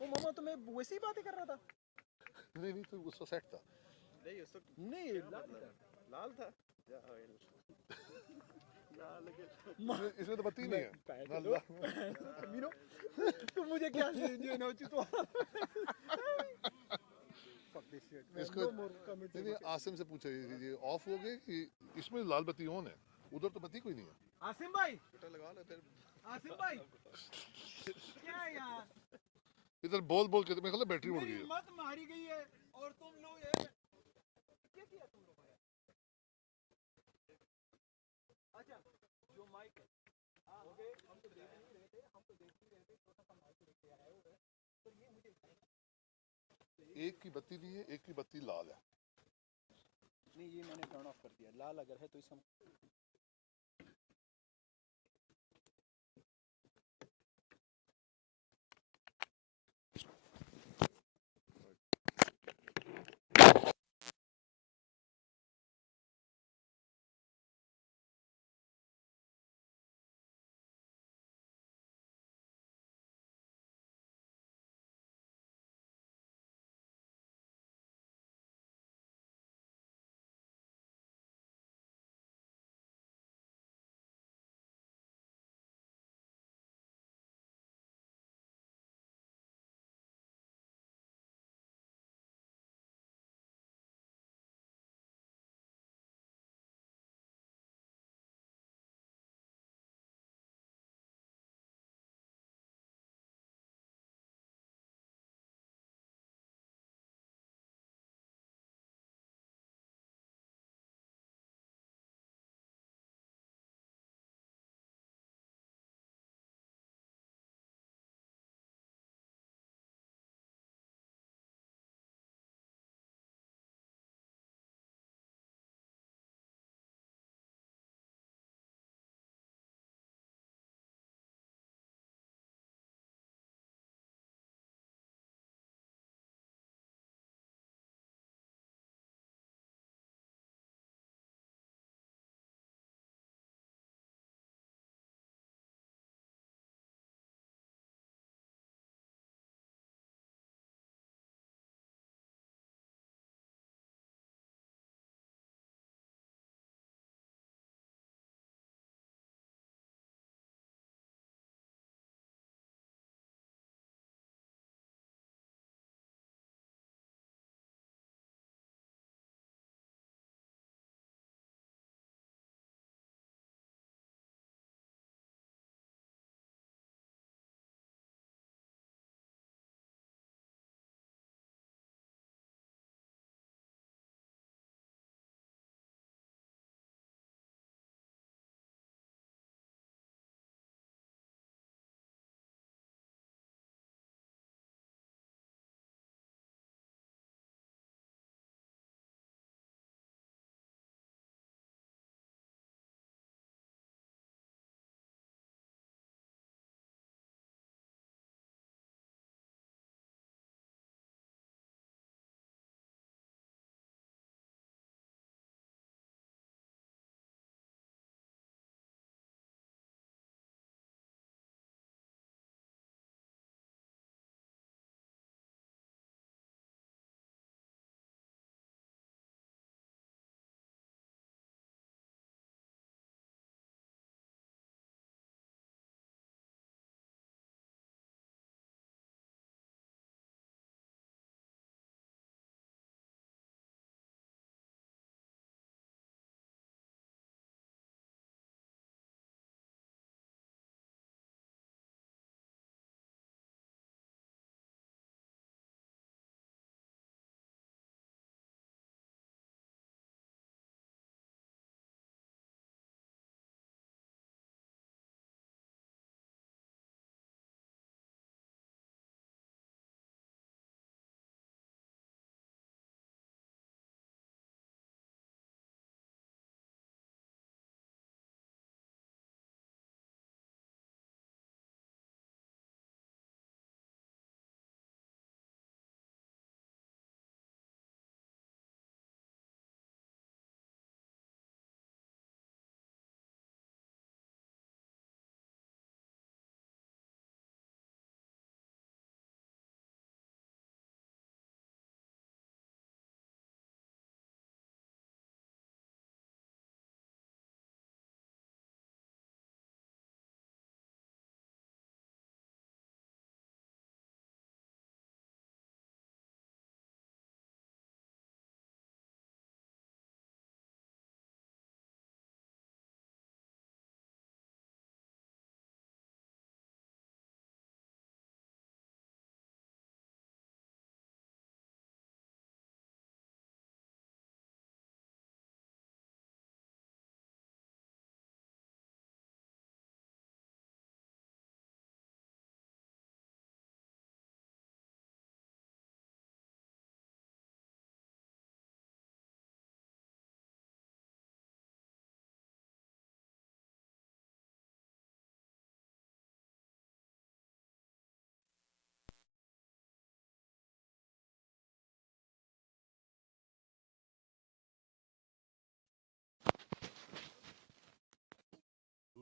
ओ मामा तो मैं वैसे ही बातें कर रहा था नहीं नहीं तो उसका सेट था. नहीं उस वक्त नहीं क्या लाल मतलब लाल था या लाल लगे इसमें तो बत्ती नहीं है. पैसे ना लो ला- मीनो तो मुझे क्या ये ना तो fuck this shit man. इसको No more comments नहीं नहीं आसिम से पूछा ये ऑफ हो गए कि इसमें लाल बत्ती ऑन है उधर तो बत्ती कोई नहीं है. आसिम भाई छोटा लगा लो फिर आसिम भाई क्या यार इधर बोल बोल के तो मेरे ख्याल बैटरी उड़ गई मेरी है. मत मारी गई है और तुम लोग यार क्या किया तुम लोगों ने अच्छा जो माइक है हो गए हम तो देख नहीं रहे थे हम तो देख नहीं रहे थे छोटा सा माइक लेके आए हुए तो ये मुझे एक की बत्ती नहीं है एक की बत्ती लाल है. नहीं ये मैंने टर्न ऑफ कर दिया लाल अगर है तो इसका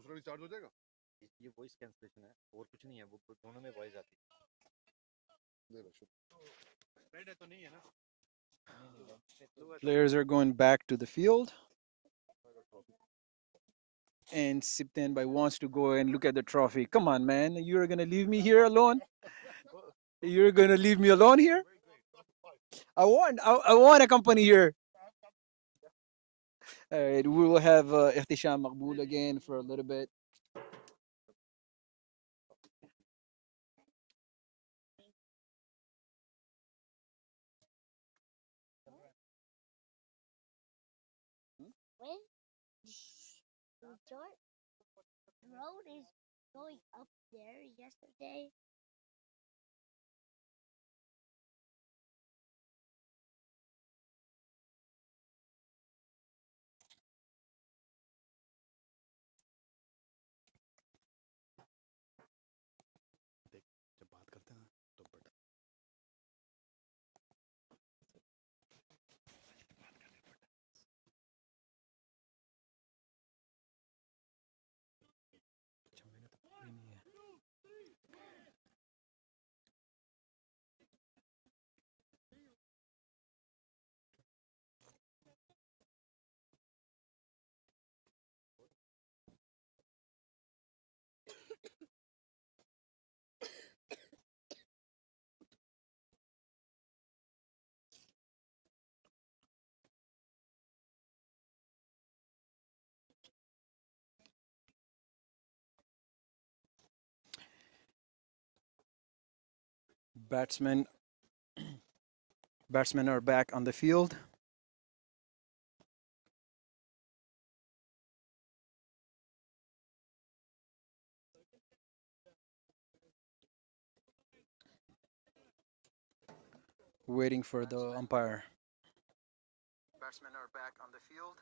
दूसरा भी चार्ज हो जाएगा ये वॉइस कैंसलेशन है और कुछ नहीं है, वो दोनों में वॉइस आती है। दे लो शुभ रेड है तो नहीं है ना? Players are going back to the field. And Siptenbai wants to go and look at the trophy. Come on, man. You're going to leave me here alone? You're going to leave me alone here? I want a company here. All right, we will have Ihtisham Maqbool again for a little bit. When the dirt road is going up there yesterday, जब बात करते हैं तो but Batsmen Batsmen are back on the field. Waiting for the umpire. Batsmen are back on the field.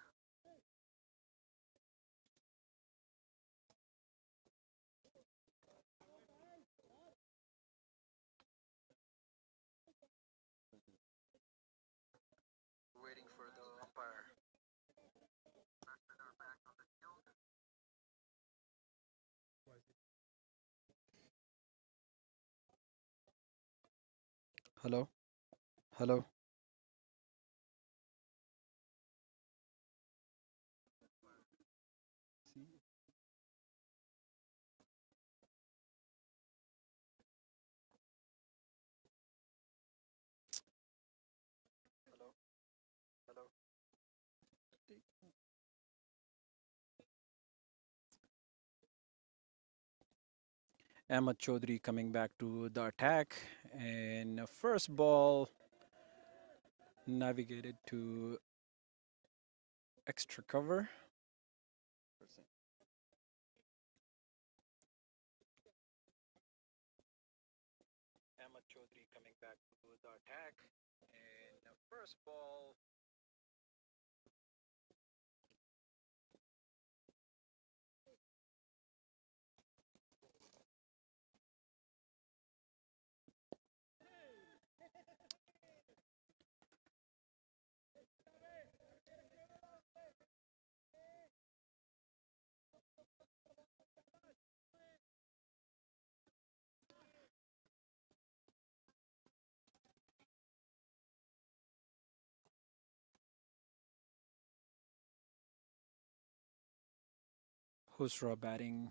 Waiting for the umpire. Batsmen are back on the field. Hello? Hello? Ahmad Chaudhry coming back to the attack, and first ball navigated to extra cover. Ahmad Chaudhry coming back to the attack, and first ball Husra batting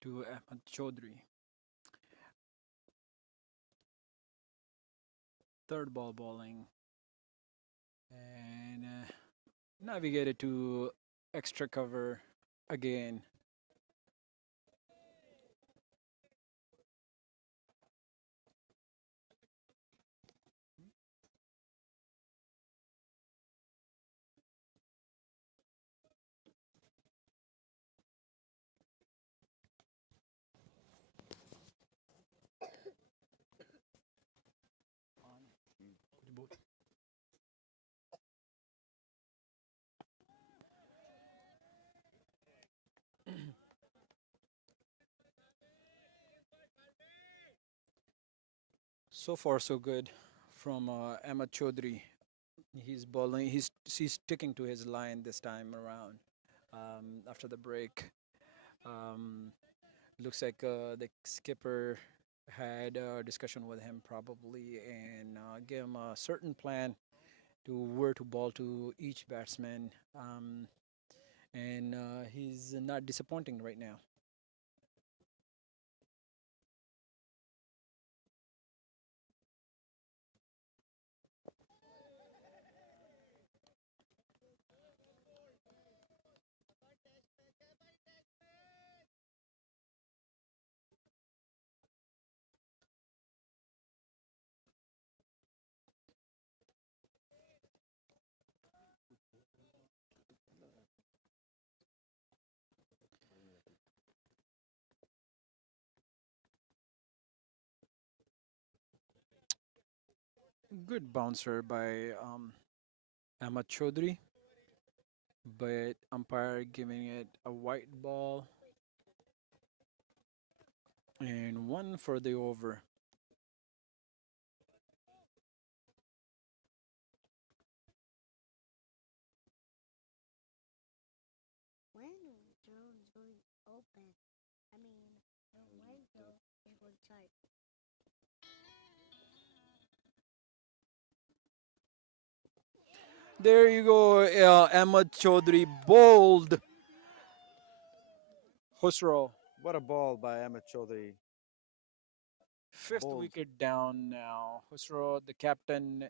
to Ahmad Chaudhry. Third ball bowling, and navigated to extra cover again. So far, so good from Ahmad Chaudhry. He's bowling. He's sticking to his line this time around. After the break, Um, looks like the skipper had a discussion with him probably and gave him a certain plan to where to ball to each batsman. And he's not disappointing right now. Good bouncer by Ahmad Chaudhry, but umpire giving it a white ball and one for the over. When drone's going open, I mean, the window is going tight. There you go, Ahmad Chaudhry bowled Husro. What a ball by Ahmed Chaudhary. Fifth Bowled. wicket down now. Husro, the captain,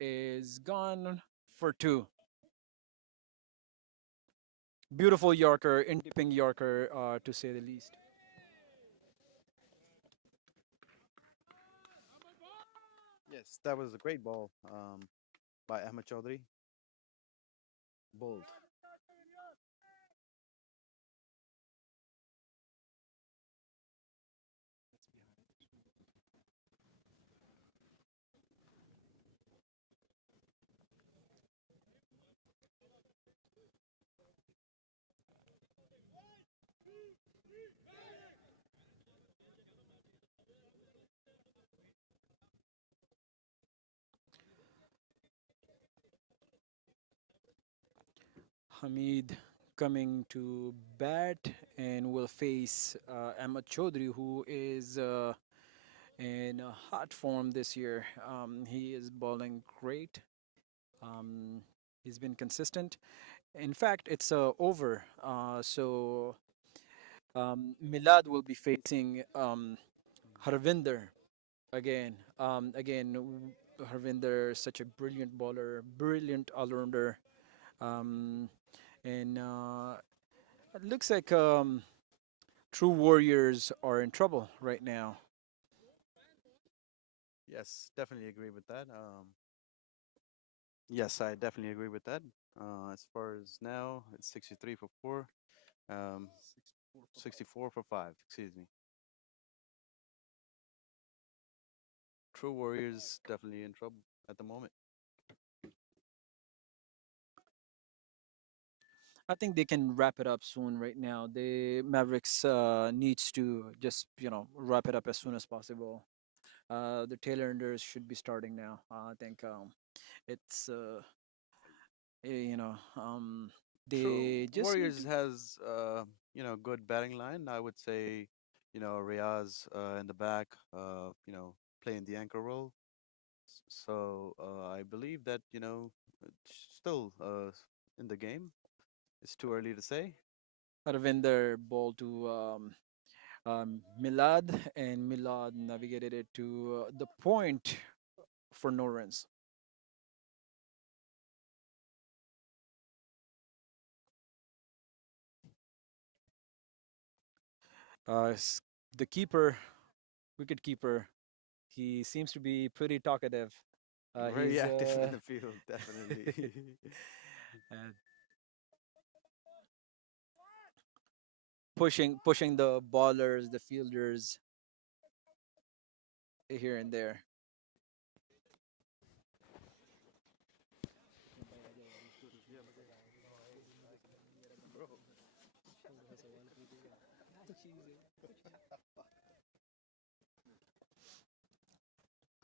is gone for two. Beautiful Yorker, in dipping Yorker, to say the least. Yes, that was a great ball by Ahmed Chaudhary. Bold. Hamid coming to bat and will face Ahmad Chaudhry, who is in hot form this year. He is bowling great. He's been consistent. In fact, it's over. So Milad will be facing Harvinder again. Harvinder, such a brilliant bowler, brilliant all-rounder. Um, and it looks like True Warriors are in trouble right now. Yes, definitely agree with that. Yes, I definitely agree with that. As far as now, it's 63 for 4, 64 for 5, excuse me. True Warriors definitely in trouble at the moment. I think they can wrap it up soon. Right now, the Mavericks needs to just wrap it up as soon as possible. The tailenders should be starting now. I think it's True they just need Warriors to. has good batting line. I would say, Riaz in the back, playing the anchor role. So I believe that it's still in the game. It's too early to say. Harvinder ball to Milad, and Milad navigated it to the point for no runs. The keeper, wicket keeper, he seems to be pretty talkative. Very He's active in the field, definitely. uh, pushing the ballers, the fielders here and there.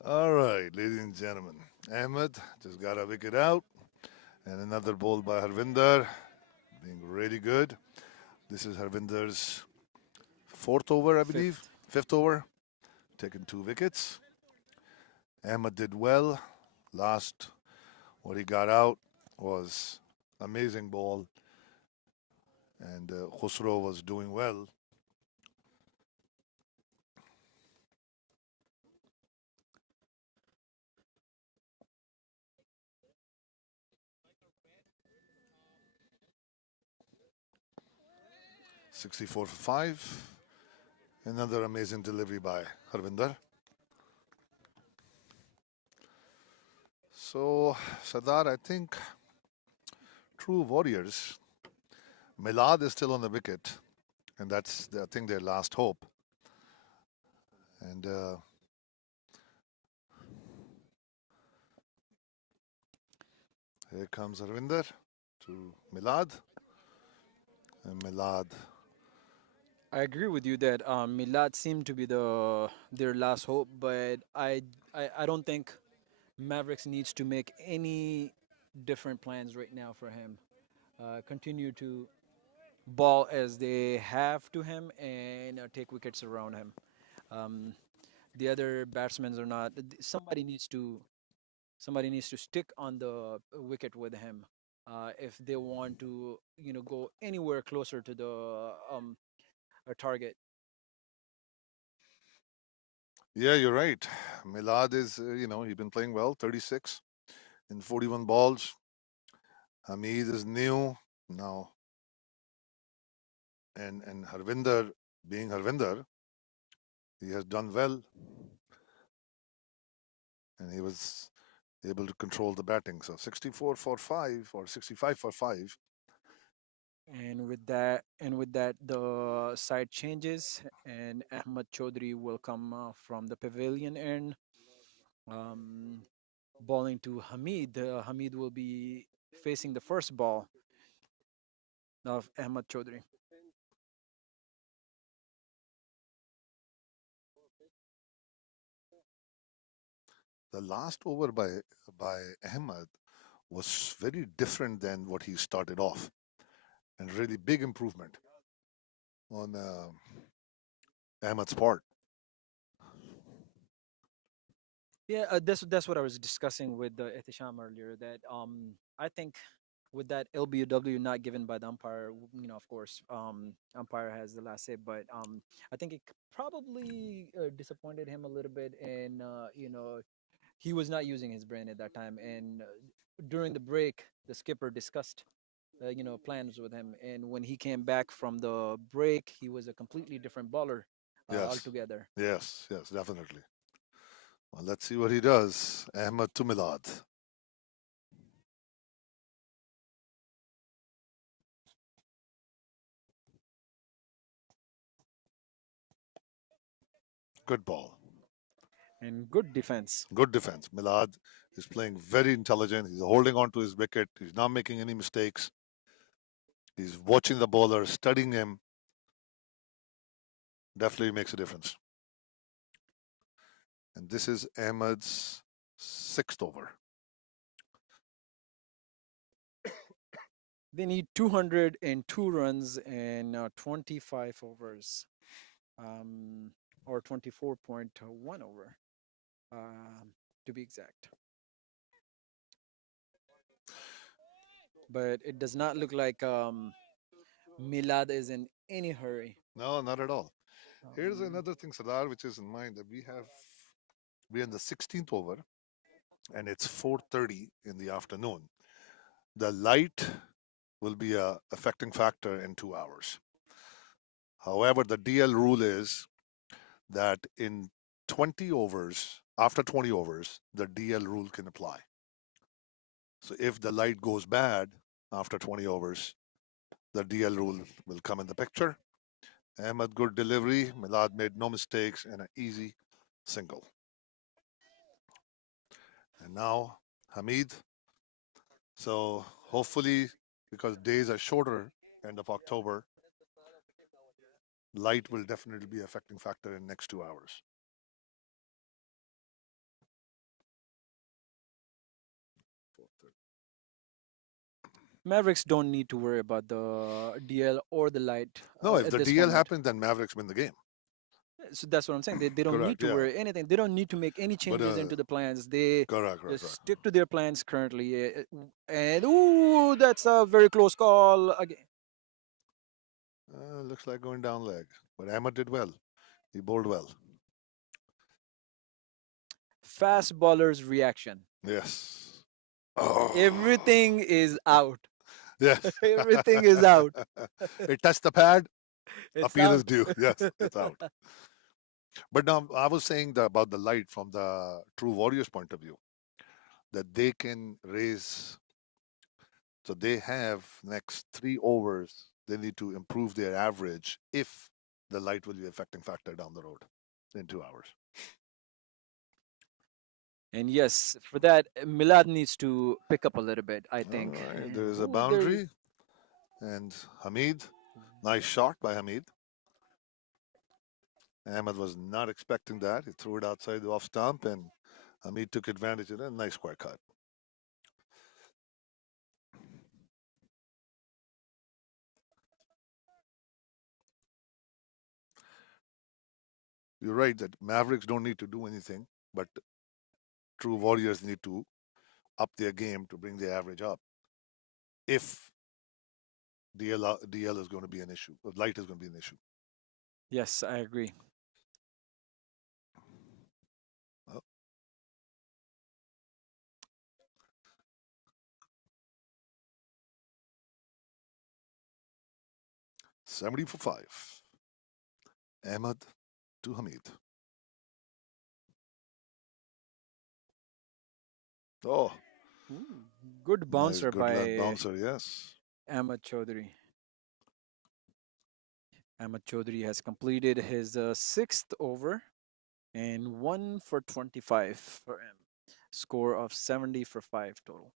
All right, ladies and gentlemen. Ahmed just got a wicket out. And another ball by Harvinder, being really good. This is Harvinder's fourth over, I believe. Fifth over. Taking 2 wickets. Ahmed did well. Last, what he got out was amazing ball. And Khusro was doing well. $64 for 5. Another amazing delivery by Harvinder. So, Sardar, I think true warriors. Milad is still on the wicket, and that's, I think, their last hope. And here comes Harvinder to Milad. And Milad. I agree with you that Milad seemed to be their last hope, but I don't think Mavericks needs to make any different plans right now for him. Continue to ball as they have to him and take wickets around him. The other batsmen are not. Somebody needs to stick on the wicket with him if they want to go anywhere closer to the target. Yeah, you're right. Milad is, he's been playing well, 36 in 41 balls. Hamid is new now. And Harvinder, being Harvinder, he has done well. And he was able to control the batting. So 64 for 5 or 65 for 5. And with that, the side changes, and Ahmad Chaudhry will come from the pavilion end, bowling to Hamid. Hamid will be facing the first ball of Ahmad Chaudhry. The last over by Ahmed was very different than what he started off, and really big improvement on Ahmed's part. Yeah, that's what I was discussing with Etisham earlier. That I think with that LBW not given by the umpire, of course, umpire has the last say, but I think it probably disappointed him a little bit, and he was not using his brain at that time. And during the break, the skipper discussed plans with him, and when he came back from the break, he was a completely different bowler Yes, altogether. yes, definitely. Well, let's see what he does. Ahmed to Milad. Good ball. And good defense. Good defense. Milad is playing very intelligent. He's holding on to his wicket. He's not making any mistakes. He's watching the bowler, studying him. Definitely makes a difference. And this is Ahmed's 6th over. They need 202 runs in 25 overs, or 24.1 over, to be exact. But it does not look like Milad is in any hurry. No, not at all. Here's Um, another thing, Sadar, which is in mind that we're in the 16th over, and it's 4:30 in the afternoon. The light will be a affecting factor in 2 hours. However, the DL rule is that in 20 overs, after 20 overs, the DL rule can apply. So if the light goes bad after 20 overs, the DL rule will come in the picture. Ahmed, good delivery. Milad made no mistakes and an easy single. And now Hamid. So hopefully, because days are shorter, end of October, light will definitely be affecting factor in next 2 hours. Mavericks don't need to worry about the DL or the light No, if at the this DL moment. happens, then Mavericks win the game. So that's what I'm saying. They don't need Correct. to Yeah. worry anything. They don't need to make any But changes into the plans. They correct. just Right. stick to their plans currently. And ooh, that's a very close call again. Looks like going down leg. But Ahmed did well. He bowled well. Fast bowler's reaction. Yes. Oh. Everything is out. Yes. Everything is out. It touched the pad. It's Appeal out. is due. Yes, it's out. But now I was saying about the light from the True Warriors point of view, that they can raise. So they have next 3 overs. They need to improve their average if the light will be affecting factor down the road in 2 hours. And yes, for that, Milad needs to pick up a little bit, I think. All right, And there is a ooh, boundary. And Hamid, nice shot by Hamid. Ahmed was not expecting that. He threw it outside the off stump, and Hamid took advantage of it. Nice square cut. You're right that Mavericks don't need to do anything, but True Warriors need to up their game to bring their average up. If DL is going to be an issue, or light is going to be an issue. yes, I agree. Oh. 70 for 5. Ahmed to Hamid. Oh, Good bouncer nice, good by left bouncer, yes. Ahmed Chaudhary. Ahmed Chaudhary has completed his 6th over and 1 for 25 for him. Score of 70 for 5 total.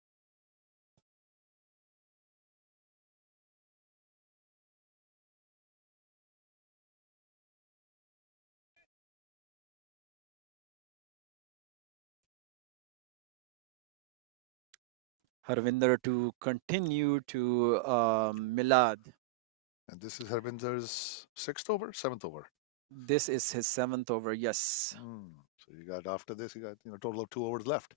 Harvinder to continue to Milad. And this is Harvinder's 6th over, 7th over. This is his 7th over, yes. So you got after this, you got total of 2 overs left.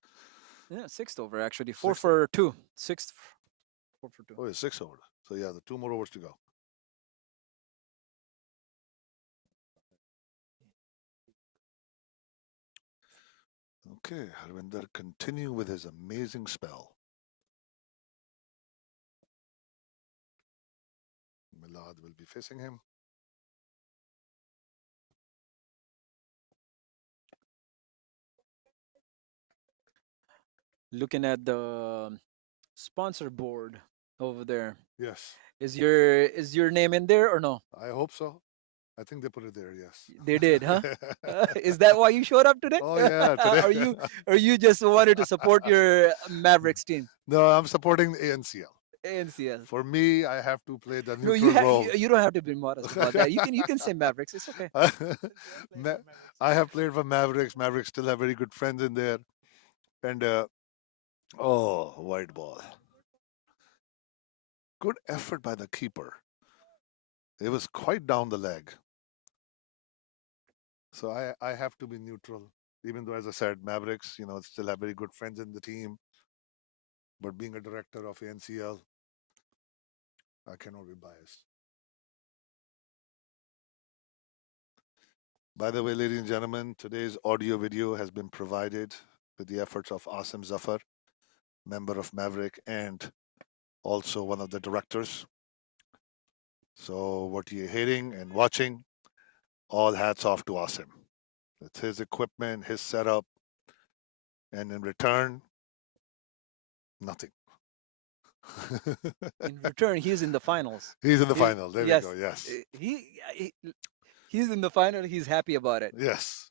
Yeah, 6th over actually. 4 for 2. 6th, 4 for 2. Oh, yeah, 6 overs. So yeah, the 2 more overs to go. Okay, Harvinder continue with his amazing spell. Milad will be facing him. Looking at the sponsor board over there. Yes. Is your name in there or no? I hope so. I think they put it there, yes. They did, huh? Is that why you showed up today? Oh yeah, today. or you just wanted to support your Mavericks team? No, I'm supporting the ANCL. ANCL. For me, I have to play the No, neutral role. you don't have to be modest about that. You can say Mavericks. It's okay. I have played for Mavericks. Mavericks still have very good friends in there. And oh, wide ball. Good effort by the keeper. It was quite down the leg. So I have to be neutral, even though, as I said, Mavericks, still have very good friends in the team. But being a director of ANCL, I cannot be biased. By the way, ladies and gentlemen, today's audio video has been provided with the efforts of Asim Zafar, member of Maverick and also one of the directors. So what you're hearing and watching, all hats off to Asim. It's his equipment, his setup, and in return, nothing. In return, he's in the finals. He's in the final. There yes, we go. Yes. He's in the final. He's happy about it. Yes.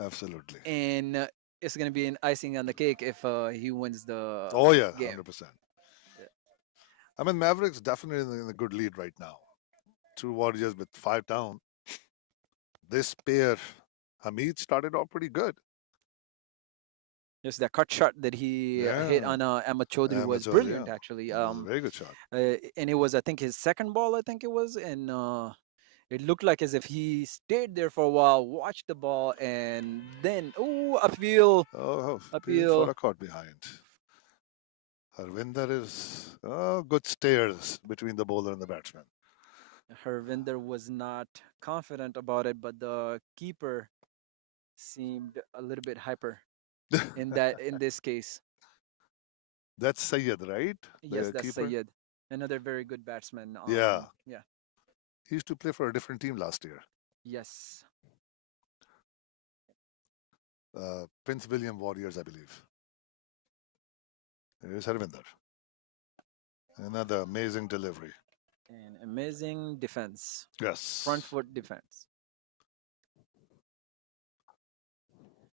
Absolutely. And it's gonna be an icing on the cake if he wins the Oh yeah, game. 100%. Yeah. I mean, Mavericks definitely in a good lead right now. 2 Warriors with 5 down. This pair, Hamid started off pretty good. Yes, that cut shot that he hit Yeah. on Ahmed Chaudhary was Amateur, brilliant, yeah. actually. It was a very good shot. And it was, I think, his second ball. I think it was, and it looked like as if he stayed there for a while, watched the ball, and then upfield, Oh, paid for upfield. a caught behind. Harvinder is good stairs between the bowler and the batsman. Harvinder was not confident about it, but the keeper seemed a little bit hyper in this case. That's Sayed, right? Yes, The that's keeper. Sayed, another very good batsman. Yeah. Yeah. He used to play for a different team last year. Yes. Prince William Warriors, I believe. Here's Harvinder. Another amazing delivery. An amazing defense. Yes. Front foot defense.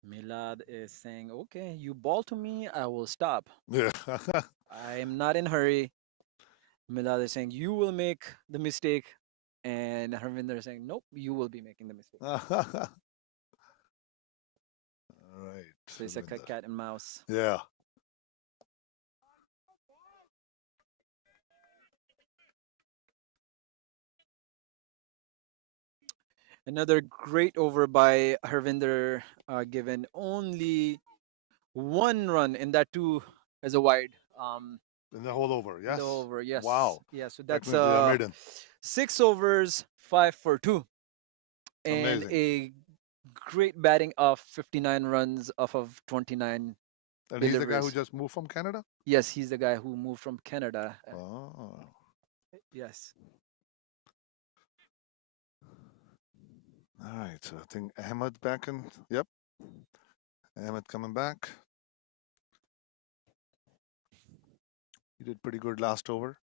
Milad is saying, "Okay, you ball to me, I will stop. Yeah. I am not in hurry." Milad is saying, "You will make the mistake," and Harvinder is saying, "Nope, you will be making the mistake." All right. So it's like a cat and mouse. Yeah. Another great over by Harvinder, given only one run in that too as a wide. In the whole over, yes. The over, yes. Wow. Yeah, so That that's means they are maiden. 6 overs, 5 for 2. And Amazing. a great batting of 59 runs off of 29 And he's the guy who deliveries. just moved from Canada? Yes, he's the guy who moved from Canada. Oh. Yes. All right. So I think Ahmed back in. Yep. Ahmed coming back. He did pretty good last over.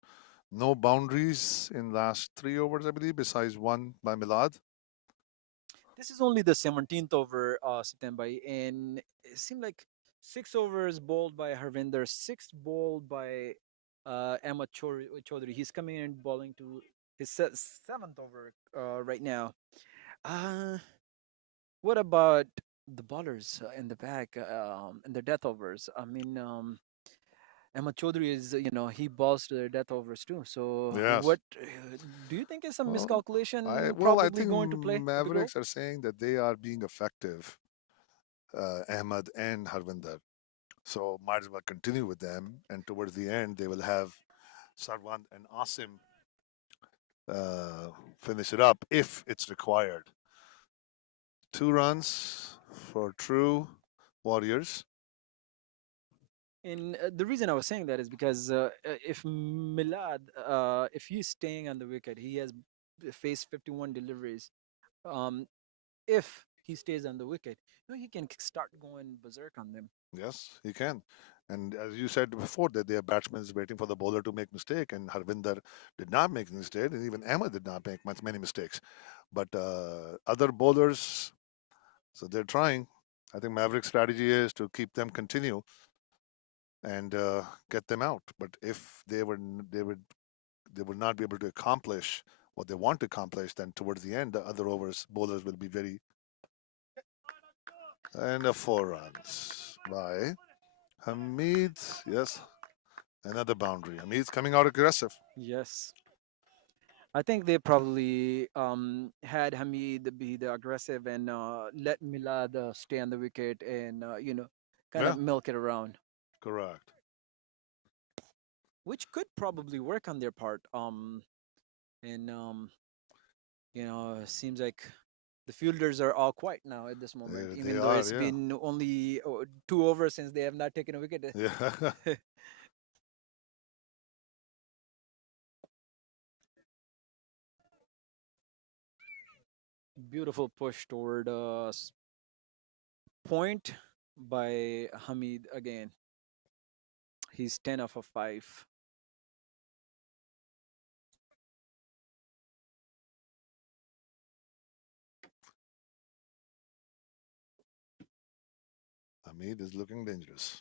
No boundaries in last 3 overs, I believe, besides one by Milad. This is only the 17th over, September, and it seemed like 6 overs bowled by Harvinder, 6 bowled by Ahmed Chaudhary. He's coming in bowling to his 7th over right now. What about the bowlers in the back, in the death overs? I mean, Ahmed Chaudhary is, he balls to their death overs too. So, Yes. what do you think is some Well, miscalculation I probably think going to play? a big role? Mavericks are saying that they are being effective, Ahmed and Harvinder. So might as well continue with them. And towards the end, they will have Sarwan and Asim finish it up if it's required. 2 runs for true Warriors. And the reason I was saying that is because if Milad, if he's staying on the wicket, he has faced 51 deliveries. If he stays on the wicket, he can start going berserk on them. Yes, he can. And as you said before, that their batsman is waiting for the bowler to make mistake, and Harvinder did not make a mistake, and even Ahmed did not make many mistakes. But other bowlers, so they're trying. I think Maverick's strategy is to keep them continue and get them out. But if they would not be able to accomplish what they want to accomplish, then towards the end, the other overs bowlers will be very. And 4 runs by Hamid. Yes, another boundary. Hamid's coming out aggressive. Yes. I think they probably had Hamid be the aggressive and let Milad stay on the wicket and, kind of milk it around. Correct. Which could probably work on their part. And, it seems like the fielders are all quiet now at this moment, even though it's been only 2 overs since they have not taken a wicket. Yeah. Beautiful push toward point by Hamid again. He's 10 off of 5. Hamid is looking dangerous.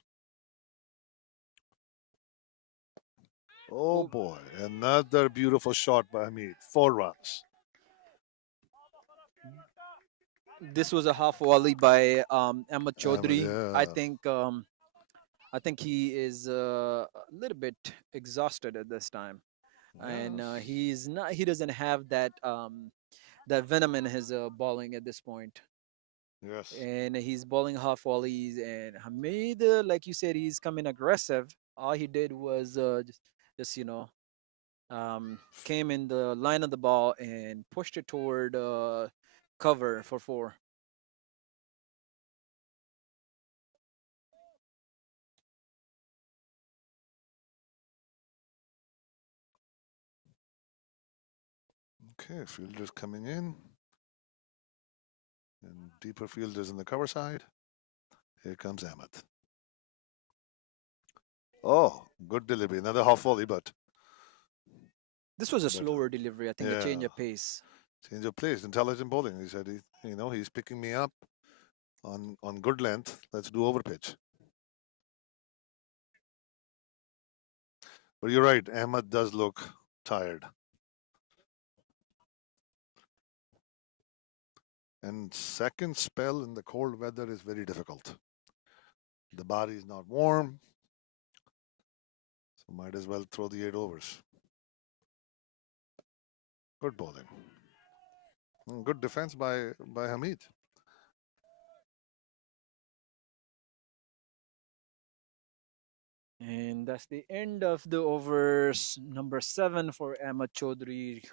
Oh boy, another beautiful shot by Hamid. 4 runs. This was a half volley by Ahmed Chaudhary. yeah. I think I think he is a little bit exhausted at this time, and Yes. he's not. He doesn't have that venom in his bowling at this point, Yes. and he's bowling half volleys. And Hamid, like you said, he's coming aggressive. All he did was just came in the line of the ball and pushed it toward cover for four. Okay, fielders coming in. And deeper fielders in the cover side. Here comes Ahmed. Oh, good delivery. Another half volley, but This was a better. slower delivery. I think a change Yeah. of pace. Change of pace, intelligent bowling. He said, he's picking me up on good length. Let's do over pitch. But you're right. Ahmed does look tired. And second spell in the cold weather is very difficult. The body is not warm, so might as well throw the 8 overs. Good bowling. Good defense by Hamid. And that's the end of the overs number 7 for Ahmad Chaudhry.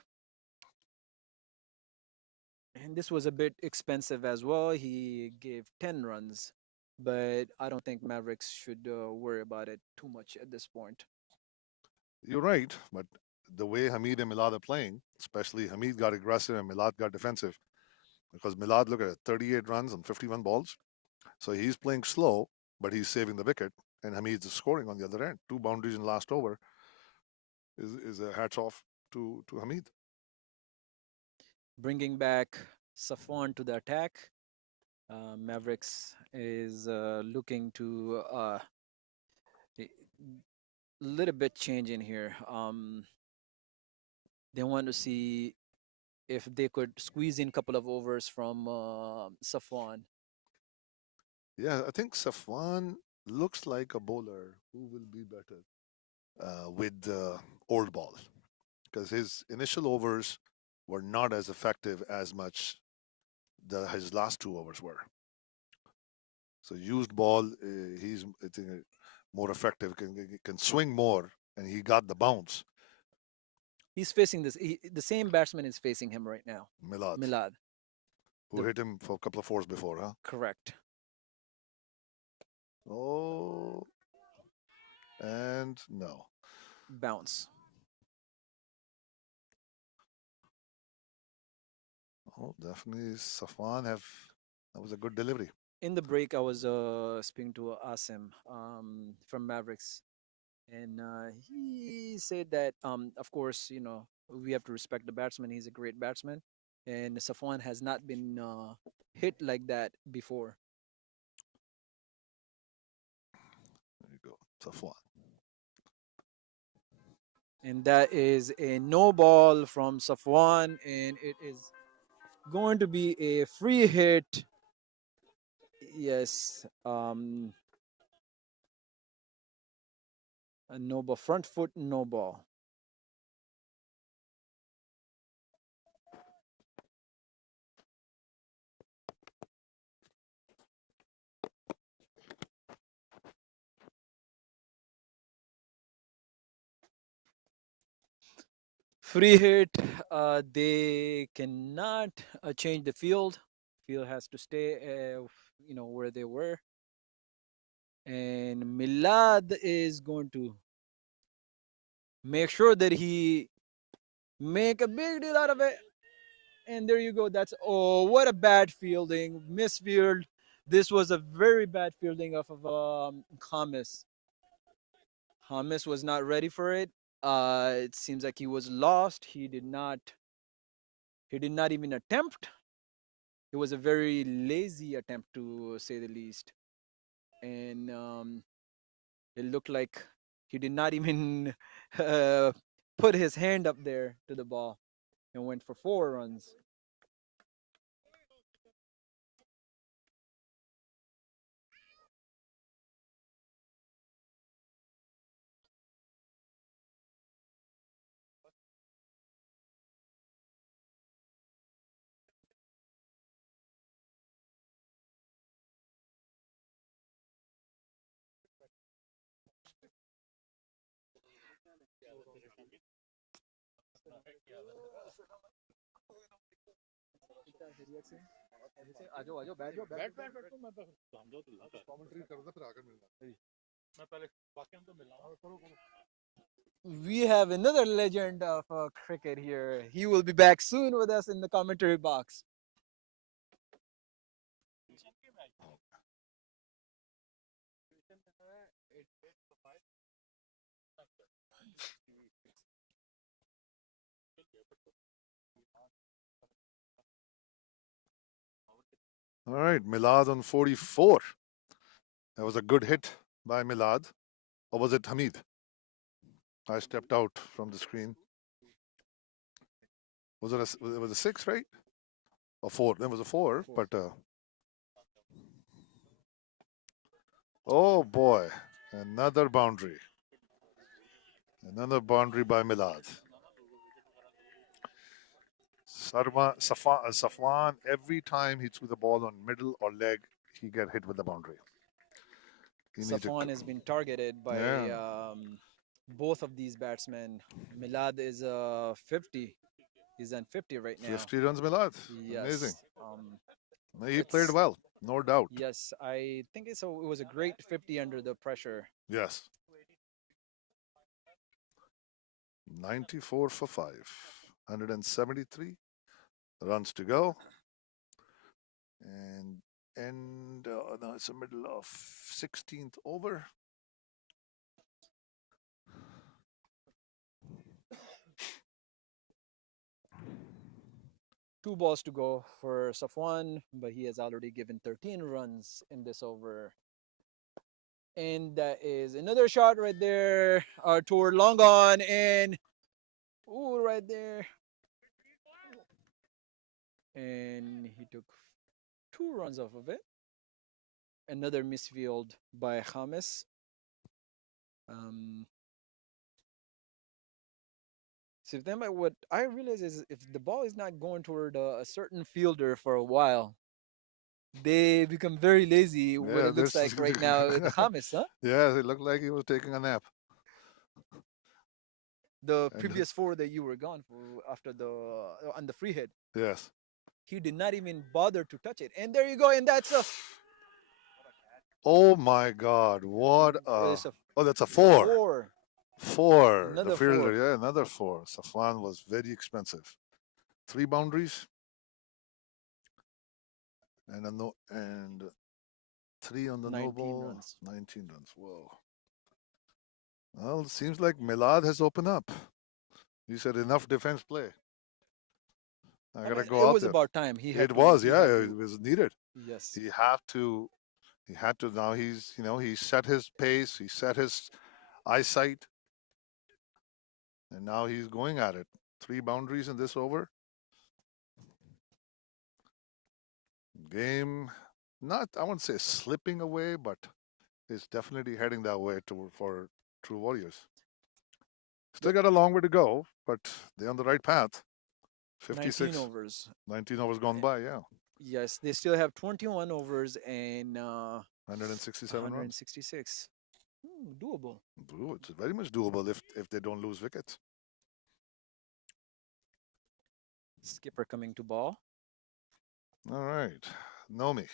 And this was a bit expensive as well. He gave 10 runs, but I don't think Mavericks should worry about it too much at this point. You're right, but the way Hamid and Milad are playing, especially Hamid got aggressive and Milad got defensive, because Milad, look at it, 38 runs on 51 balls. So he's playing slow, but he's saving the wicket, and Hamid's scoring on the other end. 2 boundaries in last over is a hats off to Hamid. Bringing back Safwan to the attack. Mavericks is looking to a little bit change in here. They want to see if they could squeeze in a couple of overs from Safwan. Yeah, I think Safwan looks like a bowler who will be better with the old ball, because his initial overs were not as effective as much his last 2 overs were. So used ball, he's I think more effective, can swing more, and he got the bounce. He's facing the same batsman is facing him right now. Milad, Milad. who hit him for a couple of fours before, huh? Correct. Oh, and no. Bounce. Oh, definitely Safwan that was a good delivery. In the break, I was speaking to Asim from Mavericks, and he said that, of course, we have to respect the batsman. He's a great batsman, and Safwan has not been hit like that before. There you go, Safwan. And that is a no ball from Safwan, and it is going to be a free hit. Yes, a no ball, front foot no ball. Free hit. They cannot change the field. Field has to stay, where they were. And Milad is going to make sure that he make a big deal out of it. And there you go. What a bad fielding, misfield. This was a very bad fielding of Hamis. Hamis was not ready for it. It seems like he was lost. He did not even attempt. It was a very lazy attempt, to say the least. And it looked like he did not even put his hand up there to the ball and went for 4 runs. We have another legend of cricket here. He will be back soon with us in the commentary box. All right, Milad on 44. That was a good hit by Milad. Or was it Hamid? I stepped out from the screen. Was it it was a 6, right? A 4. There was a 4, but oh boy, another boundary. Another boundary by Milad. Safwan, every time he threw the ball on middle or leg, he get hit with the boundary. Safwan has been targeted by both of these batsmen. Milad is 50. He's on 50 right now. 50 runs, Milad. Yes. Amazing. He played well, no doubt. Yes, I think it was a great 50 under the pressure. Yes. 94 for 5. 173 runs to go. And now it's the middle of 16th over. Two balls to go for Safwan, but he has already given 13 runs in this over. And that is another shot right there toward long on, and right there. And he took 2 runs off of it. Another misfield by James. So then what I realize is if the ball is not going toward a certain fielder for a while, they become very lazy. What it looks like right now with James, huh? Yeah, it looked like he was taking a nap. The previous 4 that you were gone for after on the free hit. Yes. He did not even bother to touch it. And there you go, and that's a... Oh my God, what a... Oh, that's a 4. 4. Another the fielder, 4. Yeah, another 4. Safwan was very expensive. 3 boundaries. And 3 on the 19 no ball. runs. 19 runs. Whoa. Well, it seems like Milad has opened up. He said enough defense play. I gotta go out there. It was about time. It was needed. Yes. He had to. Now he set his pace. He set his eyesight, and now he's going at it. 3 boundaries in this over. Game, I wouldn't say slipping away, but it's definitely heading that way for True Warriors. Still got a long way to go, but they're on the right path. 56 19 overs. 19 overs gone by, yeah. Yes, they still have 21 overs and 167 runs. 166. Doable. It's very much doable if they don't lose wickets. Skipper coming to ball. All right, Nomi.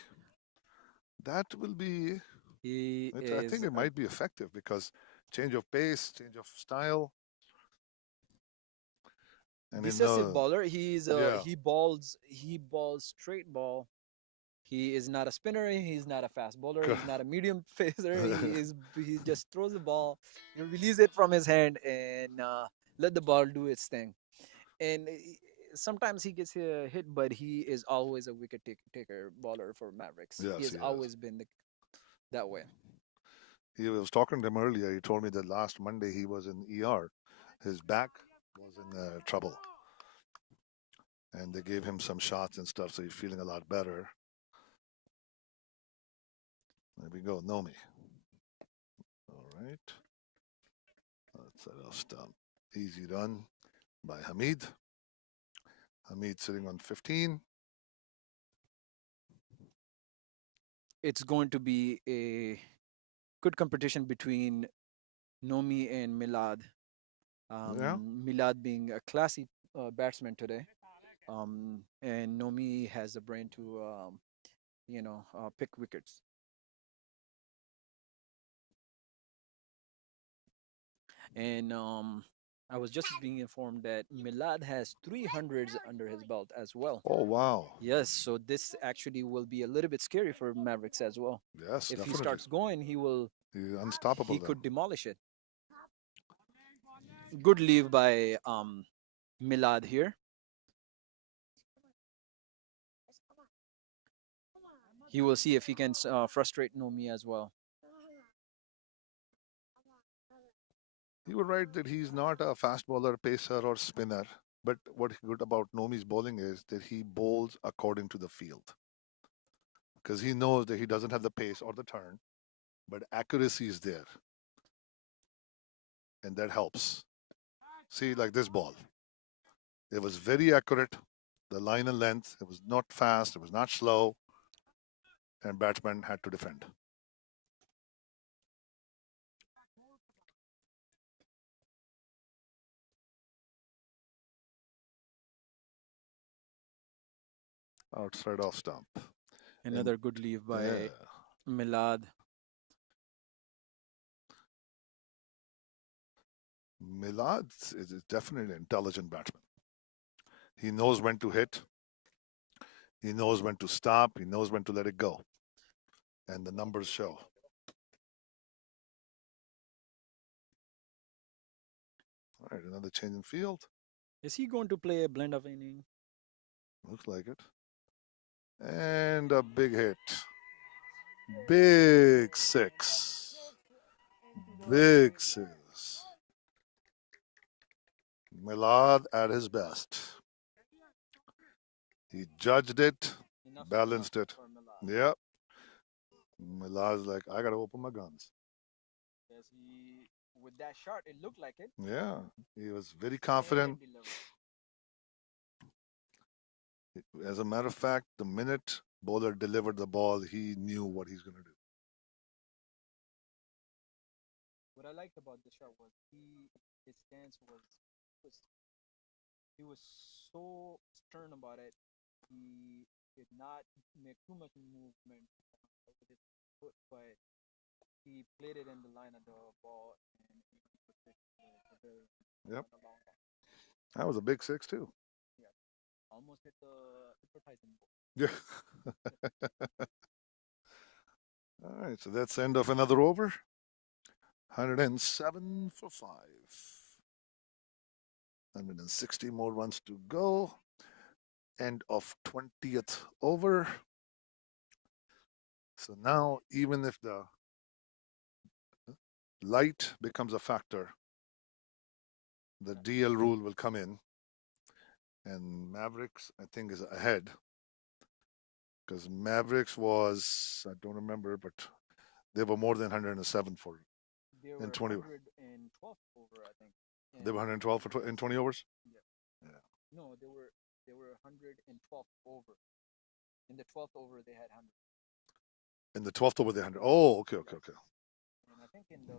That will be. I think it might be effective because change of pace, change of style. And decisive bowler. He balls straight ball. He is not a spinner. He's not a fast bowler. He's not a medium pacer. He just throws the ball, release it from his hand, and let the ball do its thing. And sometimes he gets hit, but he is always a wicket taker bowler for Mavericks. Yes, he has always been that way. He was talking to him earlier. He told me that last Monday he was in ER. His back was in trouble. And they gave him some shots and stuff, so he's feeling a lot better. There we go, Nomi. All right. That's a stop. Easy run by Hamid. Hamid sitting on 15. It's going to be a good competition between Nomi and Milad. Milad being a classy batsmen today. And Nomi has the brain to, pick wickets. And I was just being informed that Milad has 300s under his belt as well. Oh, wow. Yes, so this actually will be a little bit scary for Mavericks as well. Yes, If he definitely. starts going, He's unstoppable. he then. could demolish it. Good leave by Milad here. He will see if he can frustrate Nomi as well. You were right that he's not a fast bowler, pacer, or spinner. But what's good about Nomi's bowling is that he bowls according to the field. Because he knows that he doesn't have the pace or the turn, but accuracy is there. And that helps. See, like this ball. It was very accurate. The line and length. It was not fast. It was not slow. And batsman had to defend. Outside off stump. Another good leave by Yeah. Milad. Milad is definitely an intelligent batsman. He knows when to hit. He knows when to stop. He knows when to let it go. And the numbers show. All right, another change in field. Is he going to play a blend of inning? Looks like it. And a big hit. Big six. Big six. Milad at his best. He judged it, balanced it. Yep. Milad's like, I got to open my guns. Yes, with that shot, it looked like it. Yeah, he was very confident. As a matter of fact, the minute bowler delivered the ball, he knew what he's going to do. What I liked about the shot was his stance was he was so stern about it. He did not make too much movement with his foot, but he played it in the line of the ball and he put it Yep. along. That was a big six, too. Yeah, almost hit the advertising board. Yeah. All right, so that's the end of another over. 107 for 5. 160 more runs to go. End of 20th over. So now, even if the light becomes a factor, the DL rule will come in. And Mavericks, I think, is ahead. Because Mavericks was, I don't remember, but they were more than 107 for in 20. 112 over, I think. They were 112 for in 20 overs? Yeah. No, they were 112 over. In the 12th over, they had 100. In the 12th over, they 100. Oh, okay. And I think in the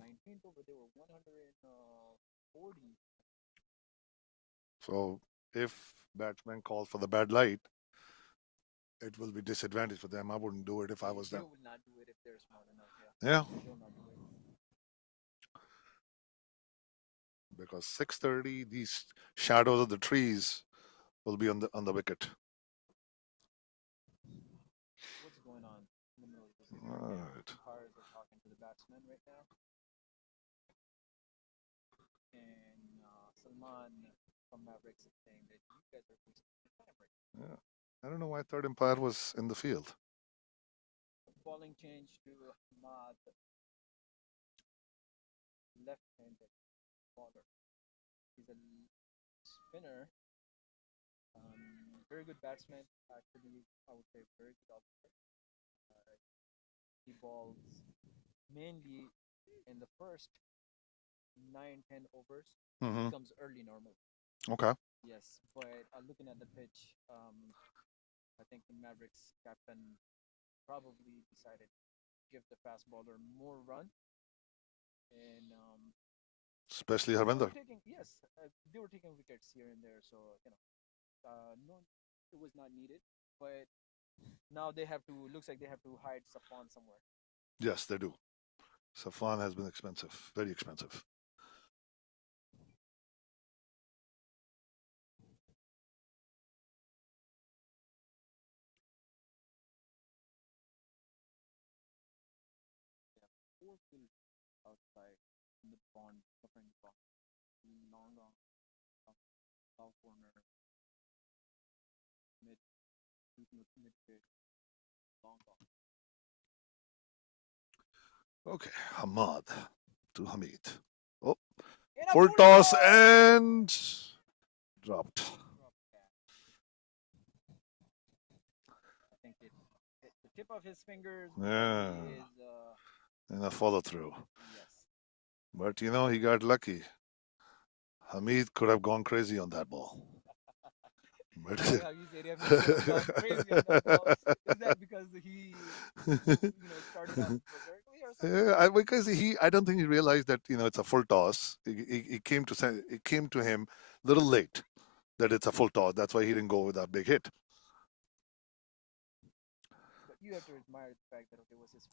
19th over, they were 140. So if batsman calls for the bad light, it will be disadvantage for them. I wouldn't do it if I was them. They would not do it if they're smart enough. Yeah. They'll not do it. Because 6:30, these shadows of the trees will be on the wicket. What's going on in the middle of this? All right. Umpires are talking to the batsman right now. And Salman from Mavericks is saying that you guys are wasting your time right now. Yeah. I don't know why third umpire was in the field. Bowling change to Ahmad, left-handed bowler. He's a spinner. Very good batsman. Actually, I would say very good outfielder. He bowls mainly in the first 9-10 overs. Mhm. He comes early normally. Okay. Yes, but looking at the pitch, I think the Mavericks captain probably decided to give the fast bowler more run, and especially They were Harvinder. taking they were taking wickets here and there, so no, it was not needed. But now they have to. Looks like they have to hide Safwan somewhere. Yes, they do. Safwan has been expensive, very expensive. Four field outside in the pond, covering the pond, long on south corner, mid mid field, long on. Okay, Hamad to Hamid. Oh, And a full full toss toss! and dropped. Drop catch. I think it hit the tip of his fingers. But Yeah, he is, and a follow through. yes. But you know, he got lucky. Hamid could have gone crazy on that ball. I like how you said Hamid could have gone crazy on that ball. Is that because he, started off vertically or something? Yeah, because I don't think he realized that it's a full toss. It came to him a little late that it's a full toss. That's why he didn't go with that big hit. But you have to admire the fact that it was his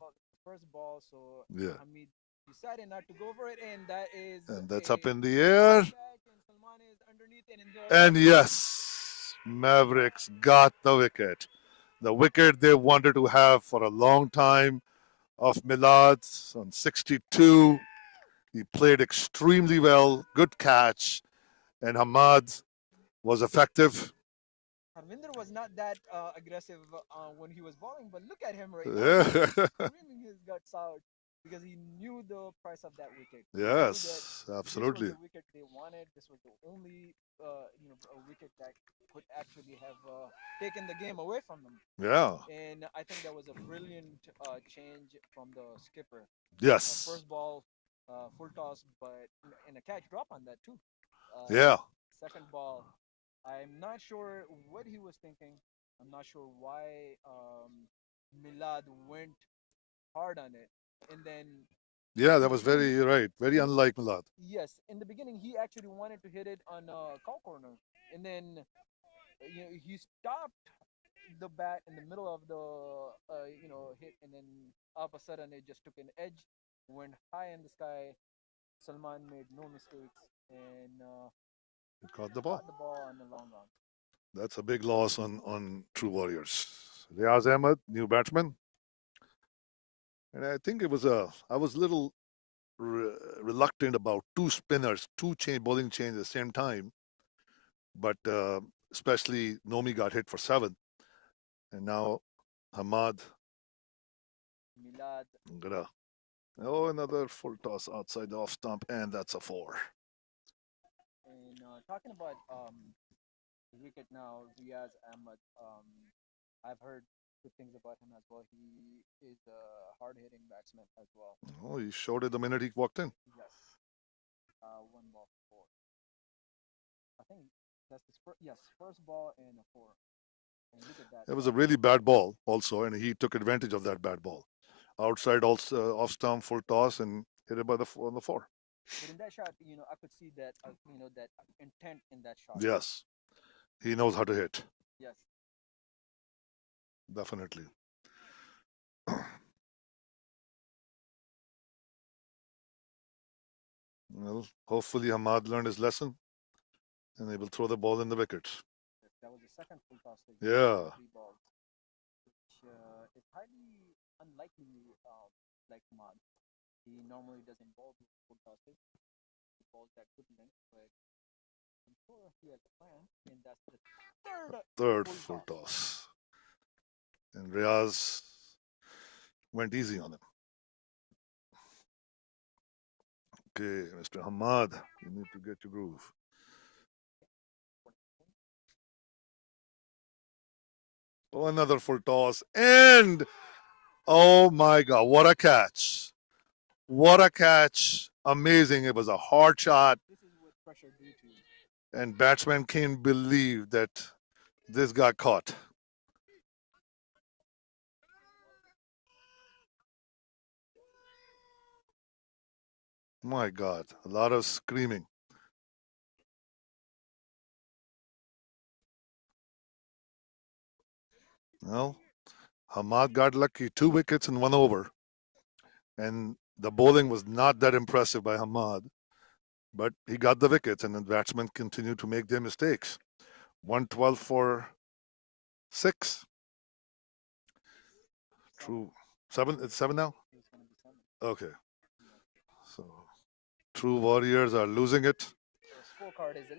first ball, so Yeah. Hamid decided not to go for it, and that is And that's a up in the air. catch, and Salman is underneath it, And yes, Mavericks got the wicket. The wicket they wanted to have for a long time of Milad on 62. He played extremely well. Good catch. And Hamad was effective. Harvinder was not that aggressive when he was bowling, but look at him right now. Yeah. He's screaming his guts out because he knew the price of that wicket. He knew Yes, that absolutely. This was the wicket they wanted. This was the only a wicket that could actually have taken the game away from them. Yeah. And I think that was a brilliant change from the skipper. Yes. First ball, full toss, but and a catch drop on that too. Yeah. Second ball, I'm not sure what he was thinking. I'm not sure why Milad went hard on it. And then Yeah, that was very right. Very unlike Milad. yes, in the beginning he actually wanted to hit it on cow corner, and then he stopped the bat in the middle of the hit, and then all of a sudden it just took an edge, went high in the sky. Salman made no mistakes and He caught the ball. on the long run. That's a big loss on True Warriors. Riaz Ahmed, new batsman. And I think I was a little reluctant about two spinners, bowling change at the same time. But especially Nomi got hit for 7. And now Hamad. Milad. Oh, another full toss outside the off stump, and that's a 4. And talking about the wicket now, Riaz Ahmed. I've heard good things about him as well. He is a hard-hitting batsman as well. Oh, he showed it the minute he walked in. Yes. 1 ball 4. I think that's his first ball and a 4. And look at that. It was a really bad ball also, and he took advantage of that bad ball. Outside also off stump, full toss, and hit it on the 4. But in that shot, I could see that that intent in that shot. Yes, he knows how to hit. Yes. Definitely. Well, hopefully Hamad learned his lesson, and they will throw the ball in the wickets. That was the second full toss. Yeah. 3 balls, which is highly unlikely, like Hamad. He normally doesn't bowl full tosses. He bowls that good length, but I'm sure he has a plan, and that's the Third full toss. And Riaz went easy on him. Okay, Mr. Hamad, you need to get your groove. Oh, another full toss. And, oh my God, what a catch. What a catch. Amazing. It was a hard shot. This is what pressure do to you. And batsman can't believe that this got caught. My God, a lot of screaming. Well, Hamad got lucky, 2 wickets in 1 over. And the bowling was not that impressive by Hamad, but he got the wickets, and the batsmen continued to make their mistakes. 112 for 6. True. 7? It's 7 now? Okay. So, True Warriors are losing it. Scorecard is a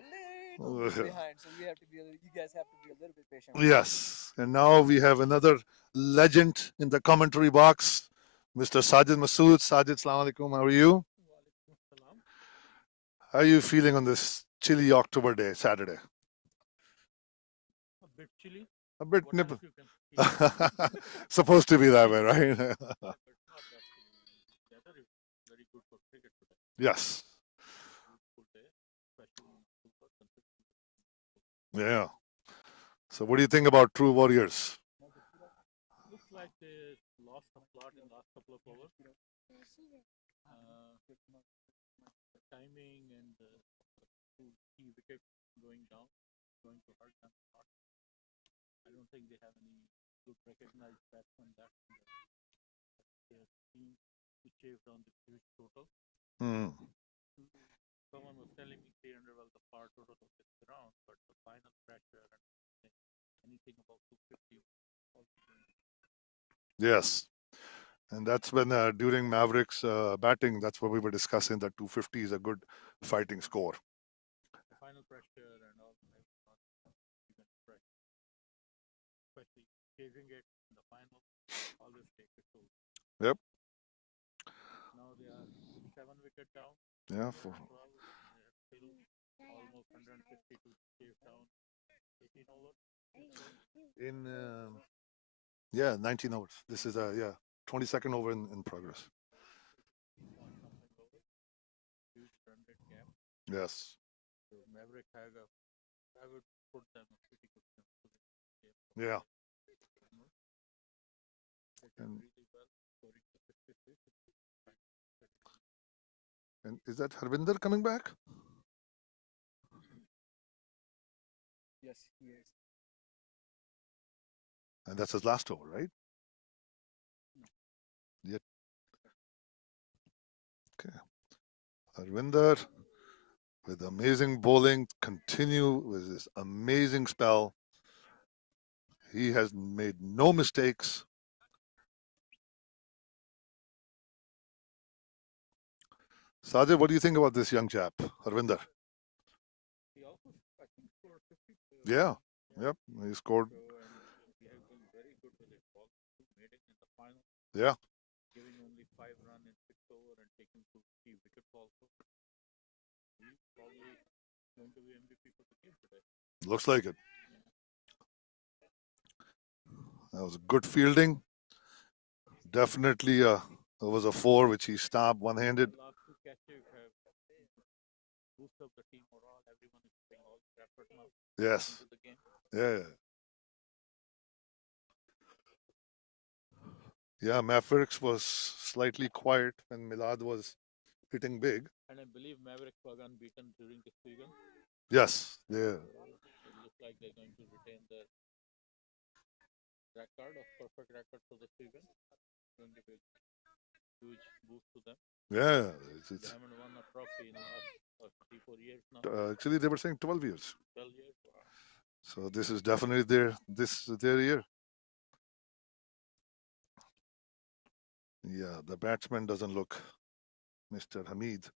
little bit behind, so we have to be. You guys have to be a little bit patient. Yes. And now we have another legend in the commentary box, Mr. Sajid Masood. Sajid, Assalamu alaikum. How are you? How are you feeling on this chilly October day, Saturday? A bit chilly. A bit What nipple. else you can feel? Supposed to be that way, right? But not that chilly. Weather is very good for cricket today. Yes. Beautiful day, especially in super consistent. Yeah. So, what do you think about True Warriors? Looks like they lost a lot in the last couple of overs. The timing and the two key wickets going down, going to hurt them a lot. I don't think they have any good recognized batsmen that their team to chase down the huge total. Hmm. Someone was telling me 300 was the par total of this round, but the final pressure and anything above 250. Yes. And that's when during Mavericks batting, that's what we were discussing, that 250 is a good fighting score. The final pressure and all, even pressure, especially chasing it in the final, always take it to. Yep. Now they are 7 wicket down. Yeah. For 12, they have still almost 150 to chase down 18 overs. In 19 hours. This is 22nd over in progress. Huge run rate gap. Yes. So Maverick I would put them a pretty good chance to win this game. Yeah. They did really well, scoring to 53. And is that Harvinder coming back? Yes, he is. And that's his last over, right? Yet. Okay. Harvinder with amazing bowling, continue with this amazing spell. He has made no mistakes. Sajid, what do you think about this young chap, Harvinder? He also, I think, scored 50. Yeah. Yep. He scored. So, and he has been very good with his ball, made it in the final. Yeah. Giving only 5 runs in 6 overs and taking 2 key wickets also. He's probably going to be MVP for the game today. Looks like it. That was good fielding. Definitely it was a 4 which he stopped one-handed. The last 2 catches have boosted up the team morale. Everyone is putting all the effort now Yes. into the game. Yeah. Yeah, Mavericks was slightly quiet when Milad was hitting big. And I believe Mavericks were unbeaten during the season. Yes, yeah. It looks like they're going to retain their record of perfect record for the season. Going to be a huge boost to them. Yeah. They haven't won a trophy in the last 3-4 years now. Actually, they were saying 12 years. 12 years. Wow. So this is definitely their year. Yeah, the batsman doesn't look Mr. Hamid.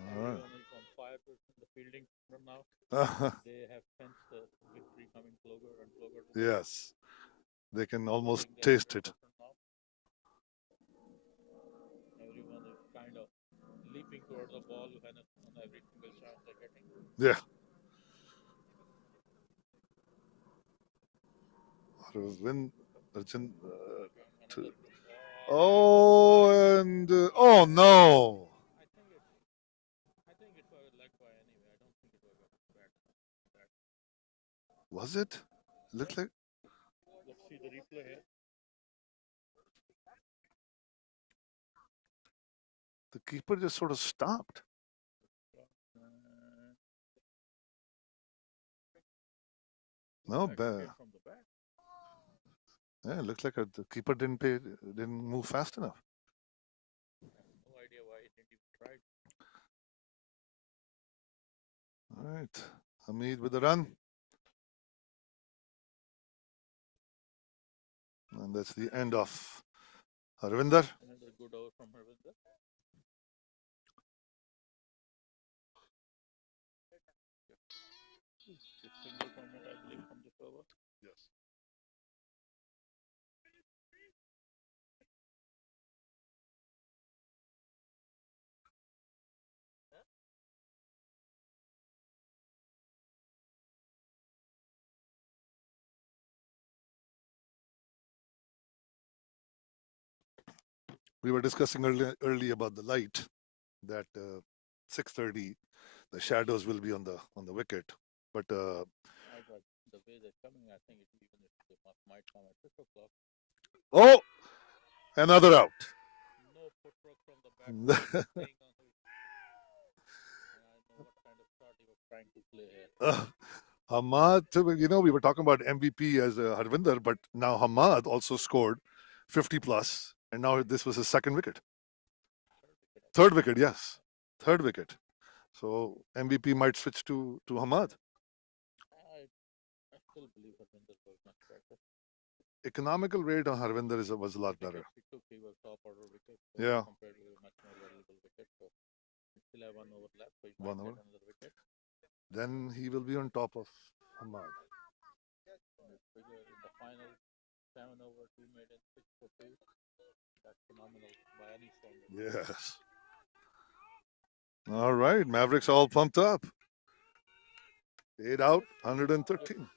All right. Everyone is on fire with the fielding from now. They have sensed the victory coming closer and closer. Yes, they can almost taste it. Everyone is kind of leaping towards the ball on every single shot they're getting. Yeah. And oh no! I think it was a leg by anyway. I don't think it was a bad. Was it? Looked like. Let's see the replay here. The keeper just sort of stopped. No, yeah, it looks like the keeper didn't move fast enough. No idea why he didn't even try. All right, Hamid with the run. And that's the end of Harvinder. Another good over from Harvinder. Single format, I believe, from this over. Yes. We were discussing early about the light, that 6:30, the shadows will be on the wicket, but the way they're coming, I think even if they might come at 6 o'clock. Oh, another out. No footwork from the batsman. Playing on his, and I know what kind of shot he was trying to play here. Hamad, we were talking about MVP as Harvinder, but now Hamad also scored 50 plus, and now this was his second wicket. Third wicket, yes. Third wicket. So MVP might switch to Hamad. I still believe Harvinder was much better. Economical rate on Harvinder was a lot better. He was top order wicket. So yeah. Compared to a much more valuable wicket. So he still have one over left, so he One might over. get another wicket. Then he will be on top of Hamad. In the final, 7 over, 2 made in 6 for 2. That's phenomenal by any standard. Yes. All right, Mavericks all pumped up. 8 out, 113.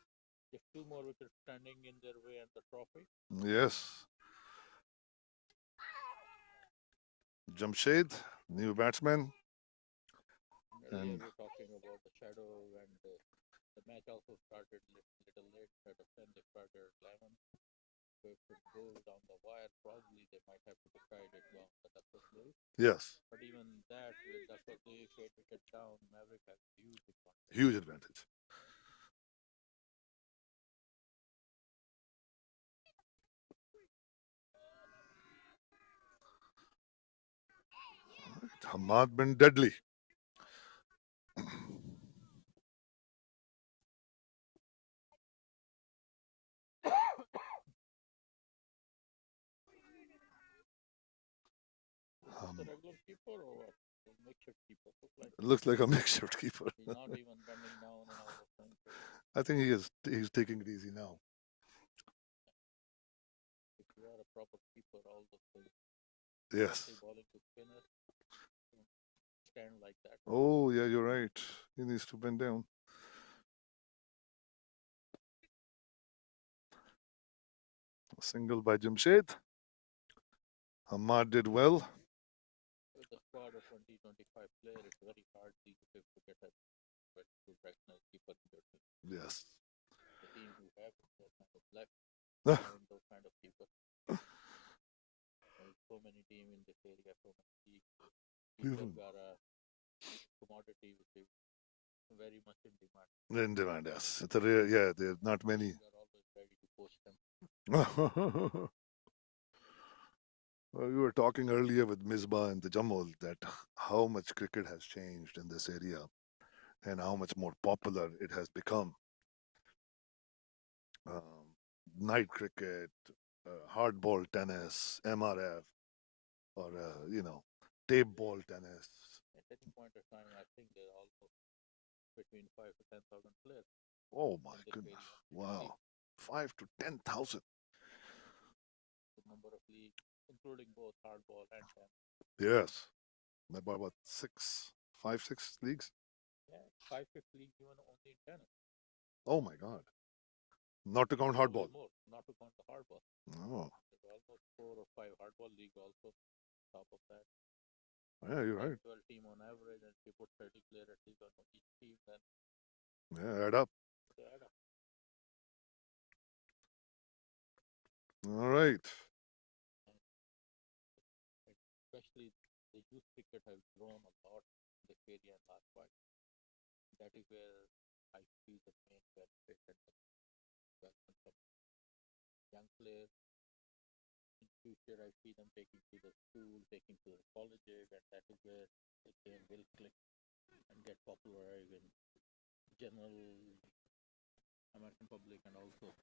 If 2 more wickets standing in their way and the trophy. Yes. Jamshed, new batsman. Earlier we were talking about the shadow, and the match also started little late. Instead of 10, they started at 11. So if it goes down the wire, probably they might have to decide it on the Duffus Lewis. Yes. But even that, with Duffus Lewis 8 wickets down, Maverick has huge advantage. Huge advantage. Hamad been deadly. The regular keeper or what? A makeshift keeper. It looks like a makeshift keeper. He's not even bending down and all those things. I think he's taking it easy now. If you are a proper keeper, all those things. Yes. Balling to spinner, stand like that. Oh, yeah, you're right. He needs to bend down. A single by Jamshed. Hamad did well. With the squad of 20-25 players, it's very hard these days to get a very good recognized keeper in your team. Yes. The team who have those kind of left having those kind of keepers. There's so many teams in this area, so many teams. Keepers are a commodity which is very much in demand. In demand, yes. It's a rare, yeah, there are not many. We are always ready to poach them. Well, we were talking earlier with Misbah and the Jamal that how much cricket has changed in this area and how much more popular it has become. Night cricket, hardball tennis, MRF, or tape ball tennis. At any point of time, I think there are almost between 5 to 10,000 players. Oh my goodness! Wow, 5 to 10,000. The number of leagues, including both hardball and tennis. Yes, about 5, 6 leagues. Yeah, 5, 6 leagues even only in tennis. Oh my God! Not to count hardball. More, not to count the hardball. Oh. There's almost 4 or 5 hardball leagues also. Top of that. Yeah, you're right. 12 team on average, and if you put 30 players at least on each team, then yeah, add up. They add up. All right. Especially the youth cricket cricket has grown a lot in this area in last 5 years. That is where I see the main benefit and the development of young players. In future, I see them taking to the school, taking to the colleges, and that is where the game will click and get popularized in general American public and also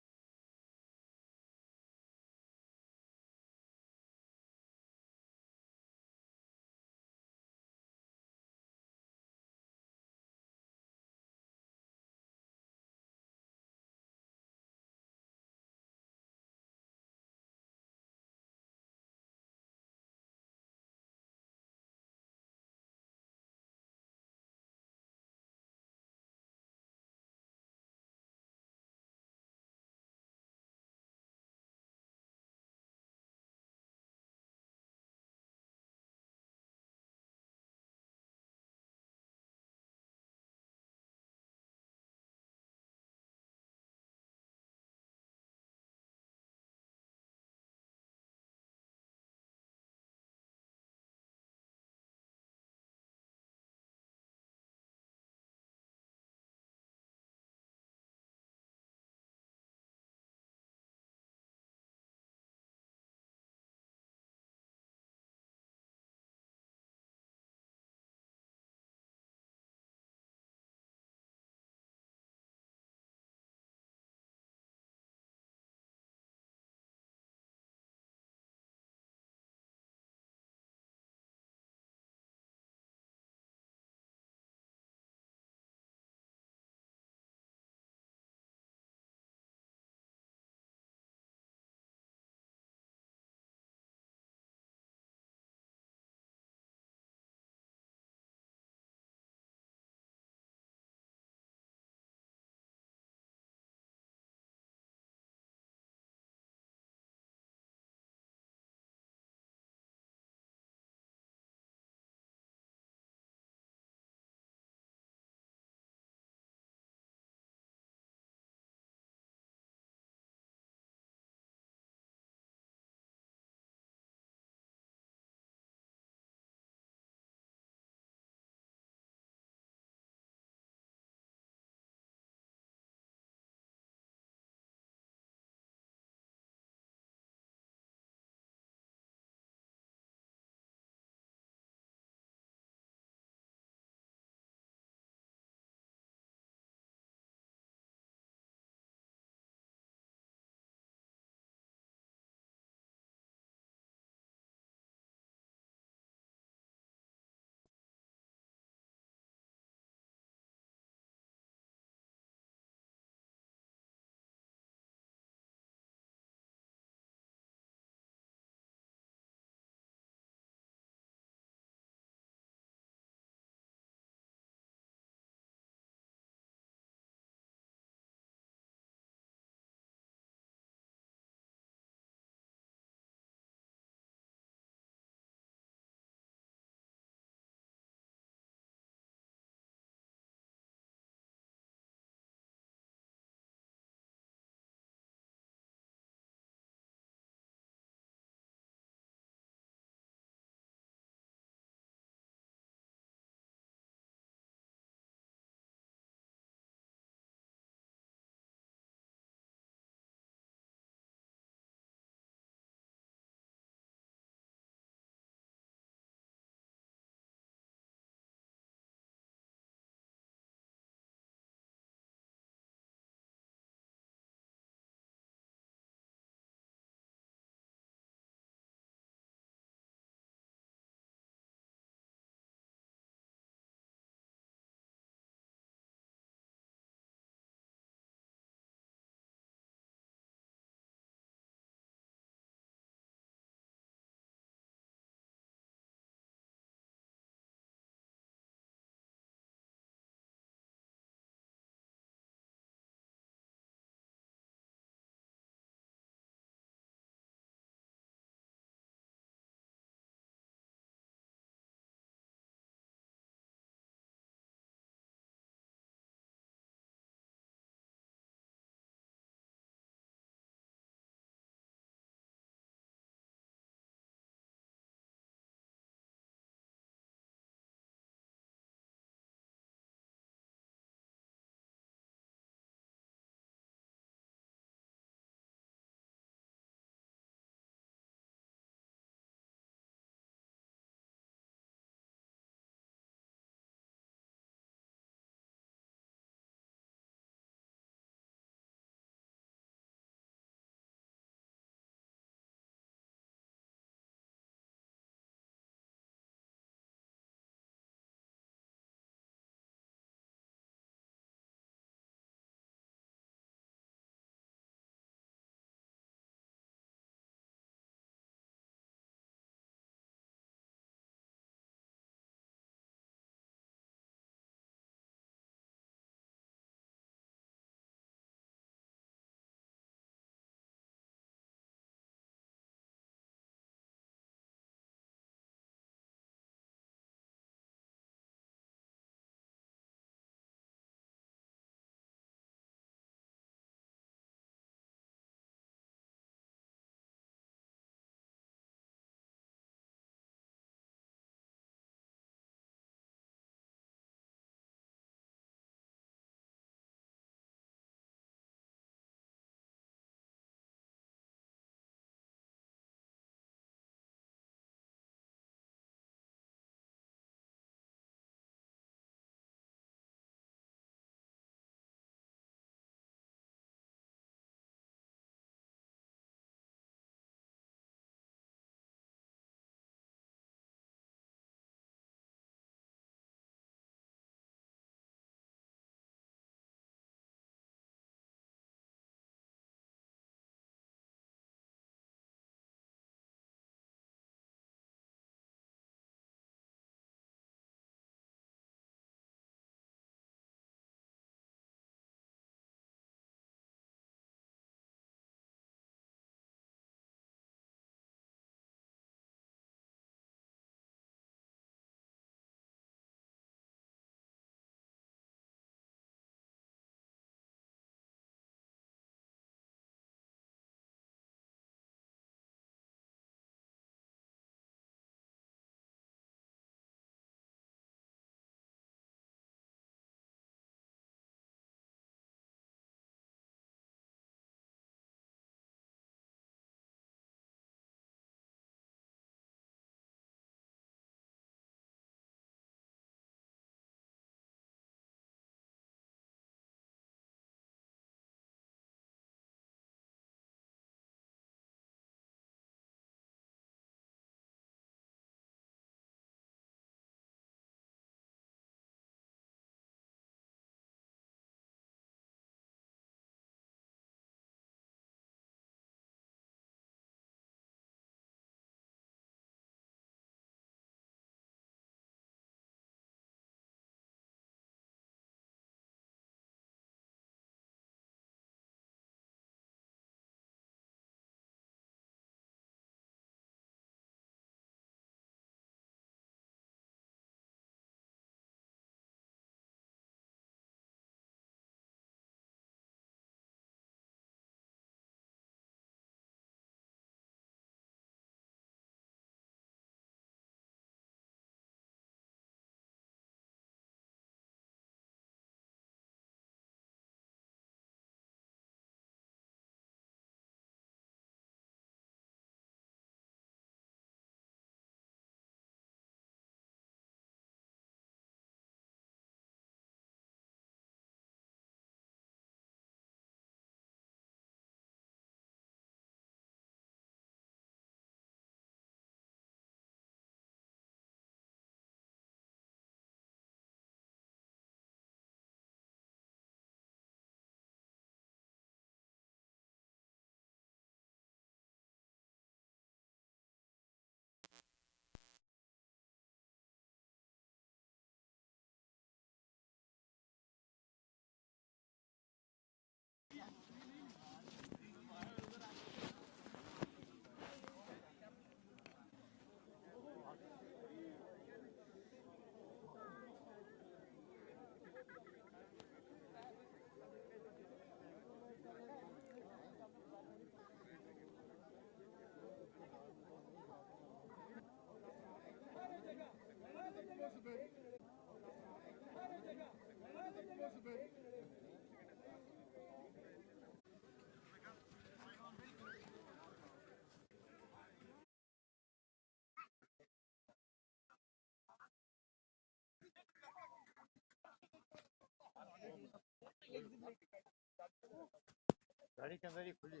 गाड़ी के अंदर ही खुली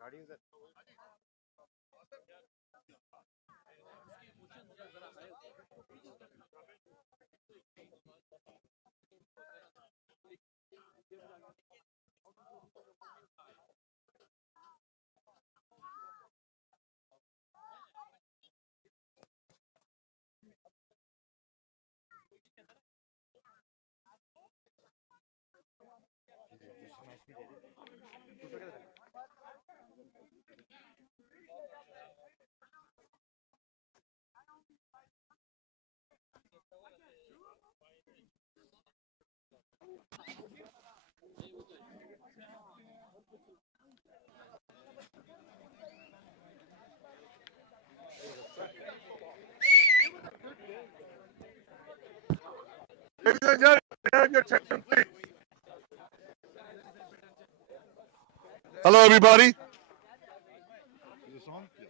गाड़ी उधर Ladies and gentlemen, can I have your attention, please? Hello, everybody. Is this on? Yes.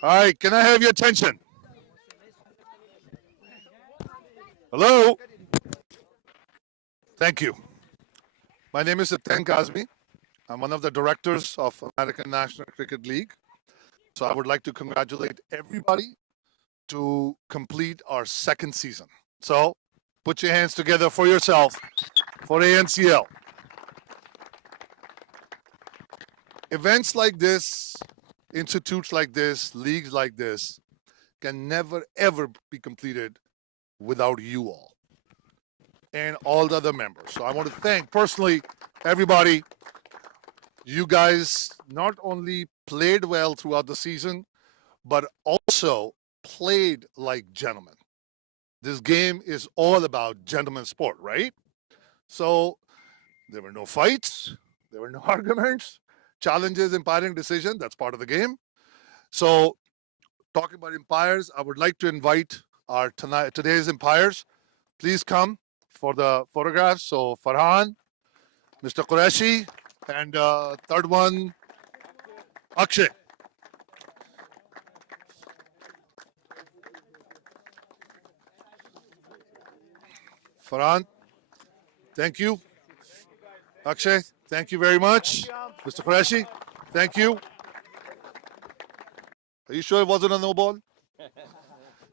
All right, can I have your attention? Hello? Thank you. My name is Satyan Kazmi. I'm one of the directors of American National Cricket League. So I would like to congratulate everybody to complete our second season. So put your hands together for yourself for ANCL. Events like this, institutes like this, leagues like this can never ever be completed without you all and all the other members. So I want to thank personally everybody. You guys not only played well throughout the season, but also played like gentlemen. This game is all about gentleman sport, right? So there were no fights, there were no arguments, challenges, umpiring decision. That's part of the game. So talking about umpires, I would like to invite our today's umpires. Please come for the photographs. So Farhan, Mr. Qureshi, and third one, Akshay. Farhan, thank you. Akshay, thank you very much. Mr. Qureshi, thank you. Are you sure it wasn't a no ball?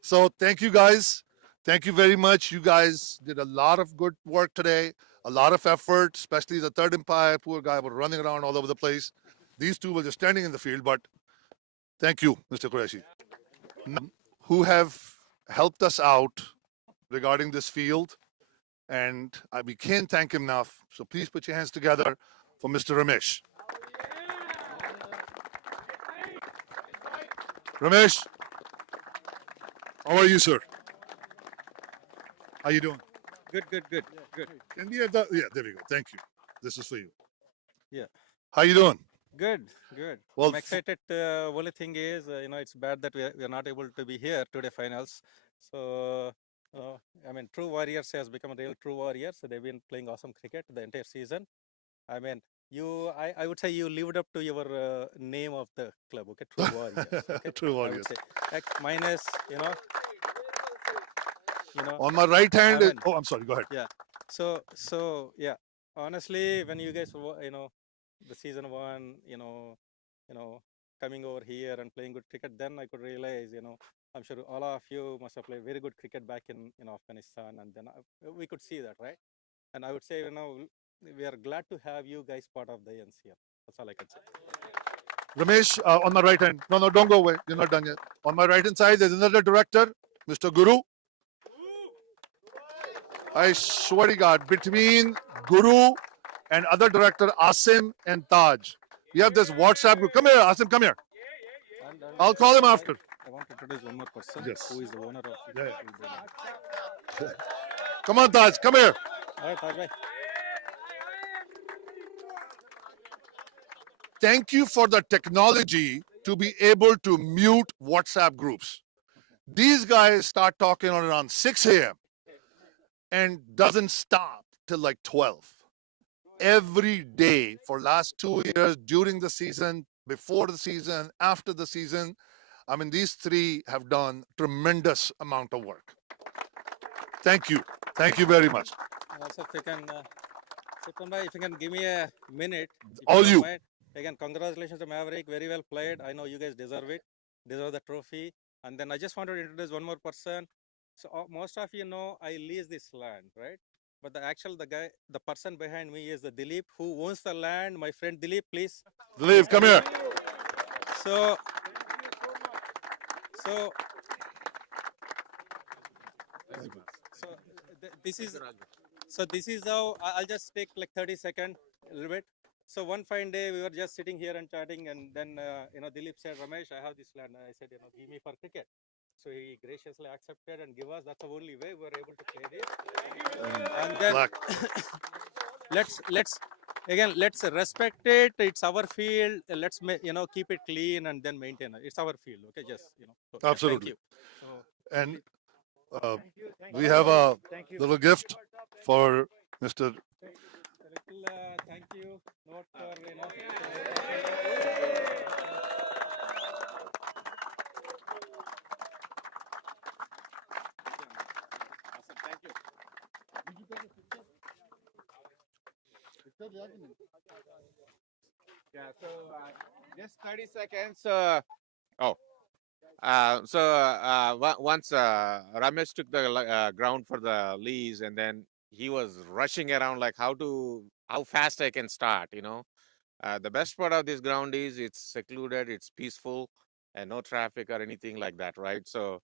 So thank you guys. Thank you very much. You guys did a lot of good work today, a lot of effort, especially the third umpire. Poor guy was running around all over the place. These two were just standing in the field, but thank you, Mr. Qureshi, who have helped us out regarding this field. And we can't thank him enough. So please put your hands together for Mr. Ramesh. Ramesh, how are you, sir? How you doing? Good. Can we have the, yeah, there we go. Thank you. This is for you. Yeah. How you doing? Good. Well, I'm excited. Only thing is, it's bad that we are not able to be here today finals. So, true warriors has become real true warriors. So they've been playing awesome cricket the entire season. I would say you lived up to your name of the club. Okay, true warriors. Okay? True warriors. I would say minus, On my right hand, I'm sorry. Go ahead. Yeah. So yeah. Honestly, when you guys, the season one, coming over here and playing good cricket, then I could realize, I'm sure all of you must have played very good cricket back in Afghanistan, and then we could see that, right? And I would say, we are glad to have you guys part of the ANCL. That's all I can say. Ramesh, on my right hand. No, don't go away. You're not done yet. On my right hand side, there's another director, Mr. Guru. I swear to God, between Guru and other director, Asim and Taj, we have this WhatsApp group. Come here, Asim, come here. I'll call him after. I want to introduce one more person who is the owner of Yeah. Come on, Taj, come here. All right, Taj bhai. Thank you for the technology to be able to mute WhatsApp groups. These guys start talking on around 6 a.m. and doesn't stop till like 12. Every day for last 2 years, during the season, before the season, after the season. I mean, these three have done tremendous amount of work. Thank you. Thank you very much. Also, if you can, Sipon if you can give me a minute, if All don't you. mind. Again, congratulations to Maverick. Very well played. I know you guys deserve it. Deserve the trophy. And then I just wanted to introduce one more person. So most of you know I lease this land, right? But the person behind me is the Dilip who owns the land. My friend Dilip, please. Dilip, come here. So, so, so this is how I'll just take like 30 seconds, a little bit. So one fine day we were just sitting here and chatting, and then Dilip said, "Ramesh, I have this land." And I said, "Give me for cricket." So he graciously accepted and give us. That's the only way we were able to play this. And then let's respect it. It's our field. Let's keep it clean and then maintain it. It's our field. Okay, just So, Absolutely. yeah, thank you. And we have a little gift for Mr. Thank you. Not for Awesome. Thank you. Yeah, so just 30 seconds. Once Ramesh took the ground for the lease, and then he was rushing around like how fast I can start. The best part of this ground is it's secluded, it's peaceful, and no traffic or anything like that, right? So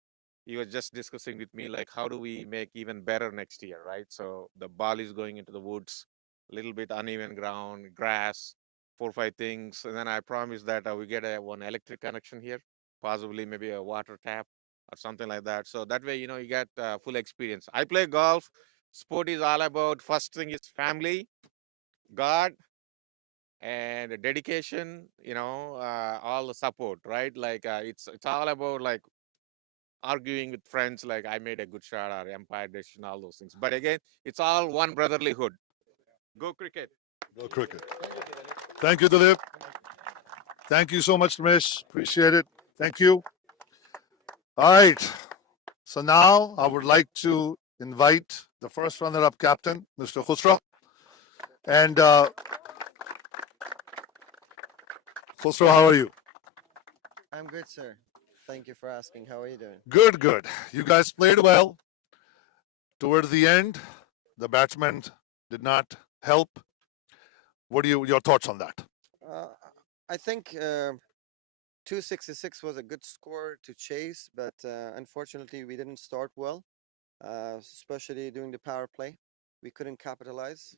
he was just discussing with me like how do we make even better next year, right? So the ball is going into the woods, a little bit uneven ground, grass, 4 or 5 things, and then I promised that we get one electric connection here, possibly maybe a water tap or something like that. So that way, you get full experience. I play golf. Sport is all about, first thing is family, God, and dedication, all the support, right? Like it's all about like arguing with friends, like I made a good shot or empire decision, all those things. But again, it's all one brotherlyhood. Go cricket. Go cricket. Thank you, Dilip. Thank you so much, Ramesh. Appreciate it. Thank you. All right. So now I would like to invite the first runner-up captain, Mr. Khusra. And Khusra, how are you? I'm good, sir. Thank you for asking. How are you doing? Good, good. You guys played well. Towards the end, the batsmen did not help. What are your thoughts on that? I think 266 was a good score to chase, but unfortunately we didn't start well, especially during the power play. We couldn't capitalize.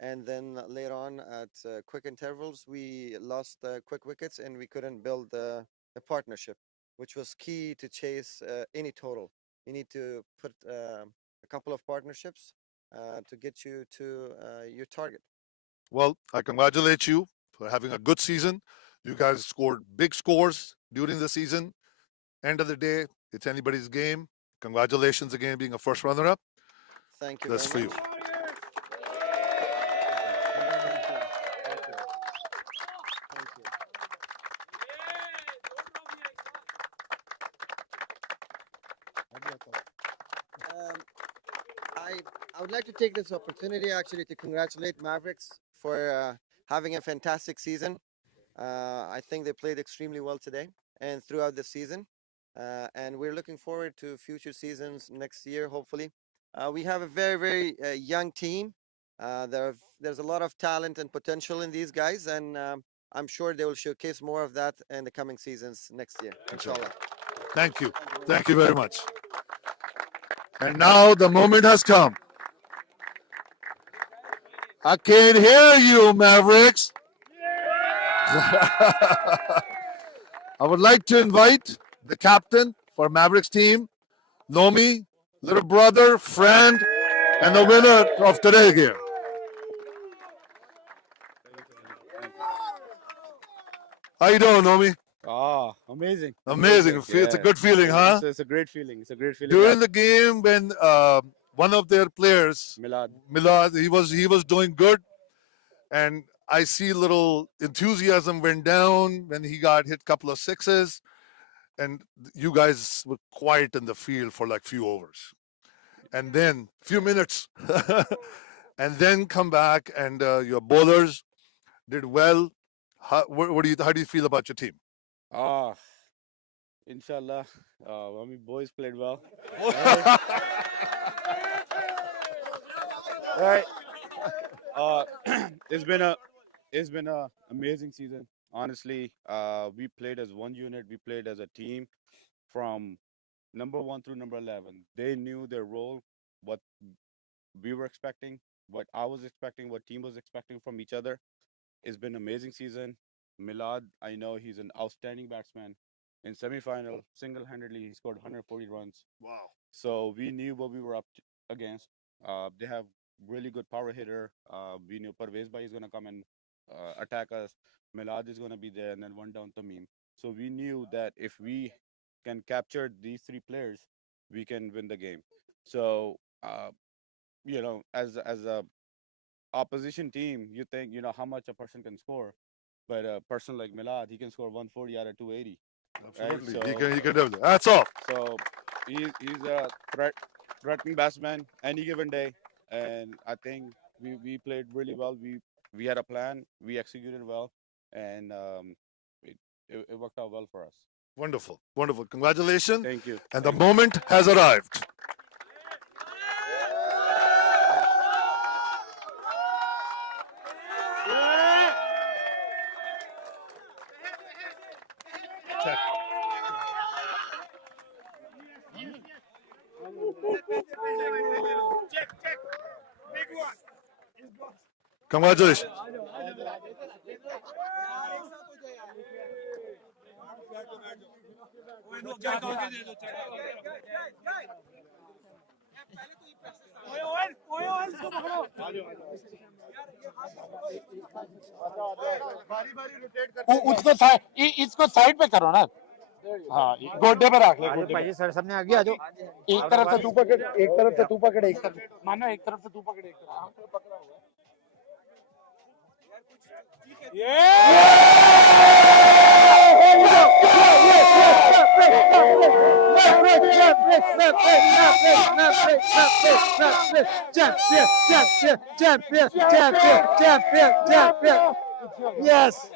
And then later on at quick intervals, we lost quick wickets and we couldn't build a partnership, which was key to chase any total. You need to put a couple of partnerships to get you to your target. Well, I congratulate you for having a good season. You guys scored big scores during the season. End of the day, it's anybody's game. Congratulations again being a first runner-up. Thank you. That's for very you. much. I would like to take this opportunity actually to congratulate Mavericks for having a fantastic season. I think they played extremely well today and throughout the season. And we're looking forward to future seasons next year, hopefully. We have a very, very young team. There's a lot of talent and potential in these guys, and I'm sure they will showcase more of that in the coming seasons next year. Inshallah. Thank you. Thank you very much. And now the moment has come. I can't hear you, Mavericks. I would like to invite the captain for Mavericks team, Nomi, little brother, friend, and the winner of today's game. How you doing, Nomi? Amazing. Amazing. It's a good feeling, huh? It's a great feeling. It's a great feeling. During the game, when one of their players, Milad, he was doing good, and I see little enthusiasm went down when he got hit couple of sixes, and you guys were quiet in the field for like few overs, and then few minutes, and then come back and your bowlers did well. How do you feel about your team? Inshallah, I mean, boys played well. Right. Uh, it's been a amazing season. Honestly, we played as one unit. We played as a team from number 1 through number 11. They knew their role, what we were expecting, what I was expecting, what team was expecting from each other. It's been an amazing season. Milad, I know he's an outstanding batsman. In semifinal, single-handedly, he scored 140 runs. Wow. So we knew what we were up against. They have really good power hitter. We knew Parvez Bhai is going to come and attack us. Milad is going to be there, and then one down Tamim. So we knew that if we can capture these three players, we can win the game. So as a opposition team, you think how much a person can score, but a person like Milad, he can score 140 out of 280. Absolutely, Right? he can do that. That's all. So he's a threatening batsman any given day, and I think we played really well. We had a plan, we executed well, and it worked out well for us. Wonderful, wonderful. Congratulations. Thank you. And the moment has arrived. Check. Check. Big one. Congratulations. इसको side पे करो ना हाँ गोड्डे पे रख ले भाई सर सबने आगे आ जाओ एक तरफ से तू पकड़ एक तरफ से तू पकड़ एक तरफ मानो एक तरफ से तू पकड़ एक तरफ champion. Yes.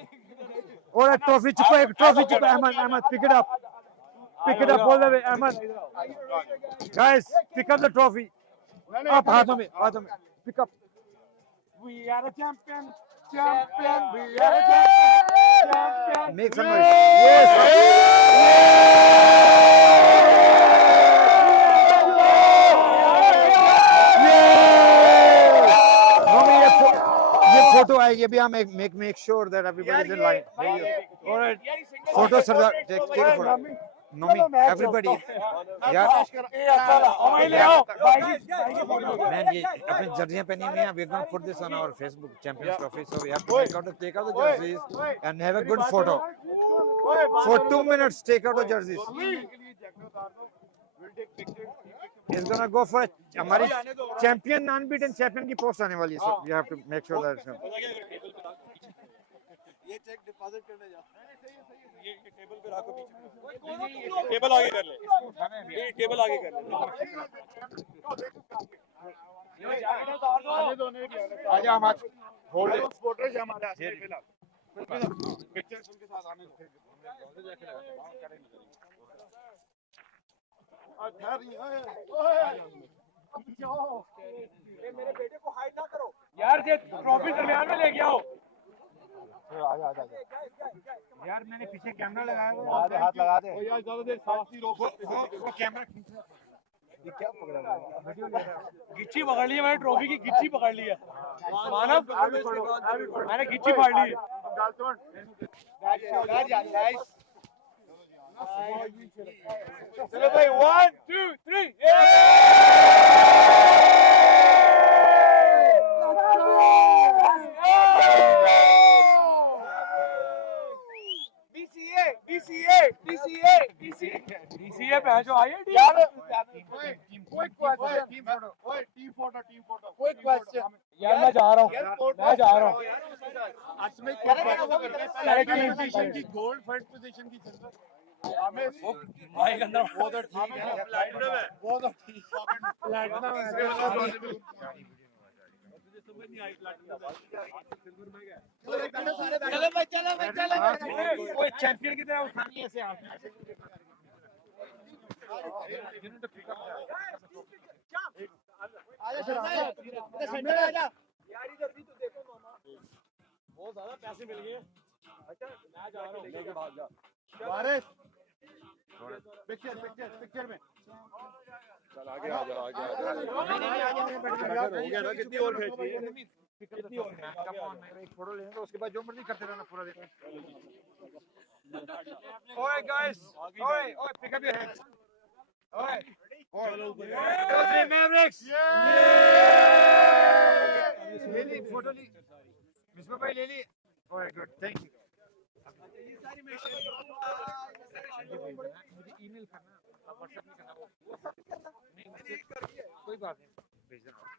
Or a trophy to Ahmad, pick it up. Pick it up all the way, Ahmad. Guys, pick up the trophy. Up, haathon mein, pick up. We are a champion. We are a champion. Make some noise. Photo आएगी अभी हम make sure that everybody is in line. All right. Photo Sardar, take a photo. Nomi, everybody. यार man ये अपनी जर्सियां पहनी हुई हैं. We're going to put this on our Facebook Champions Trophy. So we have to take out the jerseys and have a good photo. For 2 minutes, take out the jerseys. He's gonna go for हमारी champion non-beaten champion की post आने वाली है. So we have to make sure that. ये check deposit करने जाओ. ये table पे रखो पीछे. टेबल आगे कर ले. ये टेबल आगे कर ले. आजा हम आज होल्ड सपोर्टर्स हमारे आगे फिलहाल. पिक्चर्स उनके साथ आने दो. मेरे बेटे को हाइड ना करो यार. ये ट्रॉफी दरमियान में ले गया हो. यार मैंने पीछे कैमरा लगाया हुआ है. हाथ लगा दे. यार ज्यादा देर साथ ही रोको. वो कैमरा ये क्या पकड़ा है? गिच्ची पकड़ ली है मैंने. ट्रॉफी की गिच्ची पकड़ ली है. मानव मैंने गिच्ची फाड़ ली है. चलो भाई 1 2 3 BCA DCA भैंसो आई है यार quick question team photo quick question यार मैं जा रहा हूं असमें पोजीशन की गोल्ड फर्स्ट पोजीशन की जरूरत हमें माइक अंदर वो तो ठीक है वो तो ठीक प्लैटिनम चलो भाई कोई चैंपियन की तरह उठानी है ऐसे आप आजा सेंटर आजा यार इधर भी तो देखो मामा बहुत ज्यादा पैसे मिल गए अच्छा मैं जा रहा हूं लेके भाग जा वारिस पिक्चर में चल आगे आ जा नहीं बैठ जा हो गया ना कितनी और खेचनी है कितनी और कम ऑन एक फोटो लेंगे तो उसके बाद जो मर्जी करते रहना पूरा दिन ओए गाइस ओए पिक अप योर हैंड्स ओए Mavericks ले ली फोटो ली विश्व भाई ले ली ओए गुड थैंक यू ये सारी मैं शेयर मुझे ईमेल करना व्हाट्सएप में करना नहीं कोई बात नहीं भेज देना